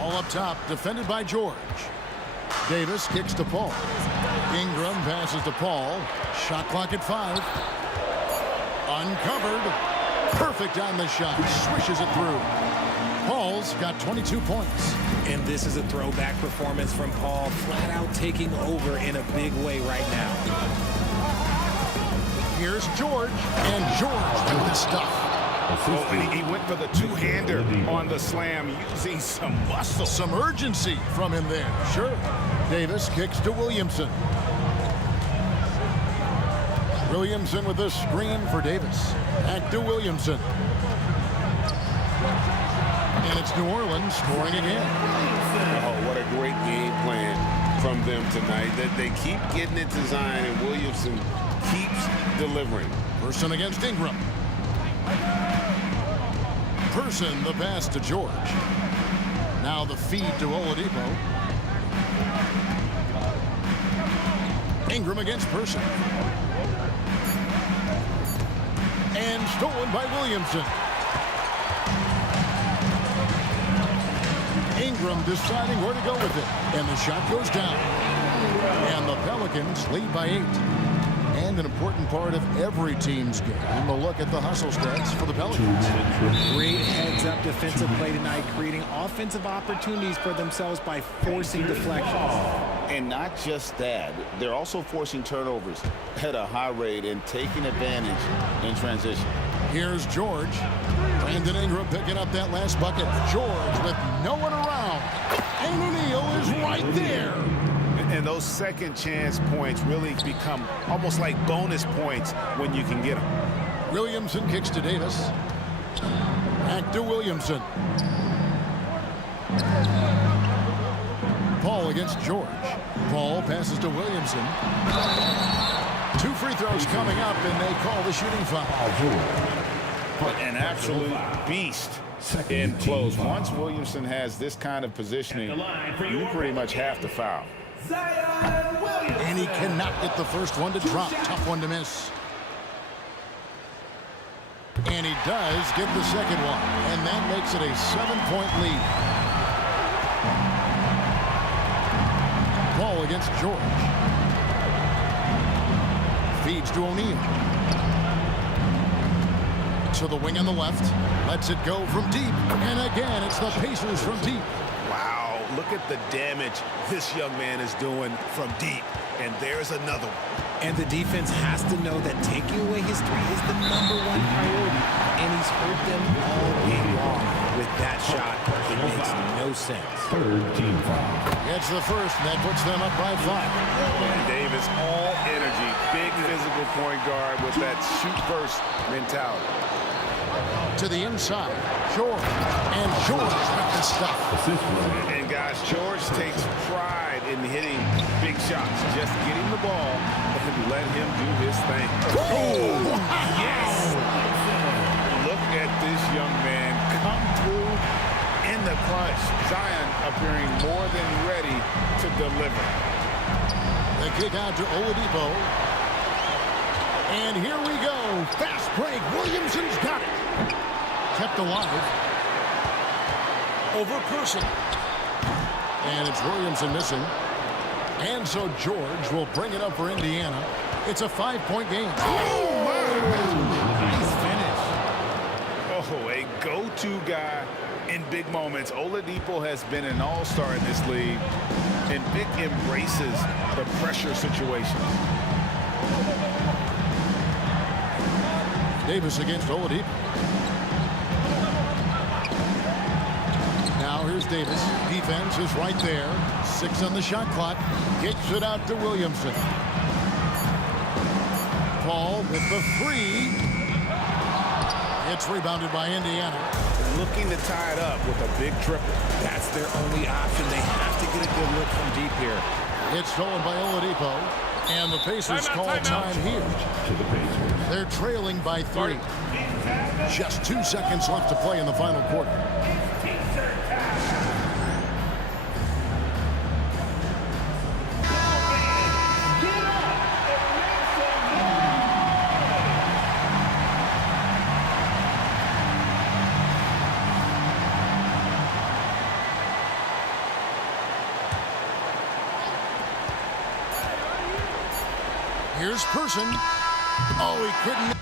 All up top, defended by George. Davis kicks to Paul. Ingram passes to Paul. Shot clock at 5. Uncovered. Perfect on the shot. Swishes it through. Paul's got 22 points. And this is a throwback performance from Paul, flat out taking over in a big way right now. Here's George. And George with the stuff. Oh, he went for the two-hander on the slam, using some muscle. Some urgency from him there. Sure. Davis kicks to Williamson. Williamson with a screen for Davis. Back to Williamson. And it's New Orleans scoring again. Oh, what a great game plan from them tonight. That they keep getting it to Zion, and Williamson keeps delivering. Person against Ingram. Person, the pass to George. Now the feed to Oladipo. Ingram against Person. And stolen by Williamson. Ingram deciding where to go with it. And the shot goes down. And the Pelicans lead by 8. And an important part of every team's game, a look at the hustle stats for the Pelicans. Great heads-up defensive play tonight, creating offensive opportunities for themselves by forcing deflections. And not just that, they're also forcing turnovers at a high rate and taking advantage in transition. Here's George. Brandon Ingram picking up that last bucket. George with no one around. And O'Neal is right there. And those second chance points really become almost like bonus points when you can get them. Williamson kicks to Davis. Back to Williamson. Paul against George. Paul passes to Williamson. 2 free throws coming up, and they call the shooting foul. An absolute beast in close. Once Williamson has this kind of positioning, you pretty much have to foul. And he cannot get the first one to drop. Tough one to miss. And he does get the second one. And that makes it a 7-point lead. Paul against George. Feeds to O'Neal. To the wing on the left. Lets it go from deep. And again, it's the Pacers from deep. Wow, look at the damage this young man is doing from deep. And there's another one. And the defense has to know that taking away his 3 is the #1 priority. And he's hurt them all game long with that shot. It makes no sense. Third team foul. Gets the first, and that puts them up by 5. And Davis, all energy, big physical point guard with that shoot-first mentality. To the inside, George. And George with the stuff. And guys, George takes pride in hitting big shots. Just get him the ball and let him do his thing. Oh, yes! Look at this young man come through in the clutch. Zion appearing more than ready to deliver. The kick out to Oladipo. And here we go. Fast break. Williamson's got it. Kept alive. Over Person. And it's Williamson missing. And so George will bring it up for Indiana. It's a 5-point game. Oh, my! Nice finish. Oh, a go-to guy in big moments. Oladipo has been an all-star in this league, and Vic embraces the pressure situation. Davis against Oladipo. Now here's Davis. Defense is right there. 6 on the shot clock. Kicks it out to Williamson. Paul with the 3. It's rebounded by Indiana. Looking to tie it up with a big triple. That's their only option. They have to get a good look from deep here. It's stolen by Oladipo. And the Pacers call time here. To the Pacers. They're trailing by 3. Just 2 seconds left to play in the final quarter. Here's Person. Oh, he couldn't.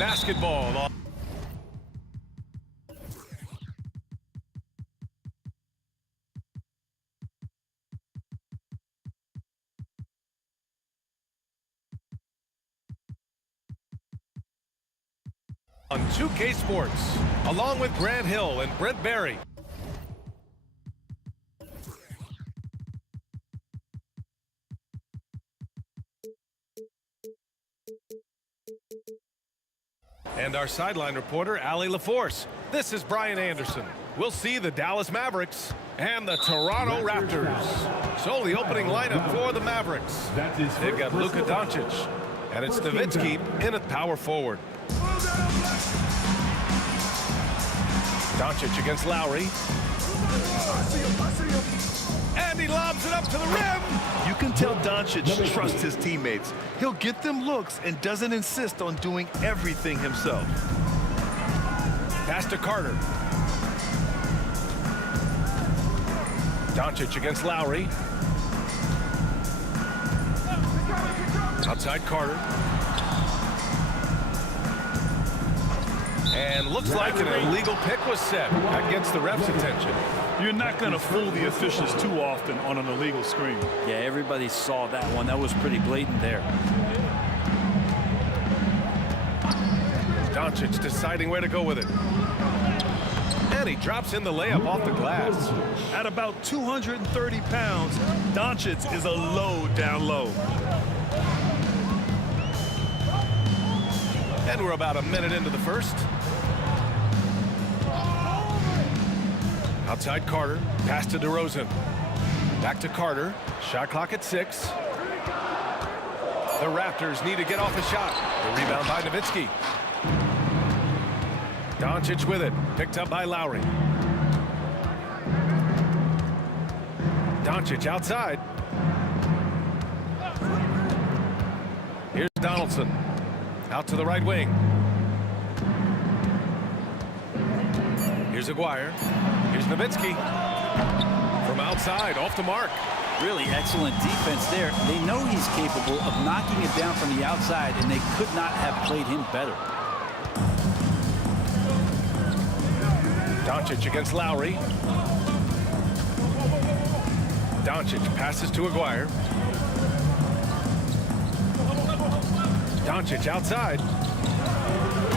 basketball. On 2K Sports, along with Grant Hill and Brent Barry. And our sideline reporter, Allie LaForce. This is Brian Anderson. We'll see the Dallas Mavericks and the Toronto Raptors. So the opening lineup for the Mavericks. They've got Luka Doncic, and it's Nowitzki in at power forward. Doncic against Lowry. And he lobs it up to the rim. You can tell Doncic trusts his teammates. He'll get them looks and doesn't insist on doing everything himself. Pass to Carter. Doncic against Lowry. Outside Carter. And looks like an illegal pick was set. That gets the ref's attention. You're not going to fool the officials too often on an illegal screen. Yeah, everybody saw that one. That was pretty blatant there. Doncic deciding where to go with it. And he drops in the layup off the glass. At about 230 pounds, Doncic is a load down low. And we're about a minute into the first. Outside Carter, pass to DeRozan. Back to Carter, shot clock at 6. The Raptors need to get off a shot. The rebound by Nowitzki. Doncic with it, picked up by Lowry. Doncic outside. Here's Donaldson, out to the right wing. Here's Aguirre. Here's Nowitzki. From outside, off the mark. Really excellent defense there. They know he's capable of knocking it down from the outside, and they could not have played him better. Doncic against Lowry. Doncic passes to Aguirre. Doncic outside.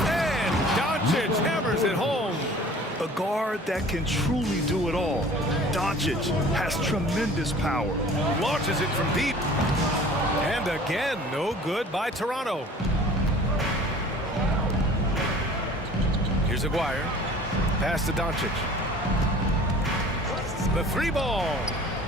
And Doncic hammers it home. A guard that can truly do it all. Doncic has tremendous power. Launches it from deep. And again, no good by Toronto. Here's Aguirre. Pass to Doncic. The three ball.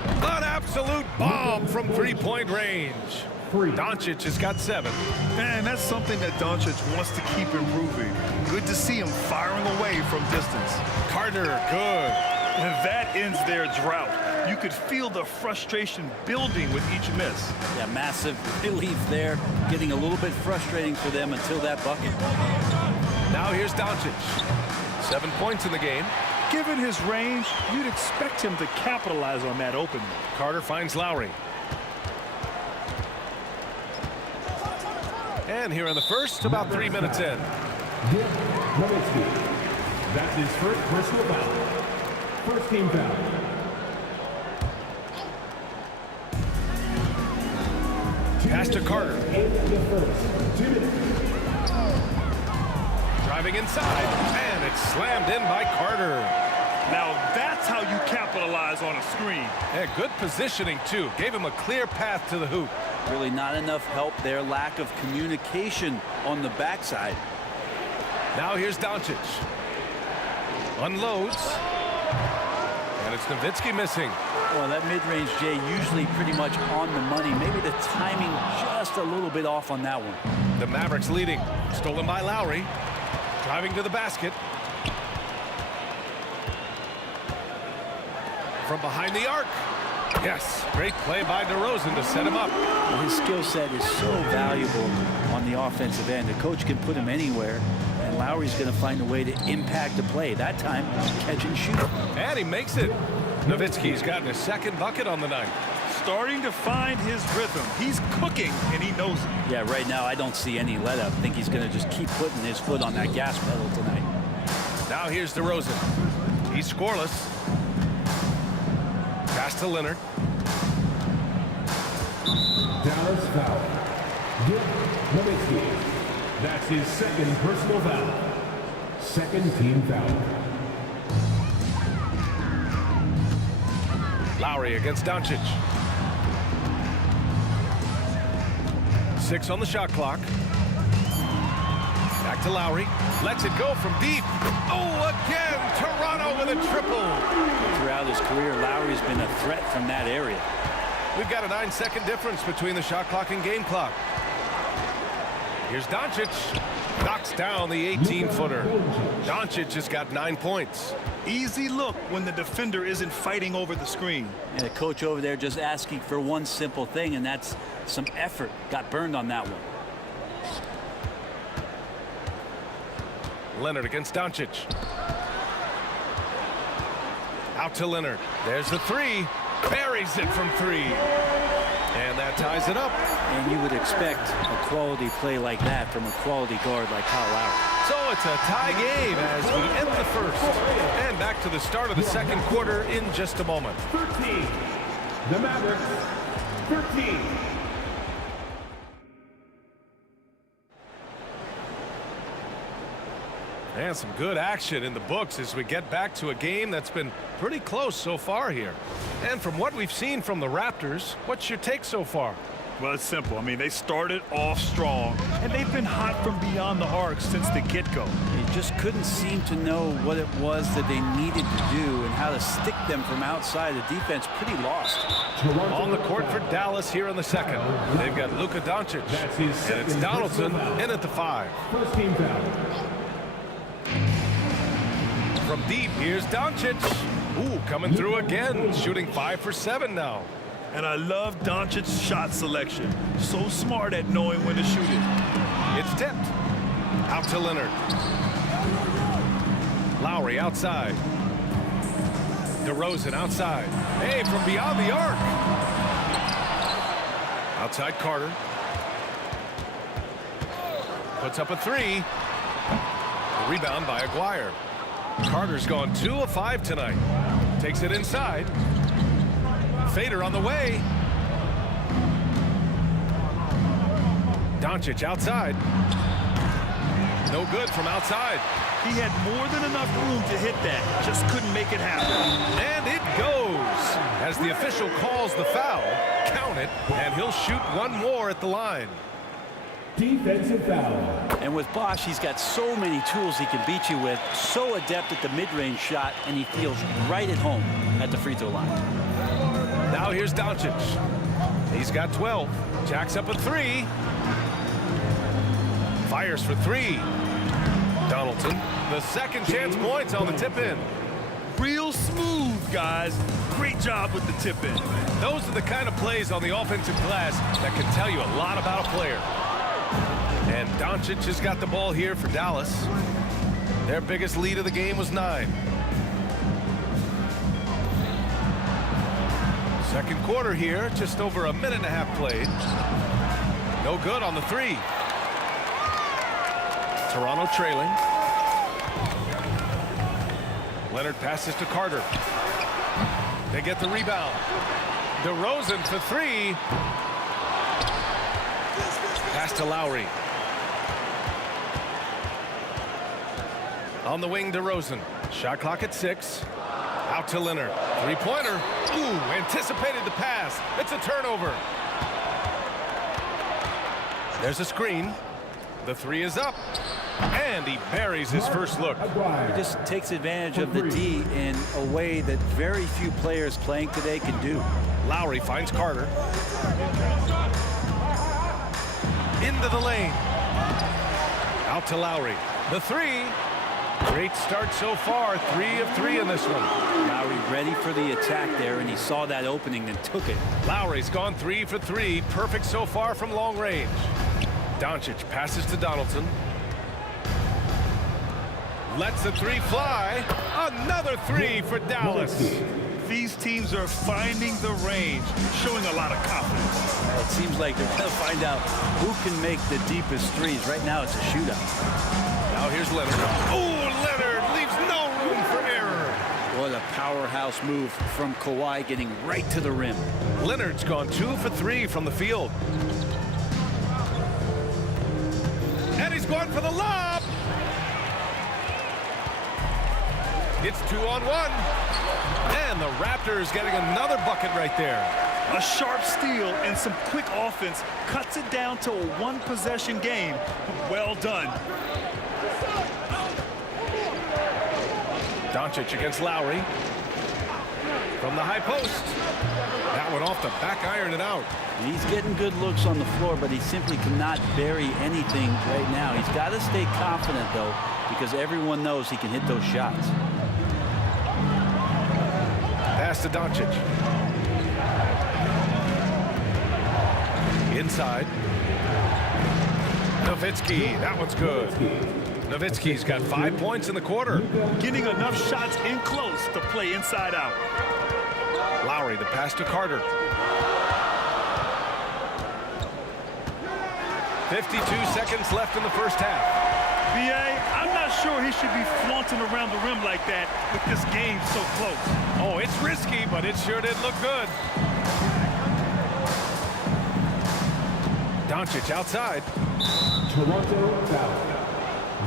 An absolute bomb from three-point range. Doncic has got 7. Man, that's something that Doncic wants to keep improving. Good to see him firing away from distance. Carter, good. And that ends their drought. You could feel the frustration building with each miss. Yeah, massive relief there. Getting a little bit frustrating for them until that bucket. Now here's Doncic. 7 points in the game. Given his range, you'd expect him to capitalize on that opening. Carter finds Lowry. And here in the first, about 3 minutes in. That's his first personal foul. First team foul. Pass to Carter. Driving inside, and it's slammed in by Carter. Now that's how you capitalize on a screen. Yeah, good positioning, too. Gave him a clear path to the hoop. Really not enough help there. Lack of communication on the backside. Now here's Doncic. Unloads. And it's Nowitzki missing. Well, that mid-range, Jay, usually pretty much on the money. Maybe the timing just a little bit off on that one. The Mavericks leading. Stolen by Lowry. Driving to the basket. From behind the arc. Yes, great play by DeRozan to set him up. Well, his skill set is so valuable on the offensive end. The coach can put him anywhere, and Lowry's going to find a way to impact the play. That time, catch and shoot. And he makes it. Nowitzki's gotten his second bucket on the night. starting to find his rhythm. He's cooking, and he knows it. Yeah, right now I don't see any let up. I think he's going to just keep putting his foot on that gas pedal tonight. Now here's DeRozan. He's scoreless. Pass to Leonard. Dallas foul. Dirk Nowitzki. That's his second personal foul. Second team foul. Lowry against Doncic. 6 on the shot clock. Back to Lowry. Lets it go from deep. Oh, again, Toronto with a triple. Throughout his career, Lowry's been a threat from that area. We've got a 9-second difference between the shot clock and game clock. Here's Doncic. Knocks down the 18-footer. Doncic has got 9 points. Easy look when the defender isn't fighting over the screen. And the coach over there just asking for one simple thing, and that's some effort. Got burned on that one. Leonard against Doncic. Out to Leonard. There's the three. Buries it from 3. And that ties it up. And you would expect a quality play like that from a quality guard like Kyle Lowry. So it's a tie game as we end the first. And back to the start of the second quarter in just a moment. 13. The Mavericks. 13. And some good action in the books as we get back to a game that's been pretty close so far here. And from what we've seen from the Raptors, what's your take so far? Well, it's simple. I mean, they started off strong, and they've been hot from beyond the arc since the get-go. They just couldn't seem to know what it was that they needed to do and how to stick them from outside. The defense pretty lost. On the court for Dallas here in the second. They've got Luka Doncic, and it's Donaldson in at the 5. First team foul. From deep, here's Doncic. Ooh, coming through again, shooting 5 for 7 now. And I love Doncic's shot selection. So smart at knowing when to shoot it. It's tipped. Out to Leonard. Lowry outside. DeRozan outside. Hey, from beyond the arc. Outside Carter. Puts up a 3. Rebound by Aguirre. Carter's gone 2 of 5 tonight. Takes it inside. Fader on the way. Doncic outside. No good from outside. He had more than enough room to hit that. Just couldn't make it happen. And it goes. As the official calls the foul, count it, and he'll shoot one more at the line. Defensive foul. And with Bosh, he's got so many tools he can beat you with. So adept at the mid-range shot, and he feels right at home at the free throw line. Now here's Doncic. He's got 12. Jacks up a 3. Fires for 3. Donaldson, the second chance points on the tip-in. Real smooth, guys. Great job with the tip-in. Those are the kind of plays on the offensive glass that can tell you a lot about a player. And Doncic has got the ball here for Dallas. Their biggest lead of the game was 9. Second quarter here, just over a minute and a half played. No good on the 3. Toronto trailing. Leonard passes to Carter. They get the rebound. DeRozan for 3. Pass to Lowry. On the wing, DeRozan. Shot clock at 6. Out to Leonard. Three-pointer. Ooh, anticipated the pass. It's a turnover. There's a screen. The 3 is up. And he buries his first look. He just takes advantage of the D in a way that very few players playing today can do. Lowry finds Carter. Into the lane. Out to Lowry. The 3. Great start so far. 3 of 3 in this one. Lowry ready for the attack there, and he saw that opening and took it. Lowry's gone 3 for 3. Perfect so far from long range. Doncic passes to Donaldson. Lets the 3 fly. Another 3 for Dallas. These teams are finding the range, showing a lot of confidence. It seems like they're going to find out who can make the deepest threes. Right now, it's a shootout. Now here's Leonard. Oh, Leonard leaves no room for error. What a powerhouse move from Kawhi, getting right to the rim. Leonard's gone 2 for 3 from the field. And he's going for the lob. It's 2-on-1. And the Raptors getting another bucket right there. A sharp steal and some quick offense cuts it down to a one-possession game. Well done. Doncic against Lowry. From the high post. That one off the back iron and out. He's getting good looks on the floor, but he simply cannot bury anything right now. He's got to stay confident, though, because everyone knows he can hit those shots. Pass to Doncic. Inside. Nowitzki. That one's good. Nowitzki's got 5 points in the quarter. Getting enough shots in close to play inside out. Lowry, the pass to Carter. 52 seconds left in the first half. B.A., I'm not sure he should be flaunting around the rim like that with this game so close. Oh, it's risky, but it sure did look good. Doncic outside. Toronto foul.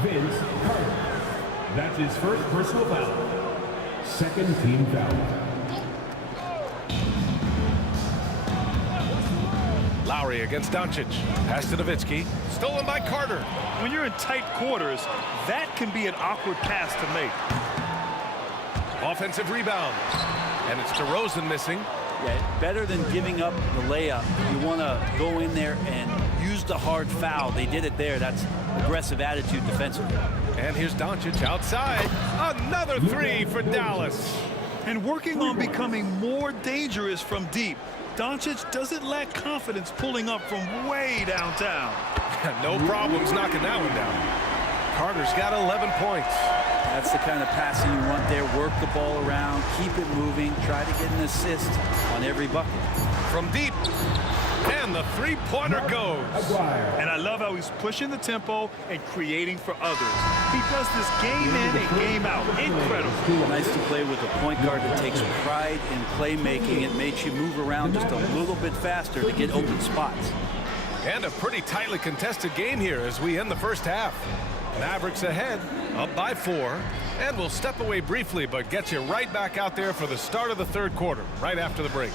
Vince Carter. That's his first personal foul. Second team foul. Lowry against Doncic. Pass to Nowitzki. Stolen by Carter. When you're in tight quarters, that can be an awkward pass to make. Offensive rebound. And it's DeRozan missing. Yeah, better than giving up the layup. You want to go in there and use the hard foul. They did it there. That's aggressive attitude defensively. And here's Doncic outside. Another three for Dallas. And working on becoming more dangerous from deep. Doncic doesn't lack confidence pulling up from way downtown. No problems knocking that one down. Carter's got 11 points. That's the kind of passing you want there. Work the ball around, keep it moving, try to get an assist on every bucket. From deep. And the three-pointer goes. And I love how he's pushing the tempo and creating for others. He does this game in and game out. Incredible. Nice to play with a point guard that takes pride in playmaking. It makes you move around just a little bit faster to get open spots. And a pretty tightly contested game here as we end the first half. Mavericks ahead, up by 4. And we'll step away briefly, but get you right back out there for the start of the third quarter, right after the break.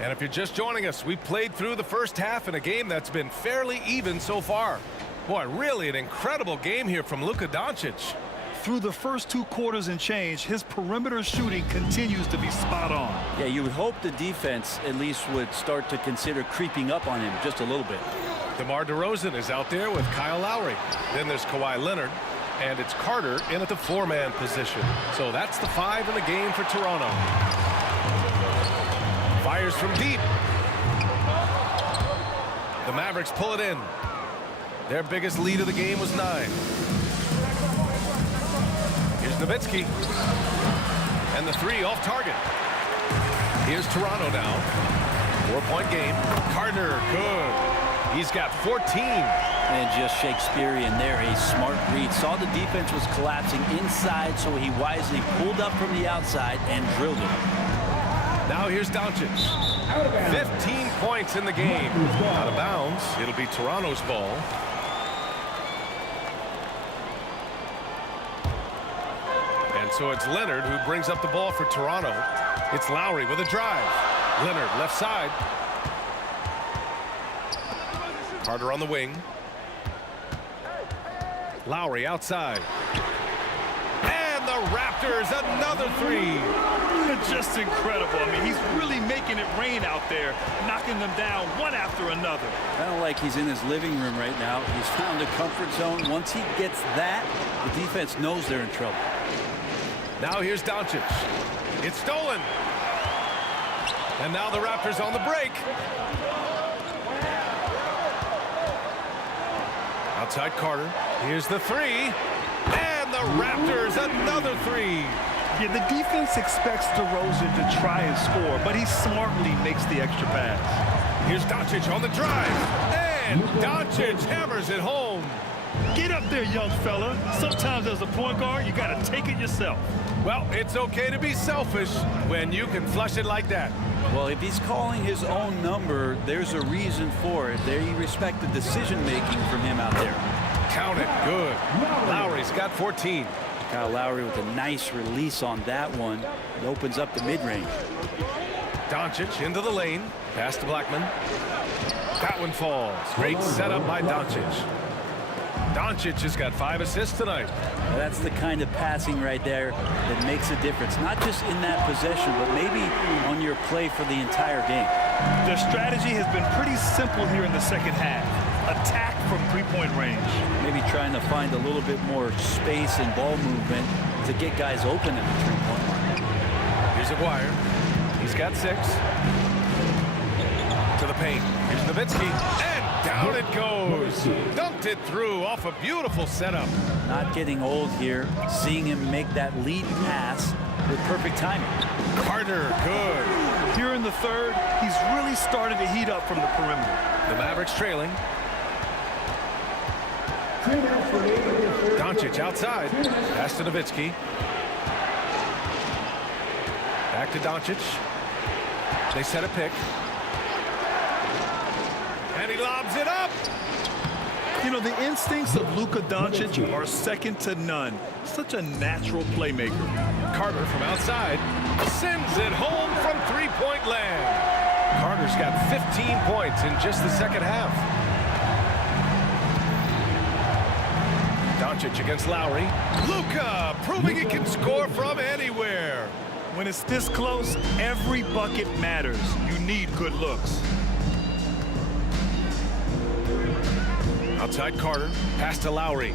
And if you're just joining us, we played through the first half in a game that's been fairly even so far. Boy, really an incredible game here from Luka Doncic. Through the first 2 quarters and change, his perimeter shooting continues to be spot on. Yeah, you would hope the defense at least would start to consider creeping up on him just a little bit. DeMar DeRozan is out there with Kyle Lowry. Then there's Kawhi Leonard. And it's Carter in at the 4-man position. So that's the 5 in the game for Toronto. Fires from deep. The Mavericks pull it in. Their biggest lead of the game was 9. Here's Nowitzki. And the 3 off target. Here's Toronto now. 4-point game. Carter, good. He's got 14. And just Shakespearean there. A smart read. Saw the defense was collapsing inside, so he wisely pulled up from the outside and drilled it. Now here's Doncic. 15 points in the game. Out of bounds. It'll be Toronto's ball. And so it's Leonard who brings up the ball for Toronto. It's Lowry with a drive. Leonard left side. Carter on the wing. Lowry outside. And the Raptors, another three. Just incredible. I mean, he's really making it rain out there, knocking them down one after another. Kind of like he's in his living room right now. He's found a comfort zone. Once he gets that, the defense knows they're in trouble. Now here's Doncic. It's stolen. And now the Raptors on the break. Outside Carter. Here's the three. And the Raptors, another three. Yeah, the defense expects DeRozan to try and score, but he smartly makes the extra pass. Here's Doncic on the drive. And Doncic hammers it home. Get up there, young fella. Sometimes as a point guard, you got to take it yourself. Well, it's okay to be selfish when you can flush it like that. Well, if he's calling his own number, there's a reason for it. They respect the decision-making from him out there. Count it. Good. Lowry's got 14. Kyle Lowry with a nice release on that one. It opens up the mid-range. Doncic into the lane. Pass to Blackman. That one falls. Great setup by Doncic. Doncic has got 5 assists tonight. That's the kind of passing right there that makes a difference. Not just in that possession, but maybe on your play for the entire game. Their strategy has been pretty simple here in the second half. Attack from three-point range. Maybe trying to find a little bit more space and ball movement to get guys open at the three-point line. Here's Aguirre. He's got 6. To the paint. Here's Nowitzki. And down it goes. Dunked it through off a beautiful setup. Not getting old here. Seeing him make that lead pass with perfect timing. Carter, good. Here in the third, he's really started to heat up from the perimeter. The Mavericks trailing. Doncic outside. Pass to Nowitzki. Back to Doncic. They set a pick. And he lobs it up. You know, the instincts of Luka Doncic are second to none. Such a natural playmaker. Carter from outside sends it home from three-point land. Carter's got 15 points in just the second half. Doncic against Lowry. Luka proving he can score from anywhere. When it's this close, every bucket matters. You need good looks. Outside Carter. Pass to Lowry.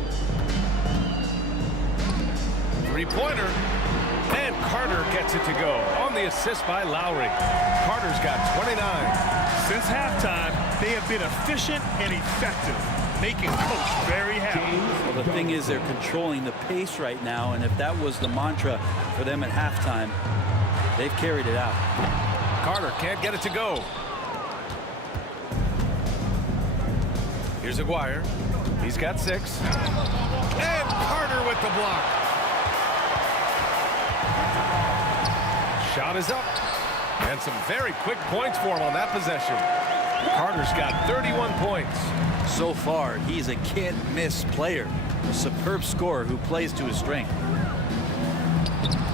Three-pointer. And Carter gets it to go on the assist by Lowry. Carter's got 29. Since halftime, they have been efficient and effective, making Coach very happy. Well, the thing is, they're controlling the pace right now, and if that was the mantra for them at halftime, they've carried it out. Carter can't get it to go. Here's Aguirre. He's got 6. And Carter with the block. Shot is up. And some very quick points for him on that possession. Carter's got 31 points. So far, he's a can't-miss player. A superb scorer who plays to his strength.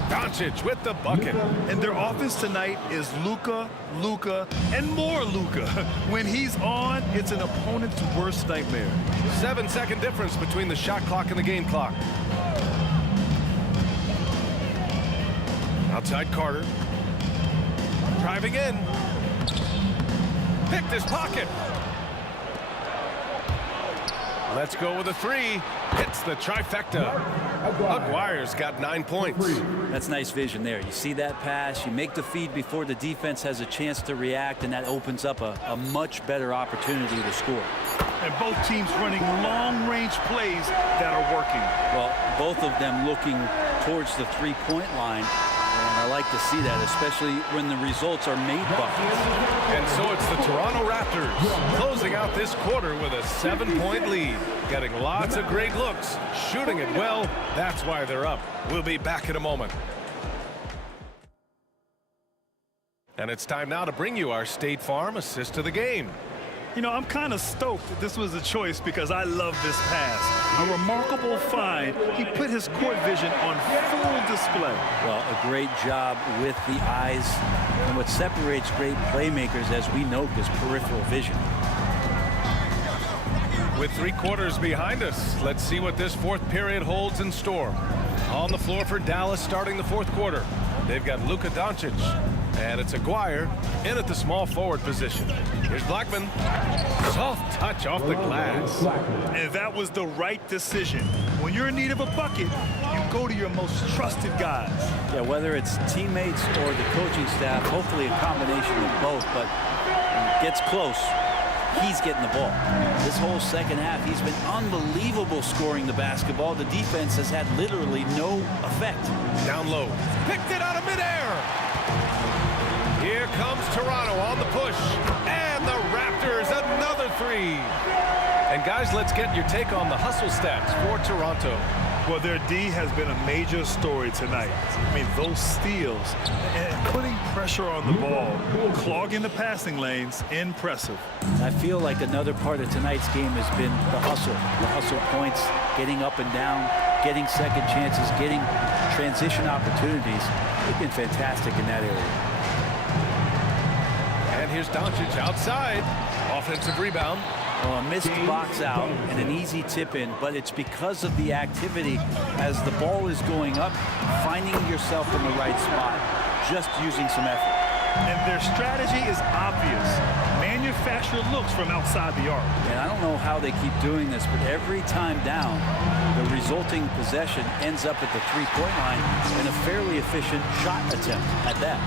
Doncic with the bucket. And their offense tonight is Luka, Luka, and more Luka. When he's on, it's an opponent's worst nightmare. 7-second difference between the shot clock and the game clock. Outside Carter. Driving in. Picked his pocket. Let's go with a 3. Hits the trifecta. Aguirre's got 9 points. That's nice vision there. You see that pass, you make the feed before the defense has a chance to react, and that opens up a much better opportunity to score. And both teams running long-range plays that are working. Well, both of them looking towards the three-point line. And I like to see that, especially when the results are made buckets. And so it's the Toronto Raptors closing out this quarter with a 7-point lead. Getting lots of great looks, shooting it well. That's why they're up. We'll be back in a moment. And it's time now to bring you our State Farm assist of the game. You know, I'm kind of stoked that this was a choice because I love this pass. A remarkable find. He put his court vision on full display. Well, a great job with the eyes. And what separates great playmakers, as we note, is peripheral vision. With 3 quarters behind us, let's see what this fourth period holds in store. On the floor for Dallas starting the fourth quarter. They've got Luka Doncic. And it's Aguirre in at the small forward position. Here's Blackman. Soft touch off the glass. And that was the right decision. When you're in need of a bucket, you go to your most trusted guys. Yeah, whether it's teammates or the coaching staff, hopefully a combination of both, but when it gets close, he's getting the ball. This whole second half, he's been unbelievable scoring the basketball. The defense has had literally no effect. Down low. Picked it out of midair. Here comes Toronto on the push. And the Raptors, another three. And guys, let's get your take on the hustle stats for Toronto. Well, their D has been a major story tonight. I mean, those steals and putting pressure on the ball, clogging the passing lanes, impressive. I feel like another part of tonight's game has been the hustle points, getting up and down, getting second chances, getting transition opportunities. They've been fantastic in that area. And here's Doncic outside. Offensive rebound. Well, a missed box out and an easy tip in, but it's because of the activity as the ball is going up, finding yourself in the right spot, just using some effort. And their strategy is obvious. Manufacture looks from outside the arc. And I don't know how they keep doing this, but every time down, the resulting possession ends up at the three-point line and a fairly efficient shot attempt at that.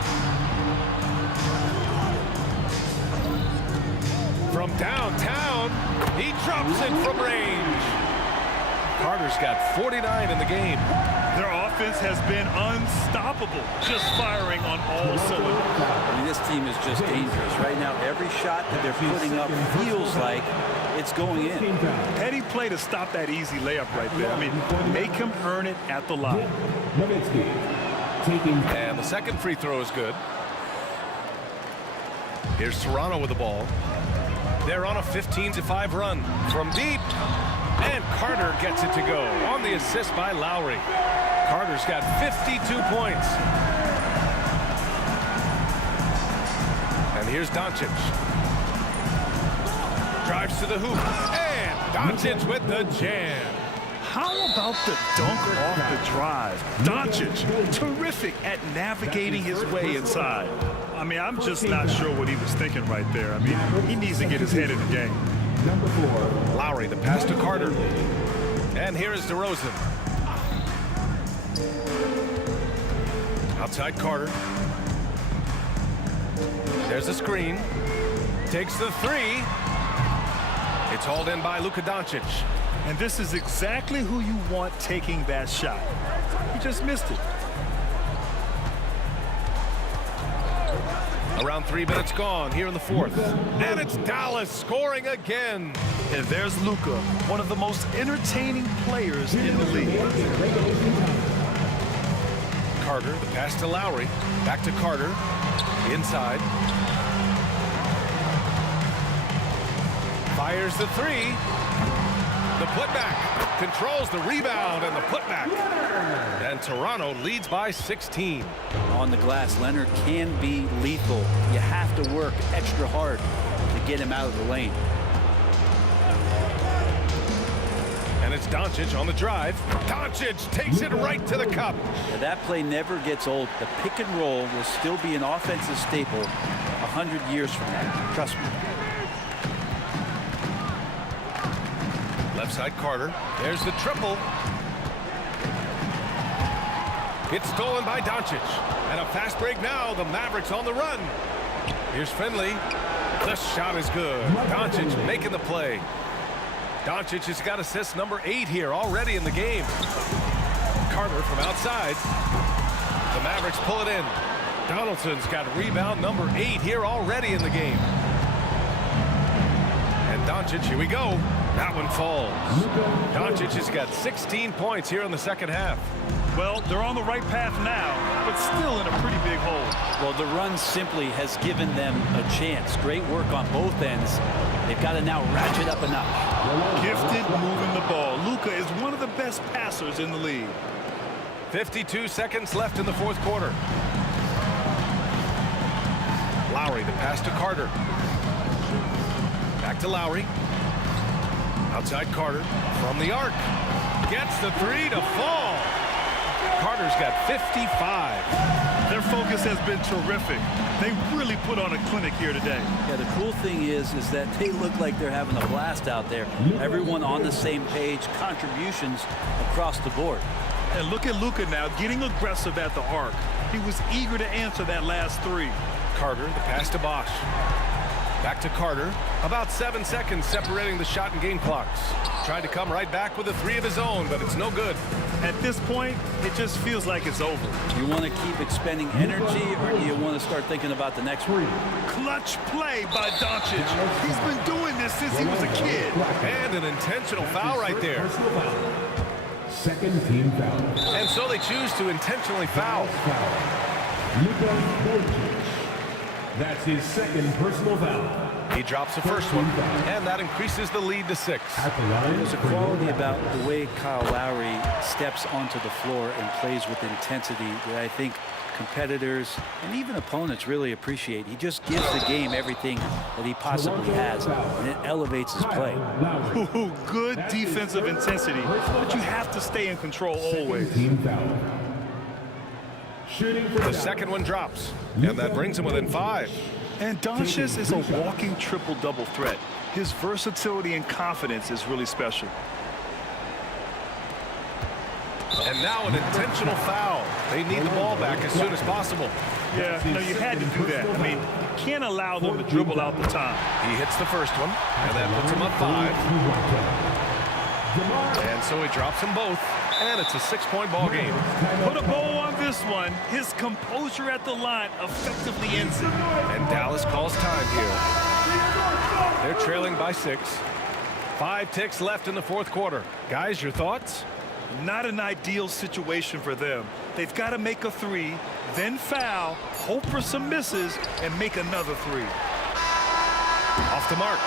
From downtown, he drops it from range. Carter's got 49 in the game. Their offense has been unstoppable, just firing on all cylinders. I mean, this team is just dangerous. Right now, every shot that they're putting up feels like it's going in. Petty play to stop that easy layup right there. I mean, make him earn it at the line. And the second free throw is good. Here's Toronto with the ball. They're on a 15-5 run from deep. And Carter gets it to go on the assist by Lowry. Carter's got 52 points. And here's Doncic. Drives to the hoop. And Doncic with the jam. How about the dunk off the drive? Doncic, terrific at navigating his way inside. I mean, I'm just not sure what he was thinking right there. I mean, he needs to get his head in the game. Number 4. Lowry, the pass to Carter. And here is DeRozan. Outside Carter. There's a screen. Takes the three. It's hauled in by Luka Doncic. And this is exactly who you want taking that shot. He just missed it. Around 3 minutes gone here in the fourth. And it's Dallas scoring again. And there's Luka, one of the most entertaining players in the league. Carter, the pass to Lowry. Back to Carter. Inside. Fires the three. The putback. Controls the rebound and the putback. And Toronto leads by 16. On the glass, Leonard can be lethal. You have to work extra hard to get him out of the lane. And it's Doncic on the drive. Doncic takes it right to the cup. Yeah, that play never gets old. The pick and roll will still be an offensive staple 100 years from now. Trust me. Left side Carter. There's the triple. It's stolen by Doncic. And a fast break now. The Mavericks on the run. Here's Finley. The shot is good. Doncic making the play. Doncic has got assist number 8 here already in the game. Carter from outside. The Mavericks pull it in. Donaldson's got rebound number 8 here already in the game. And Doncic, here we go. That one falls. Doncic has got 16 points here in the second half. Well, they're on the right path now, but still in a pretty big hole. Well, the run simply has given them a chance. Great work on both ends. They've got to now ratchet up a notch. Gifted moving the ball. Luka is one of the best passers in the league. 52 seconds left in the fourth quarter. Lowry, the pass to Carter. Back to Lowry. Outside Carter from the arc. Gets the three to fall. Parker's got 55. Their focus has been terrific. They really put on a clinic here today. Yeah, the cool thing is that they look like they're having a blast out there. Everyone on the same page, contributions across the board. And look at Luka now getting aggressive at the arc. He was eager to answer that last three. Carter, the pass to Bosch. Back to Carter. About 7 seconds separating the shot and game clocks. Tried to come right back with a three of his own, but it's no good. At this point, it just feels like it's over. You want to keep expending energy, or do you want to start thinking about the next one? Clutch play by Doncic. He's been doing this since he was a kid. And an intentional foul right there. Second team foul. And so they choose to intentionally foul. Luka Doncic. That's his second personal foul. He drops the first one, and that increases the lead to 6. There's a quality about the way Kyle Lowry steps onto the floor and plays with intensity that I think competitors and even opponents really appreciate. He just gives the game everything that he possibly has, and it elevates his play. Ooh, good defensive intensity, but you have to stay in control always. The second one drops, and that brings him within 5. And Doncic is a walking triple-double threat. His versatility and confidence is really special. And now an intentional foul. They need the ball back as soon as possible. Yeah, no, you had to do that. I mean, you can't allow them to dribble out the time. He hits the first one, and that puts him up 5. And so he drops them both, and it's a 6-point ball game. Put a bow on this one. His composure at the line effectively ends it. And Dallas calls time here. They're trailing by 6. 5 ticks left in the fourth quarter. Guys, your thoughts? Not an ideal situation for them. They've got to make a three, then foul, hope for some misses, and make another three. Off the mark.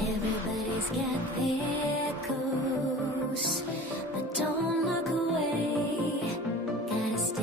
Everybody's got their ghosts, but don't look away. Gotta stay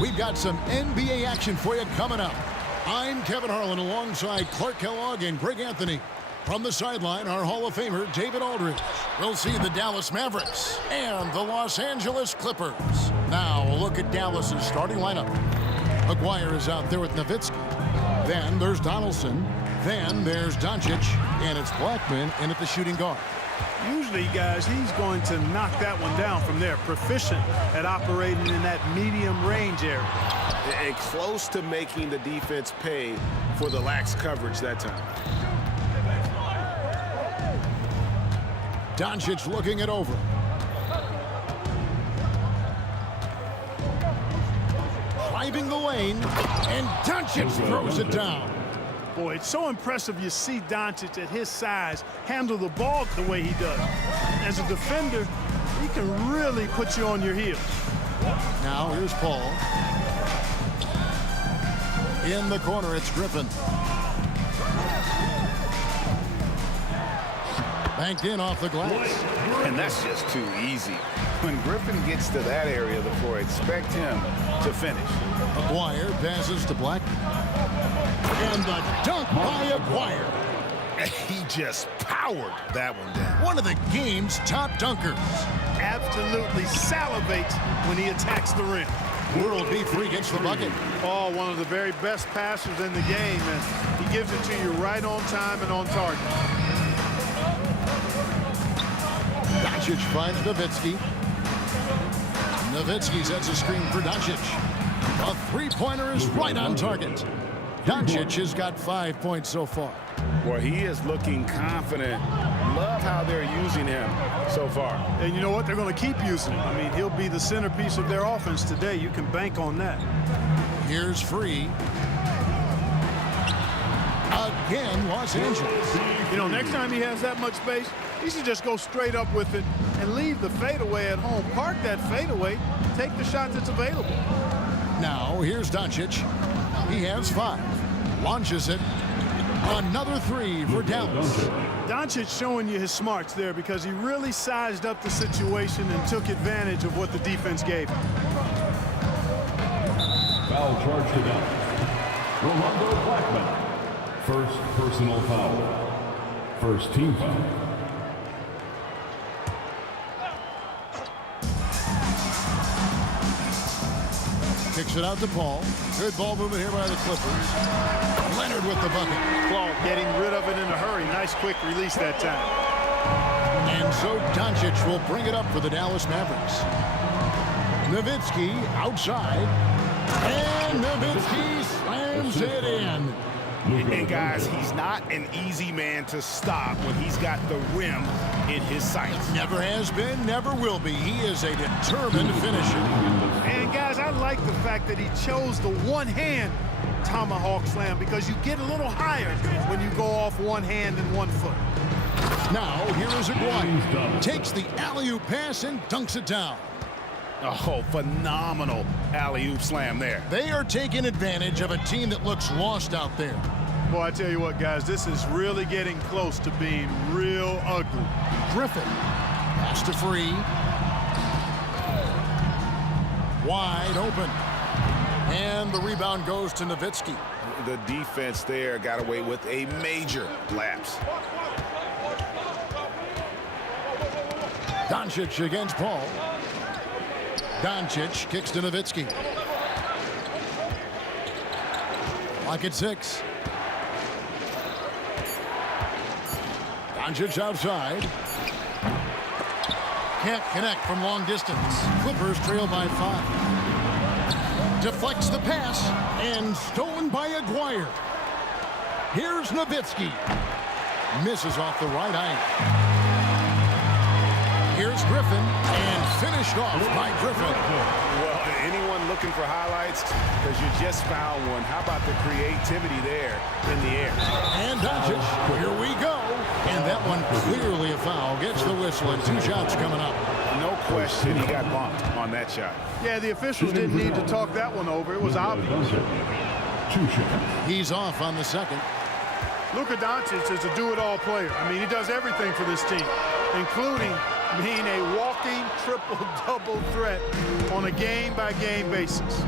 We've got some NBA action for you coming up. I'm Kevin Harlan alongside Clark Kellogg and Greg Anthony. From the sideline, our Hall of Famer, David Aldridge. We'll see the Dallas Mavericks and the Los Angeles Clippers. Now, a look at Dallas's starting lineup. Aguirre is out there with Nowitzki. Then there's Donaldson. Then there's Doncic. And it's Blackman in at the shooting guard. Usually, guys, he's going to knock that one down from there. Proficient at operating in that medium range area. And close to making the defense pay for the lax coverage that time. Doncic looking it over. Driving the lane, and Doncic throws it down. Boy, it's so impressive you see Doncic at his size handle the ball the way he does. As a defender, he can really put you on your heels. Now here's Paul. In the corner, it's Griffin. Banked in off the glass. And that's just too easy. When Griffin gets to that area of the floor, expect him to finish. Aguirre passes to Blackman. And the dunk by Aguirre. He just powered that one down. One of the game's top dunkers. Absolutely salivates when he attacks the rim. World B3 gets the bucket. Oh, one of the very best passers in the game, and he gives it to you right on time and on target. Doncic finds Nowitzki. Nowitzki sets a screen for Doncic. A three-pointer is right on target. Doncic has got 5 points so far. Boy, he is looking confident. Love how they're using him so far. And you know what? They're going to keep using him. I mean, he'll be the centerpiece of their offense today. You can bank on that. Here's Free. Again, Los Angeles. You know, next time he has that much space, he should just go straight up with it and leave the fadeaway at home. Park that fadeaway, take the shot that's available. Now, here's Doncic. He has 5. Launches it. Another 3 for Dallas. Doncic showing you his smarts there because he really sized up the situation and took advantage of what the defense gave him. Foul charge to Dallas. Rolando Blackman. First personal foul. First team foul. Kicks it out to Paul. Good ball movement here by the Clippers. Leonard with the bucket. Well, getting rid of it in a hurry. Nice quick release that time. And so Doncic will bring it up for the Dallas Mavericks. Nowitzki outside. And Nowitzki slams it in. And guys, he's not an easy man to stop when he's got the rim in his sights. Never has been, never will be. He is a determined finisher. And guys, I like the fact that he chose the one-hand tomahawk slam because you get a little higher when you go off one hand and 1 foot. Now, here is Aguirre. Takes the alley-oop pass and dunks it down. Oh, phenomenal alley-oop slam there. They are taking advantage of a team that looks lost out there. Boy, I tell you what, guys, this is really getting close to being real ugly. Griffin. Pass to Free. Wide open. And the rebound goes to Nowitzki. The defense there got away with a major lapse. Doncic against Paul. Doncic kicks to Nowitzki. Clock at 6. Doncic outside. Can't connect from long distance. Clippers trail by 5. Deflects the pass and stolen by Aguirre. Here's Nowitzki. Misses off the right eye. Here's Griffin, and finished off by Griffin. Well, anyone looking for highlights, because you just found one. How about the creativity there in the air? And Doncic, here we go. And that one clearly a foul. Gets the whistle, and 2 shots coming up. No question he got bumped on that shot. Yeah, the officials didn't need to talk that one over. It was obvious. He's off on the second. Luka Doncic is a do-it-all player. I mean, he does everything for this team, including being a walking triple-double threat on a game-by-game basis.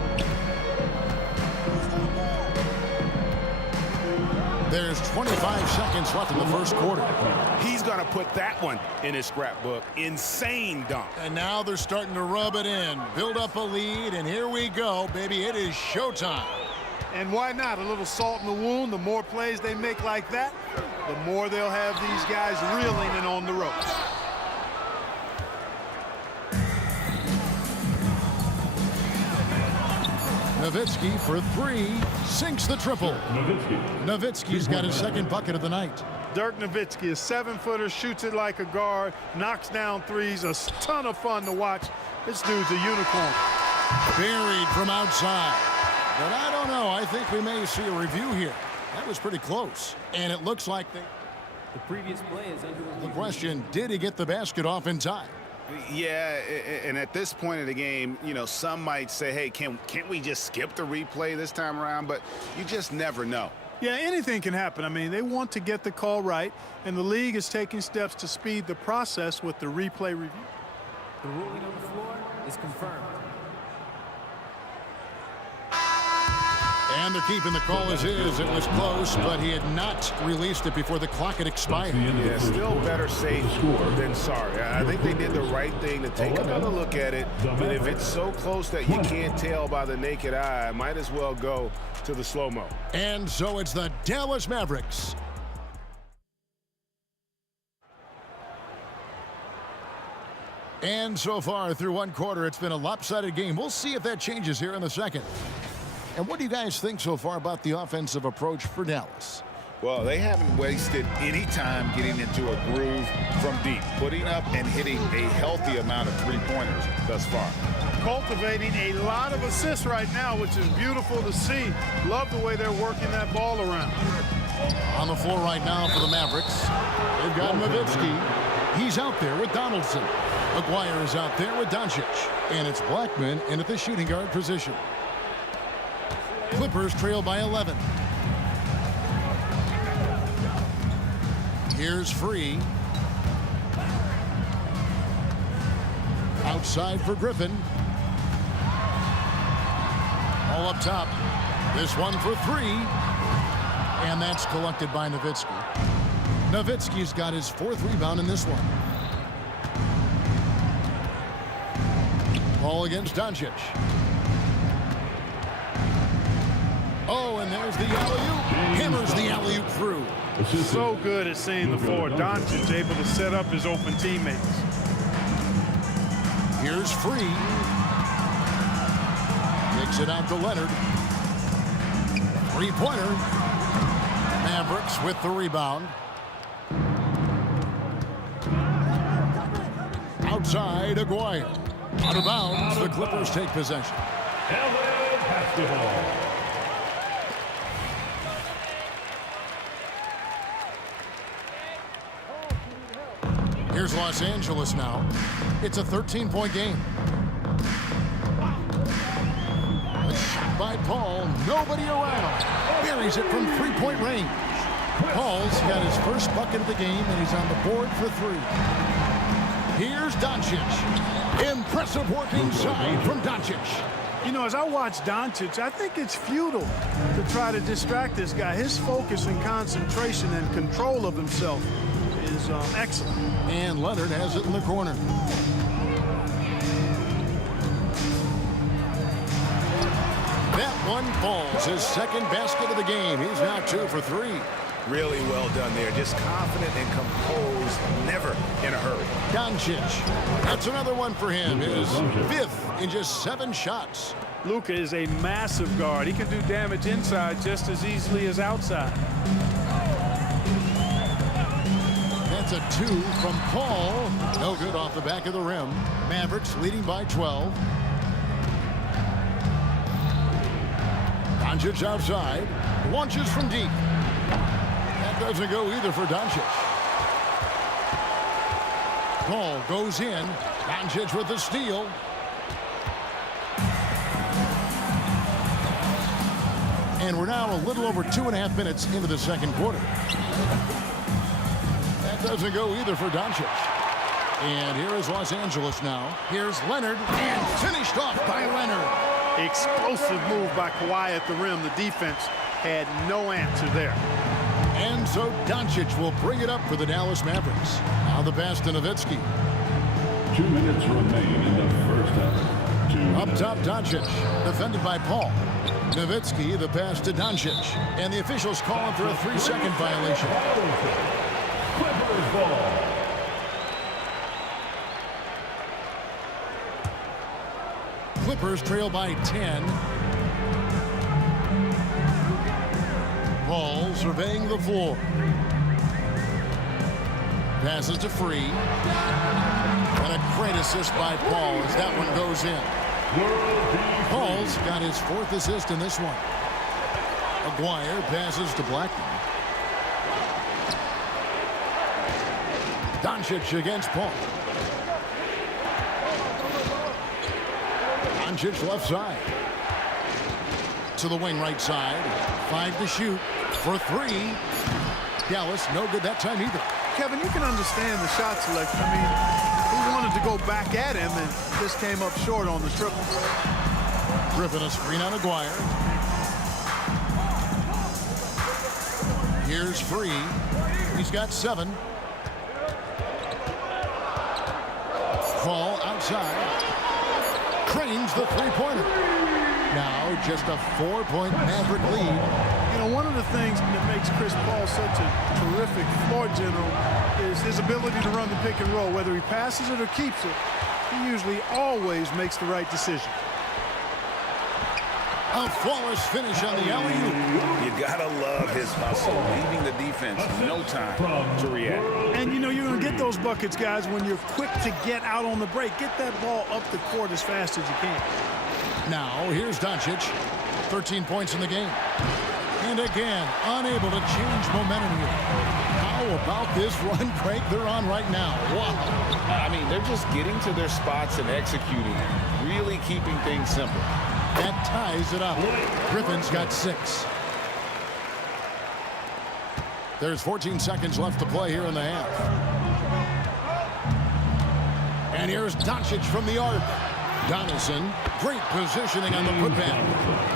There's 25 seconds left in the first quarter. He's going to put that one in his scrapbook. Insane dunk. And now they're starting to rub it in, build up a lead, and here we go, baby. It is showtime. And why not? A little salt in the wound. The more plays they make like that, the more they'll have these guys reeling and on the ropes. Nowitzki for 3, sinks the triple. Nowitzki's got his second bucket of the night. Dirk Nowitzki, a 7-footer, shoots it like a guard, knocks down threes, a ton of fun to watch. This dude's a unicorn. Buried from outside. But I don't know. I think we may see a review here. That was pretty close. And it looks like the previous play is under review. The question, did he get the basket off in time? Yeah, and at this point of the game, you know, some might say, hey, can't we just skip the replay this time around? But you just never know. Yeah, anything can happen. I mean, they want to get the call right, and the league is taking steps to speed the process with the replay review. The ruling on the floor is confirmed. And they're keeping the call as is. It was close, but he had not released it before the clock had expired. Yeah, still better safe than sorry. I think they did the right thing to take another look at it. But if it's so close that you can't tell by the naked eye, might as well go to the slow-mo. And so it's the Dallas Mavericks. And so far through one quarter, it's been a lopsided game. We'll see if that changes here in the second. And what do you guys think so far about the offensive approach for Dallas? Well, they haven't wasted any time getting into a groove from deep, putting up and hitting a healthy amount of three-pointers thus far. Cultivating a lot of assists right now, which is beautiful to see. Love the way they're working that ball around. On the floor right now for the Mavericks, they've got Nowitzki. He's out there with Donaldson. Aguirre is out there with Doncic. And it's Blackman in at the shooting guard position. Clippers trail by 11. Here's Free. Outside for Griffin. All up top. This one for 3. And that's collected by Nowitzki. Nowitzki's got his 4th rebound in this one. Ball against Doncic. Oh, and there's the alley-oop. Hammers the alley-oop through. So good at seeing the floor. Doncic able to set up his open teammates. Here's Free. Kicks it out to Leonard. Three-pointer. Mavericks with the rebound. Outside, Aguirre. Out of bounds, the Clippers take possession. LA basketball. Here's Los Angeles now. It's a 13-point game. A shot by Paul. Nobody around. Buries it from three-point range. Paul's got his first bucket of the game, and he's on the board for three. Here's Doncic. Impressive work inside from Doncic. You know, as I watch Doncic, I think it's futile to try to distract this guy. His focus and concentration and control of himself is excellent. And Leonard has it in the corner. That one falls. His second basket of the game. He's now 2 for 3. Really well done there. Just confident and composed, never in a hurry. Doncic. That's another one for him. His 5th in just 7 shots. Luka is a massive guard. He can do damage inside just as easily as outside. That's a 2 from Paul. No good off the back of the rim. Mavericks leading by 12. Doncic outside. Launches from deep. That doesn't go either for Doncic. Paul goes in. Doncic with the steal. And we're now a little over 2.5 minutes into the second quarter. That doesn't go either for Doncic. And here is Los Angeles now. Here's Leonard, and finished off by Leonard. Explosive move by Kawhi at the rim. The defense had no answer there. And so Doncic will bring it up for the Dallas Mavericks. Now the pass to Nowitzki. 2 minutes remain in the first half. Up top, Doncic, defended by Paul. Nowitzki, the pass to Doncic. And the officials calling for a 3-second violation. Clippers ball. Clippers trail by 10. Paul surveying the floor. Passes to Free. And a great assist by Paul as that one goes in. Paul's got his 4th assist in this one. Aguirre passes to Blackman. Doncic against Paul. Doncic left side. To the wing right side. 5 to shoot for 3. Dallas no good that time either. Kevin, you can understand the shot selection. I mean, he wanted to go back at him and just came up short on the triple. Griffin a screen on Aguirre. Here's Free. He's got 7. Paul outside. Cranes the three-pointer. Now just a 4-point Maverick lead. You know, one of the things that makes Chris Paul such a terrific floor general is his ability to run the pick and roll. Whether he passes it or keeps it, he usually always makes the right decision. A flawless finish on the alley-oop. You gotta love his hustle, leaving the defense no time to react. And you know, you're gonna get those buckets, guys, when you're quick to get out on the break. Get that ball up the court as fast as you can. Now here's Doncic. 13 points in the game. And again, unable to change momentum here. How about this run break they're on right now? Wow. I mean, they're just getting to their spots and executing, really keeping things simple. That ties it up. Griffin's got 6. There's 14 seconds left to play here in the half. And here's Doncic from the arc. Donaldson, great positioning on the putback.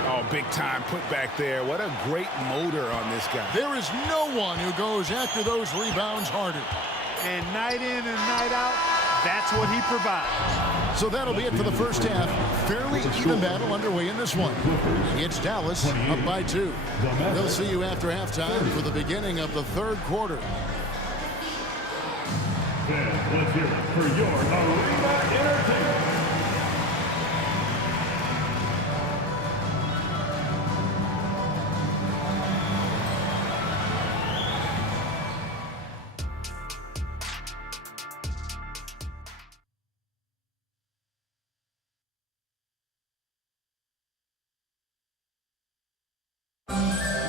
Oh, big time putback there. What a great motor on this guy. There is no one who goes after those rebounds harder. And night in and night out, that's what he provides. So that'll be it for the first half. Fairly even battle underway in this one. It's Dallas up by 2. We'll see you after halftime for the beginning of the third quarter. Let's hear it for your Arena Entertainment.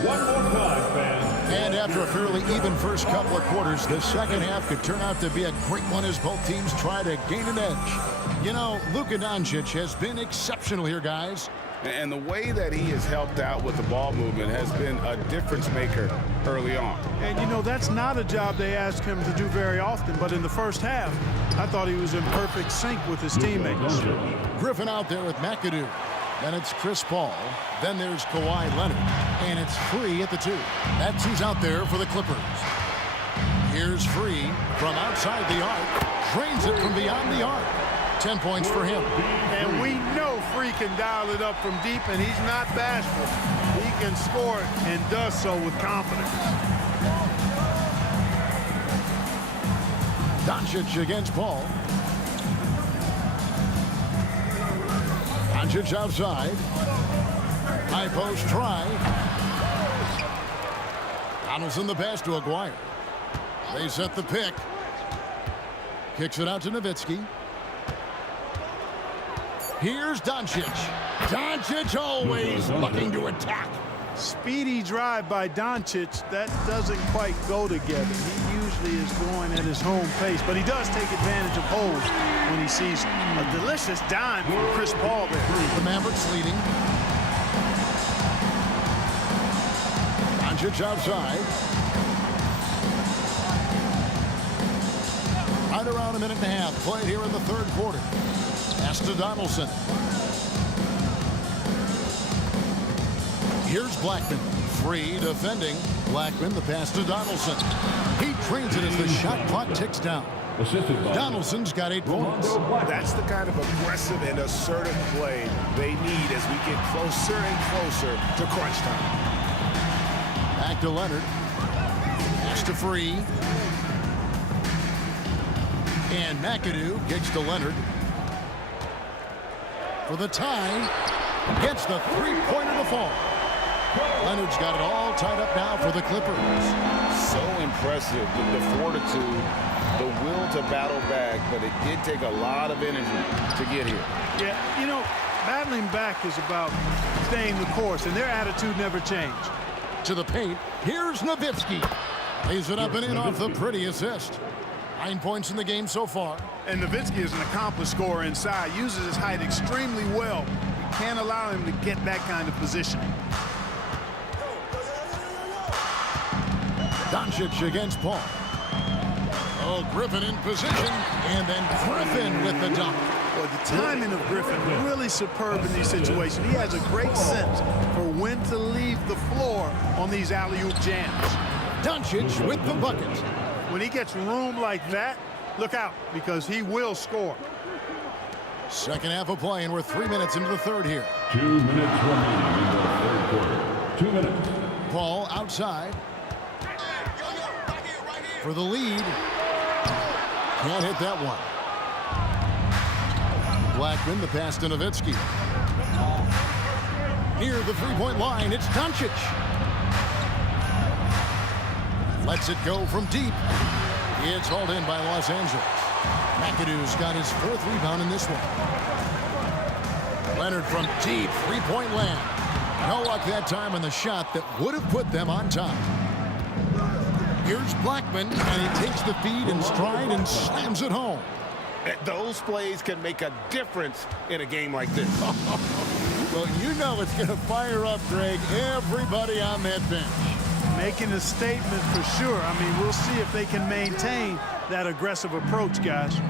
One more time, fans. And after a fairly even first couple of quarters, the second half could turn out to be a great one as both teams try to gain an edge. You know, Luka Doncic has been exceptional here, guys. And the way that he has helped out with the ball movement has been a difference maker early on. And, you know, that's not a job they ask him to do very often, but in the first half, I thought he was in perfect sync with his teammates. Griffin out there with McAdoo. Then it's Chris Paul. Then there's Kawhi Leonard. And it's Free at the 2. That's who's out there for the Clippers. Here's Free from outside the arc. Drains it from beyond the arc. 10 points for him. And we know Free can dial it up from deep, and he's not bashful. He can score and does so with confidence. Doncic against Paul. Doncic outside. High post try. Donaldson the pass to Aguirre. They set the pick. Kicks it out to Nowitzki. Here's Doncic. Doncic always looking to attack. Speedy drive by Doncic. That doesn't quite go together. He usually is going at his home pace, but he does take advantage of holes when he sees a delicious dime from Chris Paul there. The Mavericks leading. Doncic outside. Right around a minute and a half played here in the third quarter. Pass to Donaldson. Here's Blackman. Free defending. Blackman the pass to Donaldson. He trains it as the shot clock ticks down. Donaldson's got 8 points. That's the kind of aggressive and assertive play they need as we get closer and closer to crunch time. Back to Leonard. Pass to Free. And McAdoo kicks to Leonard. For the tie. Gets the three-pointer to fall. Leonard's got it all tied up now for the Clippers. So impressive with the fortitude, the will to battle back, but it did take a lot of energy to get here. Yeah, you know, battling back is about staying the course, and their attitude never changed. To the paint, here's Nowitzki. Lays it up and in off the pretty assist. 9 points in the game so far. And Nowitzki is an accomplished scorer inside, uses his height extremely well. You can't allow him to get that kind of positioning. Doncic against Paul. Oh, Griffin in position, and then Griffin with the dunk. Well, the timing of Griffin really superb in these situations. He has a great sense for when to leave the floor on these alley-oop jams. Doncic with the bucket. When he gets room like that, look out, because he will score. Second half of play, and we're 3 minutes into the third here. 2 minutes remaining in the third quarter. 2 minutes. Paul outside. For the lead. Can't hit that one. Blackman, the pass to Nowitzki. Near the three-point line, it's Doncic. Lets it go from deep. It's hauled in by Los Angeles. McAdoo's got his 4th rebound in this one. Leonard from deep, three-point land. No luck that time on the shot that would have put them on top. Here's Blackman, and he takes the feed in stride and slams it home. Those plays can make a difference in a game like this. Well, you know it's going to fire up, Greg, everybody on that bench. Making a statement for sure. I mean, we'll see if they can maintain that aggressive approach, guys.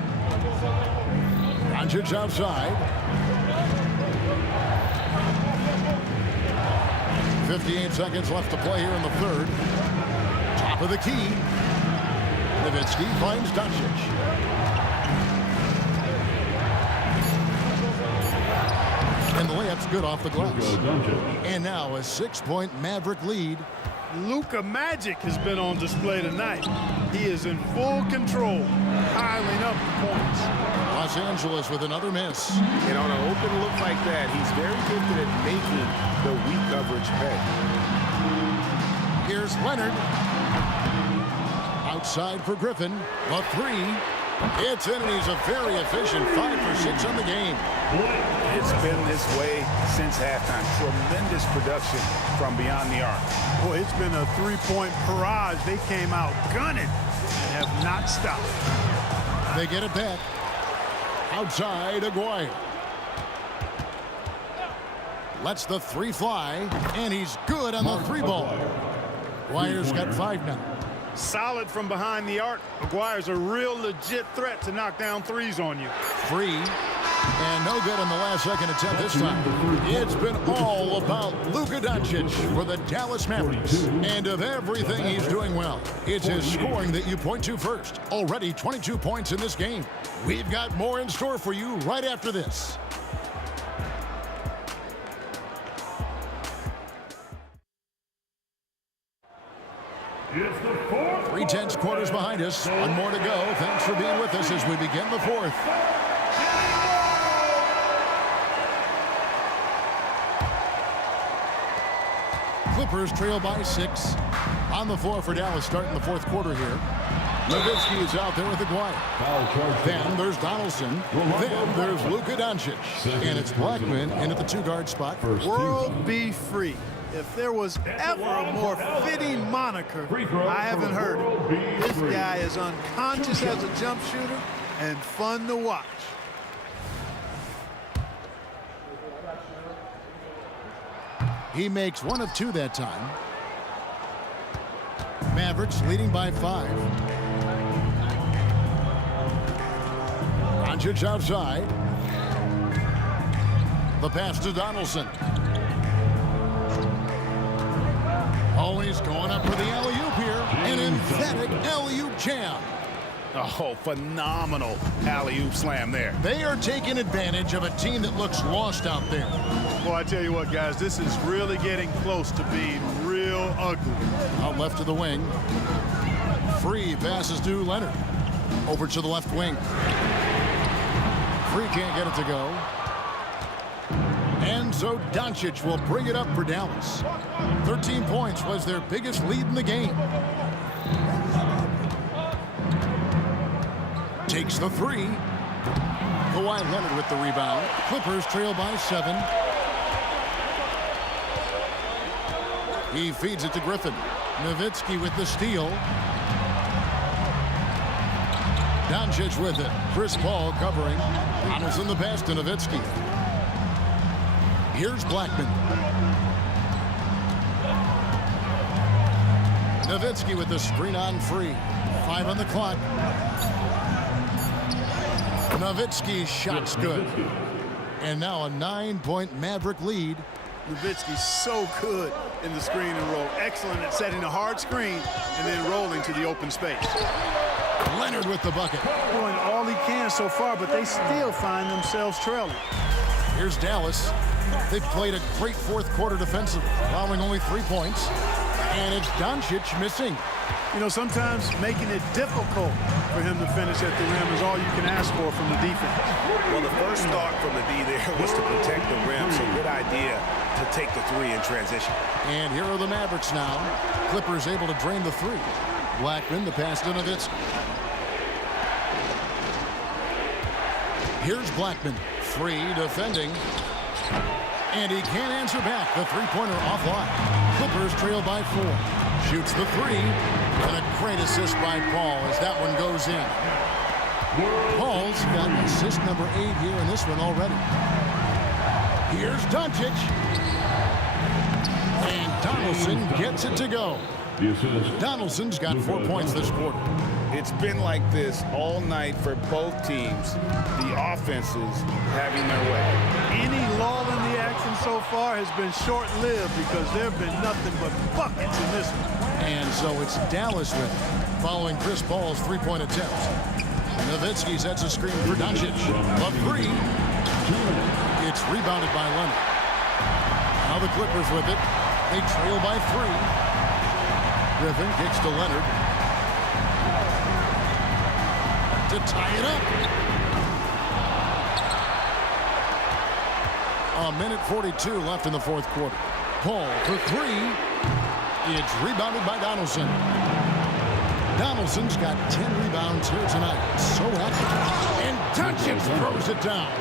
Doncic outside. 58 seconds left to play here in the third. Top of the key. Nowitzki finds Doncic. layup's good off the glass. And now a 6-point Maverick lead. Luka Magic has been on display tonight. He is in full control, piling up the points. Los Angeles with another miss. And on an open look like that, he's very gifted at making the weak coverage pay. Here's Leonard. Outside for Griffin. A three. It's in, and he's a very efficient 5 for 6 on the game. It's been this way since halftime. Tremendous production from beyond the arc. Boy, it's been a three-point barrage. They came out gunning and have not stopped. They get it back. Outside, Aguirre. Lets the three fly, and he's good on the three ball. Aguirre's got 5 now. Solid from behind the arc. Aguirre's a real legit threat to knock down threes on you. Free, and no good on the last second attempt this time. It's been all about Luka Doncic for the Dallas Mavericks. And of everything he's doing well, it's his scoring that you point to first. Already 22 points in this game. We've got more in store for you right after this. It's the fourth. 3/10 quarters behind us. One more to go. Thanks for being with us as we begin the fourth. Clippers trail by 6. On the floor for Dallas starting the fourth quarter here. Nowitzki is out there with Aguirre. Then there's Donaldson. Then there's Luka Doncic. And it's Blackman in at the 2-guard spot. World be free. If there was ever a more fitting moniker, I haven't heard it. This guy is unconscious as a jump shooter and fun to watch. He makes 1 of 2 that time. Mavericks leading by 5. Doncic outside. The pass to Donaldson. Oh, he's going up for the alley-oop here. An emphatic alley-oop jam. Oh, phenomenal alley-oop slam there. They are taking advantage of a team that looks lost out there. Boy, I tell you what, guys, this is really getting close to being real ugly. Out left to the wing. Free passes to Leonard. Over to the left wing. Free can't get it to go. And so Doncic will bring it up for Dallas. 13 points was their biggest lead in the game. Takes the three. Kawhi Leonard with the rebound. Clippers trail by 7. He feeds it to Griffin. Nowitzki with the steal. Doncic with it. Chris Paul covering. Donaldson the pass to Nowitzki. Here's Blackman. Nowitzki with the screen on Free. 5 on the clock. Nowitzki's shot's good. And now a 9-point Maverick lead. Nowitzki's so good in the screen and roll. Excellent at setting a hard screen and then rolling to the open space. Leonard with the bucket. Doing all he can so far, but they still find themselves trailing. Here's Dallas. They've played a great fourth quarter defensively, allowing only 3 points. And it's Doncic missing. You know, sometimes making it difficult for him to finish at the rim is all you can ask for from the defense. Well, the first thought from the D there was to protect the rim, so good idea to take the three in transition. And here are the Mavericks now. Clippers able to drain the three. Blackman, the pass to Nowitzki. Here's Blackman, free defending. And he can't answer back. The three-pointer offline. Clippers trail by 4. Shoots the three. And a great assist by Paul as that one goes in. Paul's got assist number 8 here in this one already. Here's Doncic. And Donaldson gets it to go. Donaldson's got 4 points this quarter. It's been like this all night for both teams. The offenses having their way. Any lull in the action so far has been short-lived because there have been nothing but buckets in this one. And so it's Dallas with it, following Chris Paul's three-point attempt. Nowitzki sets a screen for Doncic. A three. It's rebounded by Leonard. Now the Clippers with it. They trail by 3. Griffin kicks to Leonard. To tie it up. A minute 42 left in the fourth quarter. Paul for 3. It's rebounded by Donaldson. Donaldson's got 10 rebounds here tonight. So happy. And Doncic throws it down.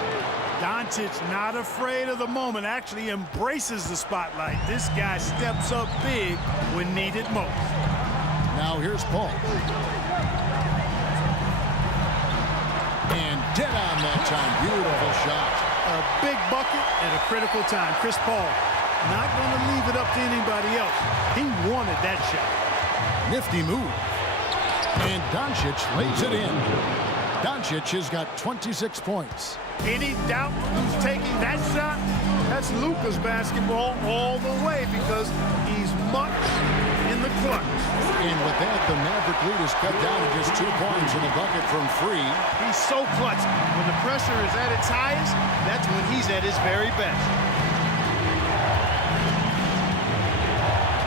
Doncic not afraid of the moment, actually embraces the spotlight. This guy steps up big when needed most. Now here's Paul. And dead on that time. Beautiful shot. A big bucket at a critical time. Chris Paul not going to leave it up to anybody else. He wanted that shot. Nifty move. And Doncic lays it in. Doncic has got 26 points. Any doubt who's taking that shot? That's Luka's basketball all the way because he's much in the clutch. And with that, the Maverick lead is cut down to just 2 points in the bucket from Free. He's so clutch. When the pressure is at its highest, that's when he's at his very best.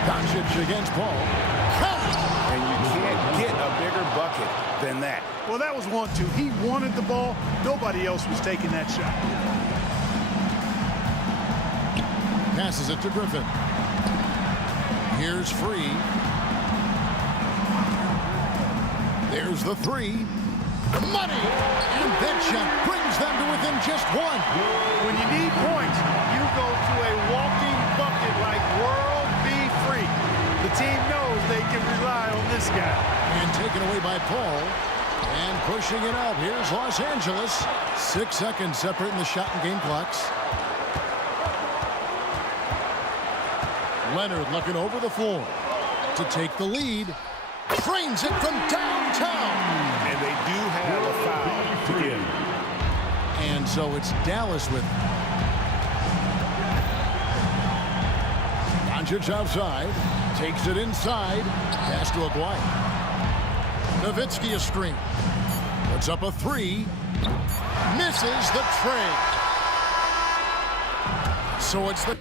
Doncic against Paul. And you can't get a bigger bucket than that. Well, that was 1-2. He wanted the ball. Nobody else was taking that shot. Passes it to Griffin. Here's Free. There's the 3. Money! And that shot brings them to within just 1. When you need points, you go to a walking bucket like World B. Free. The team knows they can rely on this guy. And taken away by Paul. And pushing it up. Here's Los Angeles. 6 seconds separating the shot and game clocks. Leonard looking over the floor to take the lead. Trains it from downtown. And they do have a foul to give. And so it's Dallas with it. Doncic outside. Takes it inside. Pass to Aguirre. Nowitzki a screen. Puts up a 3. Misses the trade. So it's the...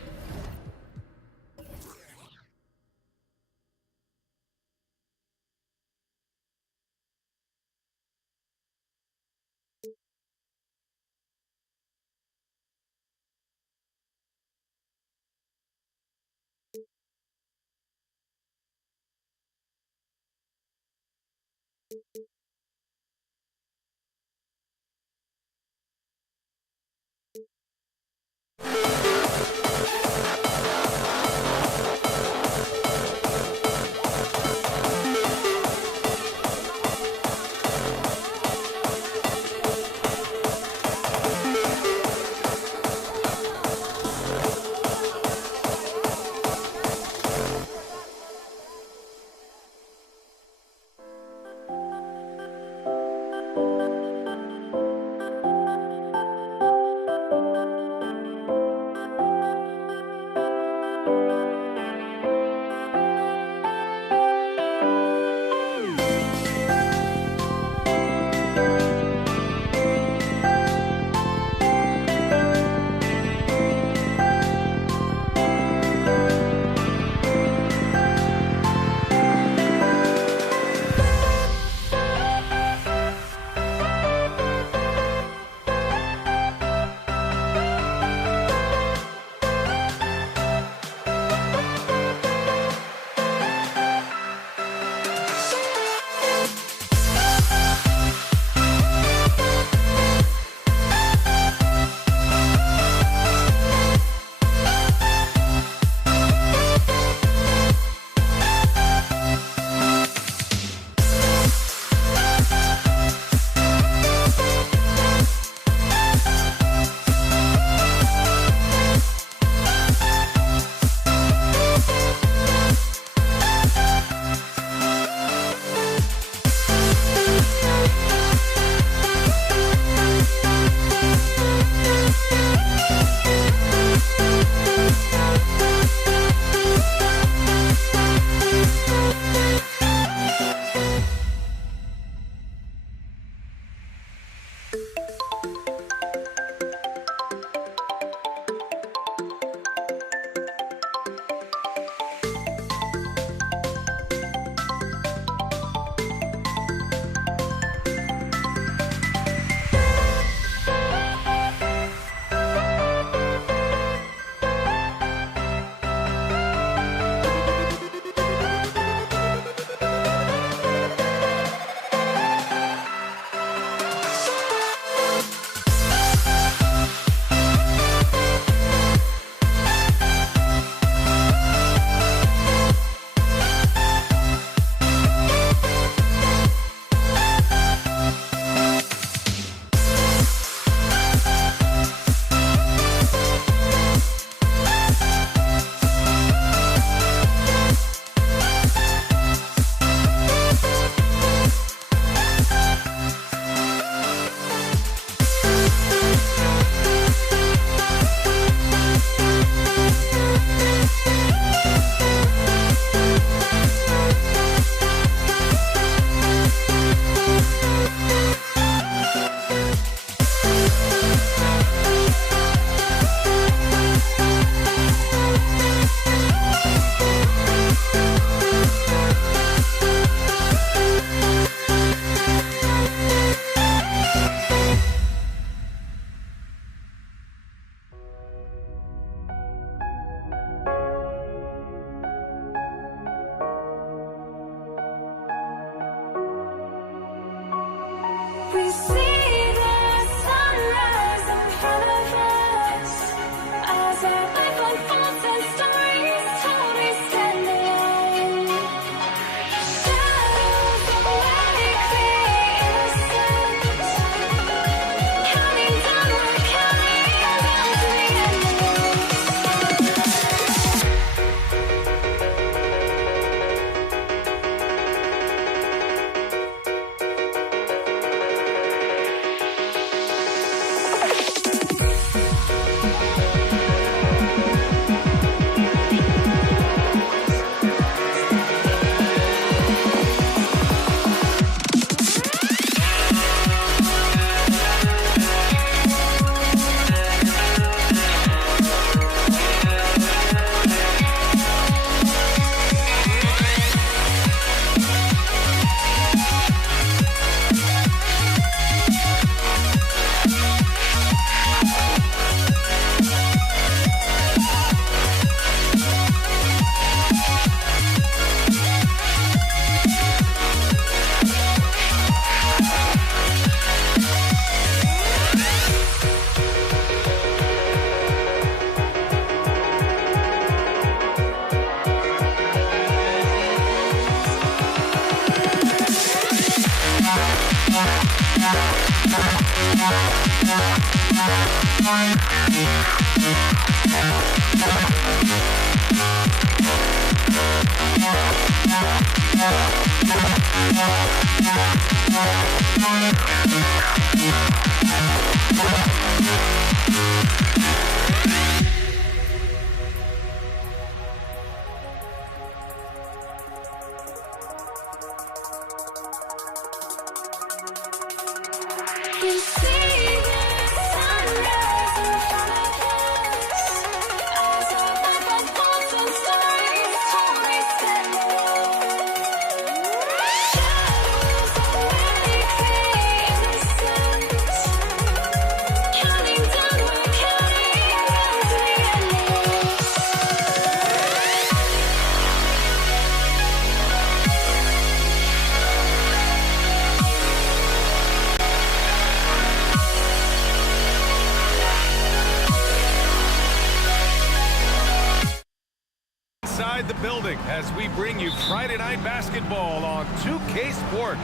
The building as we bring you Friday Night Basketball on 2K Sports.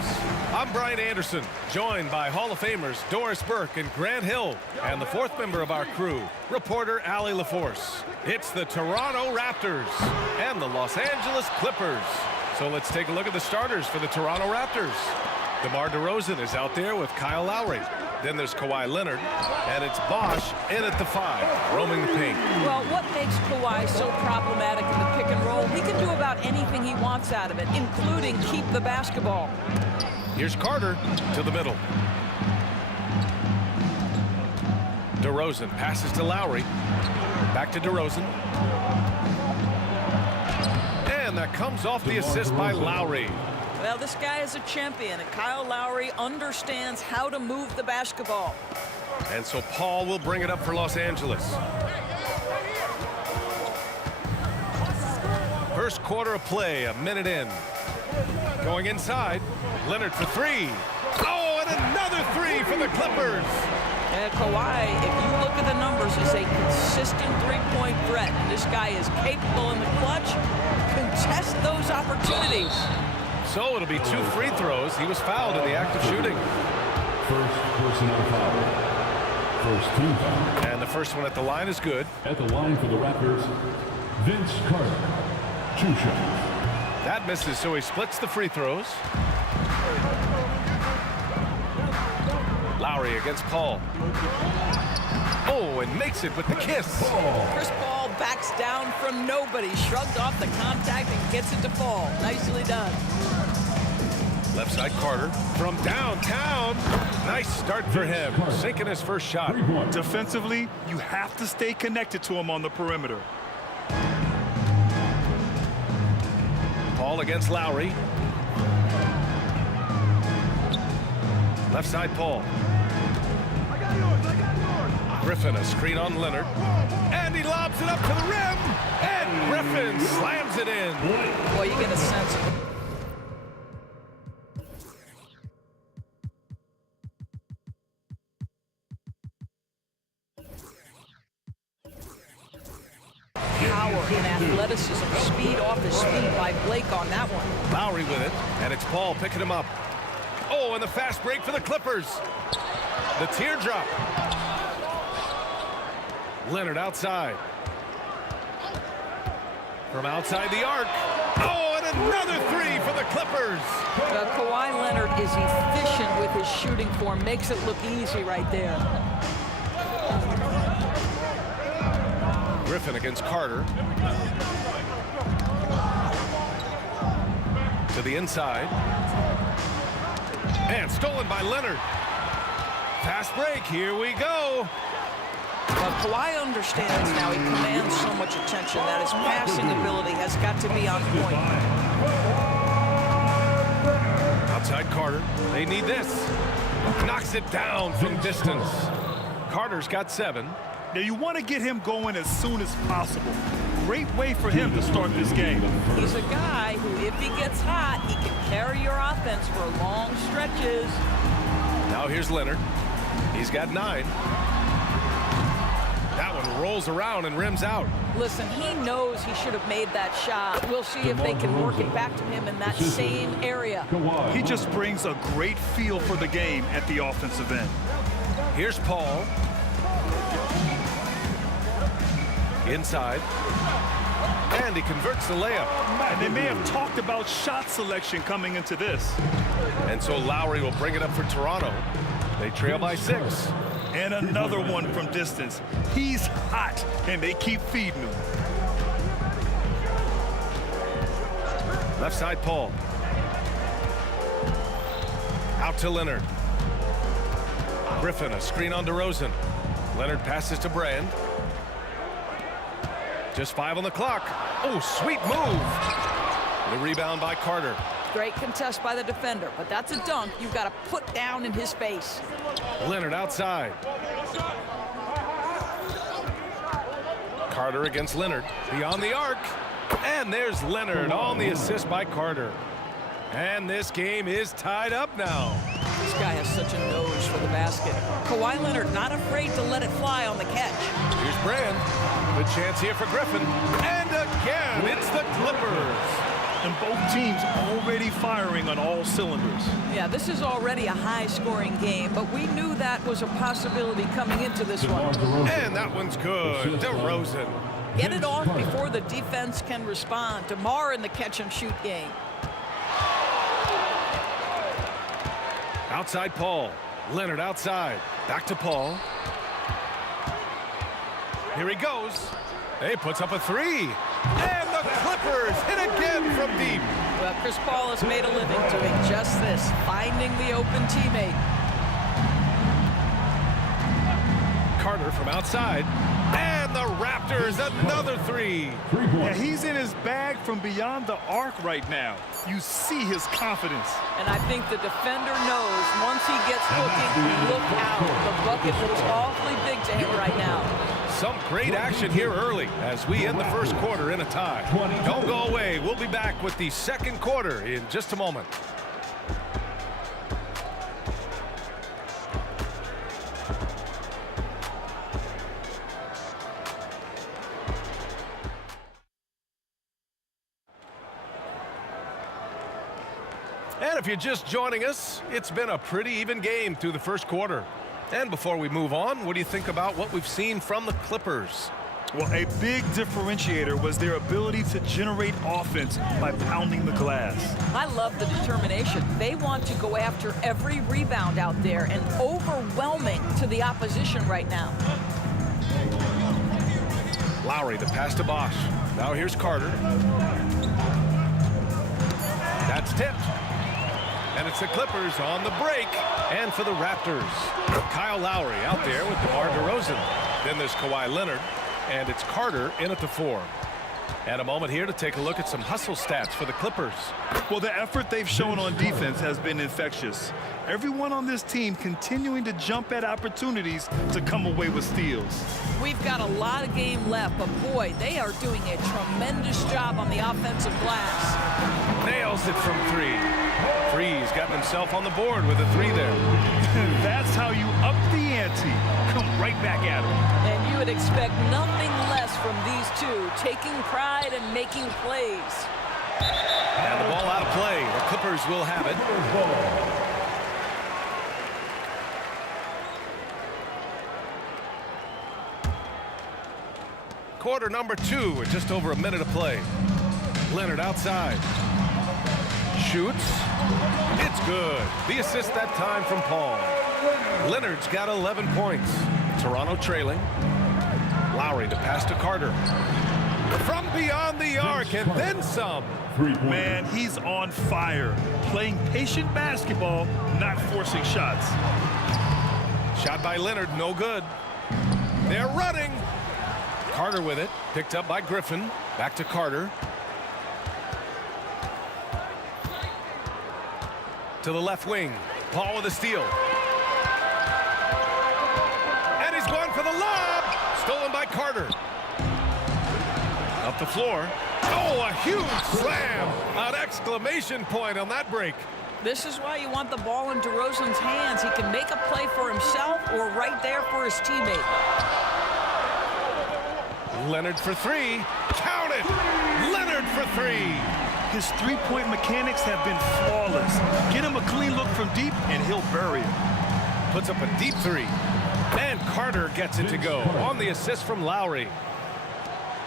I'm Brian Anderson, joined by Hall of Famers Doris Burke and Grant Hill, and the fourth member of our crew, reporter Allie LaForce. It's the Toronto Raptors and the Los Angeles Clippers. So let's take a look at the starters for the Toronto Raptors. DeMar DeRozan is out there with Kyle Lowry. Then there's Kawhi Leonard, and it's Bosh in at the 5, roaming the paint. Well, what makes Kawhi so problematic in the pick and roll? He can do about anything he wants out of it, including keep the basketball. Here's Carter to the middle. DeRozan passes to Lowry. Back to DeRozan. And that comes off the assist by Lowry. Well, this guy is a champion, and Kyle Lowry understands how to move the basketball. And so Paul will bring it up for Los Angeles. First quarter of play, a minute in. Going inside, Leonard for 3. Oh, and another 3 for the Clippers. Yeah, Kawhi, if you look at the numbers, is a consistent three-point threat. And this guy is capable in the clutch. Contest those opportunities. So it'll be 2 free throws. He was fouled in the act of shooting. First personal foul. First team foul. And the first one at the line is good. At the line for the Raptors, Vince Carter. 2 shots. That misses, so he splits the free throws. Lowry against Paul. Oh, and makes it with the kiss. Chris Paul backs down from nobody. Shrugged off the contact and gets it to Paul. Nicely done. Left side Carter from downtown. Nice start for him. Sinking his first shot. Defensively, you have to stay connected to him on the perimeter. Paul against Lowry. Left side Paul. Griffin, a screen on Leonard. And he lobs it up to the rim. And Griffin slams it in. Boy, you get a sense of it. Power and athleticism, speed off his feet by Blake on that one. Lowry with it, and it's Paul picking him up. Oh, and the fast break for the Clippers. The teardrop. Leonard outside. From outside the arc. Oh, and another 3 for the Clippers. Kawhi Leonard is efficient with his shooting form, makes it look easy right there. Griffin against Carter. To the inside. And stolen by Leonard. Fast break, here we go. But Kawhi understands now, he commands so much attention that his passing ability has got to be on point. Outside Carter, they need this. Knocks it down from distance. Carter's got 7. Now you want to get him going as soon as possible. Great way for him to start this game. He's a guy who, if he gets hot, he can carry your offense for long stretches. Now here's Leonard. He's got 9. That one rolls around and rims out. Listen, he knows he should have made that shot. We'll see if they can work it back to him in that same area. He just brings a great feel for the game at the offensive end. Here's Paul. Inside. And he converts the layup. And they may have talked about shot selection coming into this. And so Lowry will bring it up for Toronto. They trail by 6. And another one from distance. He's hot, and they keep feeding him. Left side, Paul. Out to Leonard. Griffin, a screen on DeRozan. Leonard passes to Brand. Just 5 on the clock. Oh, sweet move. The rebound by Carter. Great contest by the defender, but that's a dunk you've got to put down in his face. Leonard outside. Carter against Leonard. Beyond the arc. And there's Leonard on the assist by Carter. And this game is tied up now. This guy has such a nose for the basket. Kawhi Leonard not afraid to let it fly on the catch. Here's Brand. Good chance here for Griffin. And again, it's the Clippers. And both teams already firing on all cylinders. Yeah, this is already a high-scoring game, but we knew that was a possibility coming into this one. And that one's good. DeRozan. Get it off before the defense can respond. DeMar in the catch-and-shoot game. Outside Paul. Leonard outside. Back to Paul. Here he goes. He puts up a 3. And the Clippers hit again from deep. Well, Chris Paul has made a living doing just this, finding the open teammate. Carter from outside. And the Raptors, another 3. Yeah, he's in his bag from beyond the arc right now. You see his confidence. And I think the defender knows once he gets looking, look out. The bucket looks awfully big to him right now. Some great action here early as we end the first quarter in a tie. Don't go away. We'll be back with the second quarter in just a moment. And if you're just joining us, it's been a pretty even game through the first quarter. And before we move on, what do you think about what we've seen from the Clippers? Well, a big differentiator was their ability to generate offense by pounding the glass. I love the determination. They want to go after every rebound out there and overwhelming to the opposition right now. Lowry, the pass to Bosch. Now here's Carter. That's tipped. And it's the Clippers on the break. And for the Raptors, Kyle Lowry out there with DeMar DeRozan. Then there's Kawhi Leonard. And it's Carter in at the 4. And a moment here to take a look at some hustle stats for the Clippers. Well, the effort they've shown on defense has been infectious. Everyone on this team continuing to jump at opportunities to come away with steals. We've got a lot of game left, but boy, they are doing a tremendous job on the offensive glass. Nails it from 3. He's gotten himself on the board with a 3 there. That's how you up the ante. Come right back at him. And you would expect nothing less from these two, taking pride and making plays. And the ball out of play. The Clippers will have it. Quarter number 2 with just over a minute of play. Leonard outside. Shoots. It's good. The assist that time from Paul. Leonard's got 11 points. Toronto trailing. Lowry to pass to Carter. From beyond the arc and then some. Man, he's on fire. Playing patient basketball, not forcing shots. Shot by Leonard, no good. They're running. Carter with it. Picked up by Griffin. Back to Carter. To the left wing. Paul with a steal. And he's going for the lob. Stolen by Carter. Up the floor. Oh, a huge slam. An exclamation point on that break. This is why you want the ball in DeRozan's hands. He can make a play for himself or right there for his teammate. Leonard for three. Count it! Leonard for three. His three-point mechanics have been flawless. Get him a clean look from deep, and he'll bury it. Puts up a deep three. And Carter gets it to go on the assist from Lowry.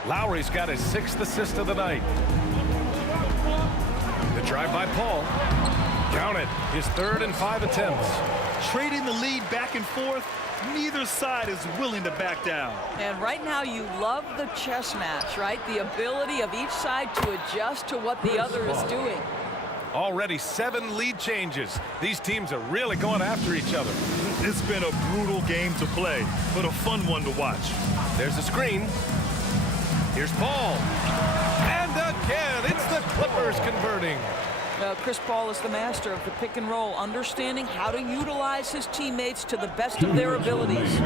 Lowry's got his 6th assist of the night. The drive by Paul. Count it. His 3rd and 5 attempts. Trading the lead back and forth, neither side is willing to back down. And right now you love the chess match, right? The ability of each side to adjust to what the other is doing. Already 7 lead changes. These teams are really going after each other. It's been a brutal game to play, but a fun one to watch. There's a screen. Here's Paul. And again, it's the Clippers converting. Chris Paul is the master of the pick and roll, understanding how to utilize his teammates to the best of their abilities.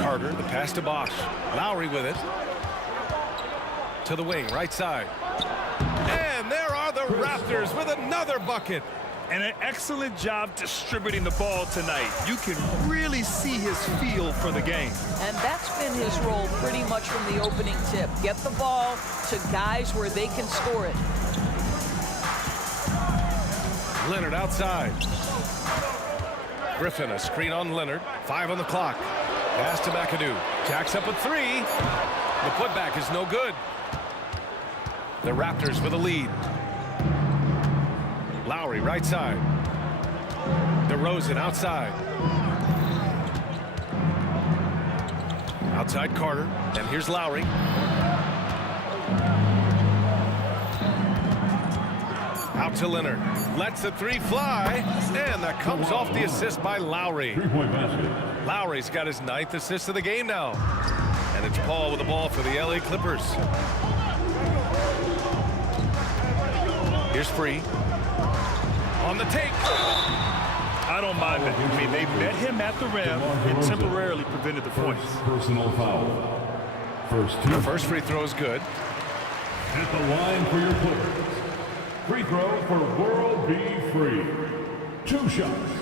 Carter, the pass to Bosch. Lowry with it. To the wing, right side. And there are the Raptors with another bucket. And an excellent job distributing the ball tonight. You can really see his feel for the game. And that's been his role pretty much from the opening tip. Get the ball to guys where they can score it. Leonard outside. Griffin, a screen on Leonard. 5 on the clock. Pass to McAdoo. Jacks up a 3. The putback is no good. The Raptors with a lead. Lowry right side. DeRozan outside. Outside Carter. And here's Lowry. Out to Leonard. Lets the 3 fly. And that comes off the assist by Lowry. Lowry's got his 9th assist of the game now. And it's Paul with the ball for the LA Clippers. Here's Free. On the take. I don't mind that. I mean, they met him at the rim and temporarily prevented the points. Personal foul. The first free throw is good. At the line for your Clippers. Free throw for World B. Free. 2 shots.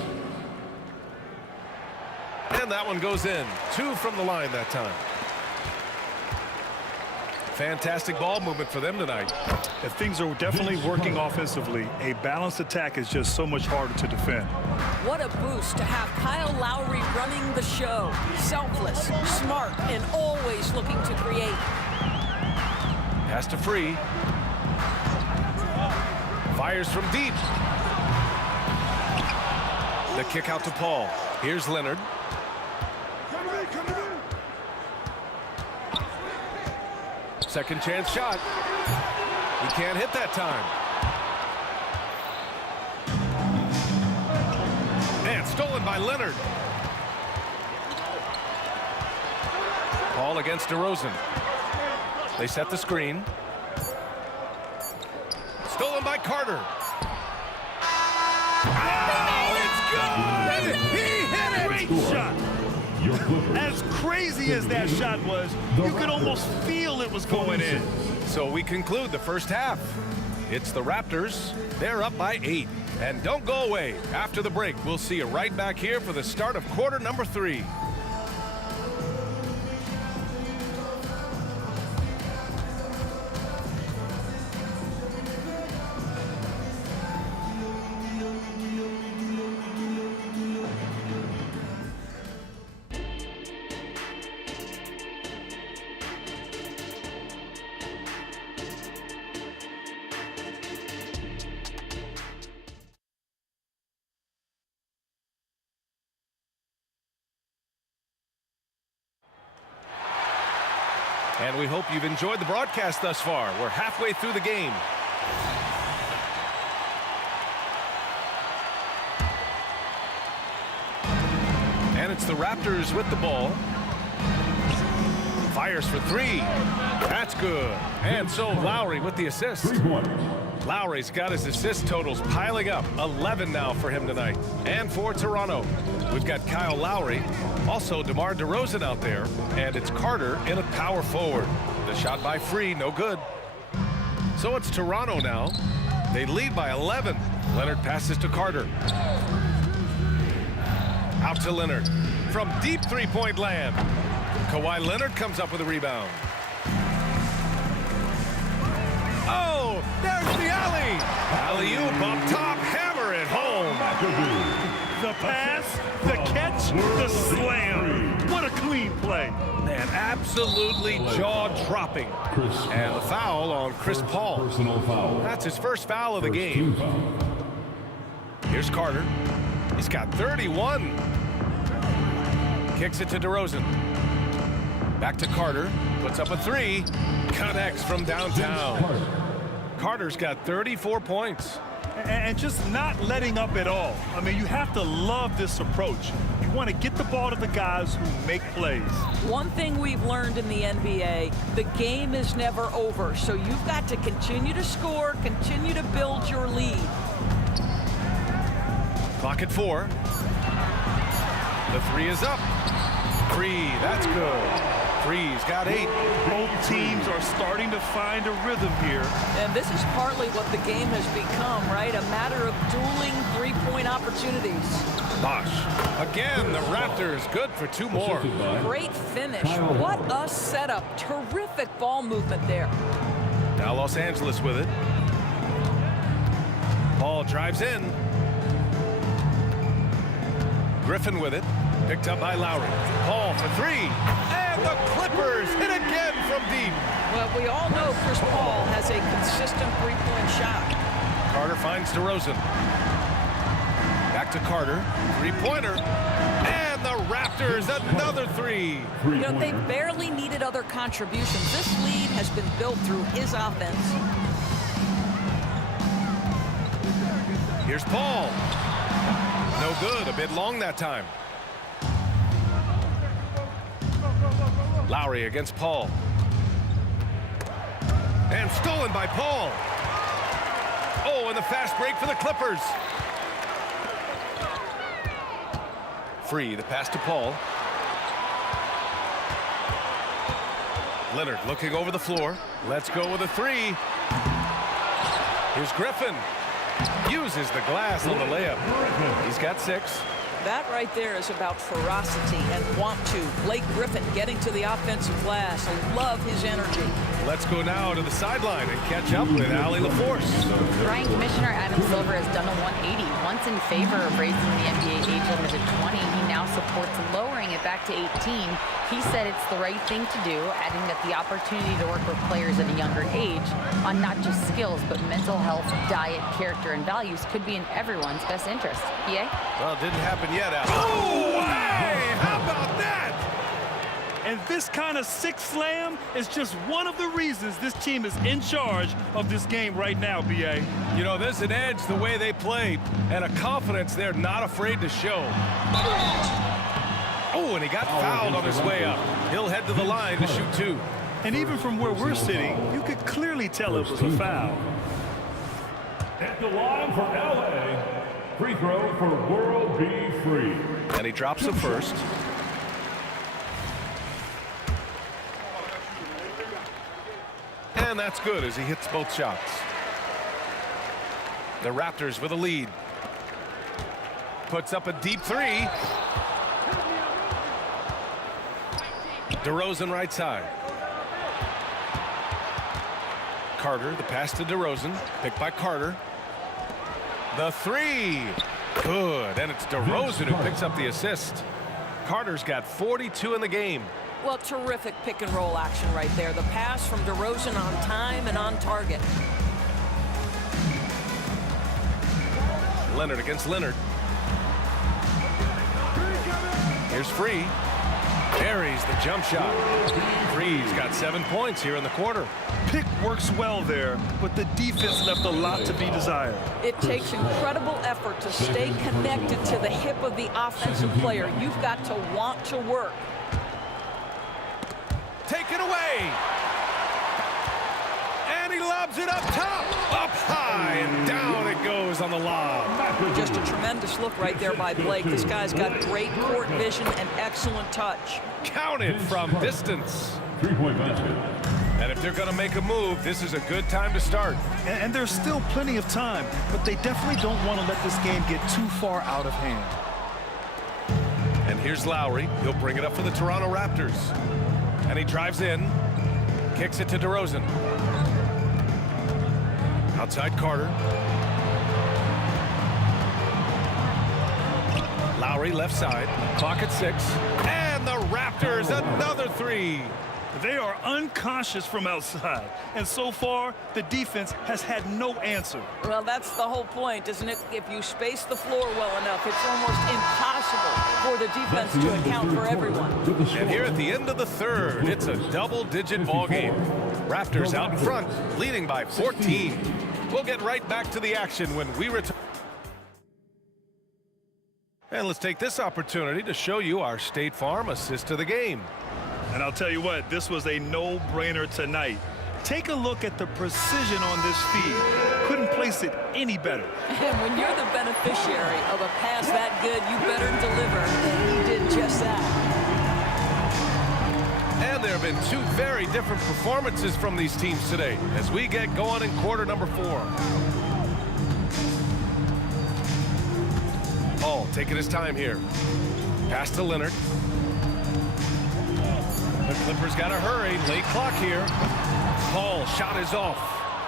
And that one goes in. 2 from the line that time. Fantastic ball movement for them tonight. If things are definitely working offensively, a balanced attack is just so much harder to defend. What a boost to have Kyle Lowry running the show. Selfless, smart, and always looking to create. Pass to Free. Fires from deep. The kick out to Paul. Here's Leonard. Second chance shot. He can't hit that time. And stolen by Leonard. Paul against DeRozan. They set the screen. Stolen by Carter. Oh, it's good! He hit it! Great shot. As crazy as that shot was, you could almost feel it was going in. So we conclude the first half. It's the Raptors. They're up by 8. And don't go away. After the break, we'll see you right back here for the start of quarter number 3. And we hope you've enjoyed the broadcast thus far. We're halfway through the game. And it's the Raptors with the ball. Fires for 3. That's good. And so Lowry with the assist. Lowry's got his assist totals piling up. 11 now for him tonight. And for Toronto, we've got Kyle Lowry, also DeMar DeRozan out there, and it's Carter in a power forward. The shot by Free, no good. So it's Toronto now. They lead by 11. Leonard passes to Carter. Out to Leonard. From deep 3-point land. Kawhi Leonard comes up with a rebound. Oh, there's the alley. Alley-oop up top, hammer it home. The pass, the catch, the slam. What a clean play. Man, absolutely jaw-dropping. And the foul on Chris Paul. Personal foul. That's his first foul of the game. Here's Carter. He's got 31. Kicks it to DeRozan. Back to Carter. Puts up a three. Connects from downtown. Carter's got 34 points. And just not letting up at all. I mean, you have to love this approach. You want to get the ball to the guys who make plays. One thing we've learned in the NBA, the game is never over. So you've got to continue to score, continue to build your lead. Clock at 4. The three is up. Three, that's good. Three's got 8. Both teams are starting to find a rhythm here. And this is partly what the game has become, right? A matter of dueling three-point opportunities. Bosh. Again, the Raptors good for 2 more. Great finish. What a setup. Terrific ball movement there. Now Los Angeles with it. Ball drives in. Griffin with it. Picked up by Lowry. Paul for 3. And the Clippers hit again from deep. Well, we all know Chris Paul has a consistent three-point shot. Carter finds DeRozan. Back to Carter. Three-pointer. And the Raptors, another 3. You know, they barely needed other contributions. This lead has been built through his offense. Here's Paul. No good. A bit long that time. Lowry against Paul. And stolen by Paul. Oh, and the fast break for the Clippers. Free, the pass to Paul. Leonard looking over the floor. Let's go with a 3. Here's Griffin. Uses the glass on the layup. He's got 6. That right there is about ferocity and want to. Blake Griffin getting to the offensive glass. I love his energy. Let's go now to the sideline and catch up with Allie LaForce. Ryan Commissioner Adam Silver has done a 180. Once in favor of raising the NBA age limit to 20, he now supports lowering it back to 18. He said it's the right thing to do, adding that the opportunity to work with players at a younger age on not just skills, but mental health, diet, character, and values could be in everyone's best interest. EA? Well, it didn't happen yet, Al. Oh, hey, how about that? And this kind of sick slam is just one of the reasons this team is in charge of this game right now, B.A. You know, there's an edge the way they play and a confidence they're not afraid to show. Oh, and he got fouled on his way up. He'll head to the line to shoot 2. And even from where we're sitting, you could clearly tell it was a foul. At the line for L.A., free throw for World B. Free. And he drops the first. And that's good as he hits both shots. The Raptors with a lead. Puts up a deep 3. DeRozan right side. Carter, the pass to DeRozan. Picked by Carter. The 3. Good. And it's DeRozan who picks up the assist. Carter's got 42 in the game. Well, terrific pick and roll action right there. The pass from DeRozan on time and on target. Leonard against Leonard. Here's Free. Carries the jump shot. Free's got 7 points here in the quarter. Pick works well there, but the defense left a lot to be desired. It takes incredible effort to stay connected to the hip of the offensive player. You've got to want to work. Taken away. And he lobs it up top. Up high and down it goes on the lob. Just a tremendous look right there by Blake. This guy's got great court vision and excellent touch. Counted from distance. 3-point basket. And if they're going to make a move, this is a good time to start. And there's still plenty of time, but they definitely don't want to let this game get too far out of hand. And here's Lowry. He'll bring it up for the Toronto Raptors. And he drives in. Kicks it to DeRozan. Outside Carter. Lowry left side. Clock at 6. And the Raptors another 3. They are unconscious from outside, and so far the defense has had no answer. Well, that's the whole point, isn't it? If you space the floor well enough, it's almost impossible for the defense to account for everyone. And here at the end of the third, it's a double-digit ball game. Raptors out in front, leading by 14. We'll get right back to the action when we return. And let's take this opportunity to show you our State Farm assist to the game. And I'll tell you what, this was a no-brainer tonight. Take a look at the precision on this feed. Couldn't place it any better. And when you're the beneficiary of a pass that good, you better deliver. And he did just that. And there have been 2 very different performances from these teams today as we get going in quarter number 4. Paul taking his time here. Pass to Leonard. The Clippers got to hurry. Late clock here. Paul shot is off.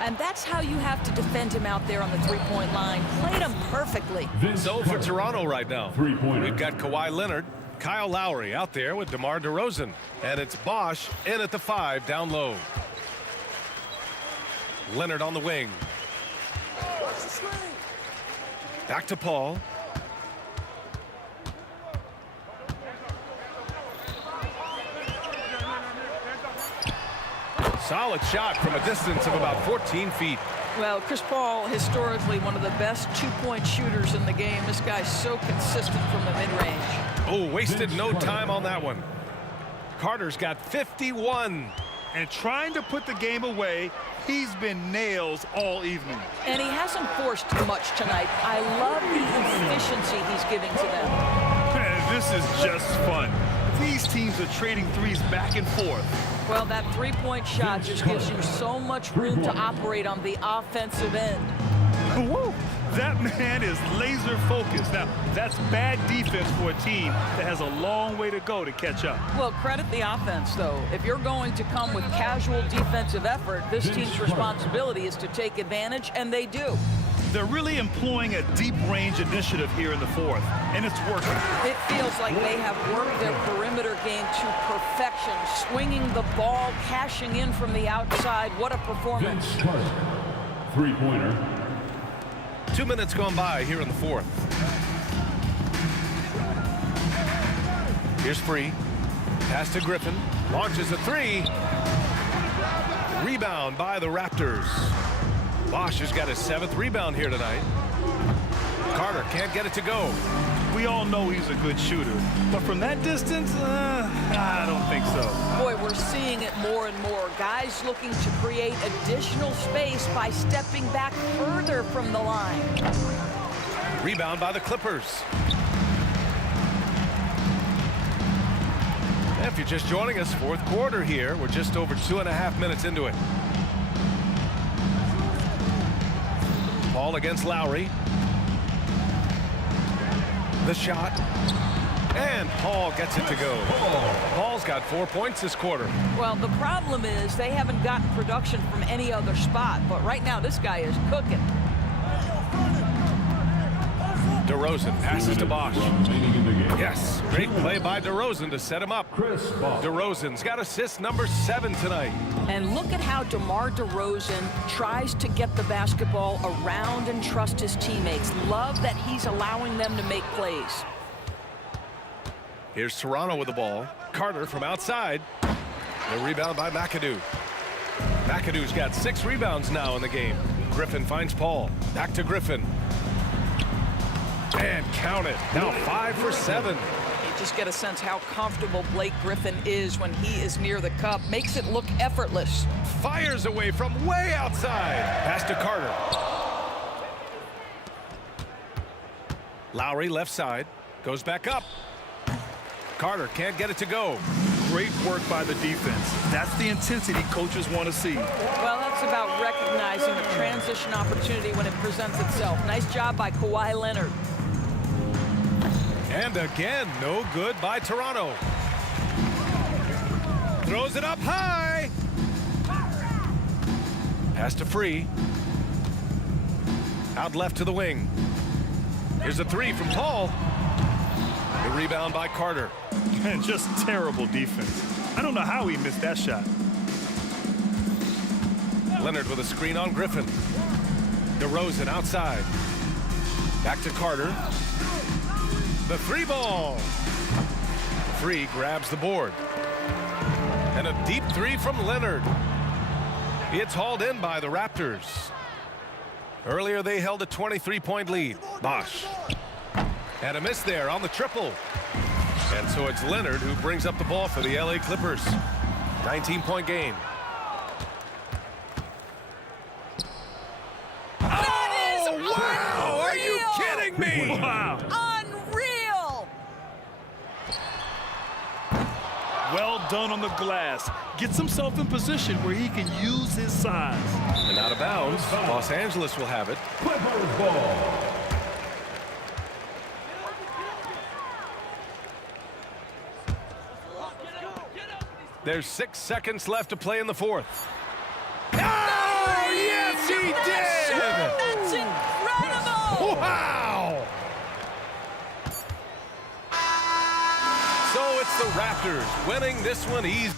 And that's how you have to defend him out there on the three-point line. Played him perfectly. So for Toronto right now, we've got Kawhi Leonard, Kyle Lowry out there with DeMar DeRozan. And it's Bosch in at the 5 down low. Leonard on the wing. Back to Paul. Solid shot from a distance of about 14 feet. Well, Chris Paul, historically one of the best two-point shooters in the game. This guy's so consistent from the mid-range. Oh, wasted no time on that one. Carter's got 51. And trying to put the game away, he's been nails all evening. And he hasn't forced much tonight. I love the efficiency he's giving to them. Man, this is just fun. These teams are trading threes back and forth. Well, that three-point shot just gives you so much room to operate on the offensive end. Woo! That man is laser focused. Now, that's bad defense for a team that has a long way to go to catch up. Well, credit the offense, though. If you're going to come with casual defensive effort, this team's responsibility is to take advantage, and they do. They're really employing a deep-range initiative here in the fourth, and it's working. It feels like they have worked their perimeter game to perfection, swinging the ball, cashing in from the outside. What a performance. Three-pointer. 2 minutes gone by here in the fourth. Here's Free. Pass to Griffin. Launches a 3. Rebound by the Raptors. Bosch has got his 7th rebound here tonight. Carter can't get it to go. We all know he's a good shooter, but from that distance, I don't think so. Boy, we're seeing it more and more. Guys looking to create additional space by stepping back further from the line. Rebound by the Clippers. If you're just joining us, fourth quarter here. We're just over 2.5 minutes into it. Paul against Lowry. The shot. And Paul gets it to go. Paul's got 4 points this quarter. Well, the problem is they haven't gotten production from any other spot. But right now, this guy is cooking. DeRozan passes to Bosch. Yes, great play by DeRozan to set him up. DeRozan's got assist number 7 tonight. And look at how DeMar DeRozan tries to get the basketball around and trust his teammates. Love that he's allowing them to make plays. Here's Toronto with the ball. Carter from outside. The rebound by McAdoo. McAdoo's got 6 rebounds now in the game. Griffin finds Paul. Back to Griffin. And count it. Now 5 for 7. You just get a sense how comfortable Blake Griffin is when he is near the cup. Makes it look effortless. Fires away from way outside. Pass to Carter. Lowry left side. Goes back up. Carter can't get it to go. Great work by the defense. That's the intensity coaches want to see. Well, that's about recognizing the transition opportunity when it presents itself. Nice job by Kawhi Leonard. And again, no good by Toronto. Throws it up high. Pass to Free. Out left to the wing. Here's a three from Paul. The rebound by Carter. And just terrible defense. I don't know how he missed that shot. Leonard with a screen on Griffin. DeRozan outside. Back to Carter. The three ball. Free grabs the board. And a deep three from Leonard. It's hauled in by the Raptors. Earlier they held a 23-point lead. Bosh. And a miss there on the triple. And so it's Leonard who brings up the ball for the LA Clippers. 19-point game. Wow! Are you kidding me? Wow. Unreal! Well done on the glass. Gets himself in position where he can use his size. And out of bounds, Los Angeles will have it. Clippers ball. There's 6 seconds left to play in the fourth. Oh, yes, he did! That's incredible! Wow! So it's the Raptors winning this one easy.